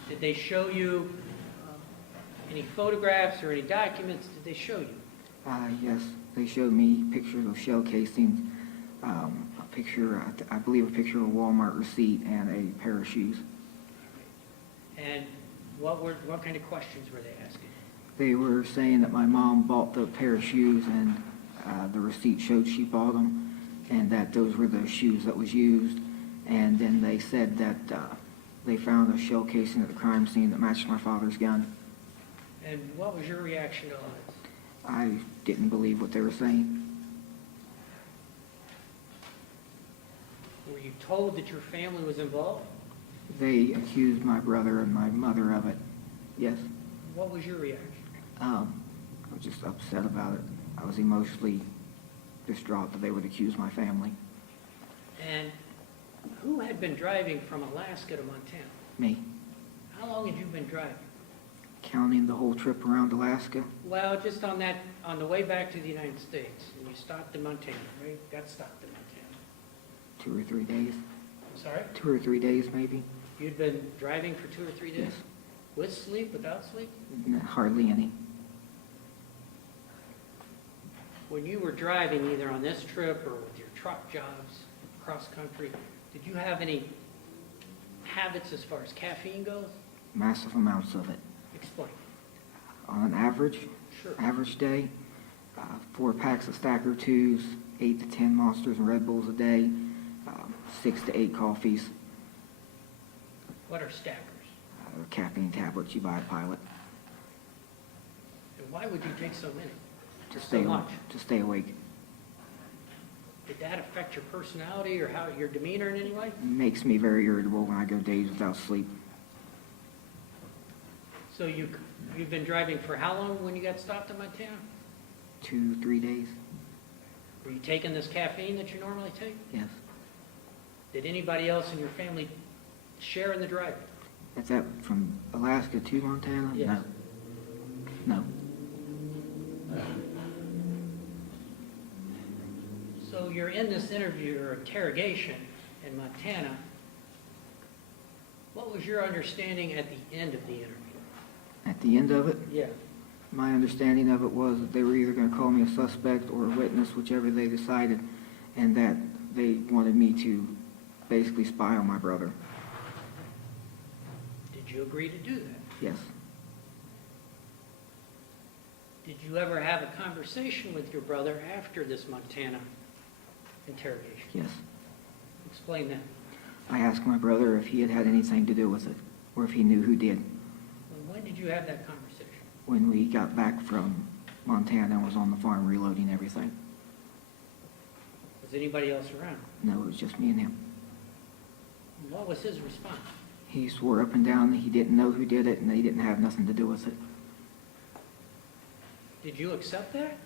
Did they show you any photographs or any documents? Did they show you? yes, they showed me pictures of shell casings, a picture, I believe a picture of a Walmart receipt and a pair of shoes. And what kind of questions were they asking? They were saying that my mom bought the pair of shoes and the receipt showed she bought them and that those were the shoes that was used. And then they said that they found a shell casing at the crime scene that matched my father's gun. And what was your reaction to all this? I didn't believe what they were saying. Were you told that your family was involved? They accused my brother and my mother of it. Yes. What was your reaction? I was just upset about it. I was emotionally distraught that they would accuse my family. And who had been driving from Alaska to Montana? Me. How long had you been driving? Counting the whole trip around Alaska. Well, just on the way back to the United States, and you stopped in Montana, right? Got stopped in Montana. 2 or 3 days. I'm sorry? 2 or 3 days maybe. You'd been driving for 2 or 3 days? Yes. With sleep, without sleep? Hardly any. When you were driving, either on this trip or with your truck jobs, cross country, did you have any habits as far as caffeine goes? Massive amounts of it. Explain. On an average day, 4 packs of Stacker 2s, 8 to 10 Monsters and Red Bulls a day, 6 to 8 coffees, What are stackers? caffeine tablets you buy at Pilot. And why would you take so many? to So stay, much. to stay awake. Did that affect your personality or how, your demeanor in any way? Makes me very irritable when I go days without sleep. So you've been driving for how long when you got stopped in Montana? 2-3 days, Were you taking this caffeine that you normally take? yes. Did anybody else in your family share in the driving? Is that from Alaska to Montana? Yes. No. No. So you're in this interview or interrogation in Montana. What was your understanding at the end of the interview? At the end of it, Yeah. my understanding of it was that they were either going to call me a suspect or a witness, whichever they decided, and that they wanted me to basically spy on my brother. Did you agree to do that? Yes. Did you ever have a conversation with your brother after this Montana interrogation? Yes. Explain that. I asked my brother if he had had anything to do with it, or if he knew who did. When did you have that conversation? When we got back from Montana and was on the farm reloading everything. Was anybody else around? No, it was just me and him. What was his response? He swore up and down that he didn't know who did it and they didn't have nothing to do with it. Did you accept that?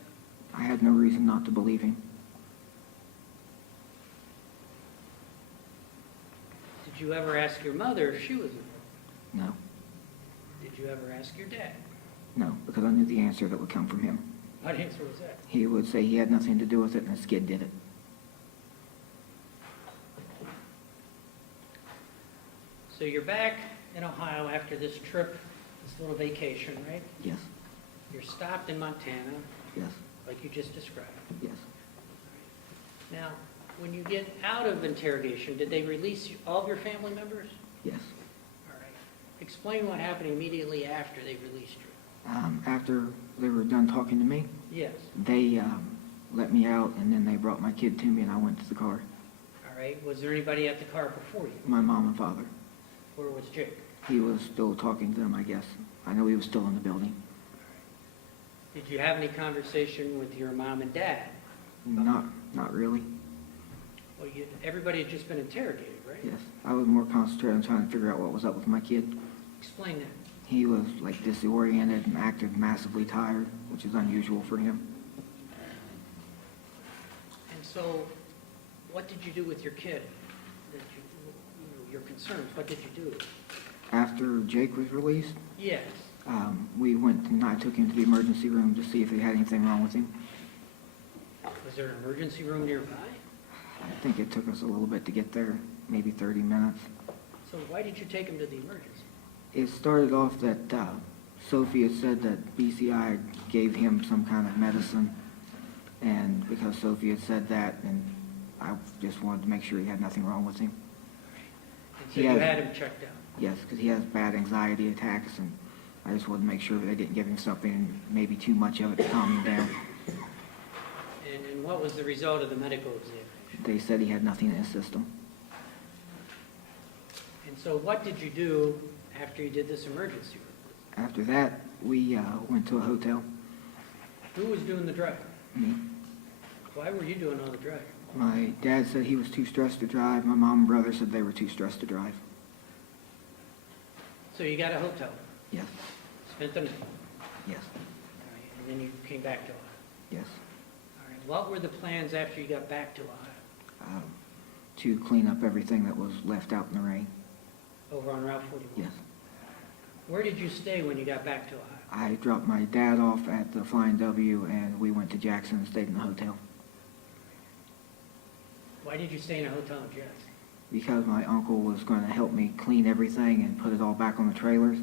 I had no reason not to believe him. Did you ever ask your mother if she was involved? No. Did you ever ask your dad? No, because I knew the answer that would come from him. What answer was that? He would say he had nothing to do with it and his kid did it. So you're back in Ohio after this trip, this little vacation, right? Yes, You're stopped in Montana, yes, like you just described. yes. Now, when you get out of interrogation, did they release all of your family members? Yes. All right. Explain what happened immediately after they released you. After they were done talking to me, Yes. they let me out and then they brought my kid to me and I went to the car. All right. Was there anybody at the car before you? My mom and father. Where was Jake? He was still talking to them, I guess. I know he was still in the building. Did you have any conversation with your mom and dad? Not really. Well, everybody had just been interrogated, right? Yes, I was more concentrated on trying to figure out what was up with my kid. Explain that. He was like disoriented and acted massively tired, which is unusual for him. And so, what did you do with your kid? Your concerns, what did you do? After Jake was released, Yes. we went and I took him to the emergency room to see if he had anything wrong with him. Was there an emergency room nearby? I think it took us a little bit to get there, maybe 30 minutes. So why did you take him to the emergency? It started off that Sophie had said that BCI gave him some kind of medicine, and because Sophie had said that, and I just wanted to make sure he had nothing wrong with him. And so He you has- had him checked out. Yes, because he has bad anxiety attacks, and I just wanted to make sure that they didn't give him something, maybe too much of it, to calm him down. And what was the result of the medical examination? They said he had nothing in his system. And so what did you do after you did this emergency room? After that, we went to a hotel. Who was doing the driving? Me. Why were you doing all the driving? My dad said he was too stressed to drive. My mom and brother said they were too stressed to drive. So you got a hotel, Yes, spent the night, yes, all right, and then you came back to Ohio. yes. All right, what were the plans after you got back to Ohio? To clean up everything that was left out in the rain. Over on Route 41? Yes. Where did you stay when you got back to Ohio? I dropped my dad off at the Flying W, and we went to Jackson and stayed in the hotel. Why did you stay in a hotel in Jackson? Because my uncle was going to help me clean everything and put it all back on the trailers,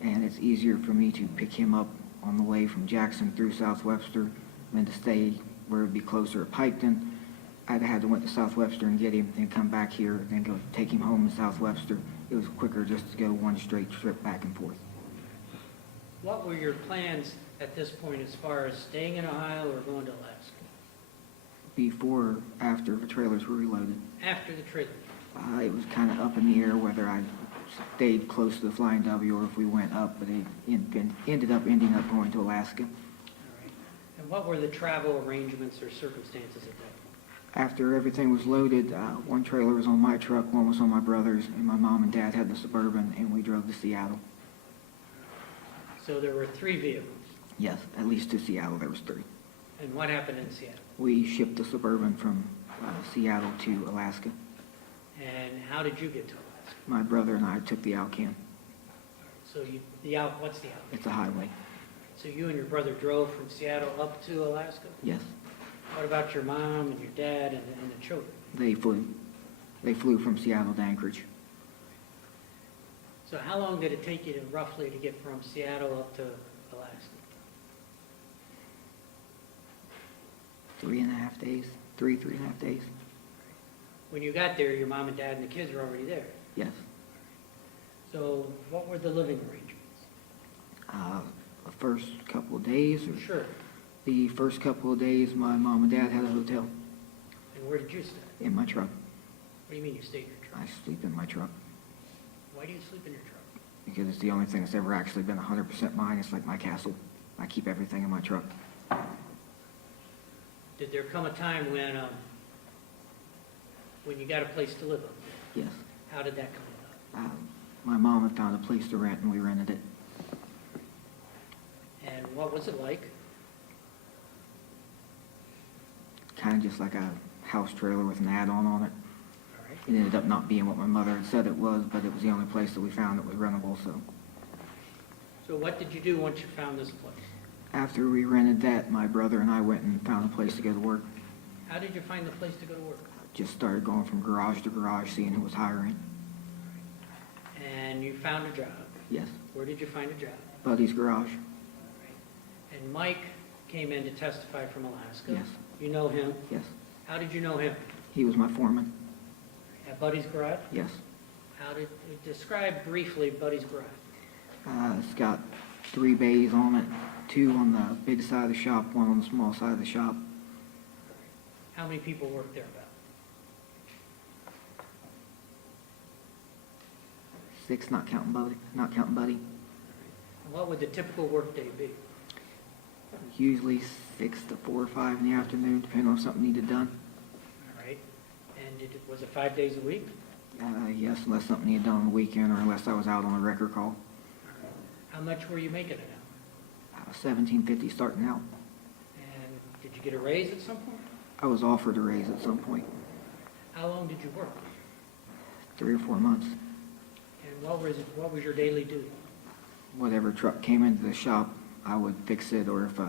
and it's easier for me to pick him up on the way from Jackson through South Webster than to stay where it would be closer at Piketon. I'd have had to went to South Webster and get him, then come back here, then go take him home to South Webster. It was quicker just to go one straight trip back and forth. What were your plans at this point as far as staying in Ohio or going to Alaska? After the trailers were reloaded, After the trailer? it was kind of up in the air whether I stayed close to the Flying W or if we went up, but it ended up going to Alaska. All right. And And what were the travel arrangements or circumstances of that? After everything was loaded, one trailer was on my truck, one was on my brother's, and my mom and dad had the Suburban, and we drove to Seattle. So there were 3 vehicles. Yes, at least to Seattle, there was 3. And what happened in Seattle? We shipped the Suburban from Seattle to Alaska. And how did you get to Alaska? My brother and I took the Alcan. So what's the out? It's a highway. So you and your brother drove from Seattle up to Alaska? Yes, What about your mom and your dad and the children? they flew. They flew from Seattle to Anchorage. So how long did it take you to roughly to get from Seattle up to Alaska? 3.5 days, 3.5 days. When you got there, your mom and dad and the kids were already there. Yes. So what were the living arrangements? The first couple of days, or Sure. the first couple of days, my mom and dad had a hotel And where did you stay? in my truck. What do you mean you stayed in your truck? I sleep in my truck Why do you sleep in your truck? because it's the only thing that's ever actually been 100% mine. It's like my castle. I keep everything in my truck. Did there come a time when you got a place to live? Yes. How did that come about? My mom had found a place to rent and we rented it. And what was it like? Kind of just like a house trailer with an add-on on it. All right. It ended up not being what my mother had said it was, but it was the only place that we found that was rentable, so. So what did you do once you found this place? After we rented that, my brother and I went and found a place to go to work. How did you find the place to go to work? Just started going from garage to garage, seeing who was hiring. And you found a job. Yes. Where did you find a job? Buddy's garage. And Mike came in to testify from Alaska. Yes. You know him. Yes. How did you know him? He was my foreman. At Buddy's garage? Yes. Describe briefly Buddy's garage? It's got 3 bays on it, 2 on the big side of the shop, 1 on the small side of the shop. How many people work there about? 6, not counting Buddy. And what would the typical workday be? Usually 6 to 4 or 5 in the afternoon, depending on if something needed done. All right. And was it 5 days a week? Yes, unless something needed done on the weekend or unless I was out on a record call. How much were you making an hour? $17.50 starting out. And did you get a raise at some point? I was offered a raise at some point, How long did you work? 3 or 4 months. And what was your daily duty? Whatever truck came into the shop, I would fix it, or if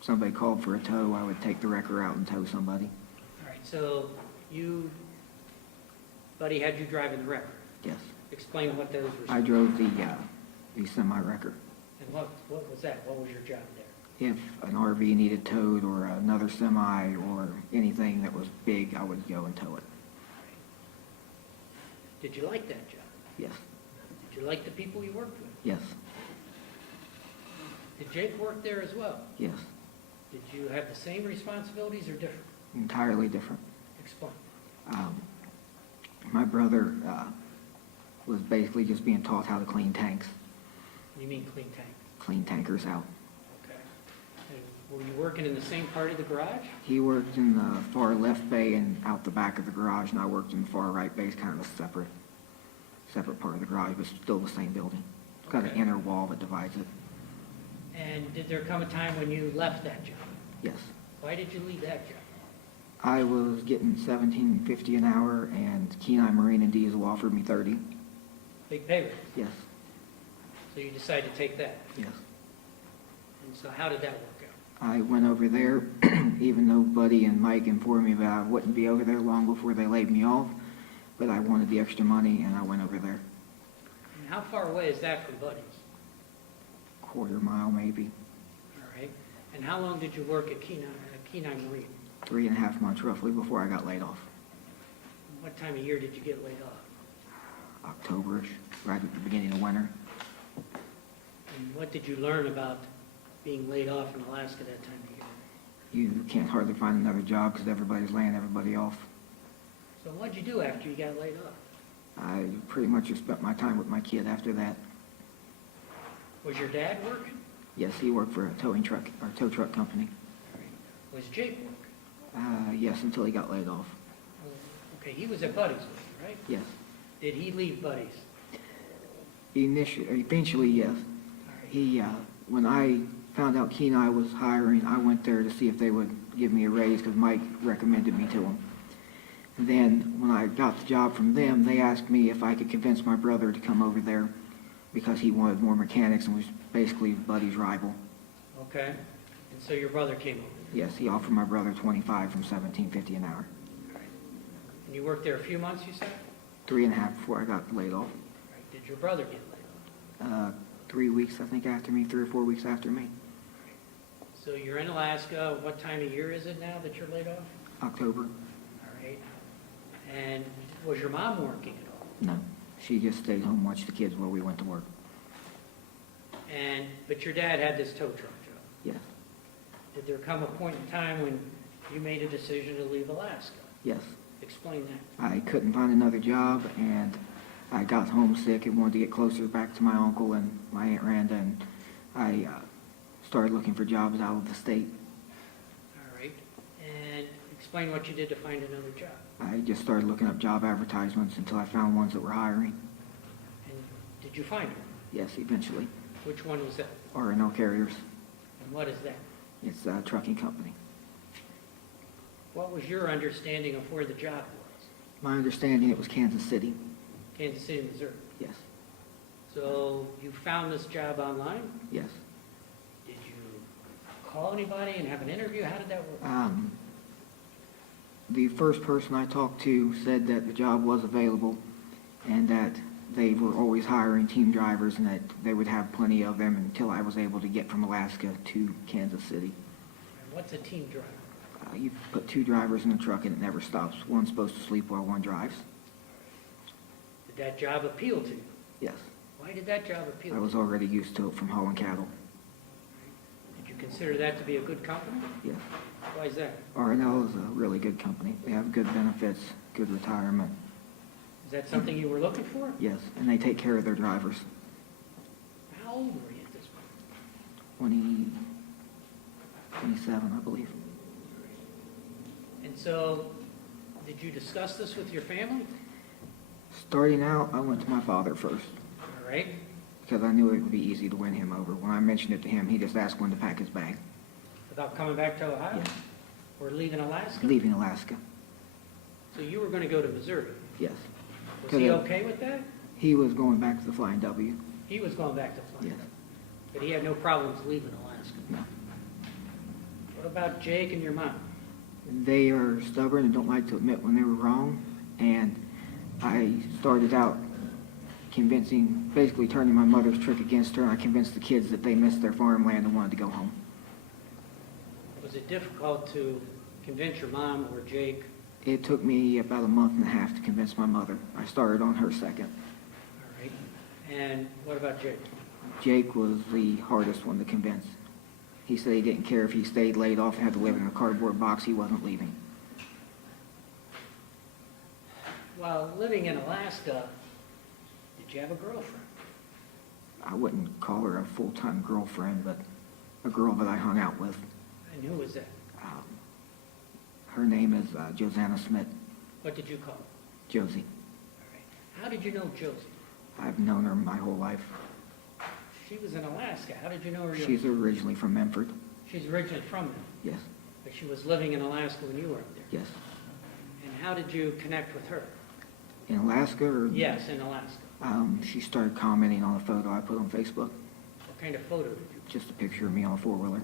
somebody called for a tow, I would take the wrecker out and tow somebody. All right, so Buddy had you driving the wrecker. Yes. Explain what those were. I drove the semi-wrecker. And what was that? What was your job there? If an RV needed towed or another semi or anything that was big, I would go and tow it. Did you like that job? Yes. Did you like the people you worked with? Yes. Did Jake work there as well? Yes. Did you have the same responsibilities or different? Entirely different. Explain. My brother was basically just being taught how to clean tanks, You mean clean tank? clean tankers out. Okay. And were you working in the same part of the garage? He worked in the far left bay and out the back of the garage, and I worked in the far right bay. It's kind of a separate part of the garage, but still the same building. It's got an Okay. inner wall that divides it. And did there come a time when you left that job? Yes. Why did you leave that job? I was getting $17.50 an hour, and Kenai Marine and Diesel offered me 30. Big pay raise. Yes. So you decided to take that. Yes. And so how did that work out? I went over there, even though Buddy and Mike informed me that I wouldn't be over there long before they laid me off, but I wanted the extra money, and I went over there. And how far away is that from Buddy's? Quarter mile, maybe. All right. And how long did you work at Kenai Marine? 3.5 months roughly before I got laid off. What time of year did you get laid off? October-ish, right at the beginning of winter. And what did you learn about being laid off in Alaska that time of year? You can't hardly find another job because everybody's laying everybody off. So what'd you do after you got laid off? I pretty much just spent my time with my kid after that. Was your dad working? Yes, he worked for a tow truck company. Was Jake working? Yes, until he got laid off. Okay, he was at Buddy's with you, right? Yes. Did he leave Buddy's? Eventually, yes. All right. He, when I found out Kenai was hiring, I went there to see if they would give me a raise because Mike recommended me to him. And then when I got the job from them, they asked me if I could convince my brother to come over there because he wanted more mechanics and was basically Buddy's rival. Okay, and so your brother came over. Yes, he offered my brother 25 from $17.50 an hour. All right. And you worked there a few months, you said? 3.5 before I got laid off. All right. Did your brother get laid off? 3 weeks, I think, after me, 3 or 4 weeks after me. So you're in Alaska. What time of year is it now that you're laid off? October. All right. And was your mom working at all? No, she just stayed home, watched the kids while we went to work. But your dad had this tow truck job. Yes, Did there come a point in time when you made a decision to leave Alaska? yes. Explain that. I couldn't find another job, and I got homesick and wanted to get closer back to my uncle and my Aunt Randa, and I started looking for jobs out of the state. All right. And explain what you did to find another job. I just started looking up job advertisements until I found ones that were hiring. And did you find one? Yes, eventually. Which one was that? R&L Carriers. And what is that? It's a trucking company. What was your understanding of where the job was? My understanding, it was Kansas City. Kansas City, Missouri. Yes, So you found this job online? yes. Did you call anybody and have an interview? How did that work? The first person I talked to said that the job was available and that they were always hiring team drivers and that they would have plenty of them until I was able to get from Alaska to Kansas City. And what's a team driver? You put 2 drivers in a truck and it never stops. One's supposed to sleep while one drives. Did that job appeal to you? Yes, Why did that job appeal I to you? was already used to it from hauling cattle. Did you consider that to be a good company? Yes. Why is that? R&L is a really good company. They have good benefits, good retirement. Is that something you were looking for? Yes, and they take care of their drivers. How old were you at this point? 27, I believe. And so, did you discuss this with your family? Starting out, I went to my father first All right. because I knew it would be easy to win him over. When I mentioned it to him, he just asked when to pack his bag. About coming back to Ohio? Yes. Or leaving Alaska? Leaving Alaska. So you were going to go to Missouri. Yes. Was he okay with that? He was going back to the Flying W. He was going back to Florida. Yes. But he had no problems leaving Alaska. No. What about Jake and your mom? They are stubborn and don't like to admit when they were wrong. And I started out basically turning my mother's trick against her. And I convinced the kids that they missed their farmland and wanted to go home. Was it difficult to convince your mom or Jake? It took me about a month and a half to convince my mother. I started on her second. All right. And what about Jake? Jake was the hardest one to convince. He said he didn't care if he stayed laid off and had to live in a cardboard box, he wasn't leaving. While living in Alaska, did you have a girlfriend? I wouldn't call her a full-time girlfriend, but a girl that I hung out with. And who was that? Her name is Josanna Smith, What did you call her? Josie. All right. How did you know Josie? I've known her my whole life. She was in Alaska. How did you know her? She's originally from Memphis. She's originally from there, Yes, but she was living in Alaska when you were up there. yes. And how did you connect with her? In Alaska, or Yes, in Alaska. she started commenting on a photo I put on Facebook. What kind of photo did you? Just a picture of me on a four-wheeler.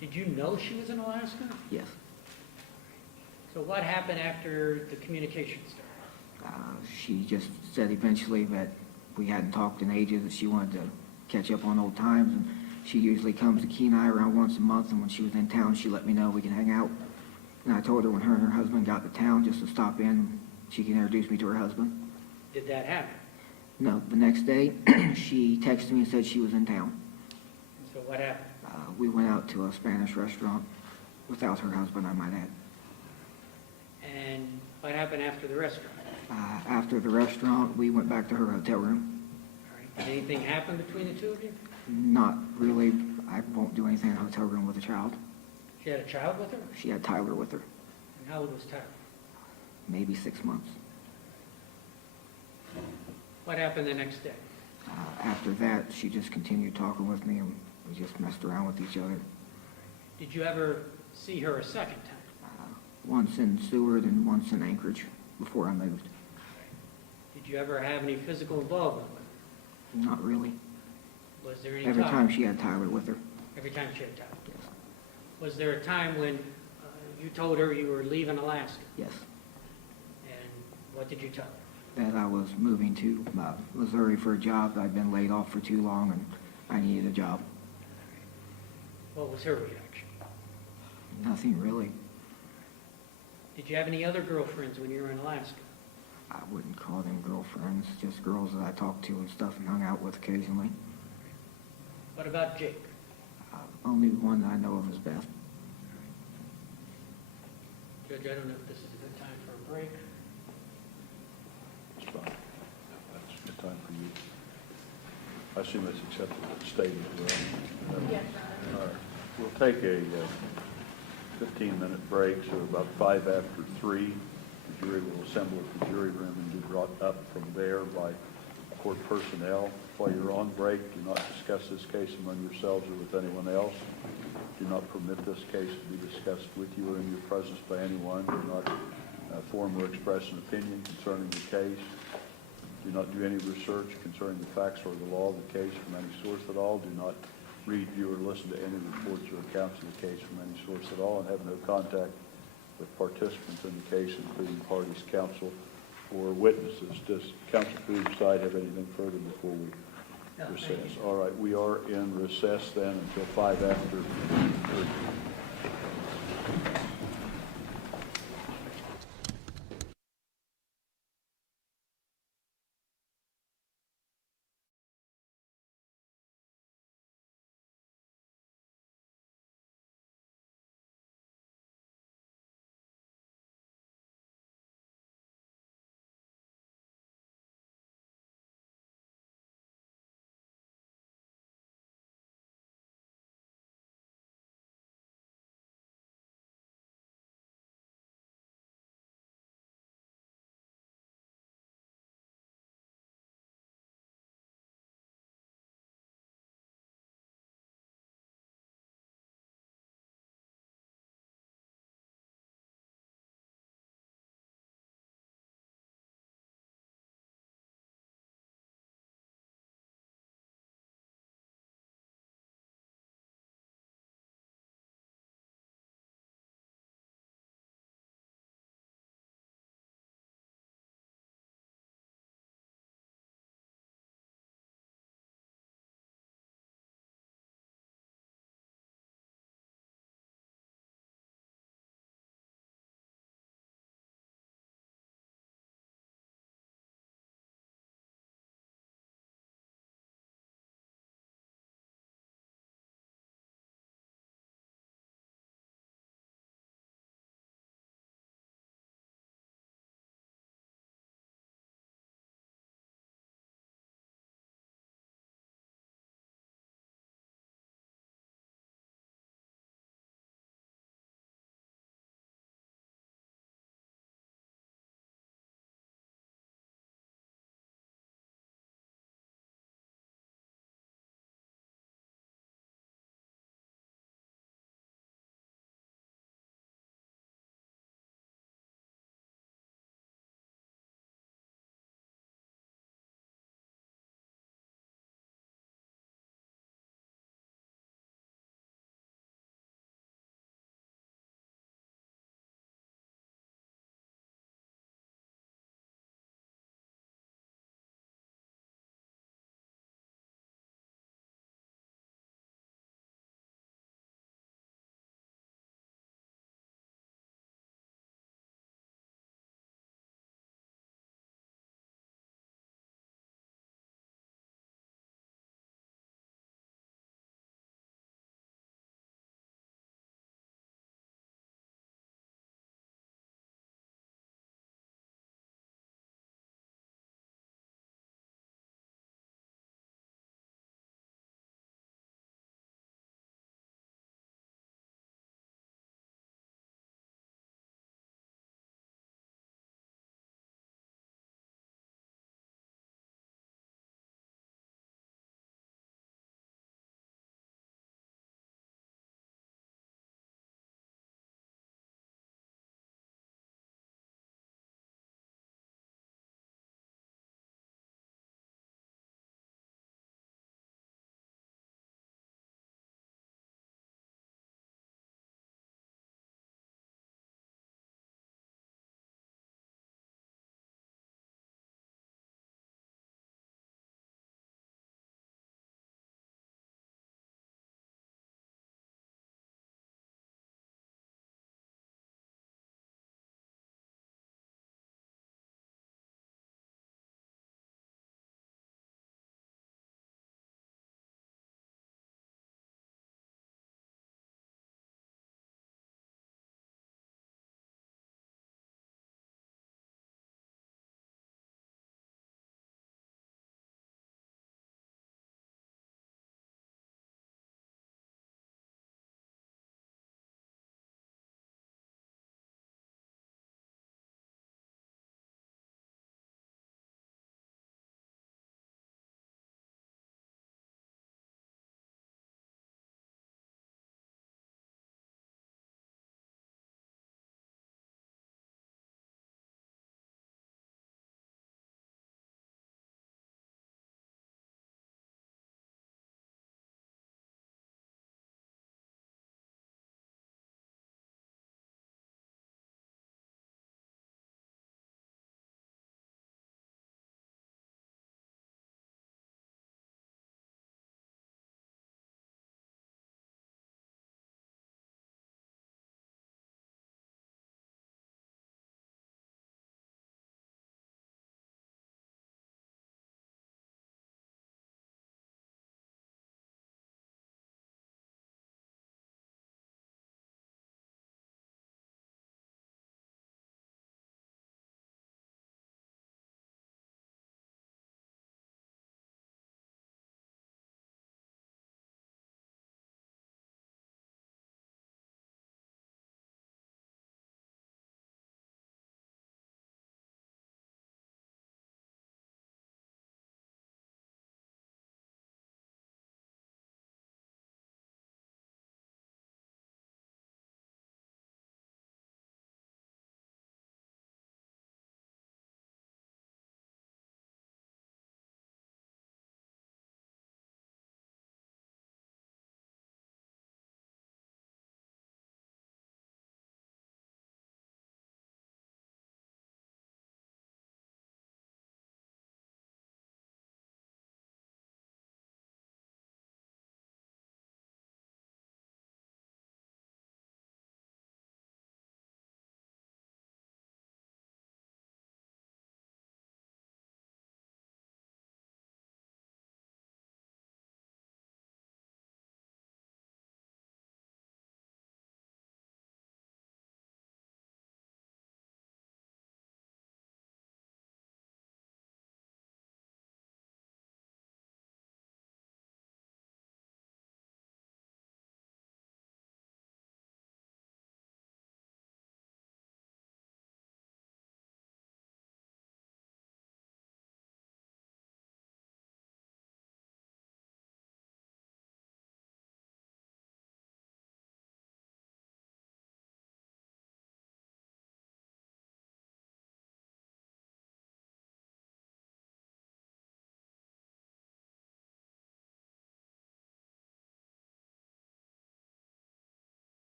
Did you know she was in Alaska? Yes. So what happened after the communication started? She just said eventually that we hadn't talked in ages, that she wanted to catch up on old times, and she usually comes to Kenai around once a month, and when she was in town, she let me know we can hang out. And I told her when her and her husband got to town, just to stop in, she can introduce me to her husband. Did that happen? No, the next day, she texted me and said she was in town. So what happened? We went out to a Spanish restaurant without her husband, I might add. And what happened after the restaurant? After the restaurant, we went back to her hotel room. All right. Did anything happen between the two of you? Not really. I won't do anything in a hotel room with a child. She had a child with her? She had Tyler with her, And how old was Tyler? maybe 6 months. What happened the next day? After that, she just continued talking with me, and we just messed around with each other. Did you ever see her a second time? Once in Seward and once in Anchorage before I moved. Did you ever have any physical involvement with her? Not really. Was there any Every time? time she had Tyler with her. Every time she had Tyler? Yes. Was there a time when you told her you were leaving Alaska? Yes. And what did you tell her? That I was moving to Missouri for a job. I'd been laid off for too long and I needed a job. What was her reaction? Nothing really. Did you have any other girlfriends when you were in Alaska? I wouldn't call them girlfriends, just girls that I talked to and stuff and hung out with occasionally. What about Jake? Only one that I know of is Beth. Judge, I don't know if this is a good time for a break. It's fine. That's a good time for you. I assume that's accepted at the stadium, right? Yes, All right. We'll take a 15-minute break, so about 5 after 3. The jury will assemble at the jury room and be brought up from there by court personnel. While you're on break, do not discuss this case among yourselves or with anyone else. Do not permit this case to be discussed with you or in your presence by anyone. Do not form or express an opinion concerning the case. Do not do any research concerning the facts or the law of the case from any source at all. Do not read, view, or listen to any reports or accounts of the case from any source at all, and have no contact with participants in the case, including parties, counsel, or witnesses. Does counsel for either side have anything further before we recess? All right, we are in recess then until 5 after 3.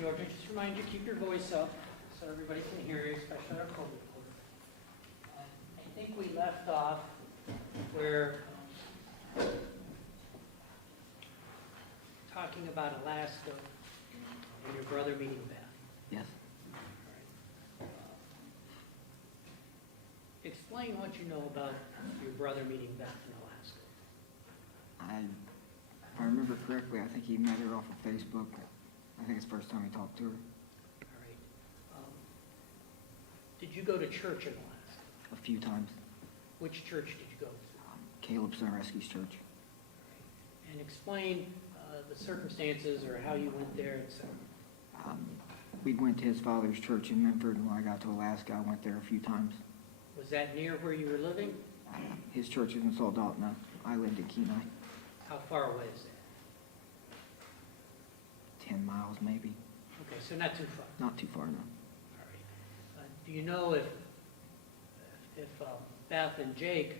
Georgia, just remind you, keep your voice up so everybody can hear you, especially our COVID reporter. I think we left off where talking about Alaska and your brother meeting Beth. Yes. Explain what you know about your brother meeting Beth in Alaska. If I remember correctly, I think he met her off of Facebook. I think it's the first time he talked to her. All right. Did you go to church in Alaska? A few times. Which church did you go to? Caleb Son Rescue's church. And explain the circumstances or how you went there, etc. We went to his father's church in Memphis, and when I got to Alaska, I went there a few times. Was that near where you were living? His church is in Soldotna. I lived in Kenai. How far away is that? 10 miles, maybe. Okay, so not too far. Not too far, no. All right. Do you know if Beth and Jake,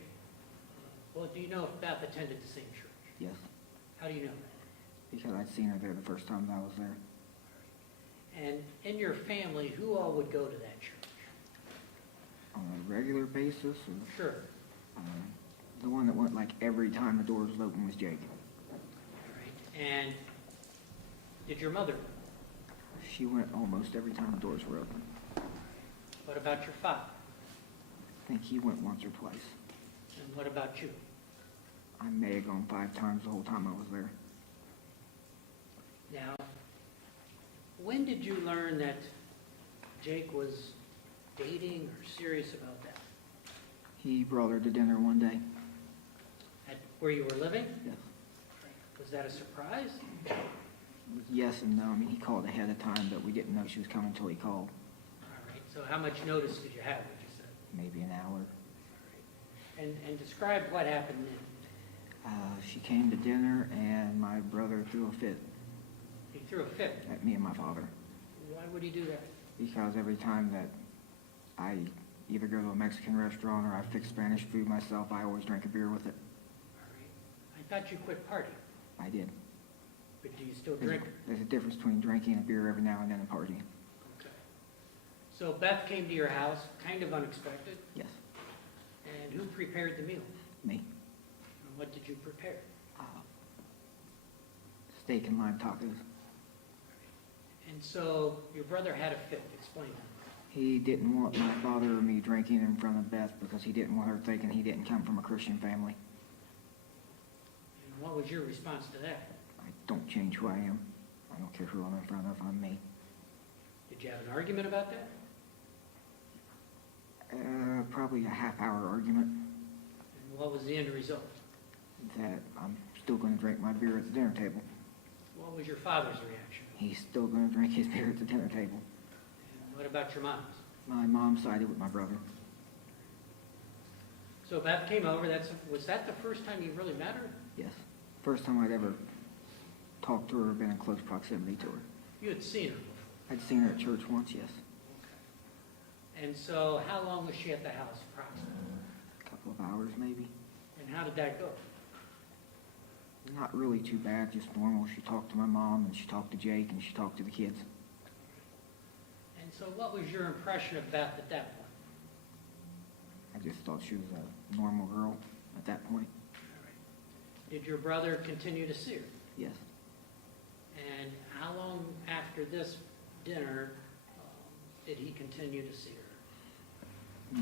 do you know if Beth attended the same church? Yes, How do you know that? because I'd seen her there the first time that I was there. And in your family, who all would go to that church? On a regular basis, or, Sure. the one that went like every time the doors was open was Jake. All right. And did your mother go? She went almost every time the doors were open. What about your father? I think he went once or twice. And what about you? I may have gone 5 times the whole time I was there. Now, when did you learn that Jake was dating or serious about that? He brought her to dinner one day. At where you were living? Yes. Was that a surprise? Yes and no. I mean, he called ahead of time, but we didn't know she was coming until he called. All right. So how much notice did you have, would you say? Maybe an hour. And describe what happened then. She came to dinner, and my brother threw a fit He threw a fit. at me and my father. Why would he do that? Because every time that I either go to a Mexican restaurant or I fix Spanish food myself, I always drink a beer with it. All right. I thought you quit partying, I did. but do you still There's, drink? there's a difference between drinking a beer every now and then and partying. Okay. So Beth came to your house, kind of unexpected, Yes, and who prepared the meal? me. And what did you prepare? Steak and lime tacos. And so your brother had a fit. Explain that. He didn't want my father or me drinking in front of Beth because he didn't want her thinking he didn't come from a Christian family. And what was your response to that? I don't change who I am. I don't care who I'm in front of, I'm me. Did you have an argument about that? Probably a half-hour argument And what was the end result? that I'm still going to drink my beer at the dinner table. What was your father's reaction? He's still going to drink his beer at the dinner table. And what about your mom's? My mom sided with my brother. So Beth came over. Was that the first time you really met her? Yes. First time I'd ever talked to her or been in close proximity to her. You had seen her before. I'd seen her at church once, yes. And so how long was she at the house approximately? A couple of hours maybe. And how did that go? Not really too bad, just normal. She talked to my mom and she talked to Jake and she talked to the kids. And so what was your impression of Beth at that point? I just thought she was a normal girl at that point. Did your brother continue to see her? Yes. And how long after this dinner did he continue to see her?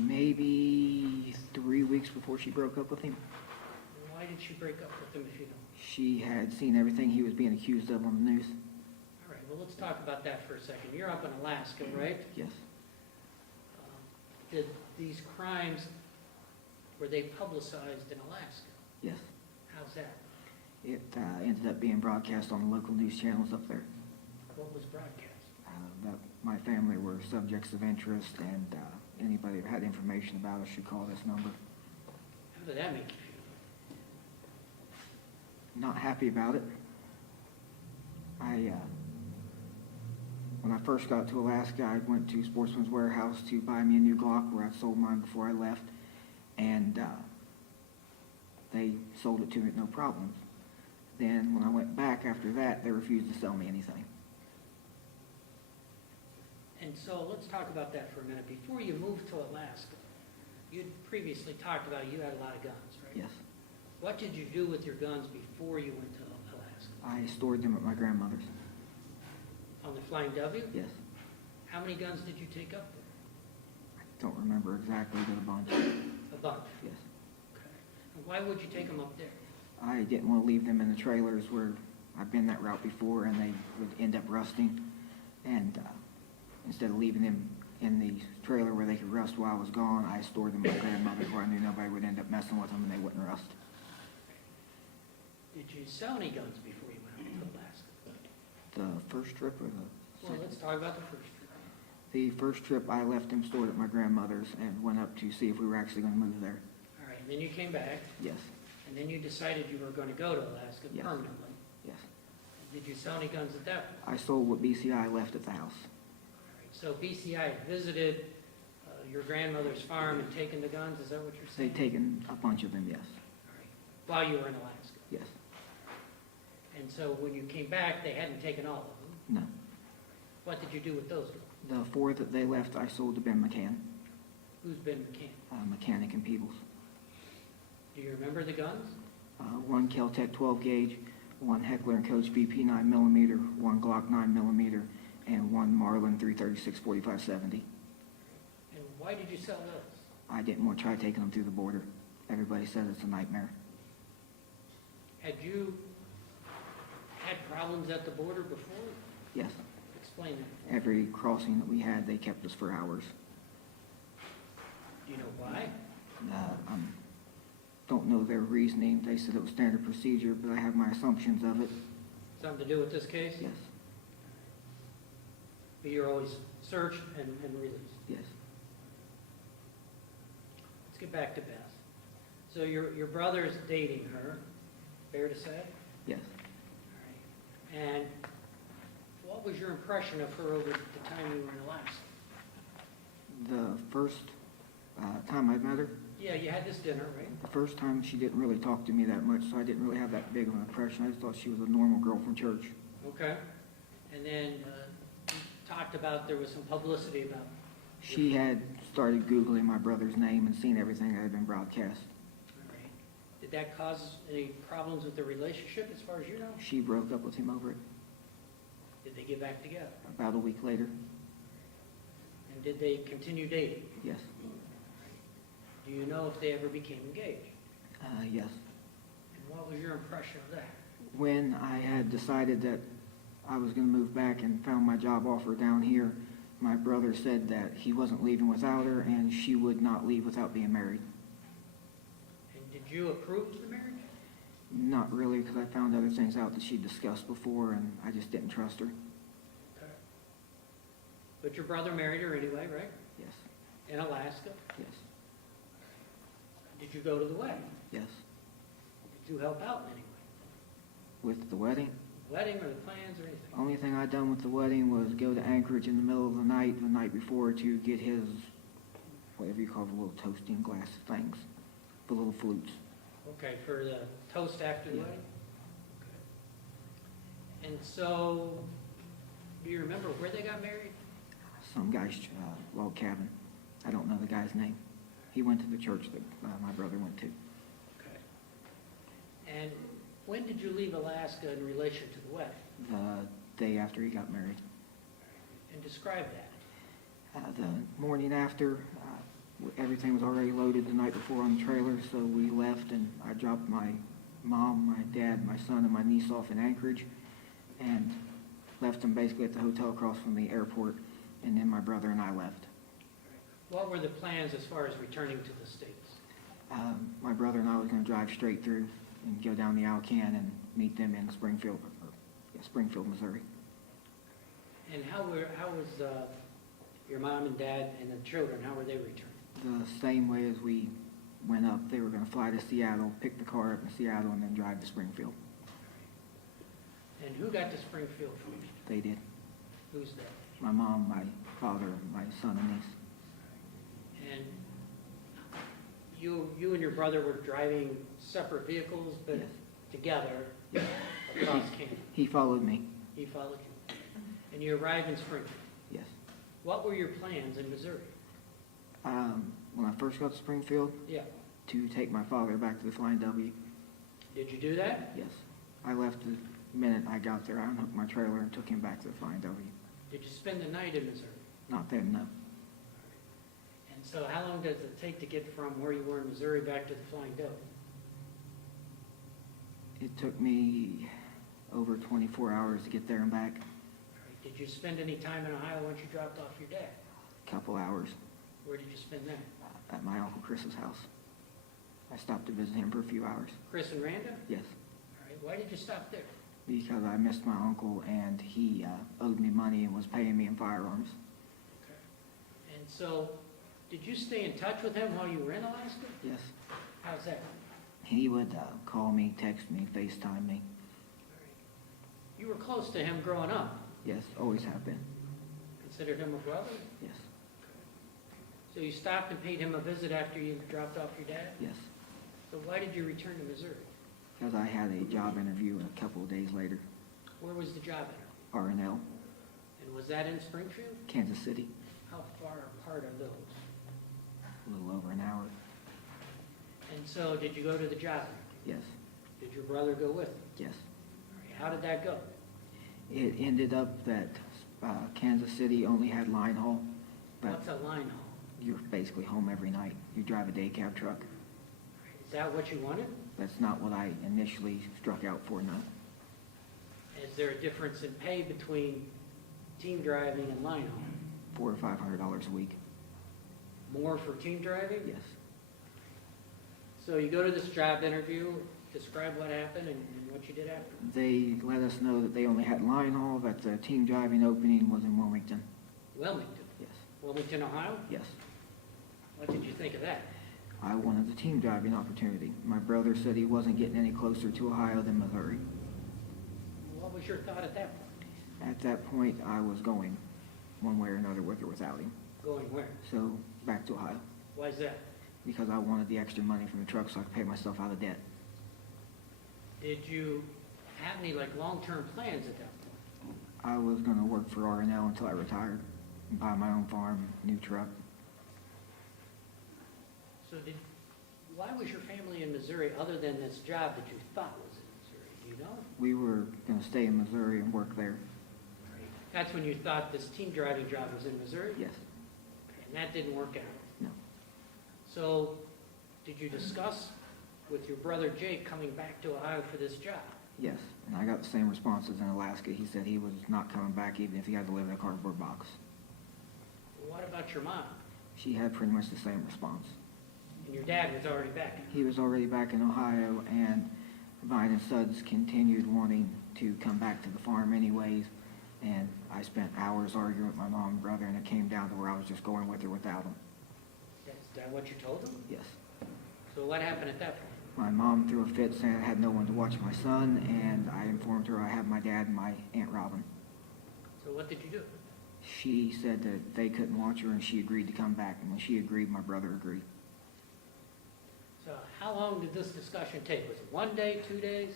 Maybe 3 weeks before she broke up with him. And why did she break up with him if you don't? She had seen everything he was being accused of on the news. All right, well, let's talk about that for a second. You're up in Alaska, right? Yes. Did these crimes, were they publicized in Alaska? Yes. How's that? It ended up being broadcast on the local news channels up there. What was broadcast? That my family were subjects of interest, and anybody that had information about us should call this number. How did that make you feel? Not happy about it. When I first got to Alaska, I went to Sportsman's Warehouse to buy me a new Glock, where I sold mine before I left, and they sold it to me with no problems. Then when I went back after that, they refused to sell me anything. And so let's talk about that for a minute. Before you moved to Alaska, you'd previously talked about you had a lot of guns, right? Yes. What did you do with your guns before you went to Alaska? I stored them at my grandmother's. On the Flying W? Yes. How many guns did you take up there? I don't remember exactly, but a bunch. A bunch. Yes. Okay. And why would you take them up there? I didn't want to leave them in the trailers where I've been that route before and they would end up rusting. And instead of leaving them in the trailer where they could rust while I was gone, I stored them at my grandmother's where I knew nobody would end up messing with them and they wouldn't rust. Did you sell any guns before you went up to Alaska? The first trip or the Well, second? let's talk about the first trip. The first trip, I left them stored at my grandmother's and went up to see if we were actually going to move there. All right, and then you came back, Yes, and then you decided you were going to go to Alaska Yes. permanently. yes. Did you sell any guns at that point? I sold what BCI left at the house. All right, so BCI visited your grandmother's farm and taken the guns, is that what you're saying? They'd taken a bunch of them, yes, All right, while you were in Alaska. yes. And so when you came back, they hadn't taken all of them. No. What did you do with those guns? The 4 that they left, I sold to Ben McCann, Who's been McCann? mechanic in Peebles. Do you remember the guns? One Kel-Tec 12 gauge, one Heckler & Koch BP 9mm, one Glock 9mm, and one Marlin 336 45-70. And why did you sell those? I didn't want to try taking them through the border. Everybody says it's a nightmare. Had you had problems at the border before? Yes, Explain that. every crossing that we had, they kept us for hours. Do you know why? I don't know their reasoning. They said it was standard procedure, but I have my assumptions of it. Something to do with this case? Yes, But you're always searched and released. yes, Let's get back to Beth. So your brother's dating her, fair to say? yes. All right. And what was your impression of her over the time you were in Alaska? The first time I met her, Yeah, you had this dinner, right? the first time she didn't really talk to me that much, so I didn't really have that big of an impression. I just thought she was a normal girl from church. Okay. And then you talked about there was some publicity about. She had started Googling my brother's name and seen everything that had been broadcast. All right. Did that cause any problems with the relationship as far as you know? She broke up with him over it Did they get back together? about a week later. And did they continue dating? Yes, Do you know if they ever became engaged? yes. And what was your impression of that? When I had decided that I was going to move back and found my job offer down here, my brother said that he wasn't leaving without her and she would not leave without being married. And did you approve the marriage? Not really, because I found other things out that she'd discussed before and I just didn't trust her. Okay. But your brother married her anyway, right? Yes, In Alaska? yes, Did you go to the wedding? yes. Did you help out in any way? With the wedding, Wedding or the plans or anything? only thing I'd done with the wedding was go to Anchorage in the middle of the night before, to get his, whatever you call the little toasting glass things, the little flutes. Okay, for the toast after the Yeah. wedding? Okay. And so, do you remember where they got married? Some guy's log cabin. I don't know the guy's name. He went to the church that my brother went to. Okay. And when did you leave Alaska in relation to the wedding? The day after he got married. And describe that. The morning after, everything was already loaded the night before on the trailer, so we left and I dropped my mom, my dad, my son, and my niece off in Anchorage and left them basically at the hotel across from the airport, and then my brother and I left. What were the plans as far as returning to the States? My brother and I was going to drive straight through and go down the Alcan and meet them in Springfield, Missouri. And how was your mom and dad and the children, how were they returning? The same way as we went up, they were going to fly to Seattle, pick the car up in Seattle, and then drive to Springfield. And who got to Springfield first? They did. Who's that? My mom, my father, and my son and niece. And you and your brother were driving separate vehicles, but Yes. together Yes. across Canada. He followed me. He followed you. And you arrived in Springfield. Yes. What were your plans in Missouri? When I first got to Springfield, Yeah. to take my father back to the Flying W, Did you do that? yes. I left the minute I got there. I unhooked my trailer and took him back to the Flying W. Did you spend the night in Missouri? Not then, no. And so how long does it take to get from where you were in Missouri back to the Flying W? It took me over 24 hours to get there and back, Did you spend any time in Ohio once you dropped off your dad? a couple hours, Where did you spend that? at my Uncle Chris's house. I stopped to visit him for a few hours, Chris and Randa? yes, All right, why did you stop there? because I missed my uncle and he owed me money and was paying me in firearms. And so, did you stay in touch with him while you were in Alaska? Yes. How's that? He would call me, text me, FaceTime me. You were close to him growing up. Yes, always have been. Considered him a brother? Yes, So you stopped and paid him a visit after you dropped off your dad? yes. So why did you return to Missouri? Because I had a job interview a couple of days later, Where was the job at? R&L, And was that in Springfield? Kansas City, How far apart are those? a little over an hour. And so, did you go to the job? Yes, Did your brother go with you? yes. All right, how did that go? It ended up that Kansas City only had line haul, but What's a line haul? you're basically home every night. You drive a day cab truck. Is that what you wanted? That's not what I initially struck out for, no. Is there a difference in pay between team driving and line haul? $400 or $500 a week. More for team driving? Yes. So you go to this job interview, describe what happened and what you did after. They let us know that they only had line haul, that the team driving opening was in Wilmington. Wilmington, Yes, Wilmington, Ohio? yes. What did you think of that? I wanted the team driving opportunity. My brother said he wasn't getting any closer to Ohio than Missouri. What was your thought at that point? At that point, I was going one way or another with or without him. Going where? So back to Ohio, Why is that? because I wanted the extra money from the truck so I could pay myself out of debt. Did you have any like long-term plans at that point? I was going to work for R&L until I retired and buy my own farm, new truck. So why was your family in Missouri other than this job that you thought was in Missouri? Do you know? We were going to stay in Missouri and work there. That's when you thought this team driving job was in Missouri? Yes, And that didn't work out? no, So, did you discuss with your brother Jake coming back to Ohio for this job? yes. And I got the same responses in Alaska. He said he was not coming back even if he had to live in a cardboard box. What about your mom? She had pretty much the same response. And your dad was already back? He was already back in Ohio, and Vine and Suds continued wanting to come back to the farm anyways. And I spent hours arguing with my mom and brother, and it came down to where I was just going with or without them. Is that what you told them? Yes. So what happened at that point? My mom threw a fit saying I had no one to watch my son, and I informed her I had my dad and my Aunt Robin. So what did you do? She said that they couldn't watch her, and she agreed to come back. And when she agreed, my brother agreed. So how long did this discussion take? Was it 1 day, 2 days,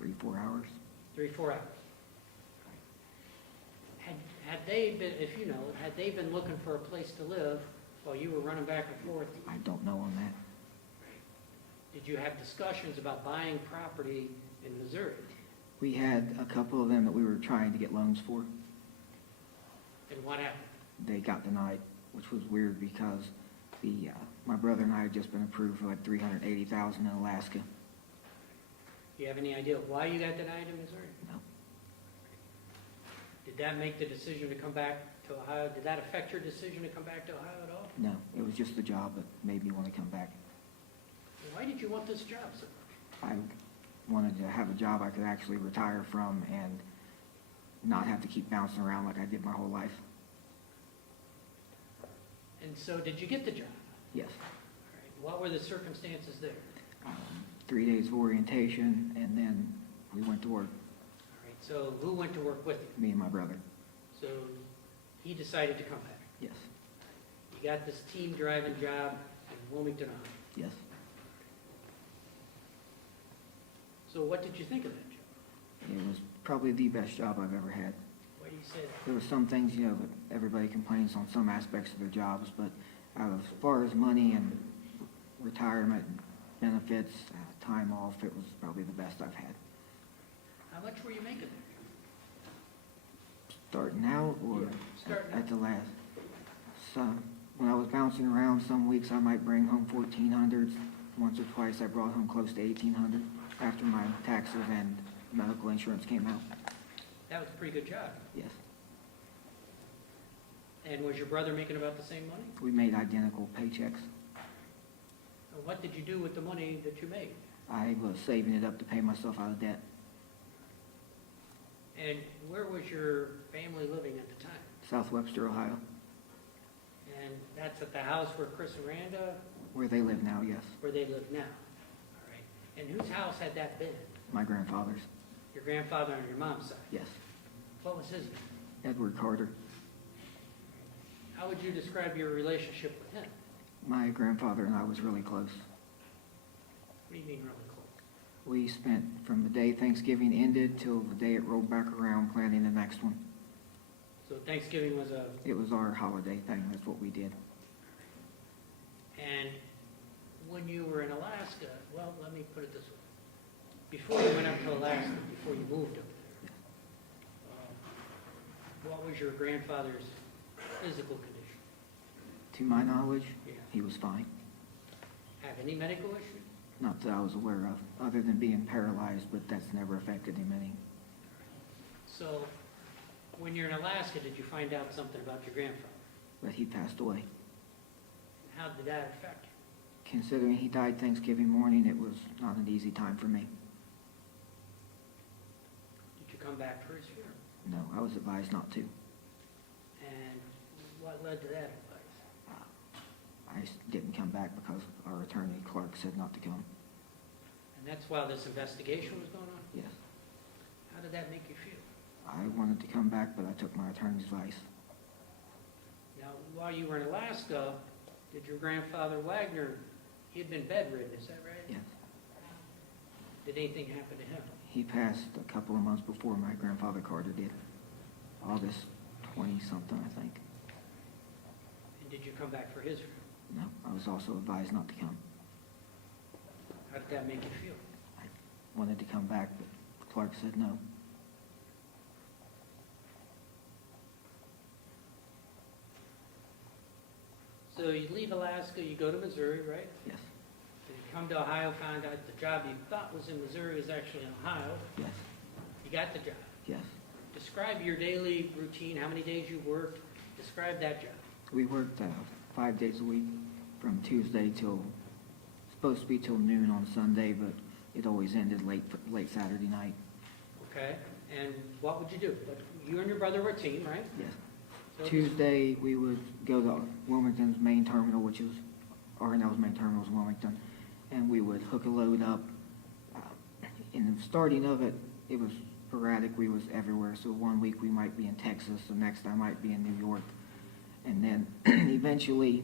3-4 hours. 3-4 hours? Had they been, if you know, had they been looking for a place to live while you were running back and forth? I don't know on that. Did you have discussions about buying property in Missouri? We had a couple of them that we were trying to get loans for. And what happened? They got denied, which was weird because my brother and I had just been approved for like $380,000 in Alaska. Do you have any idea why you got denied in Missouri? No. Did that make the decision to come back to Ohio? Did that affect your decision to come back to Ohio at all? No, it was just the job that made me want to come back. Why did you want this job so much? I wanted to have a job I could actually retire from and not have to keep bouncing around like I did my whole life. And so did you get the job? Yes. All right. What were the circumstances there? 3 days of orientation, and then we went to work, All right. So who went to work with you? me and my brother. So he decided to come back. Yes, You got this team driving job in Wilmington, Ohio. yes. So what did you think of that job? It was probably the best job I've ever had. What do you say? There were some things, that everybody complains on some aspects of their jobs, but as far as money and retirement benefits, time off, it was probably the best I've had. How much were you making? Starting out or Yeah, starting at the last? So, when I was bouncing around, some weeks I might bring home 1,400. Once or twice I brought home close to 1,800 after my taxes and medical insurance came out. That was a pretty good job. Yes. And was your brother making about the same money? We made identical paychecks. What did you do with the money that you made? I was saving it up to pay myself out of debt. And where was your family living at the time? South Webster, Ohio, And that's at the house where Chris and Randa, where they live now, yes. where they live now? All right. And whose house had that been? My grandfather's, Your grandfather on your mom's side? yes. What was his name? Edward Carter. How would you describe your relationship with him? My grandfather and I was really close. What do you mean really close? We spent from the day Thanksgiving ended till the day it rolled back around planning the next one. So Thanksgiving was a, It was our holiday thing, that's what we did. and when you were in Alaska, well, let me put it this way. Before you went up to Alaska, before you moved up there, what was your grandfather's physical condition? To my knowledge, Yeah. he was fine. Have any medical issues? Not that I was aware of, other than being paralyzed, but that's never affected him any. So when you're in Alaska, did you find out something about your grandfather? But he passed away. How did that affect you? Considering he died Thanksgiving morning, it was not an easy time for me. Did you come back for his funeral? No, I was advised not to. And what led to that advice? Didn't come back because our attorney, Clark, said not to come. And that's while this investigation was going on? Yes. How did that make you feel? I wanted to come back, but I took my attorney's advice. Now, while you were in Alaska, did your grandfather Wagner, he had been bedridden, is that right? Yes. Did anything happen to him? He passed a couple of months before my grandfather Carter did. August 20-something, I think. And did you come back for his funeral? No, I was also advised not to come. How did that make you feel? I wanted to come back, but Clark said no. So you leave Alaska, you go to Missouri, right? Yes, So you come to Ohio, found out the job you thought was in Missouri was actually in Ohio. yes, You got the job. yes. Describe your daily routine, how many days you worked. Describe that job. We worked 5 days a week from Tuesday till, supposed to be till noon on Sunday, but it always ended late Saturday night. Okay? And what would you do? Like, you and your brother were a team, right? Yes. So Tuesday, we would go to Wilmington's main terminal, which is, R&L's main terminal is Wilmington, and we would hook a load up. In the starting of it, it was sporadic. We was everywhere. So one week we might be in Texas, the next I might be in New York. And then eventually,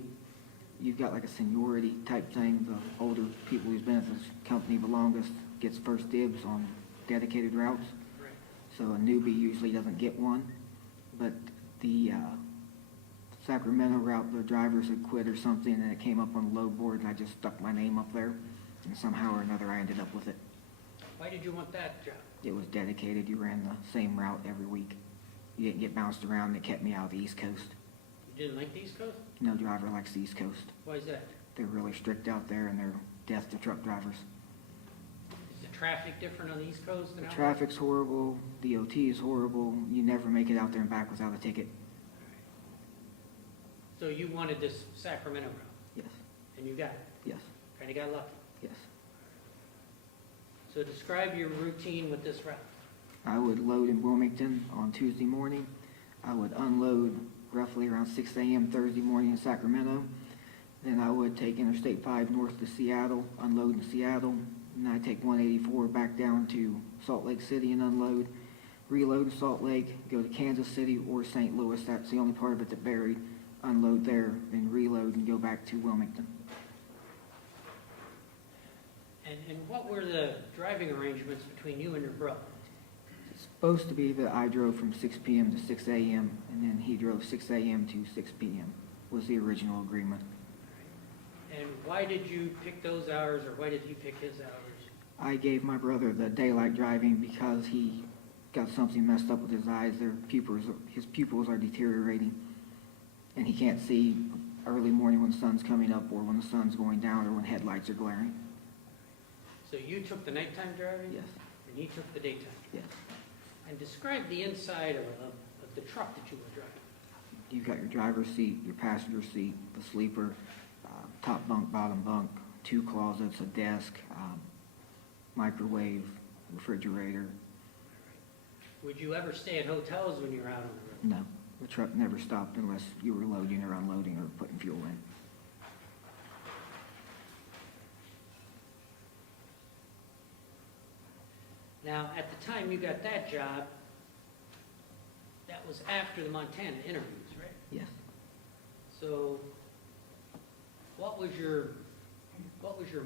you've got like a seniority type thing. The older people who's been at this company the longest gets first dibs on dedicated routes. Right. So a newbie usually doesn't get one. But the Sacramento route, the drivers had quit or something, and it came up on the load board, and I just stuck my name up there. And somehow or another, I ended up with it. Why did you want that job? It was dedicated. You ran the same route every week. You didn't get bounced around, and it kept me out of the East Coast. You didn't like the East Coast? No driver likes the East Coast. Why is that? They're really strict out there, and they're death to truck drivers. Is the traffic different on the East Coast than The out west? traffic's horrible, DOT is horrible, you never make it out there and back without a ticket. So you wanted this Sacramento route, Yes, and you got it. yes, Kind of got lucky. yes. So describe your routine with this route. I would load in Wilmington on Tuesday morning. I would unload roughly around 6 a.m. Thursday morning in Sacramento. Then I would take Interstate 5 north to Seattle, unload in Seattle. And I'd take 184 back down to Salt Lake City and unload. Reload in Salt Lake, go to Kansas City or St. Louis. That's the only part of it that buried. Unload there, then reload and go back to Wilmington. And what were the driving arrangements between you and your brother? Supposed to be that I drove from 6 PM to 6 AM, and then he drove 6 AM to 6 PM, was the original agreement. And why did you pick those hours, or why did he pick his hours? I gave my brother the daylight driving because he got something messed up with his eyes. His pupils are deteriorating, and he can't see early morning when the sun's coming up, or when the sun's going down, or when headlights are glaring. So you took the nighttime driving? Yes, And he took the daytime? yes. And describe the inside of the truck that you were driving. You've got your driver's seat, your passenger seat, the sleeper, top bunk, bottom bunk, 2 closets, a desk, microwave, refrigerator. Would you ever stay at hotels when you were out on the road? No, the truck never stopped unless you were loading or unloading or putting fuel in. Now, at the time you got that job, that was after the Montana interviews, right? Yes. So, what was your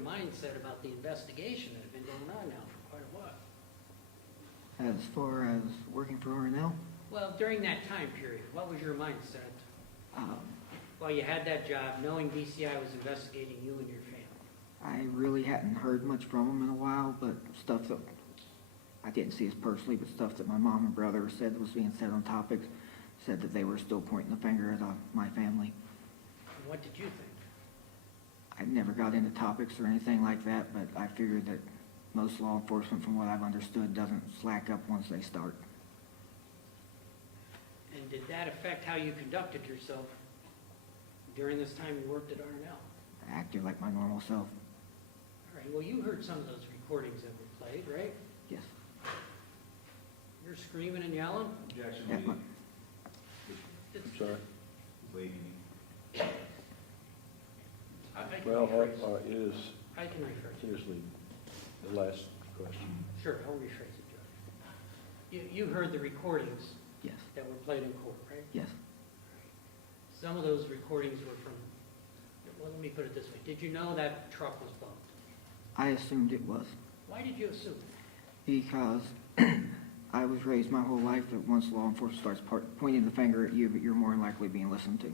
mindset about the investigation that had been going on now for quite a while? As far as working for R&L, Well, during that time period, what was your mindset um, while you had that job, knowing DCI was investigating you and your family? I really hadn't heard much from them in a while, but stuff that I didn't see as personally, but stuff that my mom and brother said was being said on topics, said that they were still pointing the finger at my family. And what did you think? I never got into topics or anything like that, but I figured that most law enforcement, from what I've understood, doesn't slack up once they start. And did that affect how you conducted yourself during this time you worked at R&L? I acted like my normal self. All right, well, you heard some of those recordings that were played, right? Yes. You're screaming and yelling? Objection, At my- I'm sorry. waiting. I can Well, rephrase. it is, I can rephrase it. seriously, the last question. Sure, I'll rephrase it, Judge. You heard the recordings Yes, that were played in court, right? yes. Some of those recordings were from, well, let me put it this way. Did you know that truck was bumped? I assumed it was, Why did you assume? because I was raised my whole life that once law enforcement starts pointing the finger at you, that you're more than likely being listened to.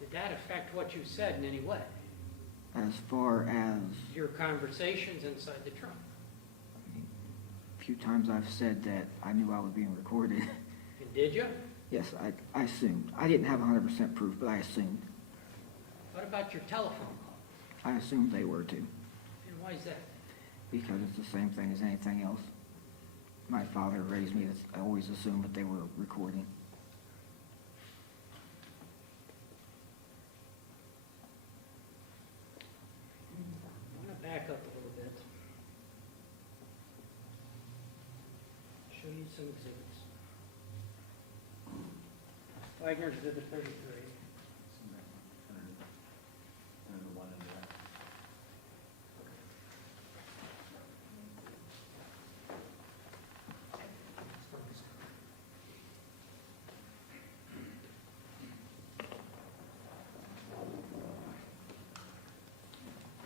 Did that affect what you said in any way? As far as Your conversations inside the truck? a few times I've said that I knew I was being recorded. And did you? Yes, I assumed. I didn't have 100% proof, but I assumed. What about your telephone call? I assumed they were too, And why is that? because it's the same thing as anything else. My father raised me to always assume that they were recording. I want to back up a little bit. Show you some exhibits. Wagner's Exhibit 33.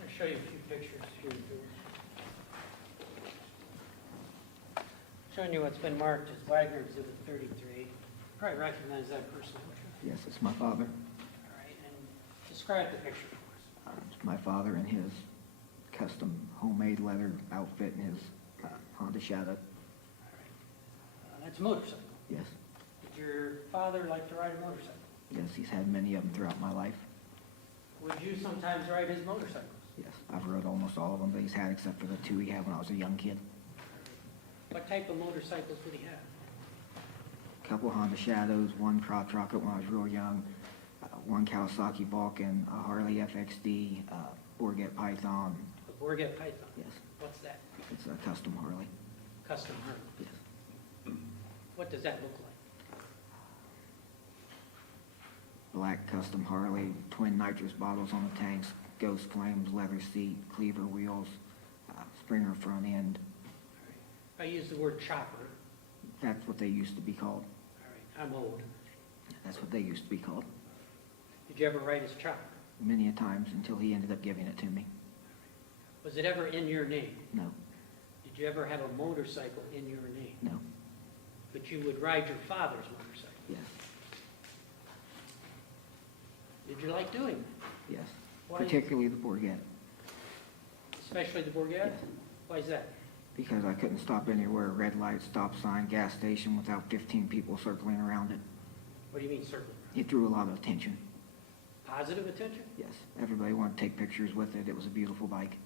I'll show you a few pictures here. Showing you what's been marked as Wagner Exhibit 33. You probably recognize that person, don't you? Yes, it's my father. All right, and describe the picture for us. It's my father in his custom homemade leather outfit and his Honda Shadow. All right. That's a motorcycle. Yes, Did your father like to ride a motorcycle? yes, he's had many of them throughout my life. Would you sometimes ride his motorcycles? Yes, I've rode almost all of them that he's had, except for the 2 he had when I was a young kid. What type of motorcycles did he have? A couple Honda Shadows, 1 crotch rocket when I was real young, 1 Kawasaki Vulcan, a Harley FXD, Borgette Python. A Borgette Python? Yes, What's that? it's a custom Harley. Custom Harley? Yes. What does that look like? Black custom Harley, twin nitrous bottles on the tanks, ghost flames, leather seat, cleaver wheels, Springer front end. If I use the word chopper, That's what they used to be called. all right, I'm old. That's what they used to be called. Did you ever ride his chopper? Many a times until he ended up giving it to me. Was it ever in your name? No, Did Did you ever have a motorcycle in your name? No, But you would ride your father's motorcycle? yes, Did you like doing that? yes. Why? Particularly the Bourget, Especially the Bourget? Yes. Why is that? because I couldn't stop anywhere, red light, stop sign, gas station, without 15 people circling around it. What do you mean circling? It drew a lot of attention. Positive attention? Yes, everybody wanted to take pictures with it. It was a beautiful bike.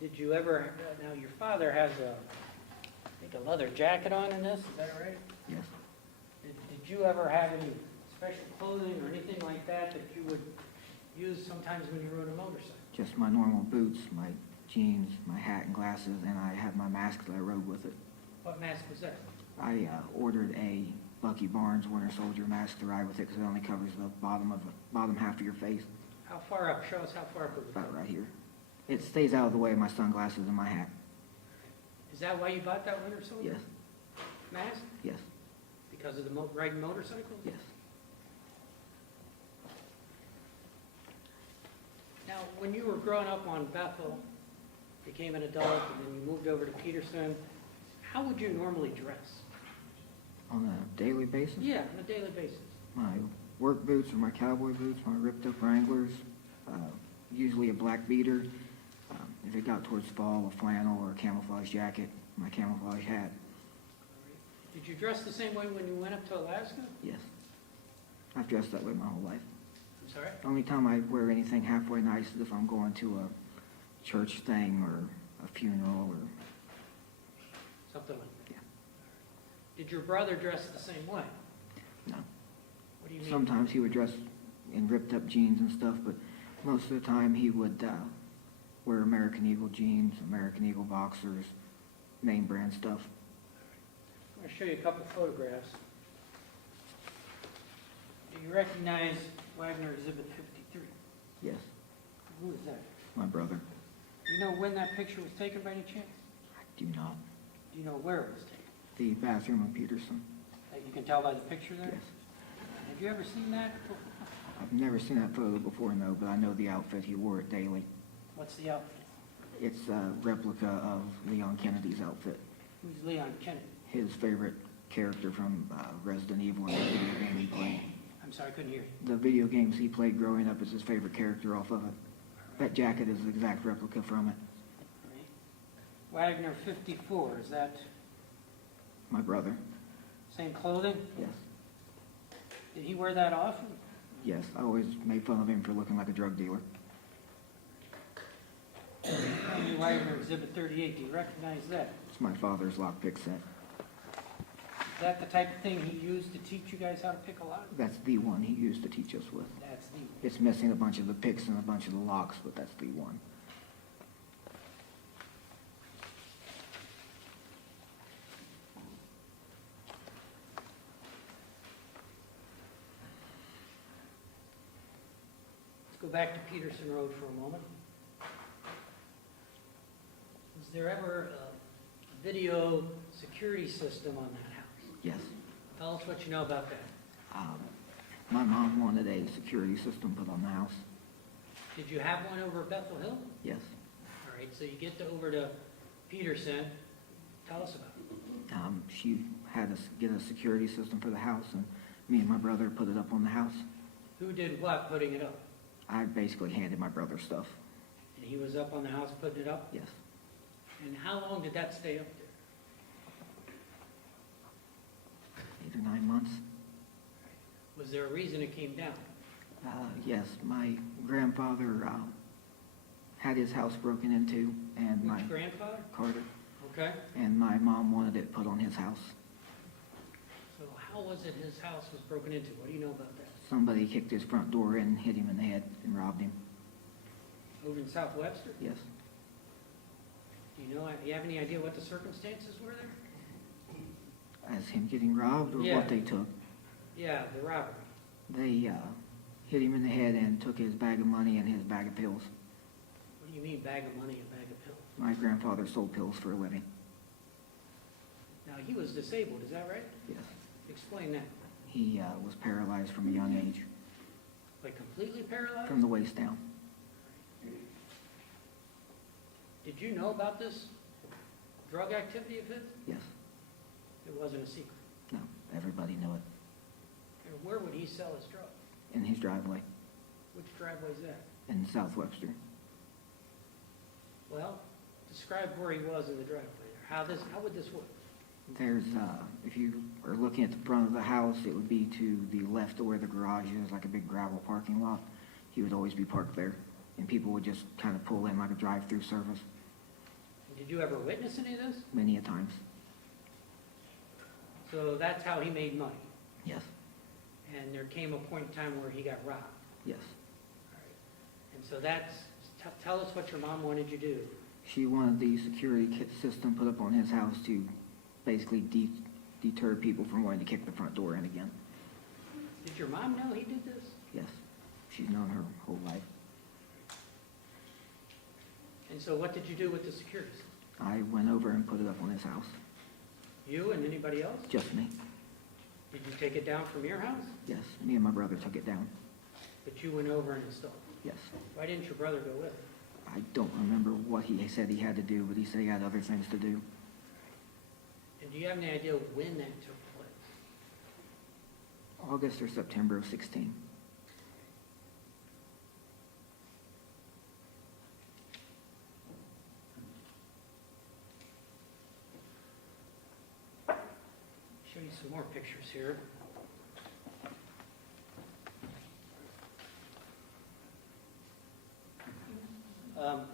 Did you ever, now your father has I think a leather jacket on in this, is that right? Yes, Did you ever have any special clothing or anything like that that you would use sometimes when you rode a motorcycle? just my normal boots, my jeans, my hat and glasses, and I had my mask that I rode with it. What mask was that? I ordered a Bucky Barnes Winter Soldier mask to ride with it because it only covers the bottom half of your face, How far up? Show us how far up it was. about right here. It stays out of the way of my sunglasses and my hat. Is that why you bought that Winter Soldier Yes, mask? yes, Because of the riding motorcycles? yes. Now, when you were growing up on Bethel, became an adult, and then you moved over to Peterson, how would you normally dress? On a daily basis, Yeah, on a daily basis. my work boots or my cowboy boots, my ripped up Wranglers, usually a black beater. If it got towards fall, a flannel or a camouflage jacket, my camouflage hat. Did you dress the same way when you went up to Alaska? Yes. I've dressed that way my whole life. I'm sorry? The only time I wear anything halfway nice is if I'm going to a church thing or a funeral or, Something like that? Yeah. Did your brother dress the same way? no. What do you mean? Sometimes he would dress in ripped up jeans and stuff, but most of the time he would wear American Eagle jeans, American Eagle boxers, name brand stuff. I'm going to show you a couple photographs. Do you recognize Wagner Exhibit 53? Yes, Who is that? my brother. Do you know when that picture was taken by any chance? I do not. Do you know where it was taken? The bathroom of Peterson. That you can tell by the picture there? Yes. Have you ever seen that before? I've never seen that photo before, no, but I know the outfit. He wore it daily. What's the outfit? It's a replica of Leon Kennedy's outfit. Who's Leon Kennedy? His favorite character from Resident Evil and the video game he played. I'm sorry, I couldn't hear you. The video games he played growing up is his favorite character off of it. That jacket is the exact replica from it. All right. Wagner 54, is that My brother. same clothing? Yes. Did he wear that often? Yes, I always made fun of him for looking like a drug dealer. Henry Wagner Exhibit 38, do you recognize that? It's my father's lockpick set. Is that the type of thing he used to teach you guys how to pick a lock? That's the one he used to teach us with. That's the, It's missing a bunch of the picks and a bunch of the locks, but that's the one. let's go back to Peterson Road for a moment. Was there ever a video security system on that house? Yes. Tell us what you know about that. My mom wanted a security system put on the house. Did you have one over at Bethel Hill? Yes. All right, so you get over to Peterson. Tell us about it. She had us get a security system for the house, and me and my brother put it up on the house. Who did what, putting it up? I basically handed my brother stuff. And he was up on the house putting it up? Yes. And how long did that stay up there? 8 or 9 months. Was there a reason it came down? Yes, my grandfather had his house broken into, and my Which grandfather? Carter, Okay. and my mom wanted it put on his house. So how was it his house was broken into? What do you know about that? Somebody kicked his front door in, hit him in the head, and robbed him. Over in South Webster? Yes. Do you have any idea what the circumstances were there? As him getting robbed, or Yeah. what they took. Yeah, the robbery. They hit him in the head and took his bag of money and his bag of pills. What do you mean, bag of money and bag of pills? My grandfather sold pills for a living. Now, he was disabled, is that right? Yes. Explain that. He was paralyzed from a young age, Like completely paralyzed? from the waist down. Did you know about this drug activity of his? Yes. It wasn't a secret. No, everybody knew it. And where would he sell his drugs? In his driveway Which driveway is that? in South Webster. Well, describe where he was in the driveway. How would this work? There's, if you are looking at the front of the house, it would be to the left of where the garage is, like a big gravel parking lot. He would always be parked there, and people would just kind of pull in like a drive-through service Did you ever witness any of this? many a times. So that's how he made money. Yes, And there came a point in time where he got robbed. yes. All right. And so tell us what your mom wanted you to do. She wanted the security system put up on his house to basically deter people from wanting to kick the front door in again. Did your mom know he did this? Yes, she's known her whole life. And so what did you do with the security system? I went over and put it up on his house. You and anybody else? Just me. Did you take it down from your house? Yes, me and my brother took it down. But you went over and installed it. Yes. Why didn't your brother go with? I don't remember what he said he had to do, but he said he had other things to do. And do you have any idea when that took place? August or September of 16. Show you some more pictures here.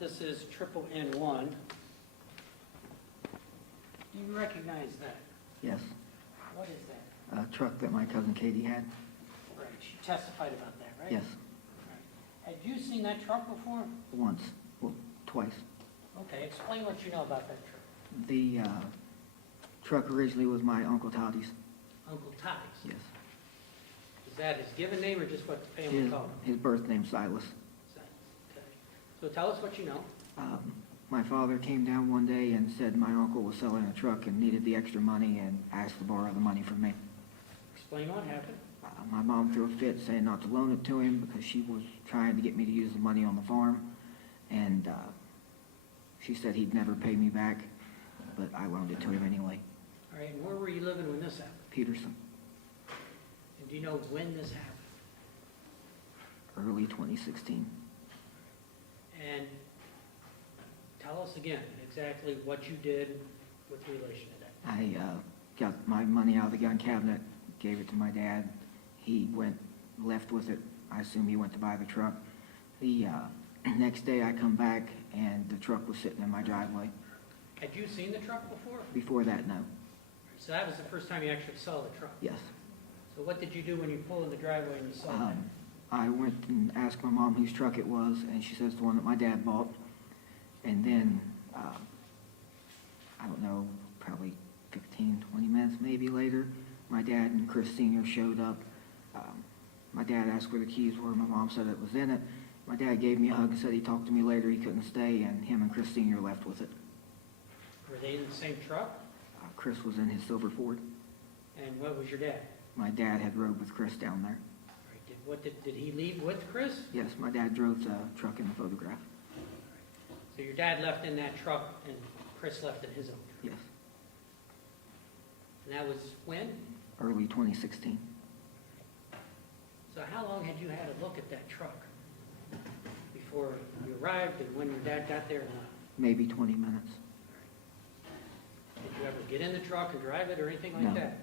This is triple N1. Do you recognize that? Yes, What is that? a truck that my cousin Katie had. Right, she testified about that, right? Yes, Right. Had you seen that truck before? once, well, twice. Okay, explain what you know about that truck. The truck originally was my Uncle Toddy's. Uncle Todd's. Yes. Is that his given name or just what the family His, called him? his birth name's Silas. Okay. So tell us what you know. My father came down one day and said my uncle was selling a truck and needed the extra money and asked to borrow the money from me. Explain what happened. My mom threw a fit saying not to loan it to him because she was trying to get me to use the money on the farm. And she said he'd never pay me back, but I loaned it to him anyway. All right, and where were you living when this happened? Peterson, And do you know when this happened? early 2016. And tell us again exactly what you did with relation to that. I got my money out of the gun cabinet, gave it to my dad. He left with it. I assume he went to buy the truck. The next day I come back and the truck was sitting in my driveway. Had you seen the truck before? Before that, no. So that was the first time you actually saw the truck. Yes. So what did you do when you pulled in the driveway and you saw that? I went and asked my mom whose truck it was, and she says the one that my dad bought. And then, I don't know, probably 15, 20 minutes maybe later, my dad and Chris Sr. showed up. My dad asked where the keys were. My mom said it was in it. My dad gave me a hug and said he talked to me later, he couldn't stay, and him and Chris Sr. left with it. Were they in the same truck? Chris was in his silver Ford. And what was your dad? My dad had rode with Chris down there. All right, did he leave with Chris? Yes, my dad drove the truck in the photograph. So your dad left in that truck and Chris left in his own truck. Yes, And that was when? early 2016. So how long had you had a look at that truck before you arrived and when your dad got there and not? Maybe 20 minutes. Did you ever get in the truck and drive it or anything like No. that?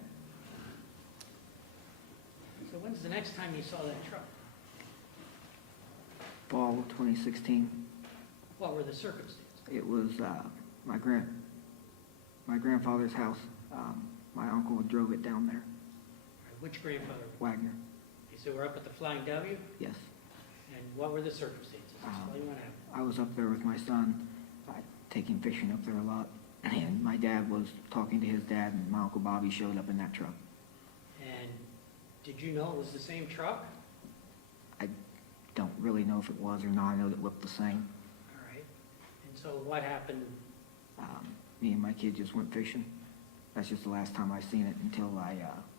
So when's the next time you saw that truck? Fall of 2016. What were the circumstances? It was my grandfather's house. My uncle drove it down there, Which grandfather? Wagner. Okay, so we're up at the Flying W, Yes. and what were the circumstances? Explain what happened. I was up there with my son, taking fishing up there a lot, and my dad was talking to his dad, and my Uncle Bobby showed up in that truck. And did you know it was the same truck? I don't really know if it was or not. I know it looked the same. All right. And so what happened? Me and my kid just went fishing. That's just the last time I seen it until I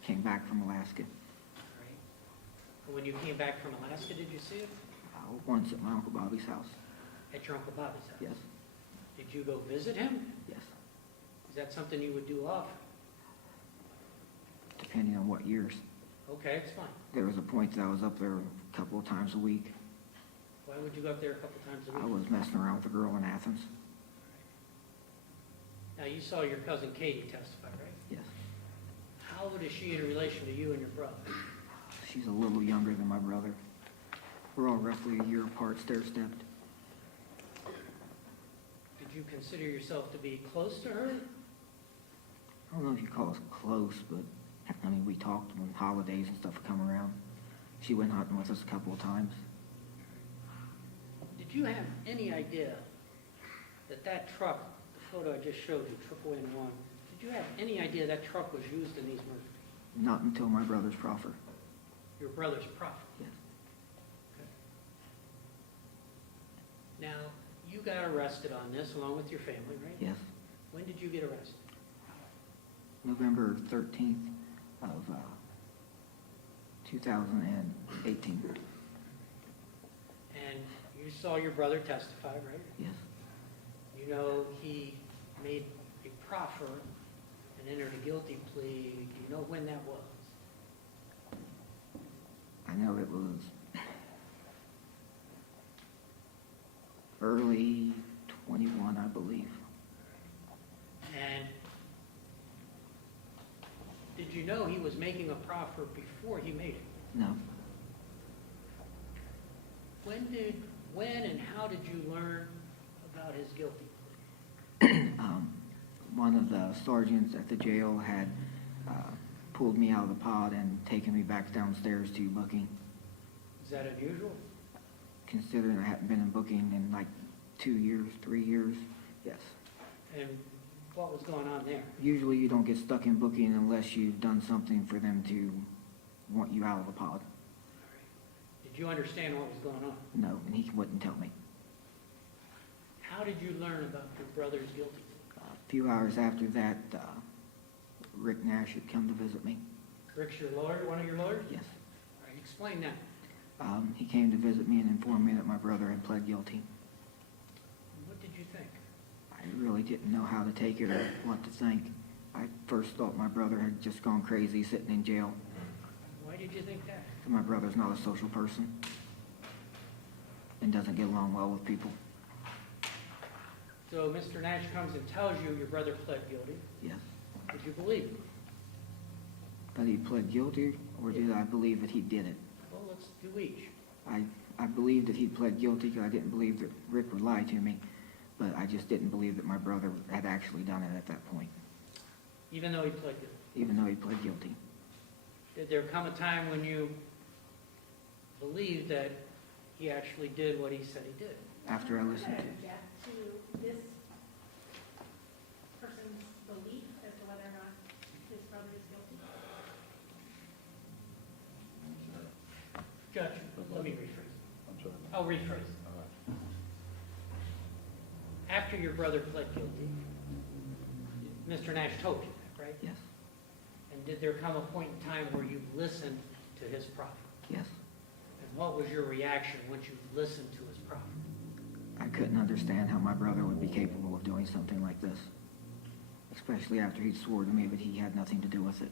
came back from Alaska. All right. And when you came back from Alaska, did you see it? Once at my Uncle Bobby's house. At your Uncle Bobby's house? Yes. Did you go visit him? Yes, Is that something you would do often? depending on what years. Okay, it's fine. There was a point that I was up there a couple of times a week. Why would you go up there a couple times a I week? was messing around with a girl in Athens. Now, you saw your cousin Katie testify, right? Yes, How old is she in relation to you and your brother? she's a little younger than my brother. We're all roughly a year apart, stair-stepped. Did you consider yourself to be close to her? I don't know if you call us close, but I mean, we talked when holidays and stuff would come around. She went hunting with us a couple of times. Did you have any idea that that truck, the photo I just showed you, 111, did you have any idea that truck was used in these murders? Not until my brother's proffer. Your brother's profit? Yes. Now, you got arrested on this along with your family, right? Yes. When did you get arrested? November 13th of 2018. And you saw your brother testify, right? Yes. You know he made a proffer and entered a guilty plea. Do you know when that was? I know it was early 21, I believe. And did you know he was making a proffer before he made it? No. When and how did you learn about his guilty plea? One of the sergeants at the jail had pulled me out of the pod and taken me back downstairs to booking. Is that unusual? Considering I hadn't been in booking in like 2 years, 3 years, yes. And what was going on there? Usually you don't get stuck in booking unless you've done something for them to want you out of the pod. Did you understand what was going on? No, and he wouldn't tell me. How did you learn about your brother's guilty plea? A few hours after that, Rick Nash had come to visit me. Rick's your lawyer, one of your lawyers? Yes. All right, explain that. He came to visit me and informed me that my brother had pled guilty. What did you think? I really didn't know how to take it or what to think. I first thought my brother had just gone crazy sitting in jail. Why did you think that? My brother's not a social person and doesn't get along well with people. So Mr. Nash comes and tells you your brother pled guilty. Yes. Did you believe him? That he pled guilty, or did I believe that he did it? Well, let's do each. I believed that he pled guilty because I didn't believe that Rick would lie to me, but I just didn't believe that my brother had actually done it at that point, Even though he pled guilty. even though he pled guilty. Did there come a time when you believed that he actually did what he said he did? After I listened to Object to this person's belief as to whether or not his brother is guilty? Judge, let me rephrase. I'm sorry. I'll rephrase. All right. After your brother pled guilty, Mr. Nash told you that, right? yes, And did there come a point in time where you listened to his proffer? yes. And what was your reaction once you listened to his proffer? I couldn't understand how my brother would be capable of doing something like this, especially after he'd swore to me that he had nothing to do with it.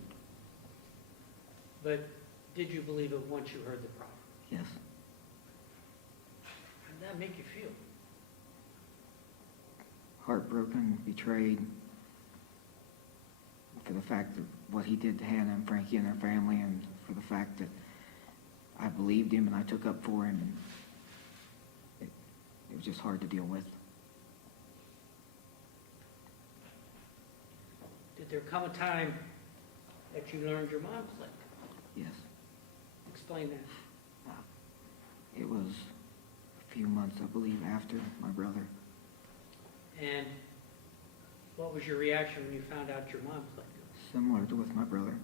But did you believe it once you heard the proffer? Yes, How did that make you feel? heartbroken, betrayed for the fact that what he did to Hannah and Frankie and their family, and for the fact that I believed him and I took up for him, and it was just hard to deal with. Did there come a time that you learned your mom pled? Yes, Explain that. it was a few months, I believe, after my brother. And what was your reaction when you found out your mom pled guilty? Similar to with my brother.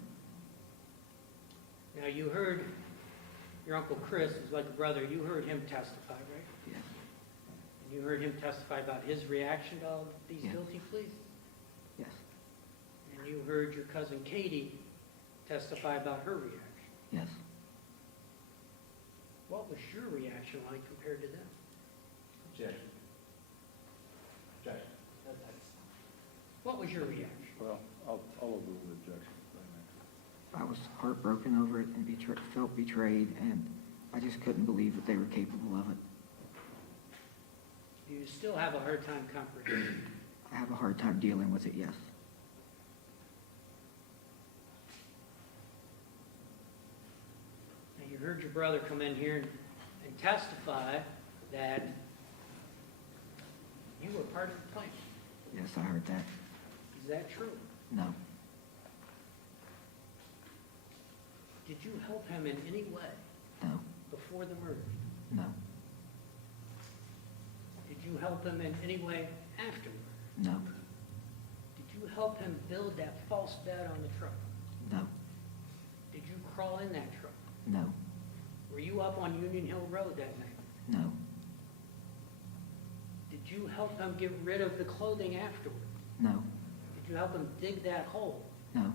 Now, you heard your Uncle Chris, who's like a brother, you heard him testify, right? Yes, And you heard him testify about his reaction to all these Yeah. guilty pleas? yes, And you heard your cousin Katie testify about her reaction. yes. What was your reaction like compared to them? Objection. Objection. was your reaction? Well, I'll overrule the objection. I was heartbroken over it and felt betrayed, and I just couldn't believe that they were capable of it. Do you still have a hard time comprehending? I have a hard time dealing with it, yes. Now, you heard your brother come in here and testify that you were part of the plan. Yes, I heard that. Is that true? No, Did you help him in any way no, before the murder? no, Did you help him in any way afterward? no, Did you help him build that false bed on the truck? no, Did you crawl in that truck? no, Were you up on Union Hill Road that night? no, Did you help him get rid of the clothing afterward? no, Did you help him dig that hole? no,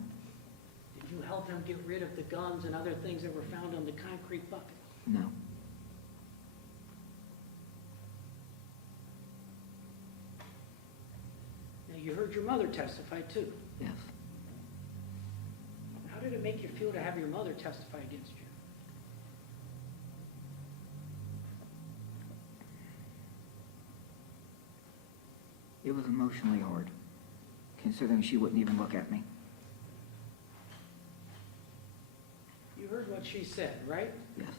Did you help him get rid of the guns and other things that were found on the concrete bucket? no, Now, you heard your mother testify too. yes. How did it make you feel to have your mother testify against you? It was emotionally hard, considering she wouldn't even look at me. You heard what she said, right? Yes,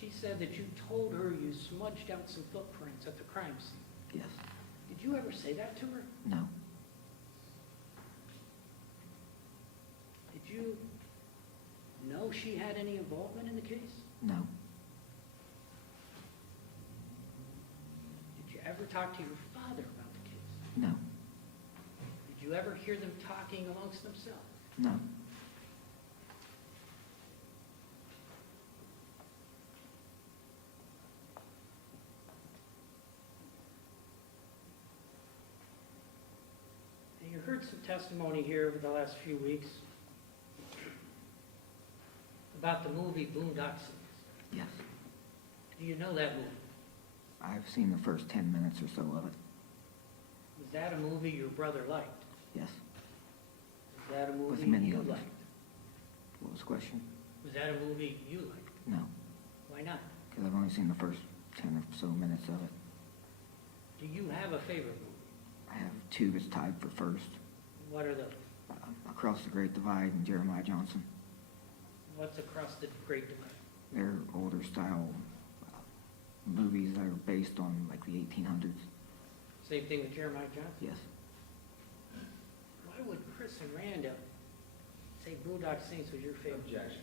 She said that you told her you smudged out some footprints at the crime scene. yes, Did you ever say that to her? no, Did you know she had any involvement in the case? no, Did you ever talk to your father about the case? no, Did you ever hear them talking amongst themselves? no, And you heard some testimony here over the last few weeks about the movie Boondock Saints. yes. Do you know that movie? I've seen the first 10 minutes or so of it. Was that a movie your brother liked? Yes. Was that a With movie many you others. liked? What was the question? Was that a movie you liked? No, Why not? because I've only seen the first 10 or so minutes of it. Do you have a favorite movie? I have two that's tied for first. What are those? Across the Great Divide and Jeremiah Johnson. What's Across the Great Divide? They're older style movies that are based on like the 1800s. Same thing with Jeremiah Johnson? Yes. Why would Chris and Randa say Boondock Saints was your favorite? Objection.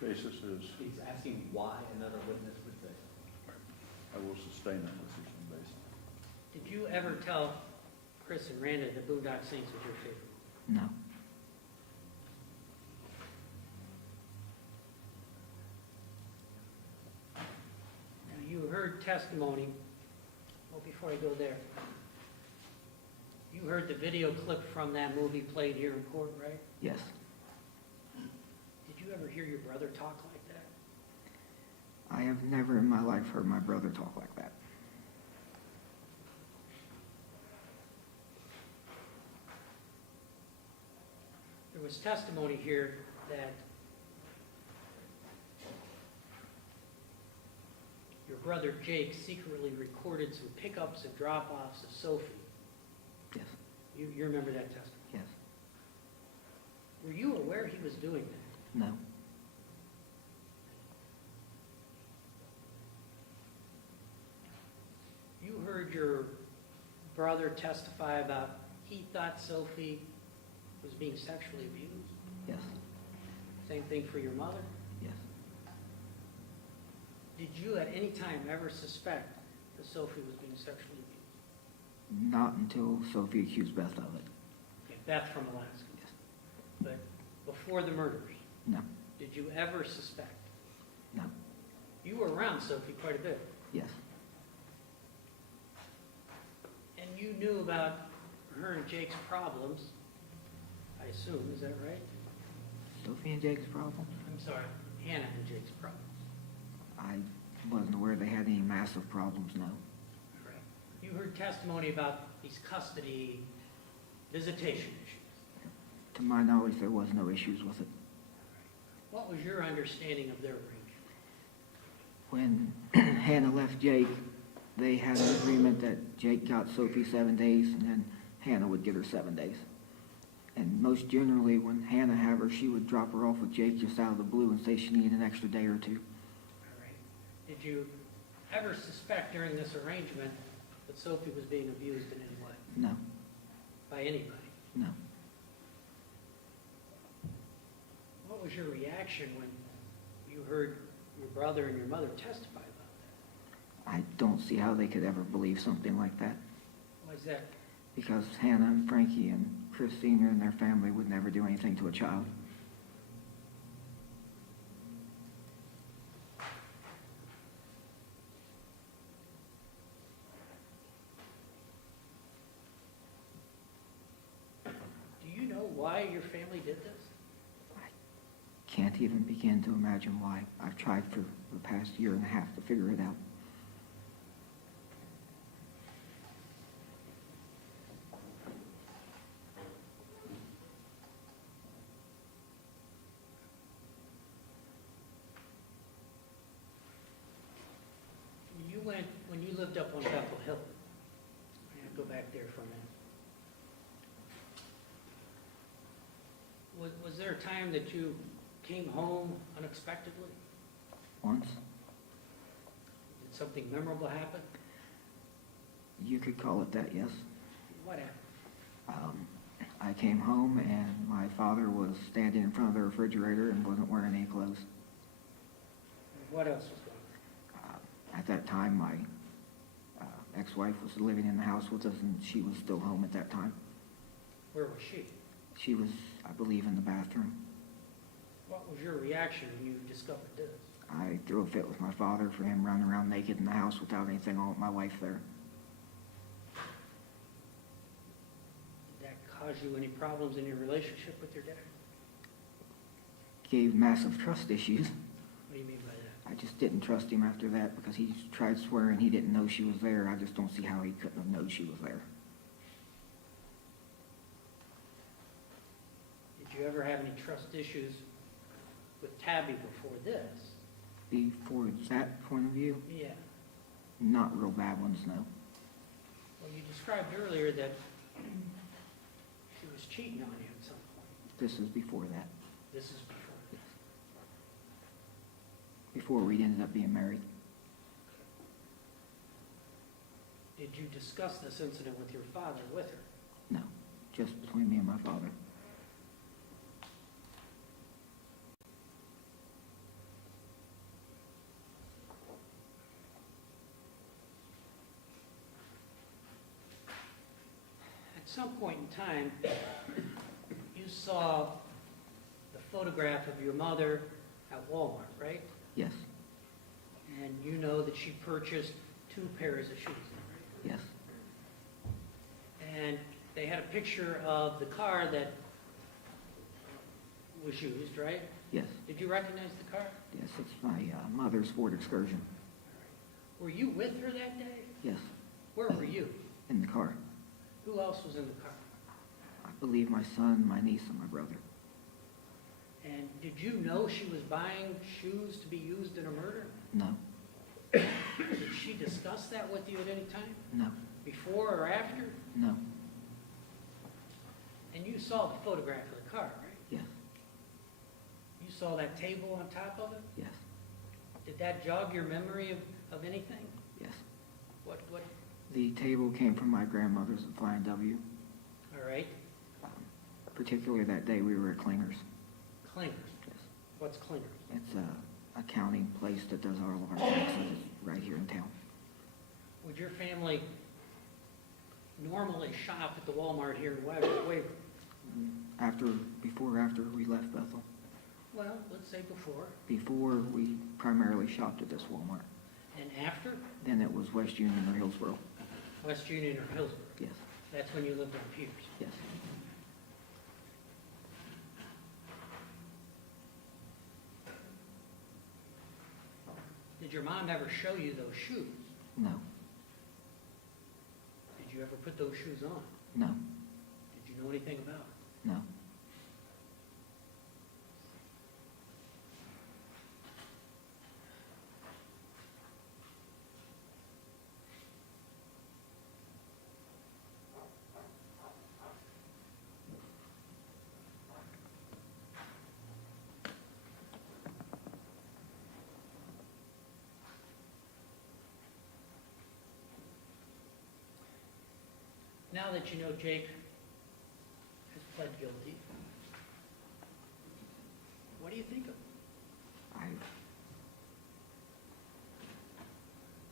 Basis is, He's asking why another witness would say. I will sustain that decision based. Did you ever tell Chris and Randa that Boondock Saints was your favorite? No. Now, you heard testimony, well, before I go there, you heard the video clip from that movie played here in court, right? Yes. Did you ever hear your brother talk like that? I have never in my life heard my brother talk like that. There was testimony here that your brother Jake secretly recorded some pickups and drop-offs of Sophie. Yes. You remember that testimony? Yes. Were you aware he was doing that? No. You heard your brother testify about he thought Sophie was being sexually abused? Yes. Same thing for your mother? Yes. Did you at any time ever suspect that Sophie was being sexually abused? Not until Sophie accused Beth of it. Okay, Beth from Alaska. Yes. But before the murders, No. did you ever suspect? No. You were around Sophie quite a bit, Yes. and you knew about her and Jake's problems, I assume, is that right? Sophie and Jake's problem? I'm sorry, Hannah and Jake's problems. I wasn't aware they had any massive problems, no. Right. You heard heard testimony about these custody visitation issues. To my knowledge, there was no issues with it. What was your understanding of their arrangement? When Hannah left Jake, they had an agreement that Jake got Sophie 7 days, and then Hannah would get her 7 days. And most generally, when Hannah had her, she would drop her off with Jake just out of the blue and say she needed an extra day or two. All right. Did you ever suspect during this arrangement that Sophie was being abused in any way No, by anybody? no. What was your reaction when you heard your brother and your mother testify about that? I don't see how they could ever believe something like that, Why is that? because Hannah and Frankie and Chris Sr. and their family would never do anything to a child. Do you know why your family did this? Can't even begin to imagine why. I've tried for the past year and a half to figure it out. When you lived up on Bethel Hill, I'm going to go back there for a minute. Was there a time that you came home unexpectedly? Once, Did something memorable happen? you could call it that, yes. What happened? I came home and my father was standing in front of the refrigerator and wasn't wearing any clothes. What else was going on? At that time, my ex-wife was living in the house with us, and she was still home at that time. Where was she? She was, I believe, in the bathroom. What was your reaction when you discovered this? I threw a fit with my father for him running around naked in the house without anything on with my wife there. Did that cause you any problems in your relationship with your dad? Gave massive trust issues. What do you mean by that? I just didn't trust him after that because he tried swearing he didn't know she was there. I just don't see how he couldn't have known she was there. Did you ever have any trust issues with Tabby before this? Before that point of view, Yeah. not real bad ones, no. Well, you described earlier that she was cheating on you at some point. This is before that. This is before this. Before we ended up being married. Did you discuss this incident with your father with her? No, just between me and my father. At some point in time, you saw the photograph of your mother at Walmart, right? Yes, And you know that she purchased 2 pairs of shoes. yes, And they had a picture of the car that was used, right? yes, Did you recognize the car? yes. It's my mother's Ford Excursion. Were you with her that day? Yes, Where were you? in the car. Who else was in the car? I believe my son, my niece, and my brother. And did you know she was buying shoes to be used in a murder? No, Did she discuss that with you at any time? no, Before or after? no, And you saw the photograph of the car, right? yes, You saw that table on top of it? yes, Did that jog your memory of anything? yes. What, The table came from my grandmother's at Flying W. all right, Particularly that day we were at Klinger's. Klingers. Yes. What's Klingers? It's a accounting place that does all of our taxes right here in town. Would your family normally shop at the Walmart here in Waverly? Before or after we left Bethel. Well, let's say before. Before, we primarily shopped at this Walmart. And after? Then it was West Union or Hillsboro. West Union or Hillsborough? Yes, That's when you lived on Peters. yes. Did your mom ever show you those shoes? No, put those shoes on? No, Did you know anything about it? no. Now that you know Jake has pled guilty, what do you think of him?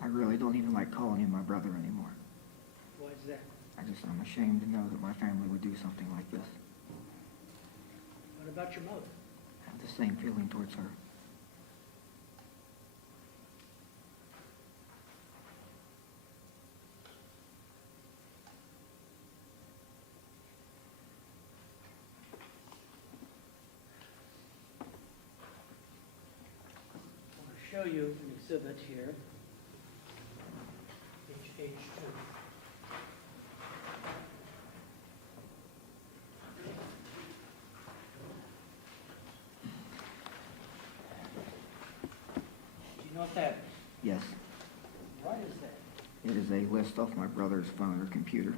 I really don't even like calling him my brother anymore. Why is that? I'm ashamed to know that my family would do something like this. What about your mother? I have the same feeling towards her. I want to show you an exhibit here. Page 2. Do you know what that, Yes, what is that? it is a list off my brother's phone or computer.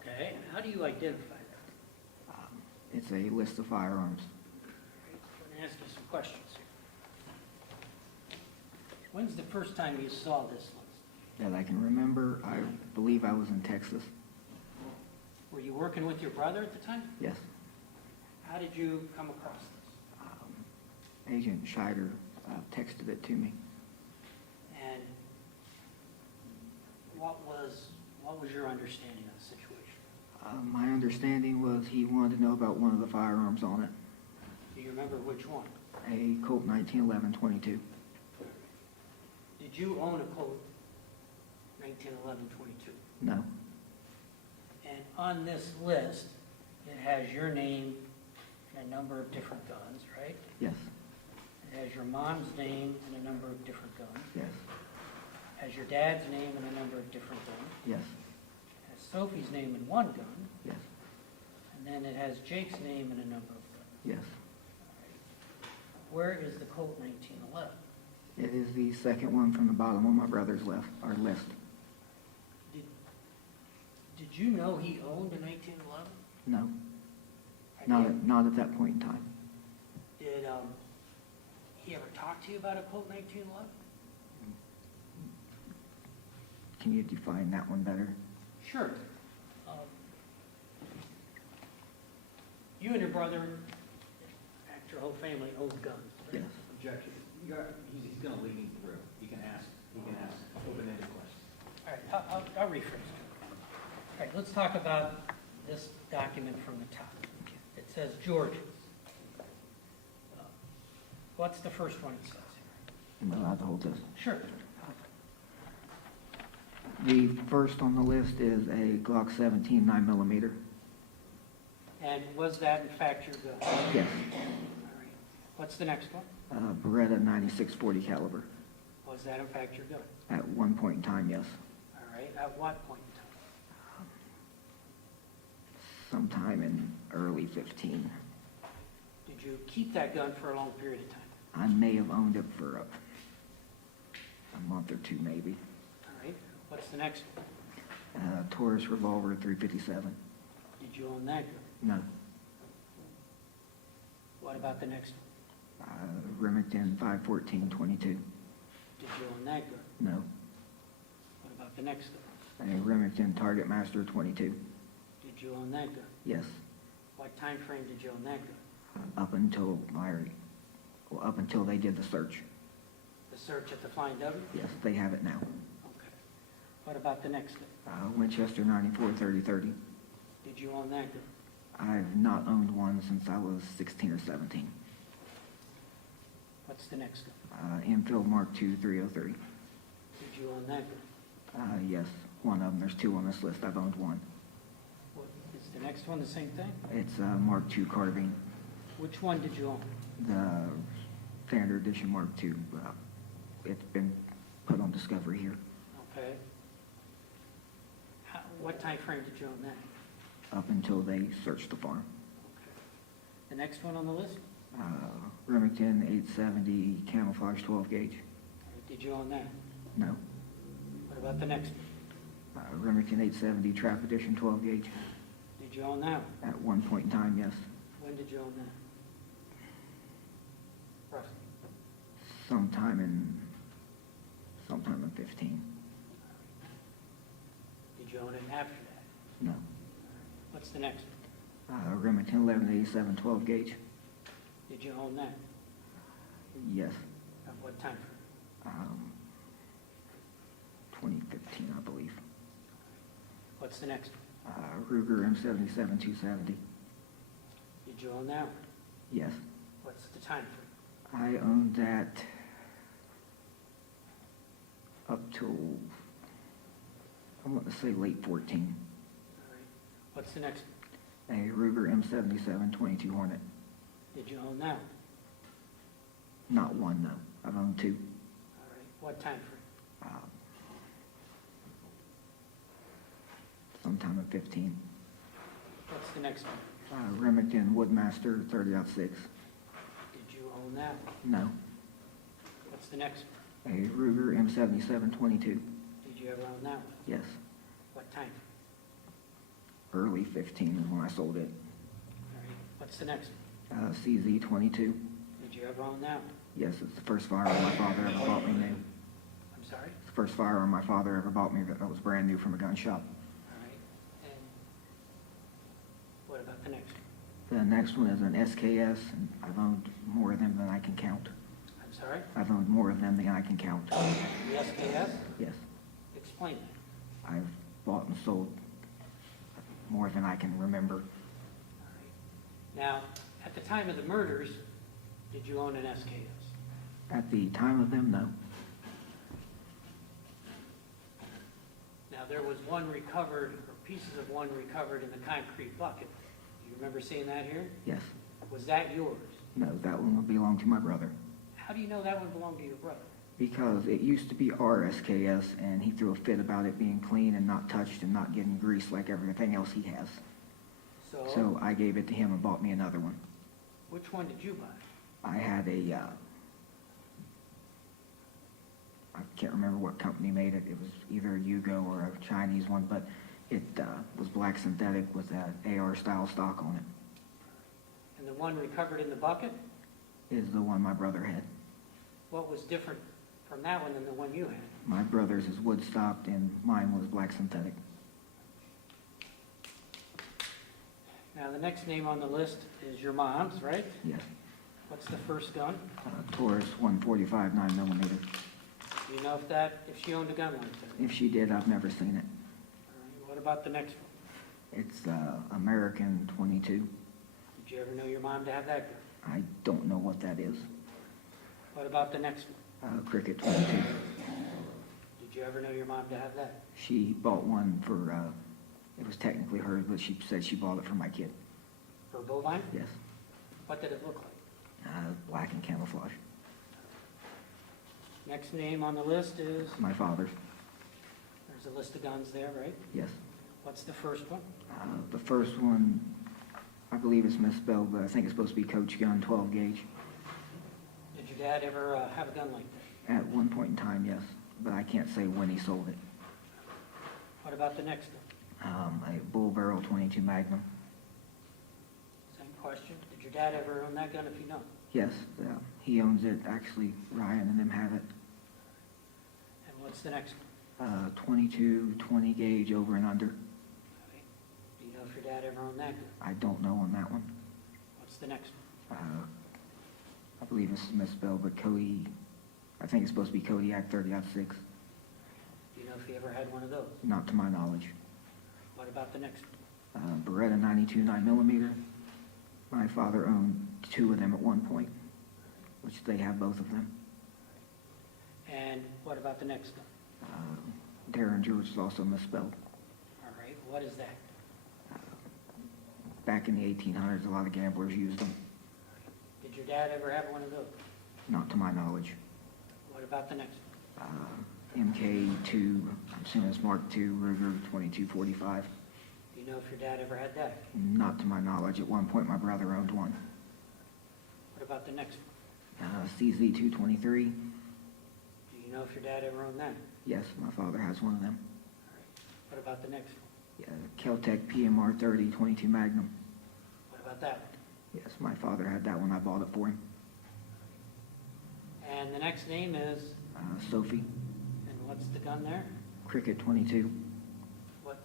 Okay, and how do you identify that? It's a list of firearms. I'm going to ask you some questions here. When's the first time you saw this list? That I can remember, I believe I was in Texas. Were you working with your brother at the time? Yes. How did you come across this? Agent Scheider texted it to me. And what was your understanding of the situation? My understanding was he wanted to know about one of the firearms on it, Do you remember which one? a Colt 1911 22. Did you own a Colt 1911 22? No, And on this list, it has your name and a number of different guns, right? yes, It has your mom's name and a number of different guns. yes, It has your dad's name and a number of different guns. yes, It has Sophie's name and one gun. yes, And then it has Jake's name and a number of guns. yes. Where is the Colt 1911? It is the second one from the bottom of my brother's list. Did you know he owned a 1911? No, Did not at that point in time. he ever talk to you about a Colt 1911? Can you define that one better? Sure. You and your brother, and your whole family owns guns, right? Yes. Objection. He's going to lead me through. He can ask open-ended questions. All right, I'll rephrase it. All right, let's talk about this document from the top. It says George's. What's the first one it says here? Am I allowed to hold this? Sure. The first on the list is a Glock 17 9mm. And was that in fact your gun? Yes. All right. What's the next one? Beretta 96/40 caliber. Was that in fact your gun? At one point in time, yes. All right, at what point in time? Sometime in early 15. Did you keep that gun for a long period of time? I may have owned it for a month or two, maybe. All right, what's the next one? Taurus revolver 357. Did you own that gun? No. What about the next one? Remington 514 22. Did you own that gun? No. What about the next one? A Remington Target Master 22. Did you own that gun? Yes. What time frame did you own that gun? Up until they did the search. The search at the Flying W? Yes, they have it now. Okay. What about the next one? Winchester 94 30-30. Did you own that gun? I've not owned one since I was 16 or 17. What's the next gun? Enfield Mark II 303. Did you own that gun? Yes, one of them. There's two on this list. I've owned one. What, is the next one the same thing? It's Mark II carbine, Which one did you own? the standard edition Mark II. It's been put on discovery here. Okay. what time frame did you own that? up until they searched the farm. The next one on the list? Remington 870 camouflage 12 gauge. Did you own that? No. What about the next one? Remington 870 trap edition 12 gauge. Did you own that one? At one point in time, yes. When did you own that? Roughly. Sometime in 15. Did you own it after that? No. What's the next one? Remington 1187 12 gauge. Did you own that? Yes. At what time frame? 2015, I believe. What's the next one? Ruger M77 270. Did you own that one? Yes. What's the time frame? I owned that up till, I want to say late 14. All right. What's the next one? A Ruger M77 22 Hornet. Did you own that one? Not one, no. I've owned two. All right. What time frame? Sometime in 15. What's the next one? Remington Woodmaster 30-06. Did you own that one? No. What's the next one? A Ruger M77 22. Did you ever own that one? Yes. What time? Early 15 is when I sold it. All right. What's the next one? CZ 22. Did you ever own that one? Yes, it's the first firearm my father ever bought me new. I'm sorry? It's the first firearm my father ever bought me that was brand new from a gun shop. All right. And what about the next one? The next one is an SKS, and I've owned more of them than I can count. I'm sorry? I've owned more of them than I can count. The SKS? Yes. Explain that. I've bought and sold more than I can remember. All right. Now, at the time of the murders, did you own an SKS? At the time of them, no. Now, there was one recovered, or pieces of one recovered in the concrete bucket. Do you remember seeing that here? Yes. Was that yours? No, that one would belong to my brother. How do you know that one belonged to your brother? Because it used to be our SKS, and he threw a fit about it being clean and not touched and not getting grease like everything else he has. So I gave it to him and bought me another one. Which one did you buy? I had a, I can't remember what company made it. It was either a Yugo or a Chinese one, but it was black synthetic with that AR style stock on it. And the one recovered in the bucket? Is the one my brother had. What was different from that one than the one you had? My brother's is wood stocked and mine was black synthetic. Now, the next name on the list is your mom's, right? Yes. What's the first gun? Taurus 145 9mm. Do you know if she owned a gun like that? If she did, I've never seen it. All right. What about the next one? It's American 22. Did you ever know your mom to have that gun? I don't know what that is. What about the next one? Cricket 22. Did you ever know your mom to have that? She bought one for, it was technically hers, but she said she bought it for my kid. For bovine? Yes. What did it look like? Black and camouflage. Next name on the list is, My father's. there's a list of guns there, right? Yes. What's the first one? The first one, I believe it's misspelled, but I think it's supposed to be Coach Gun 12 gauge. Did your dad ever have a gun like that? At one point in time, yes, but I can't say when he sold it. What about the next one? A bull barrel 22 Magnum. Same question. Did your dad ever own that gun if you know? Yes, he owns it. Actually, Ryan and them have it. And what's the next one? 22 20 gauge over and under. Okay. Do you know if your dad ever owned that gun? I don't know on that one. What's the next one? I believe it's misspelled, but Cody, I think it's supposed to be Kodiak 30-06. Do you know if he ever had one of those? Not to my knowledge. What about the next one? Beretta 92 9mm. My father owned two of them at one point, which they have both of them. And what about the next one? Darren George is also misspelled. All right. What is that? Back in the 1800s, a lot of gamblers used them. Did your dad ever have one of those? Not to my knowledge. What about the next one? MK2, I'm assuming it's Mark II Ruger 2245. Do you know if your dad ever had that? Not to my knowledge. At one point, my brother owned one. What about the next one? CZ 223. Do you know if your dad ever owned that? Yes, my father has one of them. What about the next one? Keltec PMR 30 22 Magnum. What about that one? Yes, my father had that one. I bought it for him. And the next name is, Sophie, and what's the gun there? Cricket 22.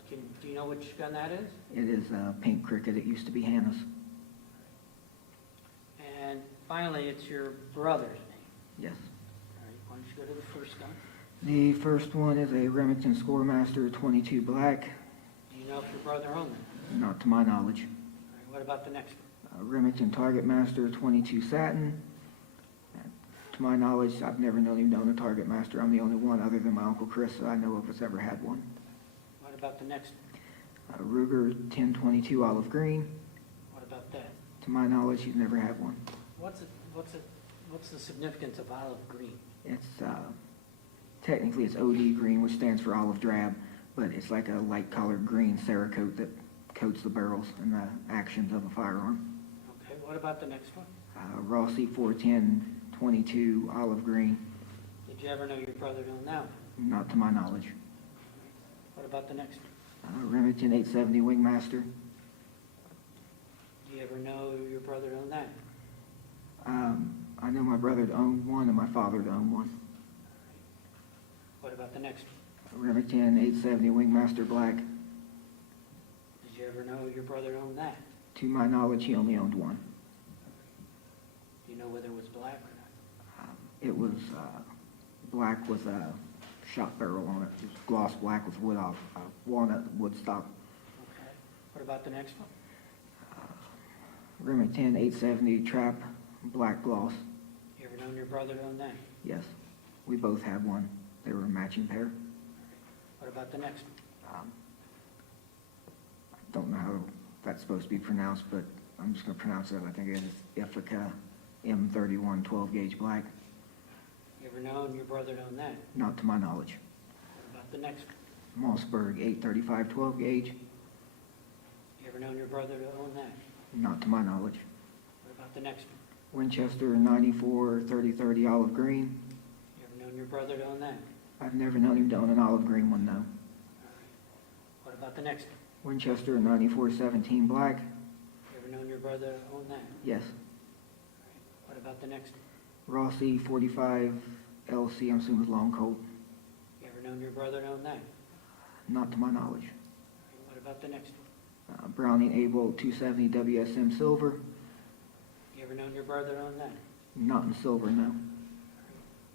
Do you know which gun that is? It is Pink Cricket. It used to be Hannah's. And finally, it's your brother's name. Yes. All right, why don't you go to the first gun? The first one is a Remington Scoremaster 22 Black. Do you know if your brother owned that? Not to my knowledge. All right, what about the next one? Remington Target Master 22 Satin. To my knowledge, I've never known him to own a Target Master. I'm the only one other than my Uncle Chris that I know of that's ever had one. What about the next one? Ruger 1022 Olive Green. What about that? To my knowledge, he's never had one. What's the significance of olive green? It's, technically it's OD green, which stands for olive drab, but it's like a light colored green Cerakote that coats the barrels and the actions of a firearm. Okay, what about the next one? Rossi 410 22 Olive Green. Did you ever know your brother owned that one? Not to my knowledge. What about the next one? Remington 870 Wingmaster. Do you ever know your brother owned that? I know my brother owned one and my father owned one. What about the next one? Remington 870 Wingmaster Black. Did you ever know your brother owned that? To my knowledge, he only owned one. Do you know whether it was black or not? It was black with a shot barrel on it. It was gloss black with walnut wood stock. Okay. What about the next one? Remington 870 Trap Black Gloss. You ever known your brother owned that? Yes, we both had one. They were a matching pair. What about the next one? I don't know how that's supposed to be pronounced, but I'm just going to pronounce it. I think it is Ithaca M31 12 gauge black. You ever known your brother owned that? Not to my knowledge. What about the next one? Mossberg 835 12 gauge. You ever known your brother owned that? Not to my knowledge. What about the next one? Winchester 94 3030 olive green. You ever known your brother owned that? I've never known him to own an olive green one, though. All right. What about the next one? Winchester 9417 black. You ever known your brother owned that? Yes. What about the next one? Rossi 45 LC, I'm assuming it's long coat. You ever known your brother owned that? Not to my knowledge. What about the next one? Browning A-Bolt 270 WSM silver. You ever known your brother owned that? Not in silver, no.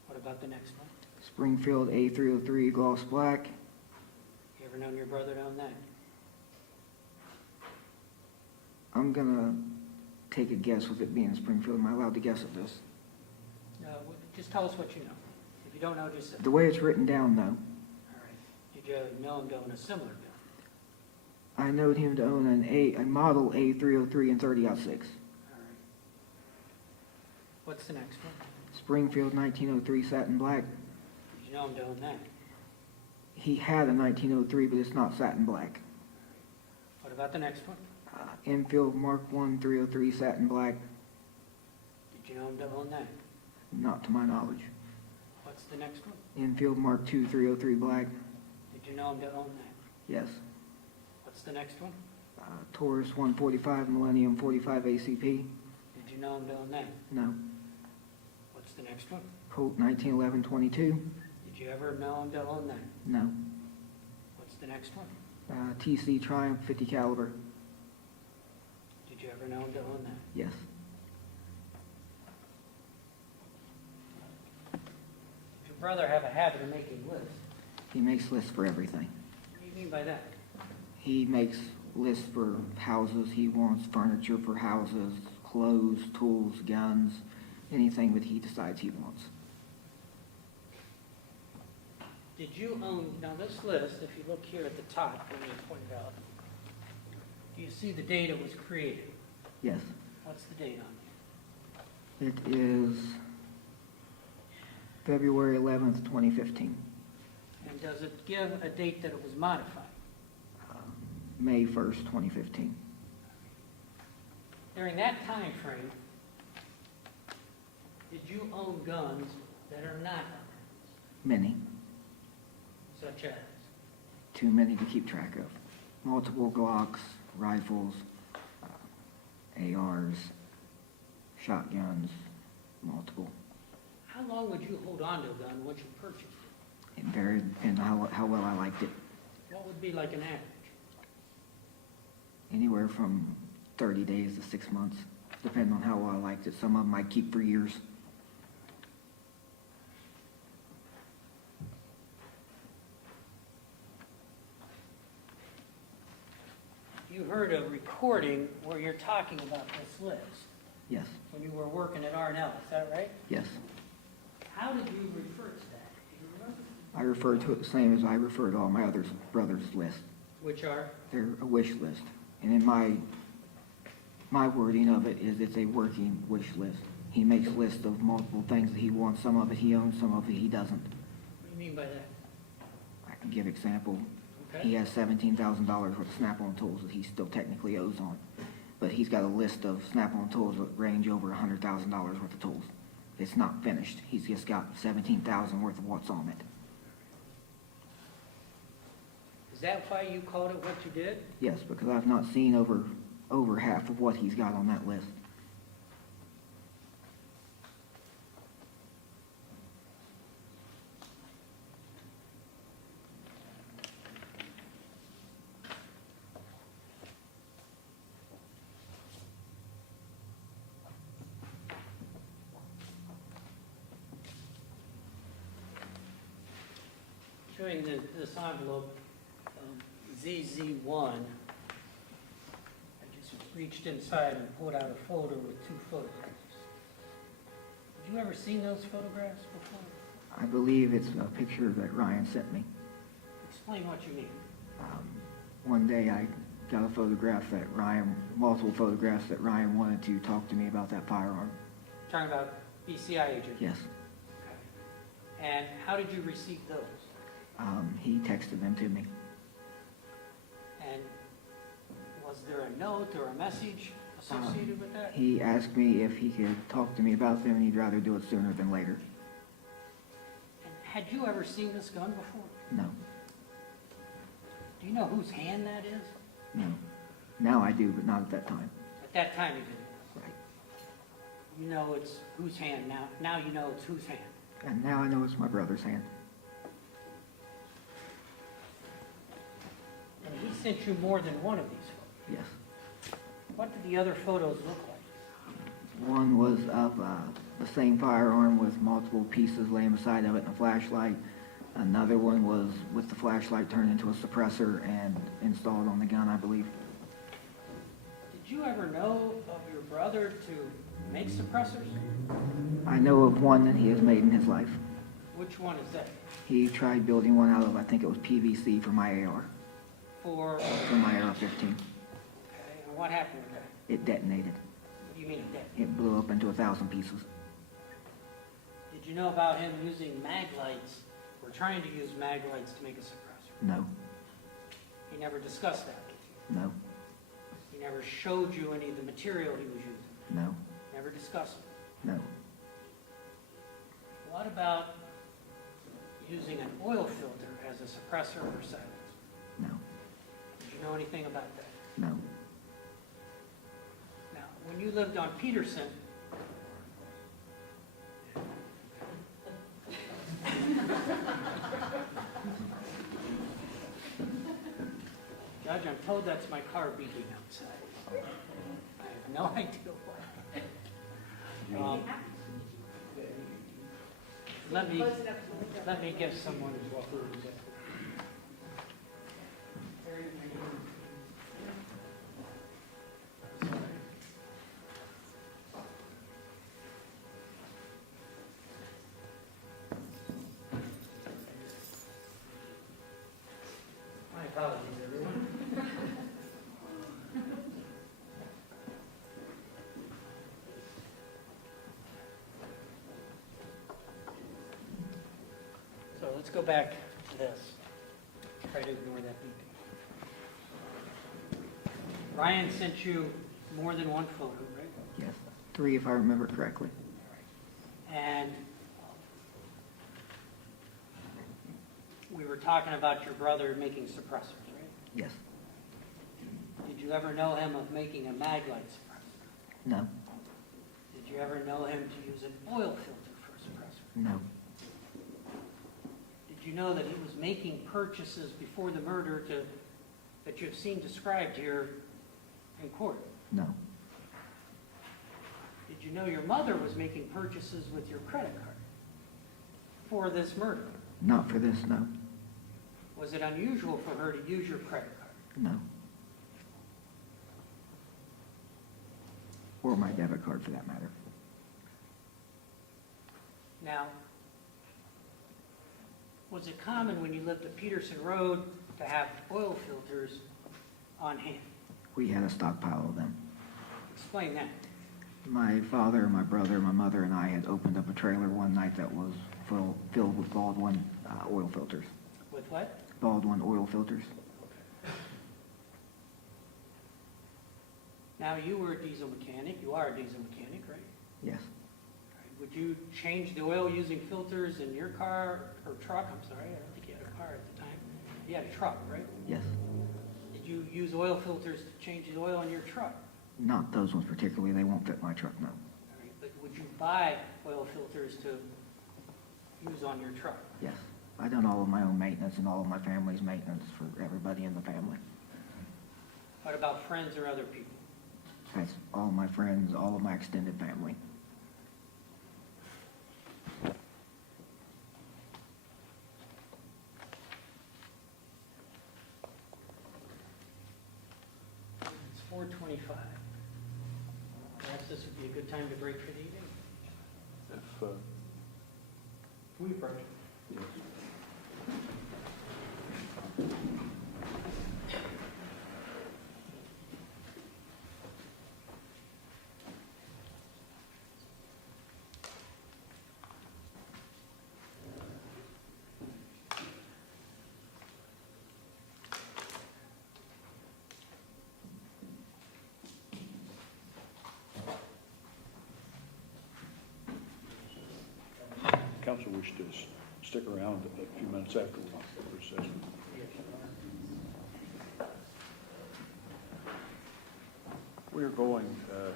What about the next one? Springfield A303 gloss black. You ever known your brother owned that? I'm gonna take a guess with it being Springfield. Am I allowed to guess at this? Just tell us what you know. If you don't know, just say. The way it's written down, though, All right. Did you know him to own a similar gun? I know him to own a model A303 and 30-06. All right. What's the next one? Springfield 1903 satin black. Did you know him to own that? He had a 1903, but it's not satin black. What about the next one? Enfield Mark I 303 satin black. Did you know him to own that? Not to my knowledge. What's the next one? Enfield Mark II 303 black. Did you know him to own that? Yes. What's the next one? Taurus 145 Millennium 45 ACP. Did you know him to own that? No. What's the next one? Colt 1911 22. Did you ever know him to own that? No. What's the next one? TC Triumph 50 caliber. Did you ever know him to own that? Yes. Does your brother have a habit of making lists? He makes lists for everything. What do you mean by that? He makes lists for houses. He wants furniture for houses, clothes, tools, guns, anything that he decides he wants. Did you own, now this list, if you look here at the top, when you pointed out, do you see the date it was created? Yes. What's the date on It is February 11th, 2015. it? And does it give a date that it was modified? May 1st, 2015. During that time frame, did you own guns that are not arms, Many, such as? too many to keep track of. Multiple Glocks, rifles, ARs, shotguns, multiple. How long would you hold on to a gun once you purchased it? It varied in how well I liked it. What would be like an average? Anywhere from 30 days to 6 months, depending on how well I liked it. Some of them I keep for years. You heard a recording where you're talking about this list Yes, when you were working at R&L, is that right? yes. How did you refer to that? Do you remember? I refer to it the same as I refer to all my other brothers' lists. Which are? They're a wish list. And in my wording of it is it's a working wish list. He makes lists of multiple things that he wants. Some of it he owns, some of it he doesn't. What do you mean by that? I can give example. He Okay. has $17,000 worth of Snap-on tools that he still technically owes on. But he's got a list of Snap-on tools that range over $100,000 worth of tools. It's not finished. He's just got $17,000 worth of what's on it. Is that why you called it what you did? Yes, because I've not seen over half of what he's got on that list. Showing this envelope, ZZ1, I just reached inside and pulled out a folder with 2 photographs. Have you ever seen those photographs before? I believe it's a picture that Ryan sent me. Explain what you mean. One day I got a photograph that multiple photographs that Ryan wanted to talk to me about that firearm. Talking about BCI agent? Yes. And how did you receive those? He texted them to me. And was there a note or a message associated with that? He asked me if he could talk to me about them and he'd rather do it sooner than later. And had you ever seen this gun before? No, Do you know whose hand that is? no. Now I do, but not at that time. At that time you didn't. Right. You know it's whose hand now. Now you know it's whose hand. And now I know it's my brother's hand. And he sent you more than one of these photos. Yes. What did the other photos look like? One was of the same firearm with multiple pieces laying beside of it and a flashlight. Another one was with the flashlight turned into a suppressor and installed on the gun, I believe. Did you ever know of your brother to make suppressors? I know of one that he has made in his life. Which one is that? He tried building one out of, I think it was PVC for my AR, For my AR-15. okay, and what happened with that? It detonated. What do you mean that? It blew up into 1,000 pieces. Did you know about him using mag lights or trying to use mag lights to make a suppressor? No, He never discussed that with you. no, He never showed you any of the material he was using. no, Never discussed it. no, What about using an oil filter as a suppressor or silence? no, Did you know anything about that? no. Now, when you lived on Peterson, Judge, I'm told that's my car beeping outside. I have no idea why. Let me give someone as well. My apologies, everyone. So let's go back to this. Try to ignore that beeping. Ryan sent you more than one photo, right? Yes, 3 if I remember correctly. And we were talking about your brother making suppressors, right? Yes. Did you ever know him of making a maglite suppressor? No. Did you ever know him to use an oil filter for a suppressor? No. Did you know that he was making purchases before the murder that you've seen described here in court? No. Did you know your mother was making purchases with your credit card for this murder? Not for this, no. Was it unusual for her to use your credit card? No. Or my debit card for that matter. Now, was it common when you lived at Peterson Road to have oil filters on hand? We had a stockpile of them. Explain that. My father, my brother, my mother, and I had opened up a trailer one night that was filled with Baldwin oil filters. With what? Baldwin oil filters. Now, you were a diesel mechanic. You are a diesel mechanic, right? Yes. Would you change the oil using filters in your car or truck? I'm sorry, I don't think you had a car at the time. You had a truck, right? Yes. Did you use oil filters to change the oil in your truck? Not those ones particularly. They won't fit my truck, no. All right, but would you buy oil filters to use on your truck? Yes. I done all of my own maintenance and all of my family's maintenance for everybody in the family. What about friends or other people? That's all my friends, all of my extended family. It's 4:25. Perhaps this would be a good time to break for the evening. If, We approach. yes. Council wish to stick around a few minutes after we recess. We are going to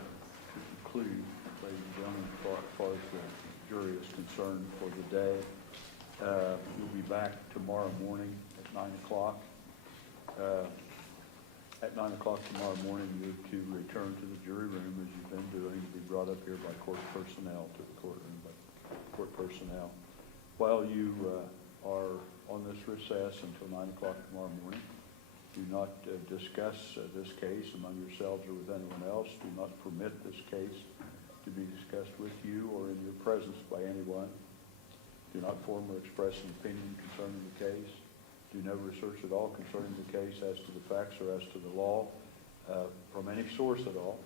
conclude, ladies and gentlemen, as far as the jury is concerned for the day. We'll be back tomorrow morning at 9 o'clock. At 9 o'clock tomorrow morning, you're to return to the jury room as you've been doing, be brought up here by court personnel to the courtroom by court personnel. While you are on this recess until 9 o'clock tomorrow morning, do not discuss this case among yourselves or with anyone else. Do not permit this case to be discussed with you or in your presence by anyone. Do not form or express an opinion concerning the case. Do no research at all concerning the case as to the facts or as to the law from any source at all.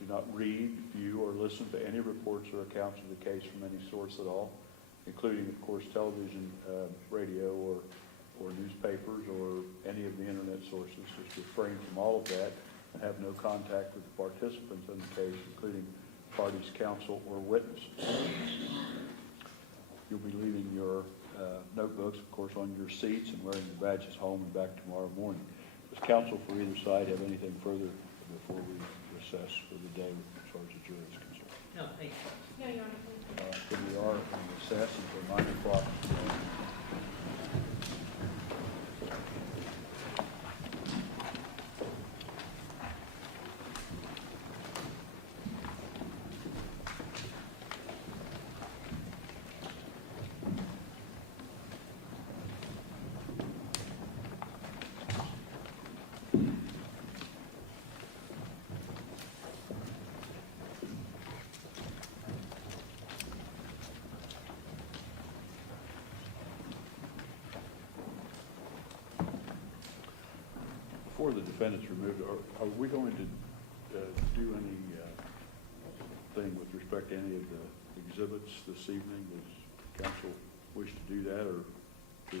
Do not read, view, or listen to any reports or accounts of the case from any source at all, including, of course, television, radio, or newspapers, or any of the internet sources. Just refrain from all of that and have no contact with the participants in the case, including parties, counsel, or witnesses. You'll be leaving your notebooks, of course, on your seats and wearing your badges home and back tomorrow morning. Does counsel for either side have anything further before we recess for the day as far as the jury is concerned? No, thank you. No, Your Honor. Then we are in recess until 9 o'clock. Before the defendant's removed, are we going to do any thing with respect to any of the exhibits this evening? Does counsel wish to do that, or to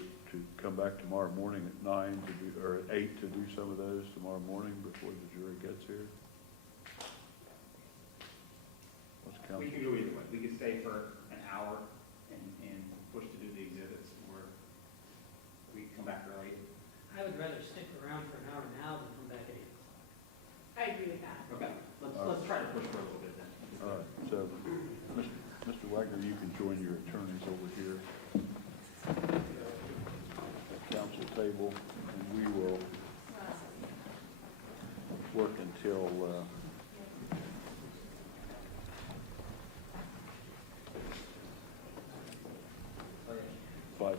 come back tomorrow morning at 9 to do, or at 8 to do some of those tomorrow morning before the jury gets here? What's We counsel? could go either way. We could stay for an hour and push to do the exhibits, or we can come back early. I would rather stick around for an hour now than come back at 8 o'clock. I agree with that. Okay, let's try to push for a little bit then. All right, so, Mr. Wagner, you can join your attorneys over here at council table, and we will work until, 5:30 or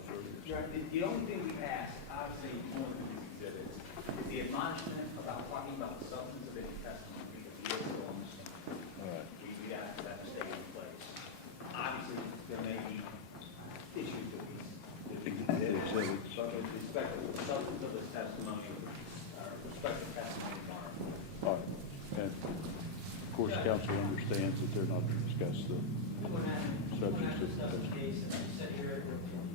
so. The only thing we ask, obviously, going through these exhibits, is the admonishment about talking about the substance of any testimony, because he is still on the stand. All right. We have that to stay in place. Obviously, there may be issues with these exhibits, but with respect to the substance of this testimony, respective testimony are. All right, and of course, council understands that they're not to discuss the, We're not Subject to- discussing the case, and I said here, we're going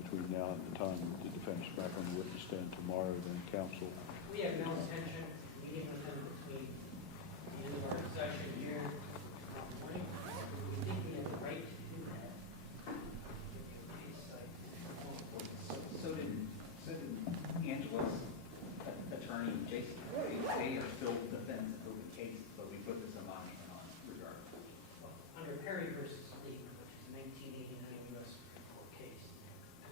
between now and the time that the defense is back on the witness stand tomorrow, then council, We have no intention of meeting with them between the end of our session here tomorrow morning. We think we have the right to do that. So did Angela's attorney, Jason, they are still defendants of the case, but we put this admonishment on regardless. Under Perry versus Lee, which is a 1989 U.S. Supreme Court case,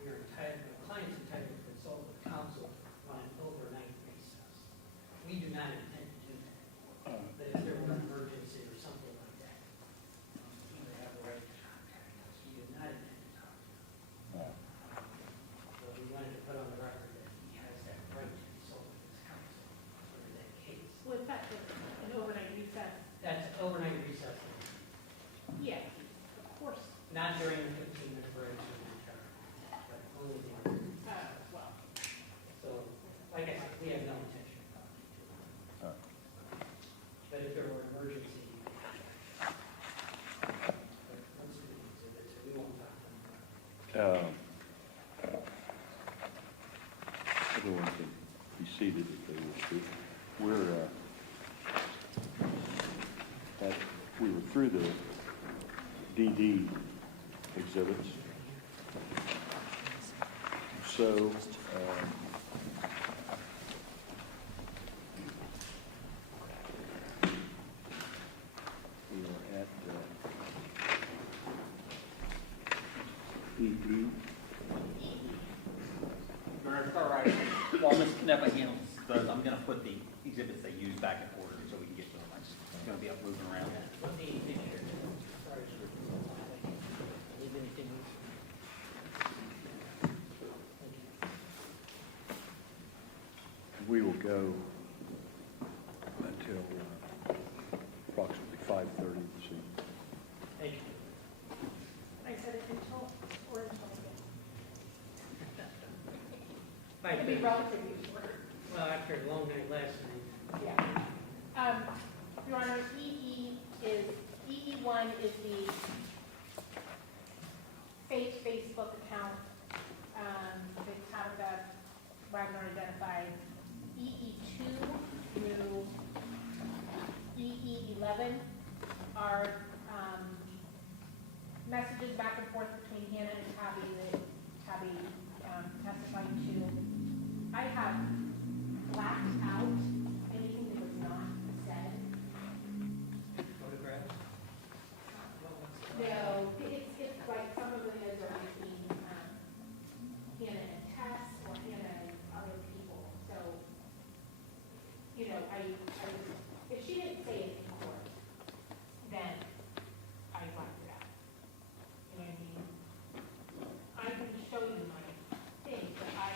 we are entitled, the client's entitled to consult with counsel on an overnight recess. We do not intend to do that. But if there were an emergency or something like that, he would have the right to contact us. We do not intend to talk to him. So we wanted to put on the record that he has that right to consult with his counsel under that case. Was that just an overnight recess? That's overnight recess, Yes, of course, not during the 15-minute breaks or the return, but only during. well, So, like I said, we have no intention of talking to him. all right. But if there were an emergency, but once we do the exhibits, we won't talk to him. Everyone can be seated if they wish to. We were through the DD exhibits. So, we are at DD. All right, while Ms. Kneppa handles those, I'm gonna put the exhibits they use back in order so we can get to them. It's gonna be up moving around. Let me take care of it. Sorry. Leave anything else? We will go until approximately 5:30 this evening. Thank you. I said it until, or until Bye. It'd be relatively short. Well, after a long night last night. Yeah. Your Honor, EE1 is the fake Facebook account that Tabitha Wagner identified. EE2 through EE11 are messages back and forth between Hannah and Tabby that Tabby testified to. I have blacked out anything that was not said. Photographs? No, it's like some of it is between Hannah and Tess or Hannah and other people. So, you know, if she didn't say it in court, then I blacked it out. You know what I mean? I can show you my thing, but I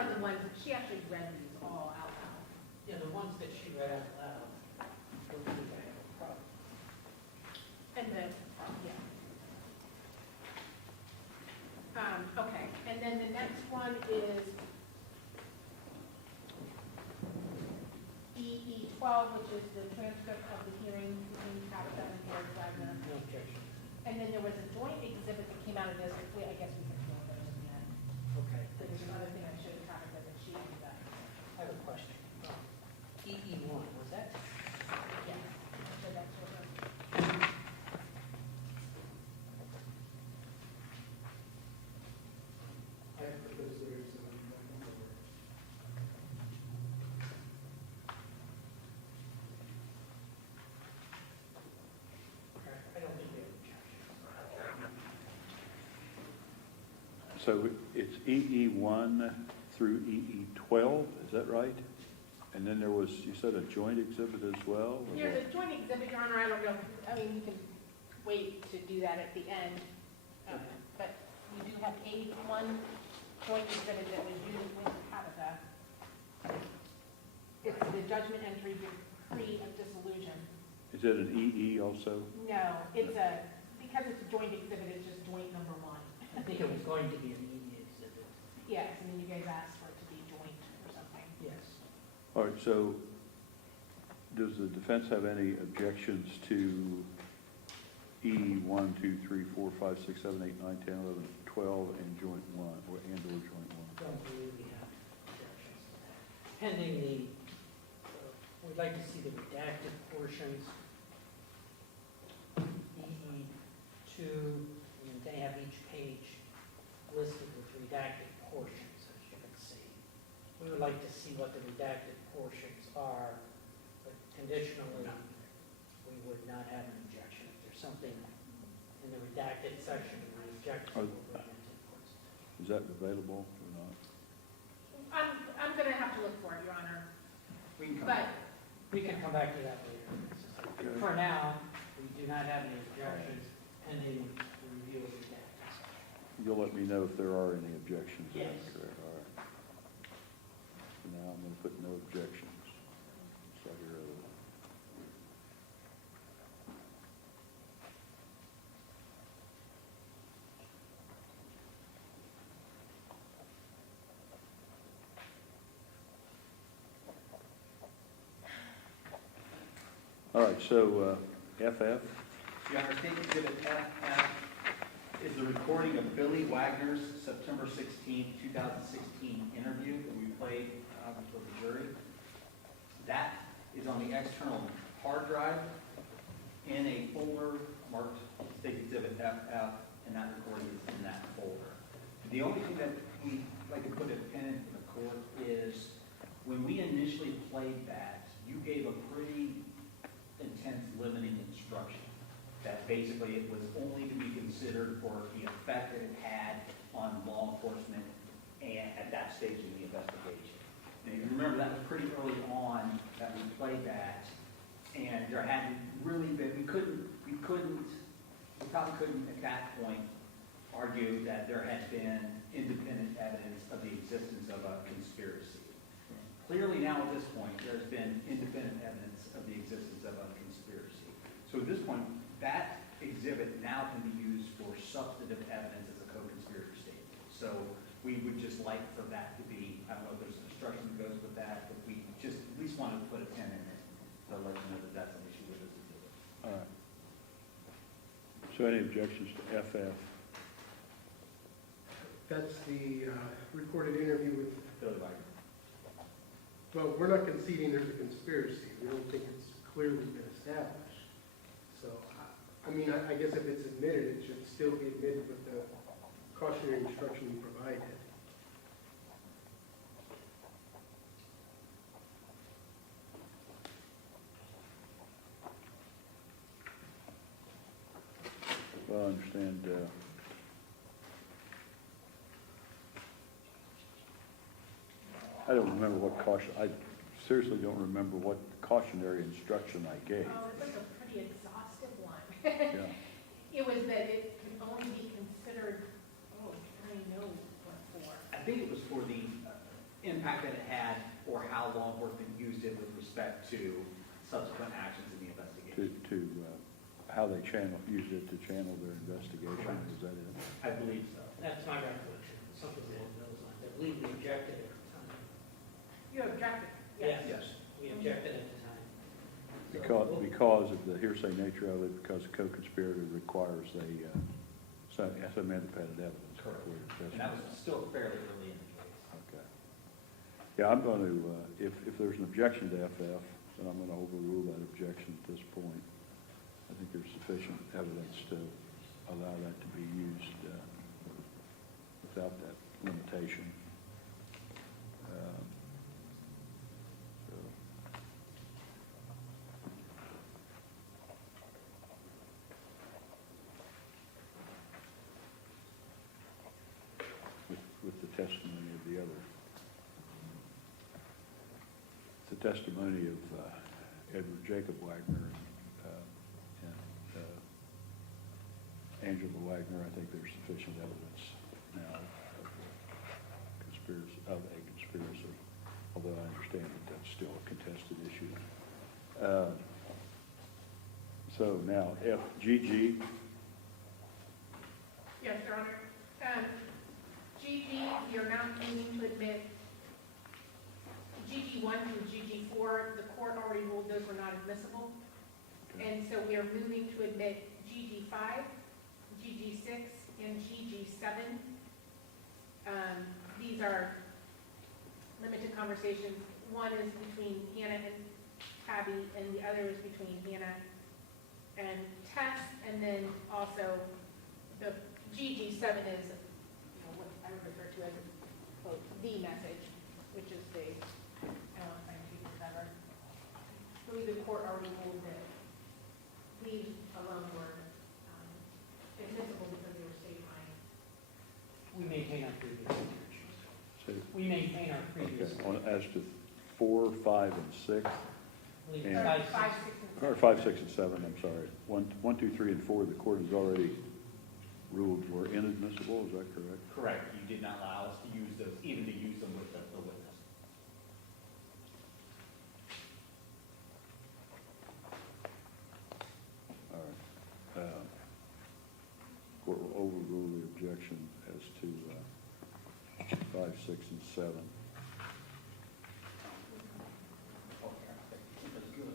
are the ones, she actually read these all out loud. Yeah, the ones that she read out loud. Those are the actual problem. And the, yeah. Okay, and then the next one is EE 12, which is the transcript of the hearing between Tabitha and George Wagner. No objection. And then there was a joint exhibit that came out of this, I guess we can deal with those in the end. Okay. There's another thing I showed Tabitha that she ended up. I have a question. EE1, was that? Yeah. So that's what we're. I have proposed there's, I don't think they have objection. So it's EE1 through EE12, is that right? And then there was, you said a joint exhibit as well? or There's what? a joint exhibit, Your Honor, I don't know, I mean, you can wait to do that at the end. But we do have one joint exhibit that was used with Tabitha. It's the judgment entry decree of dissolution. Is it an EE also? No, it's because it's a joint exhibit, it's just joint number 1. I think it was going to be an EE exhibit. Yes, and then you guys asked for it to be joint or something. Yes. All right, so does the defense have any objections to E 1, 2, 3, 4, 5, 6, 7, 8, 9, 10, 11, 12, and joint 1, or joint 1? Don't believe we have objections to that. Pending the, we'd like to see the redacted portions. EE2, and they have each page listed with redacted portions, as you can see. We would like to see what the redacted portions are, but conditionally, we would not have an objection. If there's something in the redacted section we object to, we'll bring it to the court's attention. Is that available or not? I'm gonna have to look for it, Your Honor. We can come But, back. We can come back to that later. Okay. For now, we do not have any objections pending the review of the redacted section. You'll let me know if there are any objections. is that Yes. correct? All right. For now, I'm going to put no objections. So I hear other. All right, so FF, Your Honor, State Exhibit FF is the recording of Billy Wagner's September 16, 2016 interview that we played with the jury. That is on the external hard drive in a folder marked State Exhibit FF, and that recording is in that folder. The only thing that we like to put a pin in for the court is when we initially played that, you gave a pretty intense limiting instruction that basically it was only to be considered for the effect that it had on law enforcement and at that stage in the investigation. And if you remember, that was pretty early on that we played that, and there hadn't really been, we probably couldn't at that point argue that there had been independent evidence of the existence of a conspiracy. Clearly now at this point, there's been independent evidence of the existence of a conspiracy. So at this point, that exhibit now can be used for substantive evidence as a co-conspirator statement. So we would just like for that to be, I don't know if there's an instruction that goes with that, but we just at least wanted to put a pin in it to let you know that that's an issue with this exhibit. all right. So any objections to FF? that's the recorded interview with, Billy Wagner. well, we're not conceding there's a conspiracy. We don't think it's clearly been established. So, I mean, I guess if it's admitted, it should still be admitted with the cautionary instruction you provided. Well, I understand, I don't remember what caution, I seriously don't remember what cautionary instruction I gave. oh, it was a pretty exhaustive one. Yeah. It was that it can only be considered, oh, I know what for. I think it was for the, impact that it had or how law enforcement used it with respect to subsequent actions in the investigation. How they used it to channel their investigation, Correct. is that it? I believe so. That's my recollection, something along those lines. I believe we objected at the time. You objected? Yes. We objected at the time. So Because of the hearsay nature of it, because a co-conspirator requires some independent evidence. Correct. before your And that testimony. was still fairly early in the case. Okay. Yeah, I'm going to, if there's an objection to FF, then I'm going to overrule that objection at this point. I think there's sufficient evidence to allow that to be used without that limitation. So, with the testimony of the other. The testimony of Edward Jacob Wagner and Angela Wagner, I think there's sufficient evidence now of a conspiracy, although I understand that that's still a contested issue. So now, FGG, Yes, Your Honor. GG, we are now moving to admit GG1 through GG4. The court already ruled those were not admissible. And so we are moving to admit GG5, GG6, and GG7. These are limited conversations. One is between Hannah and Tabby, and the other is between Hannah and Tess. And then also the GG7 is, what I would refer to as, quote, the message, which is the, I don't want to find people ever. I believe the court already ruled that these alone were admissible because they were state fine. we maintain our previous objections. so, We maintain our previous. okay, as to 4, 5, and 6, Believe And- five, six, 5, 6, and 7. or 5, 6, and 7, I'm sorry. 1, 2, 3, and 4, the court has already ruled were inadmissible, is that correct? Correct. You did not allow us to use those, even to use them with the witness. All right. Court will overrule the objection as to 5, 6, and 7. That's good.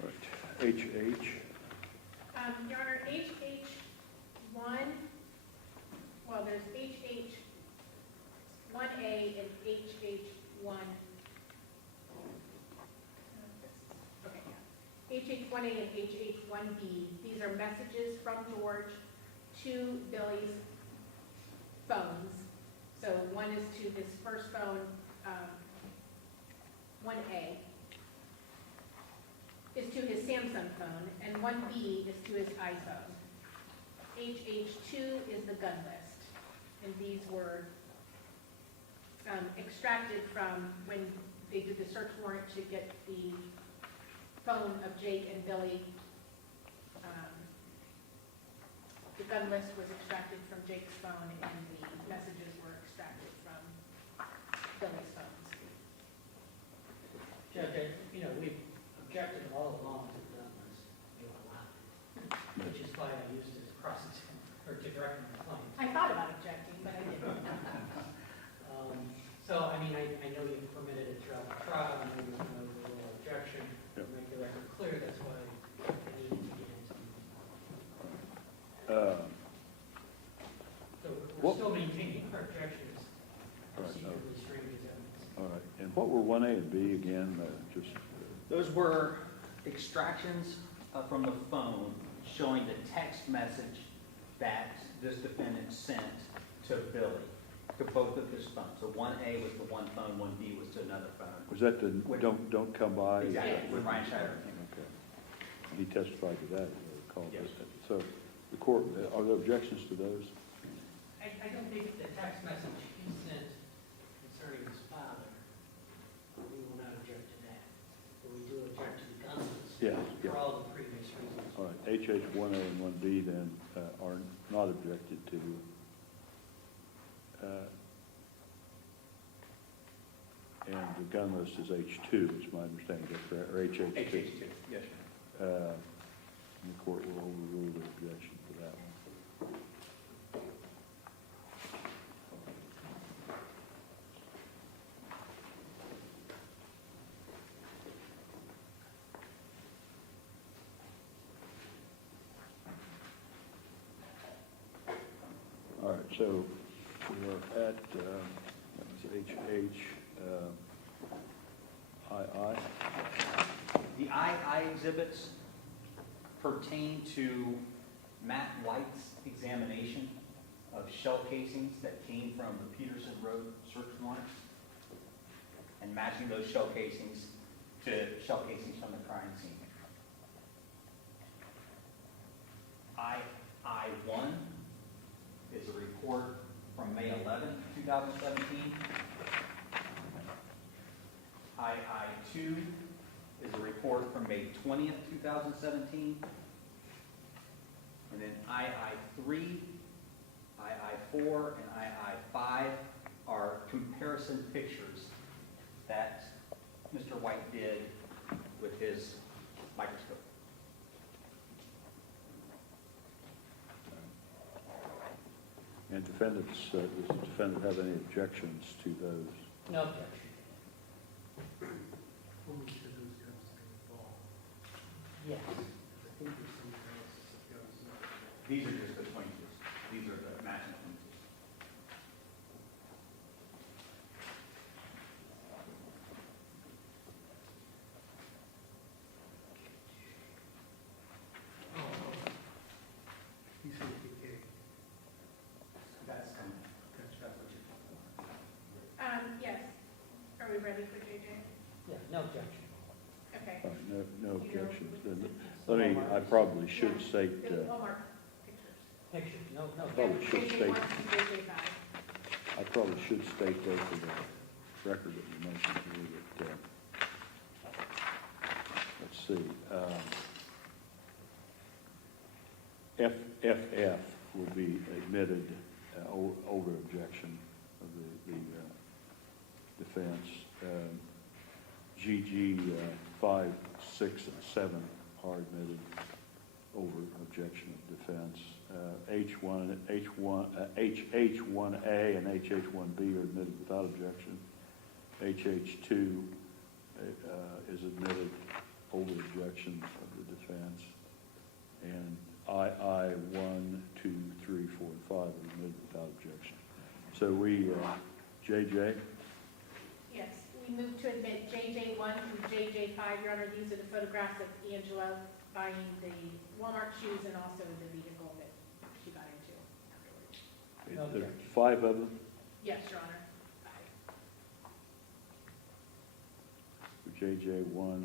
All right. HH, Your Honor, HH1, well, there's HH1A and HH1. Okay, yeah. HH1A and HH1B, these are messages from George to Billy's phones. So one is to his first phone, 1A. Is to his Samsung phone, and 1B is to his iPhone. HH2 is the gun list, and these were extracted from when they did the search warrant to get the phone of Jake and Billy. The gun list was extracted from Jake's phone, and the messages were extracted from Billy's phones. Judge, we've objected all along to the gun list you allowed, which is why I used it as or to direct my claim. I thought about objecting, but I didn't. So, I mean, I know you've permitted it throughout the trial, I know there's no real objection, to Yep. make the record clear, that's why I needed to get into it. So we're What- still maintaining our objections, Right, procedurally strange as evidence. all right. And what were 1A and B again? Just, Those were extractions from the phone showing the text message that this defendant sent to Billy, to both of his phones. So 1A was the one phone, 1B was to another phone. was that the Which- don't come by? Exactly, with Ryan Shatter. Okay. he testified to that, as I recall. Yes. So the court, are there objections to those? I don't think the text message he sent concerning his father, we will not object to that. But we do object to the guns Yes, for yeah. all the previous reasons. All right, HH 1A and 1B then are not objected to. And the gun list is H2, is my understanding, is that correct, or HH2? HH2, yes, sir. And the court will overrule the objection for that one. All right, so we're at, that was HH, II. The II exhibits pertain to Matt White's examination of shell casings that came from the Peterson Road search warrants and matching those shell casings to shell casings from the crime scene. II-1 is a report from May 11, 2017. II-2 is a report from May 20th, 2017. And then II-3, II-4, and II-5 are comparison pictures that Mr. White did with his microscope. And defendants, does the defendant have any objections to those? No objection. When we should those guns stay involved. Yes. I think there's some analysis of guns not. These are just the 22s. These are the matching 22s. He said KK. That's coming. Gotcha. That's what you're talking about. Yes. Are we ready for JJ? Yeah, no objection. Okay. All right, no objections. Then let me, I probably should state, The Walmart pictures. Pictures, no. Probably should JJ state- 1 and JJ 5. I probably should state though for the record that you mentioned here that, let's see, FF will be admitted over objection of the defense. GG 5, 6, and 7 are admitted over objection of defense. HH1A and HH1B are admitted without objection. HH2 is admitted over objection of the defense. And II1, 2, 3, 4, and 5 are admitted without objection. So we, JJ? Yes, we move to admit JJ 1 through JJ 5. Your Honor, these are the photographs of Angela buying the Walmart shoes and also the vehicle that she got into afterwards. There are 5 of them? Yes, Your Honor. For JJ1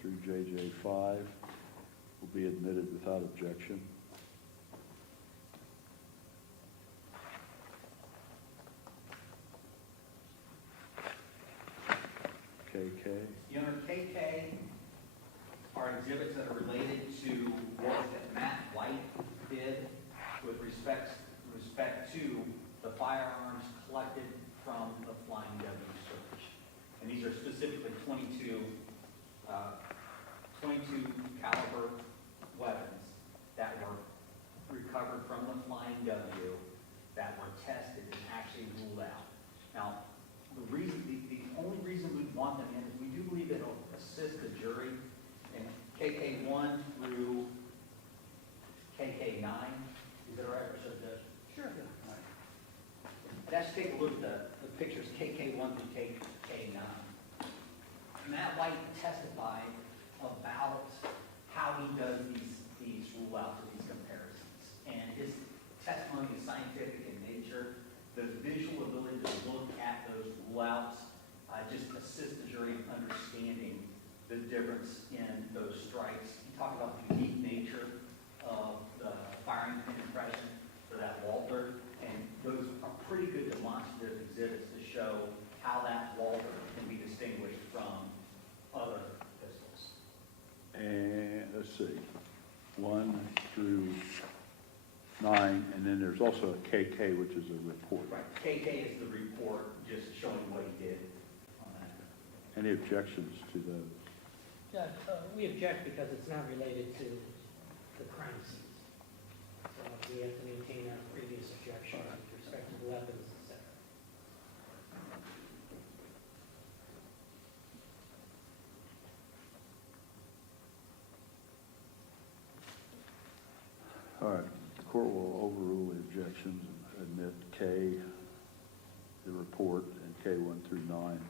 through JJ5 will be admitted without objection. KK? Your Honor, KK are exhibits that are related to work that Matt White did with respect to the firearms collected from the Flying W search. And these are specifically 22 caliber weapons that were recovered from the Flying W that were tested and actually ruled out. Now, the only reason we want them in is we do believe it'll assist the jury in KK1 through KK9. Is that all right, Mr. Judge? Sure. All right. Let's take a look at the pictures KK1 through KK9. Matt White testified about how he does these rule outs or these comparisons. And his testimony is scientific in nature. The visual ability to look at those rule outs just assists the jury in understanding the difference in those strikes talk about the unique nature of the firing pin impression for that Walter, and those are pretty good demonstrative exhibits to show how that Walter can be distinguished from other pistols. And let's see, 1 through 9, and then there's also a KK, which is a report. Right, KK is the report, just showing what he did on that. Any objections to those? Judge, we object because it's not related to the crime scenes. So we have to maintain our previous objection with respect to the weapons, et cetera. All right, the court will overrule the objections and admit K, the report, and K 1 through 9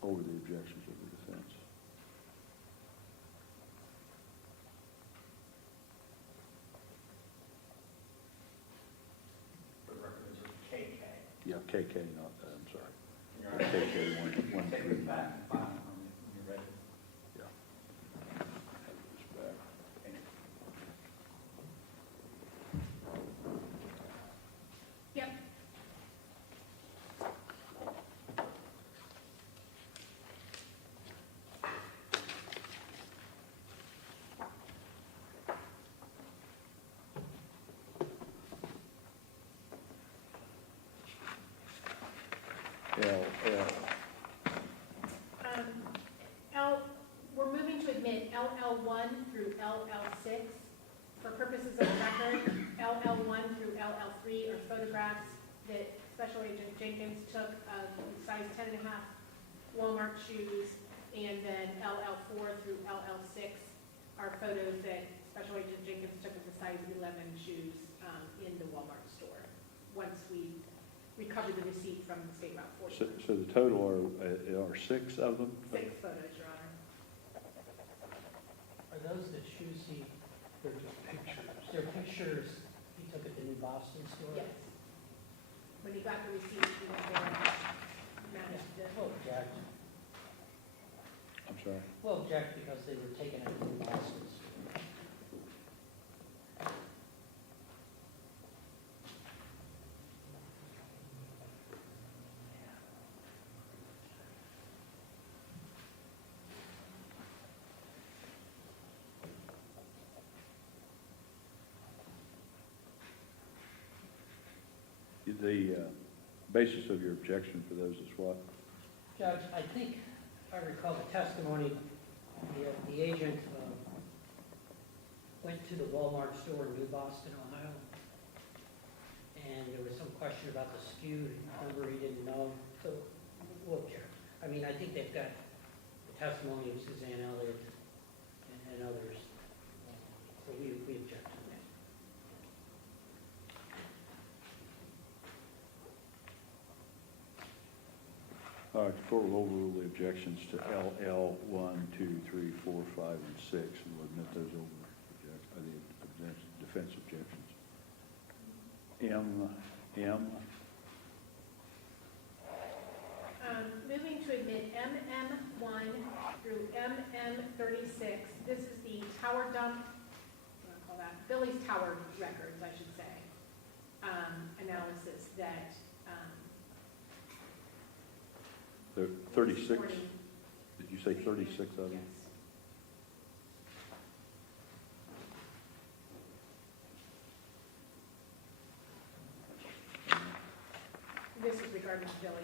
over the objections of the defense. For the record, those are KK. Yeah, KK, not, I'm sorry. And you're right. KK 1 Take through it 9. back and file it when you're ready. Yeah. Have this back. Yep. We're moving to admit LL1 through LL6. For purposes of the record, LL1 through LL3 are photographs that Special Agent Jenkins took of size 10.5 Walmart shoes, and then LL4 through LL6 are photos that Special Agent Jenkins took of the size 11 shoes in the Walmart store, once we recovered the receipt from the State Route 40. So the total are 6 of them? 6 photos, Your Honor. Are those the shoes they're just pictures? They're pictures he took at the New Boston store? Yes. When he got the receipt, he went there and managed it. We'll object. I'm sorry? We'll object because they were taken at the New Boston store. The basis of your objection for those is what? Judge, I think, if I recall the testimony, the agent went to the Walmart store in New Boston, Ohio, and there was some question about the SKU number he didn't know, so we'll object. I mean, I think they've got the testimony of Suzanne Elliott and others, so we object to that. All right, the court will overrule the objections to LL 1, 2, 3, 4, 5, and 6, and will admit those over the defense objections. M. Moving to admit MM1 through MM36. This is the tower dump, what do I call that? Billy's Tower records, I should say, analysis that. There are 36, Morning. did you say 36 of them? Yes. This is regarding Billy's.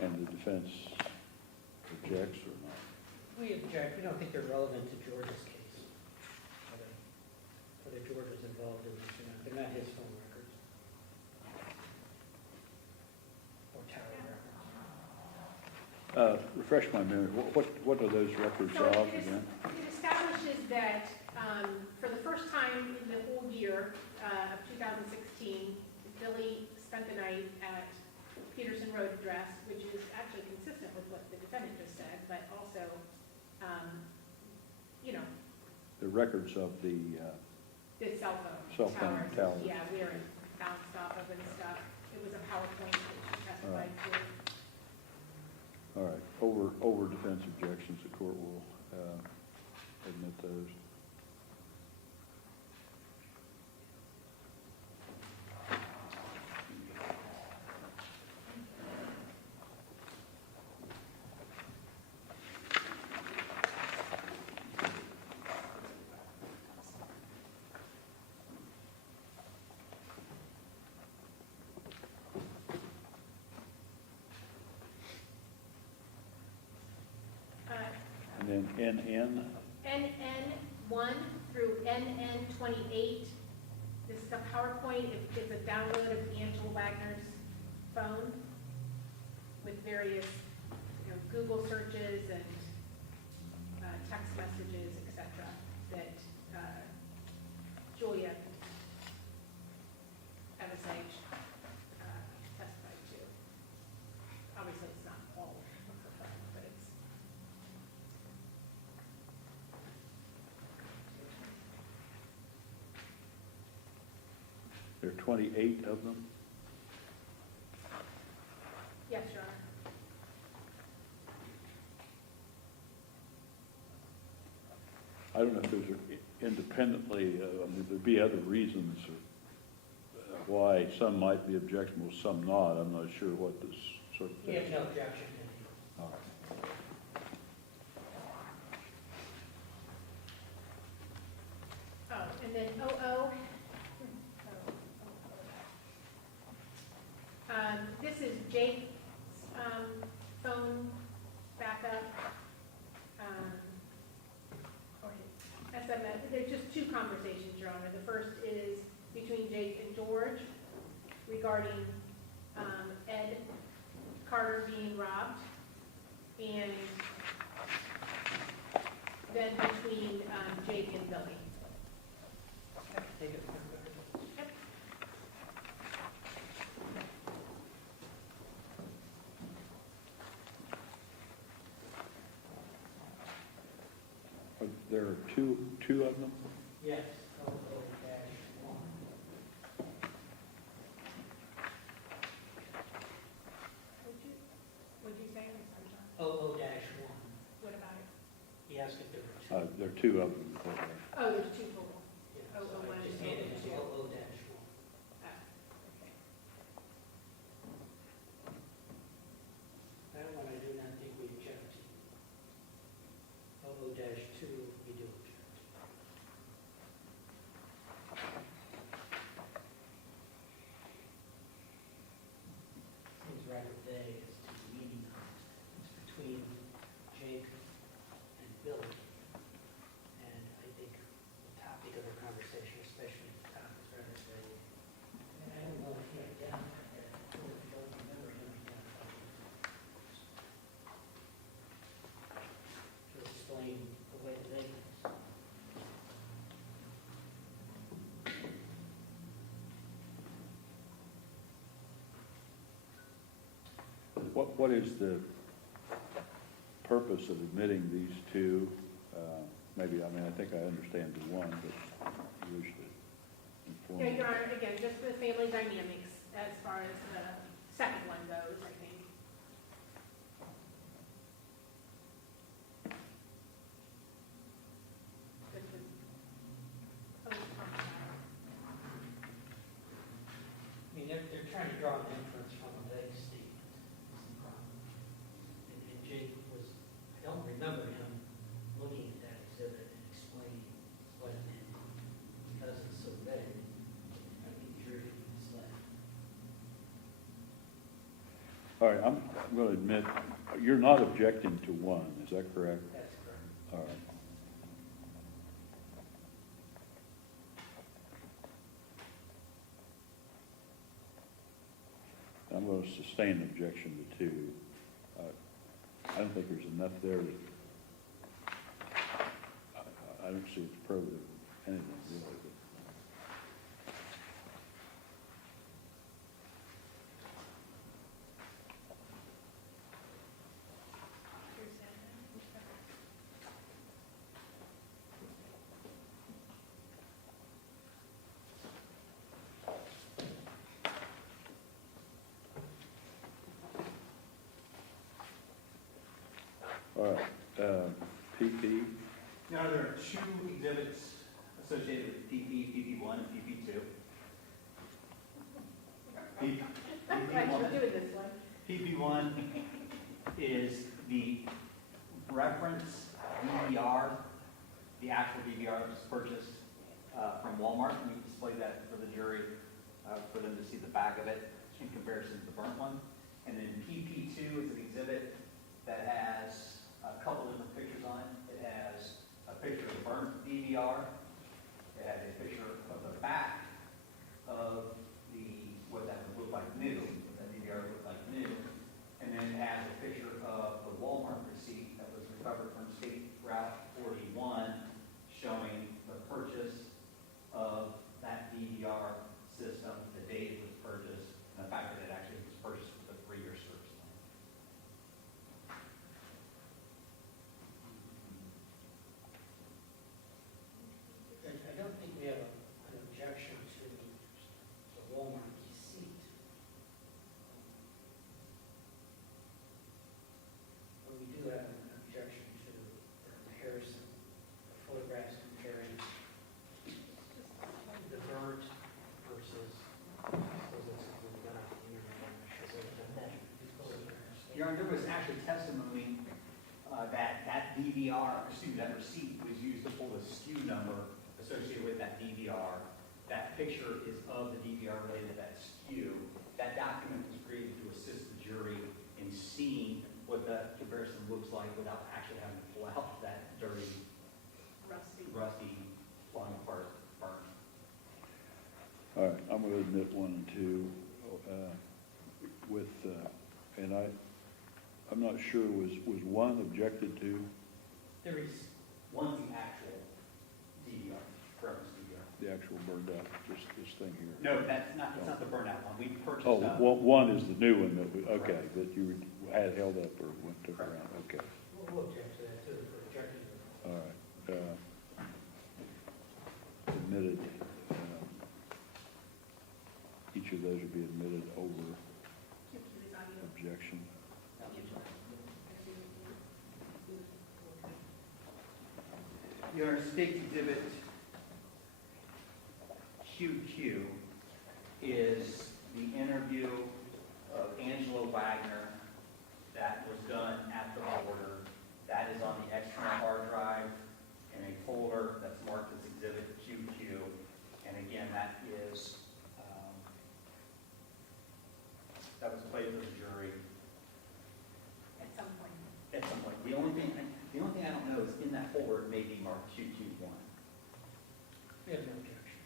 And the defense objects or not? We object, we don't think they're relevant to George's case. Whether George was involved in this or not, they're not his phone records. Or tower records. Refresh my memory, what are those records So of it again? establishes that for the first time in the whole year of 2016, Billy night at Peterson Road address, which is actually consistent with what the defendant just said, but also, you know, The records of the, the cell Cell phone phone towers. towers. Yeah, we are bounced off of and stuff. It was a PowerPoint that she testified to. all right, over defense objections, the court will admit those. And then NN, NN1 through NN28. This is a PowerPoint. It's a download of Angela Wagner's phone with various, you know, Google searches and text messages, etc., that Julia MSH testified to. Obviously, it's not all of her phone, but it's. there are 28 of them. Yes, Your Honor. I don't know if those are independently, I mean, there'd be other reasons why some might be objectionable, some not. I'm not sure what this sort of We thing. have no objection to All right. Oh, and then OO. This is Jake's phone backup. Or his SMS. There's just two conversations, Your Honor. The first is between Jake and George regarding Ed Carter being robbed, and then between Jake and Billy. Take it. Yep. There are two of them? Yes, OO-1. What'd you say? I'm sorry. OO-1. What about it? He asked if there were two. There are two of them. Oh, there's two total. Yeah, Oh, so one I just and handed him two. OO-1. Ah, okay. That one I do not think we object to. OO-2, we do object. Seems right of day is to the meeting night. It's between Jake and Billy. And I think the topic of the conversation, especially at the top, is rather vague. And I don't know if he had down there, or if you don't remember him identifying. To explain the way the vagueness. What is the purpose of admitting these two? Maybe, I mean, I think I understand the one, but you wish to inform Yeah, me. Your Honor, again, just the family dynamics as far as the second one goes, I think. Which was post-homicide. I mean, they're trying to draw an inference from a vague statement, is the problem. And Jake was, I don't remember him looking at that exhibit and explaining what it meant. Because it's so vague, I think the jury can be misled. All right, I'm going to admit, you're not objecting to one, is that correct? That's correct. All right. I'm going to sustain an objection to two. I don't think there's enough there to, I don't see it's probative of anything really. All right, PP, Now, there are two exhibits associated with PP1 and PP2. I'm glad you're doing this one. PP1 is the reference DVR, the actual DVR that was purchased from Walmart. We displayed that for the jury, for them to see the back of it in comparison to the burnt one. And then PP2 is an exhibit that has a couple different pictures on it. It has a picture of the burnt DVR. It has a picture of the back of what that would look like new, what that DVR would look like new. And then it has a picture of the Walmart receipt that was recovered from State Route 41 showing the purchase of that DVR system, the date it was purchased, and the fact that it actually was purchased with a 3-year service plan. I don't think we have an objection to the Walmart receipt. But we do have an objection to the comparison, the photographs comparing the burnt versus those that's done on the internet. Your Honor, there was actually testimony that DVR, excuse me, that receipt was used to pull the SKU number associated with that DVR. That picture is of the DVR related to that SKU. That document was created to assist the jury in seeing what the comparison looks like without actually having to pull out that dirty, rusty, falling apart burn. all right, I'm gonna admit 1 and 2, and I'm not sure, was 1 objected to? There is one's the actual DVR, reference DVR. The actual burned out, this thing here? No, it's not the burnout one. We purchased. Oh, 1 is the new one that we, okay, that you had held up or took around, okay, We'll object to that too, for objecting to it. all right. Admitted, each of those would be admitted over objection. Your Honor, State's Exhibit QQ is the interview of Angela Wagner that was done at the border. That is on the external hard drive in a folder that's marked as Exhibit QQ. And again, that is, that was played for the jury At some point. at some point. The only thing I don't know is in that folder, it may be marked QQ1. We have no objection.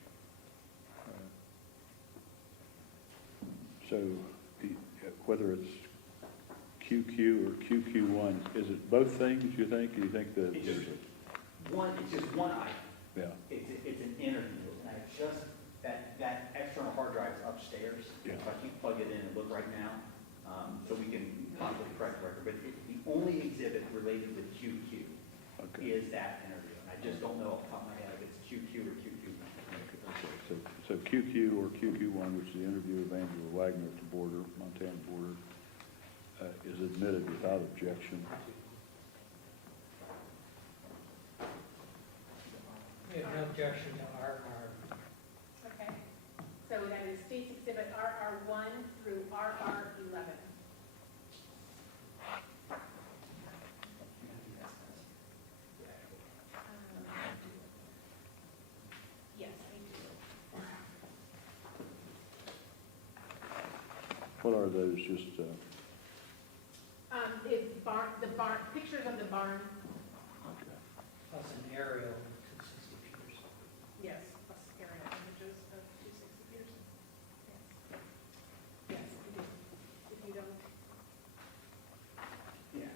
So, whether it's QQ or QQ1, is it both things, you think? Do you think that It's there's just one item. yeah, It's an interview, and I just, that external hard drive's upstairs. Yeah. So I can plug it in and look right now, so we can possibly correct the record. But the only exhibit related to QQ okay. is that interview. And I just don't know off the top of my head if it's QQ or QQ. Okay, so QQ or QQ1, which is the interview of Angela Wagner at the border, Montana border, is admitted without objection. We have no objection to RR. Okay, so that is State's Exhibit RR1 through RR11. Yes, I do. What are those, just, It's barn, pictures of the barn, okay. Plus an aerial of 260 Peters. yes, plus aerial images of 260 Peters. Yes, I do. If you don't, Yeah.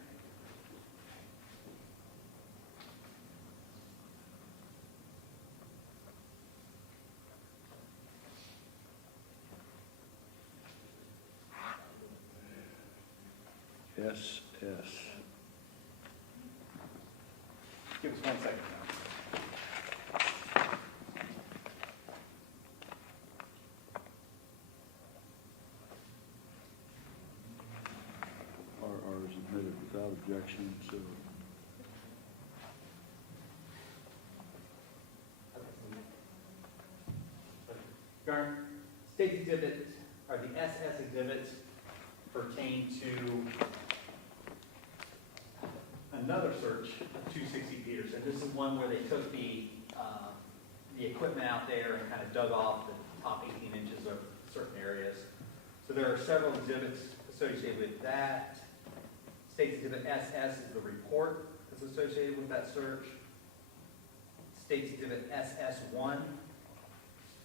SS. Give us 1 second now. RR is admitted without objection, so State exhibit, or the SS exhibits pertain to another search of 260 Peters. And this is one where they took the equipment out there and kind of dug off the top 18 inches of certain areas. So there are several exhibits associated with that. State exhibit SS is the report that's associated with that search. State exhibit SS1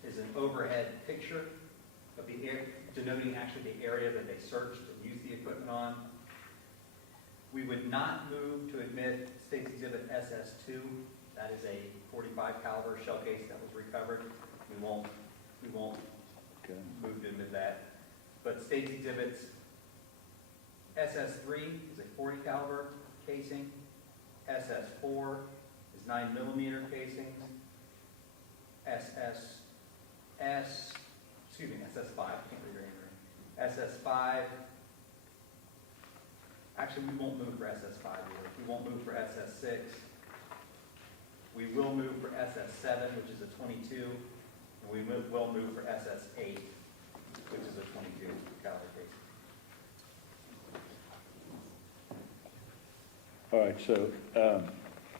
is an overhead picture of the area, denoting actually the area that they searched and used the equipment on. We would not move to admit State's exhibit SS2. That is a .45 caliber shell case that was recovered. We won't Okay. move to admit that. But State's exhibits SS3 is a .40 caliber casing. SS4 is 9mm casings. SS5, I can't read your handwriting. SS5, actually we won't move for SS5 either. We won't move for SS6. We will move for SS7, which is a .22, and we will move for SS8, which is a .22 caliber casing. All right, so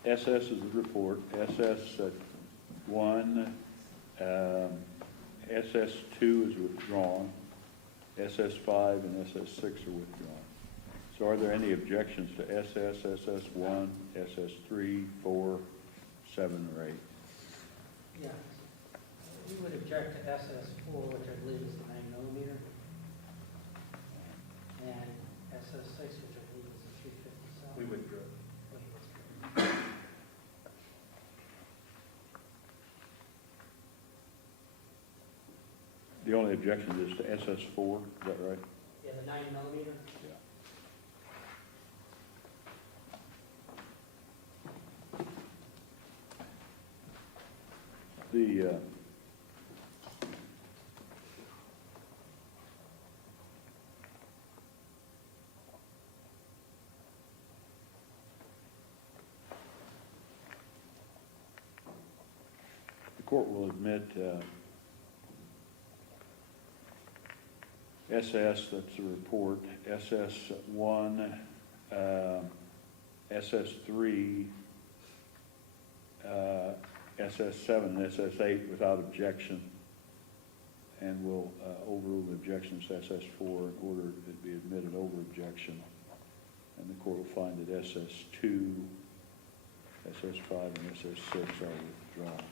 SS is the report, SS1, SS2 is withdrawn, SS5 and SS6 are withdrawn. So are there any objections to SS, SS1, SS3, 4, 7, or 8? Yeah. We would object to SS4, which I believe is the 9mm, and SS6, which I believe is the 357. We withdrew. The only objection is to SS4, is that right? Yeah, the 9mm. Yeah. The court will admit SS, that's the report, SS1, SS3, SS7, and SS8 without objection, and will overrule the objections to SS4 in order it be admitted over objection. And the court will find that SS2, SS5, and SS6 are withdrawn.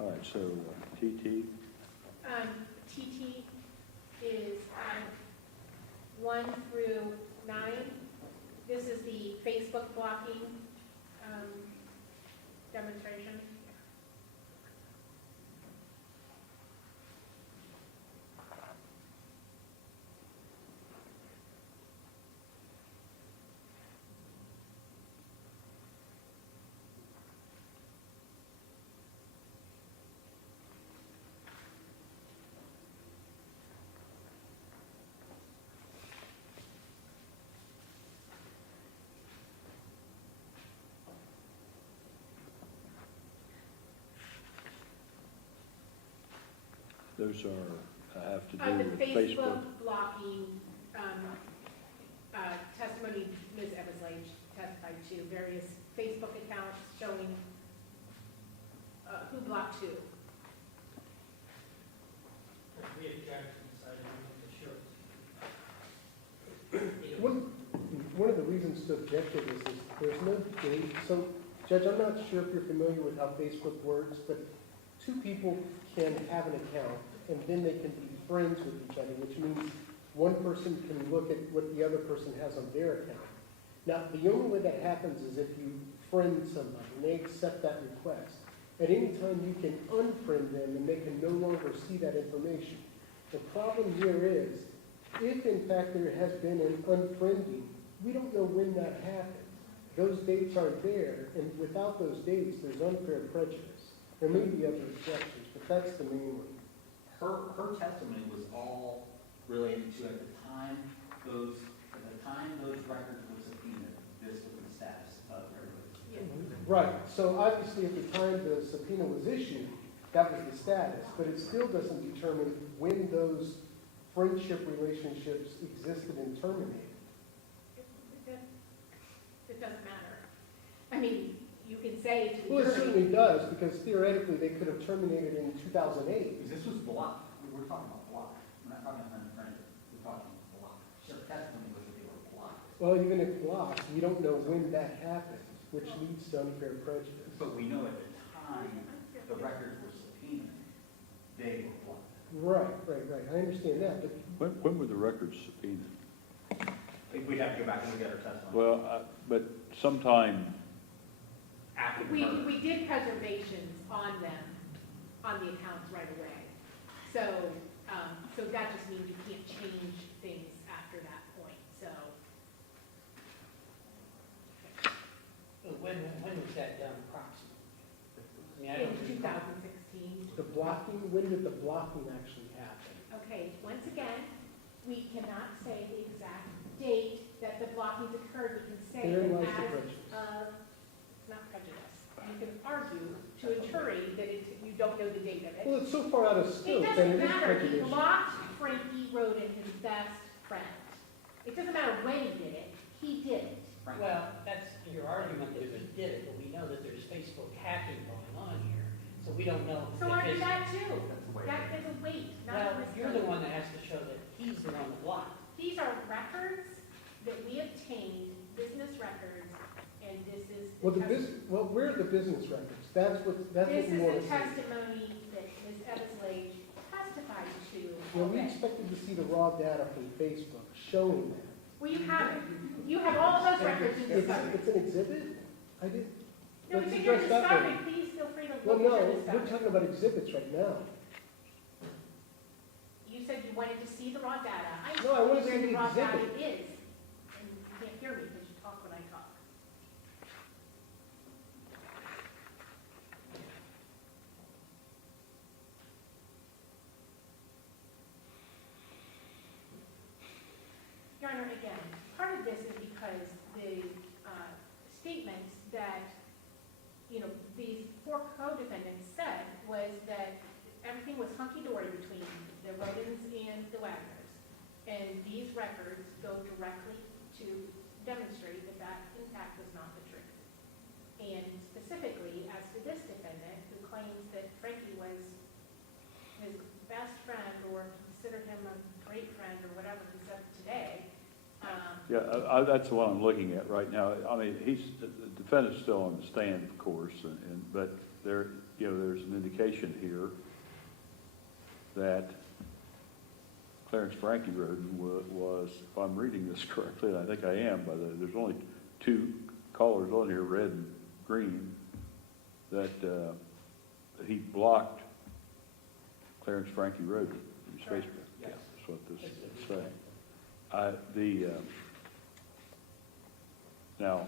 All right, so TT, TT is 1 through 9. This is the Facebook blocking demonstration. those are, have to do The with Facebook Facebook. blocking testimony Ms. Eversley testified to, various Facebook accounts showing who blocked who. We object to deciding to One of the reasons to object to this is there's no date. So, Judge, I'm not sure if you're familiar with how Facebook works, but two people can have an account and then they can be friends with each other, which means one person can look at what the other person has on their account. Now, the only way that happens is if you friend somebody and they accept that request. At any time, you can unfriend them and they can no longer see that information. The problem here is if in fact there has been an unfriending, we don't know when that happened. Those dates aren't there, and without those dates, there's unfair prejudice. There may be other exceptions, but that's the main one. Her testimony was all related to at the time those records were subpoenaed, this was the status of everybody's. Right, so obviously at the time the subpoena was issued, that was the status, but it still doesn't determine when those friendship relationships existed and terminated. It doesn't matter. I mean, you can say to Well, the it jury, certainly does, because theoretically they could have terminated in 2008. Because this was blocked, we're talking about blocked, we're not talking about unfriended, we're talking blocked. Her testimony was that they were blocked. Well, even if blocked, we don't know when that happened, which leads to unfair prejudice. But we know at the time the records were subpoenaed, they were blocked. Right, I understand that, but When were the records subpoenaed? We'd have to go back and look at her testimony. Well, but sometime, After the murder. we did preservations on them, on the accounts right away. So, so that just means you can't change things after that point, so. When was that done approximately? I mean, I In don't. 2016. the blocking, when did the blocking actually happen? Okay, once again, we cannot say the exact date that the blockings occurred. We can say Therein lies that the as prejudice. it's not prejudice. You can argue to a jury that you don't know the date of it. Well, it's so far out of It scope, and doesn't it is matter. He prejudicial. blocked Frankie Rhoden, his best friend. It doesn't matter when he did it. He did it. Well, that's your argument that he did it, but we know that there's Facebook hacking going on here, so we don't know. So if argue his- that too. That's the way. That is a weight, not Well, a risk. you're the one that has to show that he's the one that blocked. These are records that we obtained, business records, and this is. Where are the business records? That's what This we is want the to see. testimony that Ms. Everslade testified to. Well, we Okay. expected to see the raw data from Facebook showing that. Well, you have it. You have all of those records in discovery. It's an exhibit? I did, No, let's it's in your address that discovery. one. Please feel free to Well, look at no, your we're discovery. talking about exhibits right now. You said you wanted to see the raw data. I No, I told wanna you see where the the raw data exhibit. is. And you can't hear me because you talk when I talk. Your Honor, again, part of this is because the statements that, these four co-defendants said was that everything was hunky-dory between the Rhodens and the Wagners. And these records go directly to demonstrate that that, in fact, was not the truth. And specifically, as to this defendant, who claims that Frankie was his best friend or considered him a great friend or whatever he said today, yeah, that's the one I'm looking at right now. I mean, the defendant's still on the stand, of course, but there's an indication here that Clarence Frankie Rhoden was, if I'm reading this correctly, and I think I am, there's only two colors on here, red and green, that he blocked Clarence Frankie Rhoden from his Correct. Facebook. Yes. Yeah, that's what this That's is what saying. Now,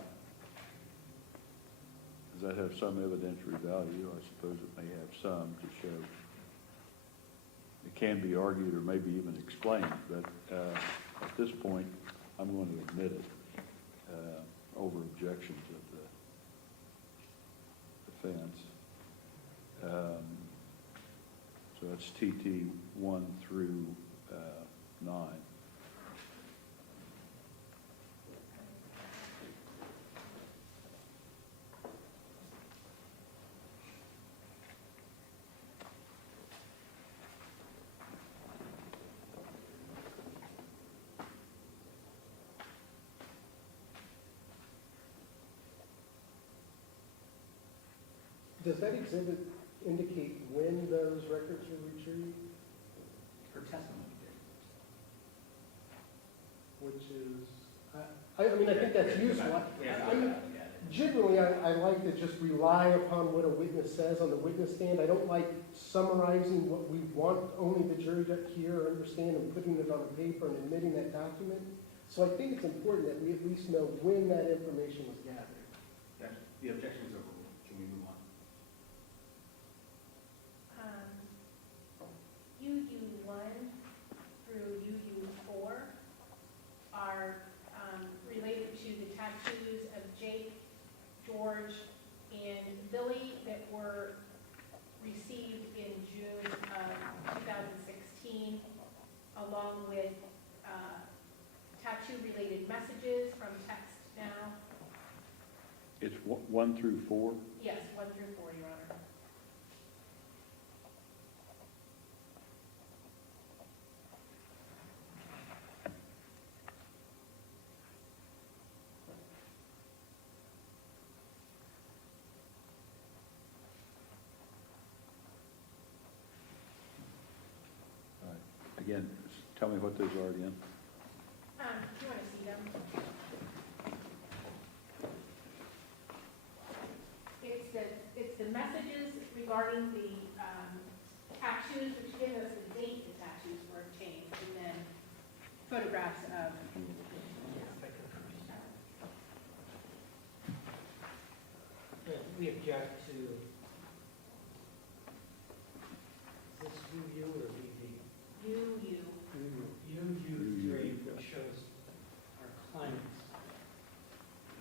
does that have some evidentiary value? I suppose it may have some to show. It can be argued or maybe even explained, but at this point, I'm going to admit it over objections of the defense. So that's TT 1 through 9. Does that exhibit indicate when those records were retrieved? Her testimony did. Which is, I mean, I think that's useful. We have to I'm- look at it. Generally, I like to just rely upon what a witness says on the witness stand. I don't like summarizing what we want only the jury to hear or understand and putting it on a paper and admitting that document. So I think it's important that we at least know when that information was gathered. The objection is overruled. Can we move on? UU1 through UU4 are related to the tattoos of Jake, George, and Billy that were received in June of 2016, along with tattoo-related messages from Text Now. It's 1 through 4? Yes, 1 through 4, Your Honor. All right. Again, tell me what those are again. Do you want to see them? It's the messages regarding the tattoos, which give us the date the tattoos were obtained, and then photographs of. We object to, is this UU or VV? UU. UU3, which shows our client's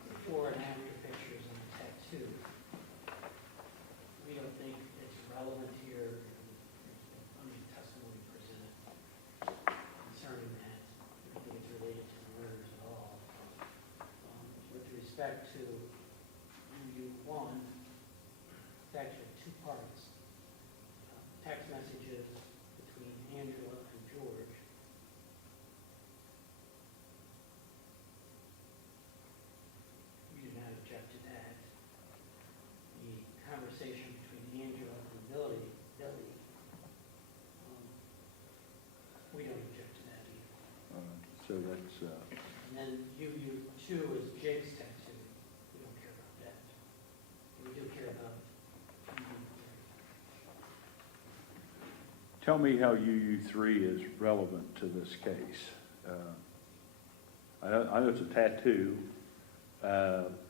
before and after pictures of the tattoo. We don't think it's relevant here, any testimony presented concerning that. We don't think it's related to the murders at all. With respect to UU1, it's actually two parts. Text messages between Angela and George. We do not object to that. The conversation between Angela and Billy, we don't object to that either. So that's, And then UU2 is Jake's tattoo. We don't care about that. We do care about UU3. tell me how UU3 is relevant to this case. I know it's a tattoo.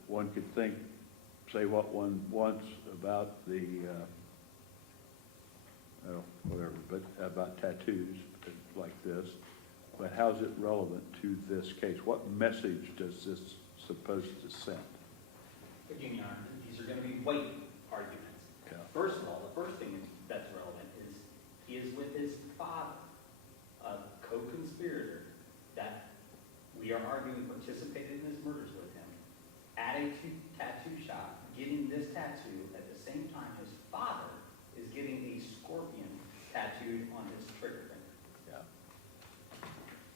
One could think, say what one wants about the, whatever, but about tattoos like this. But how's it relevant to this case? What message does this supposed to send? Again, Your Honor, these are going to be weight arguments. Yeah. First of all, the first thing that's relevant is he is with his father, a co-conspirator that we are arguing participated in his murders with him, at a tattoo shop, getting this tattoo at the same time his father is getting a scorpion tattooed on his trigger finger. Yeah.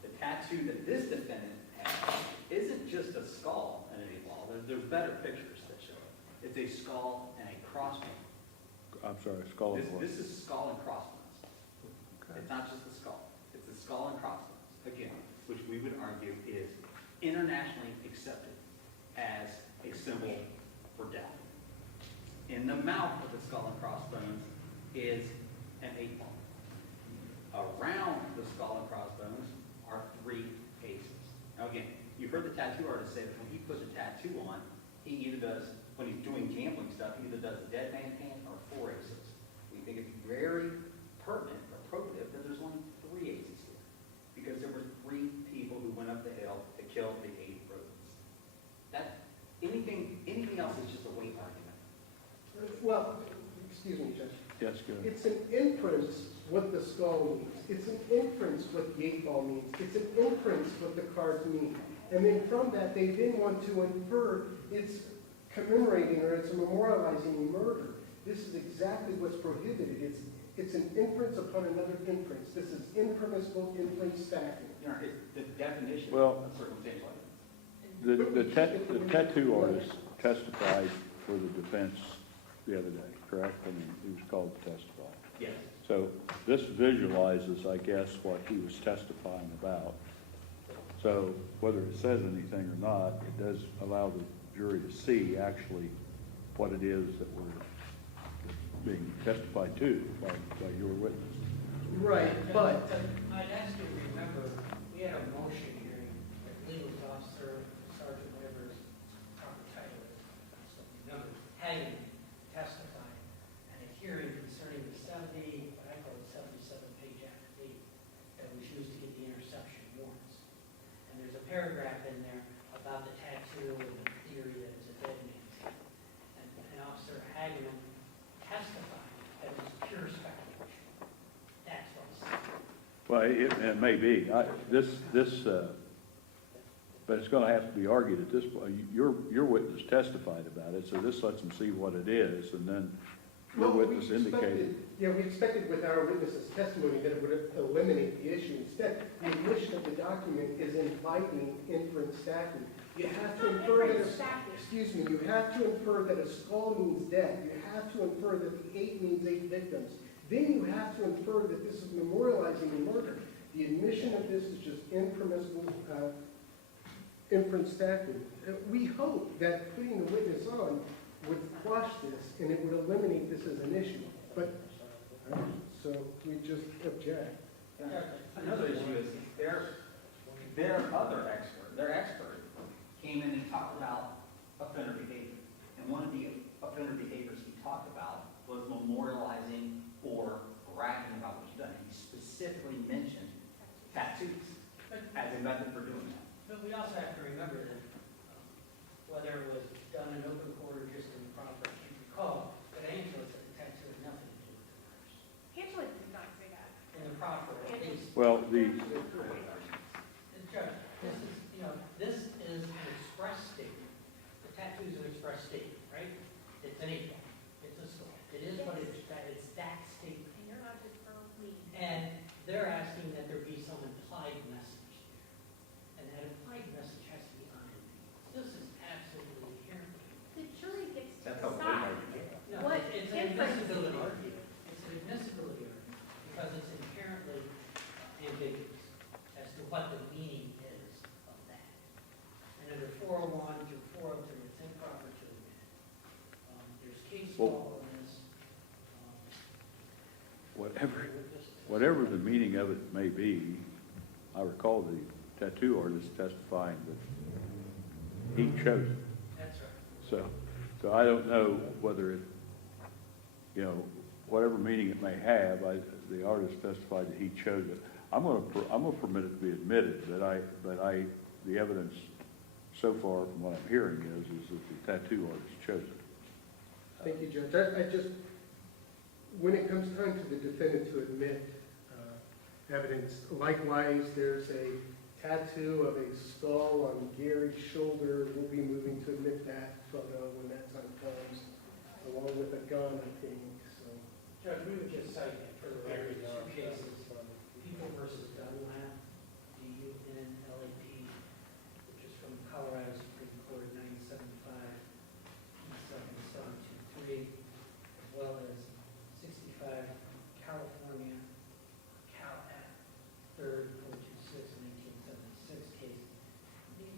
The tattoo that this defendant has isn't just a skull and a ball. There's better pictures that show it. It's a skull and a crossbones. I'm sorry, skull and what? This is skull and crossbones. Okay. It's not just the skull. It's the skull and crossbones, again, which we would argue is internationally accepted as a symbol for death. In the mouth of the skull and crossbones is an 8-ball. Around the skull and crossbones are 3 aces. Now again, you've heard the tattoo artist say that when he puts a tattoo on, he either does, when he's doing gambling stuff, he either does a dead man hand or 4 aces. We think it's very pertinent, appropriate, that there's only 3 aces here. Because there were 3 people who went up the hill to kill the 8 Rhodens. That, anything else is just a weight argument. Well, excuse me, Judge. Yes, go ahead. It's an inference what the skull means. It's an inference what the 8-ball means. It's an inference what the cards mean. And then from that, they then want to infer it's commemorating or it's memorializing a murder. This is exactly what's prohibited. It's an inference upon another inference. This is impermissible in-place stacking. You know, it's the definition Well, of circumstantial evidence. The tattoo artist testified for the defense the other day, correct? I mean, he was called to testify. Yes. So this visualizes, I guess, what he was testifying about. So whether it says anything or not, it does allow the jury to see actually what it is that we're being testified to by your witness. Right, but, I'd ask you to remember, we had a motion hearing, the legal officer, sergeant, whatever his proper title is, so remember, having testified at a hearing concerning the 70, what I call the 77-page affidavit that was used to get the interception warrants. And there's a paragraph in there about the tattoo and the theory that it's a dead man's hand. And Officer Hageman testified that it was pure speculation. That's what he said. Well, it may be. But it's gonna have to be argued at this point. Your witness testified about it, so this lets them see what it is, and then your well, witness indicated. yeah, we expected with our witness's testimony that it would eliminate the issue. Instead, the admission of the document is inviting inference stacking. You have to infer that, Inference stacking. excuse me, you have to infer that a skull means death. You have to infer that the 8 means 8 victims. Then you have to infer that this is memorializing the murder. The admission of this is just impermissible inference stacking. We hope that putting the witness on would quash this and it would eliminate this as an issue. But, so we just object. Another issue is their other expert, their expert, came in and talked about offender behavior. And one of the offender behaviors he talked about was memorializing or bragging about what you've done. He specifically mentioned tattoos as a method for doing that. But we also have to remember that whether it was done in open court or just in the proper, if you recall, but Angela said the tattoo had nothing to do with the murders. Angela did not say that. In the proper, at least. Well, Judge, this is, this is an express statement. The tattoo is an express statement, right? It's an equal. It's a skull. It is what it's that statement. And you're not just for me. And they're asking that there be some implied message here. And that implied message has to be unambiguous. This is absolutely inherently. The jury gets to That's how they decide. argue. No, What it's an inference admissibility you argument. It's an admissibility argument because it's inherently ambiguous as to what the meaning is of that. And under 401 through 403, it's improper to admit. There's case law on this. whatever the meaning of it may be, I recall the tattoo artist testifying that he chose it. That's right. So I don't know whether it, whatever meaning it may have, the artist testified that he chose it. I'm gonna permit it to be admitted, but the evidence so far from what I'm hearing is that the tattoo artist chose it. Thank you, Judge. I just, when it comes time to the defendant to admit evidence, likewise, there's a tattoo of a skull on Gary's shoulder. We'll be moving to admit that photo when that time comes, along with a gun, I think, so. Judge, we would just cite for the record two cases. People versus Dunlap, DUNLAP, which is from Colorado Supreme Court, 975, P7723, as well as 65, California, Cal Act 3rd, 426, 1976 case.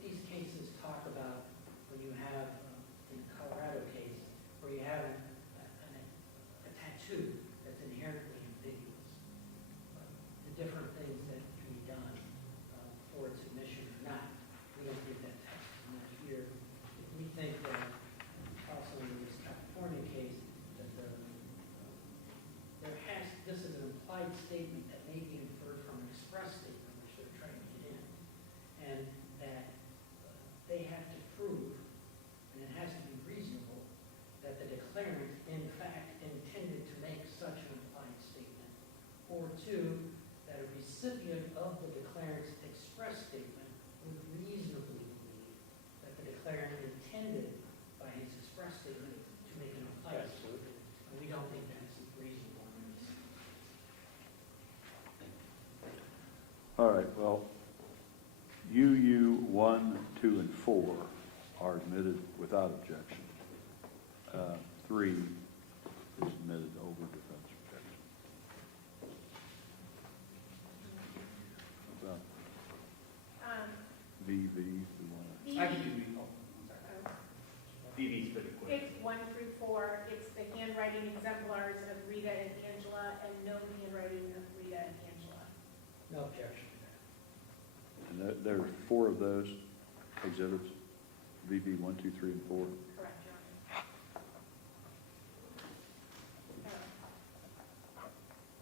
These cases talk about when you have, in the Colorado case, where you have a tattoo that's inherently ambiguous. The different things that can be done for its admission or not. We don't think that text is much here. If we think that also in this California case, that this is an implied statement that may be inferred from an express statement, which they're trying to get in, and that they have to prove, and it has to be reasonable, that the declarant in fact intended to make such an implied statement, or two, that a recipient of the declarant's express statement would reasonably believe that the declarant intended by his express statement to make an implied statement. And we don't think that's reasonable in this. All right, well, UU 1, 2, and 4 are admitted without objection. 3 is admitted over defense objection. What about VV, we want The- I can do, I'm sorry. BB's for the quiz. It's 1 through 4, it's the handwriting exemplars of Rita and Angela, and no handwriting of Rita and Angela. No objection to that. And there are 4 of those exhibits, VB 1, 2, 3, and 4. Correct, Your Honor.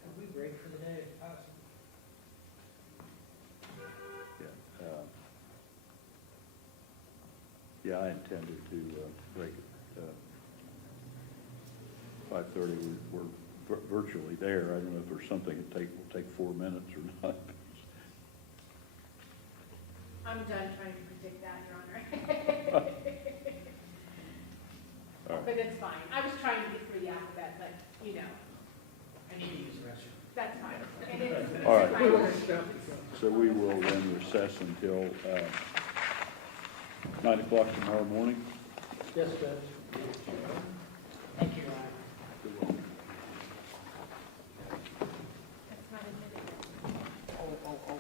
Could we break for the day if possible? Yeah, I intended to break it. 5:30, we're virtually there. I don't know if there's something that will take 4 minutes or not. I'm done trying to predict that, Your Honor. All right. But it's fine. I was trying to get through the alphabet, but, you know, I need to use the restroom. that's fine. And it's- All right. it's fine. So we will then recess until 9 o'clock tomorrow morning. Yes, Judge. Thank you, Your Honor. That's not admitted. Oh,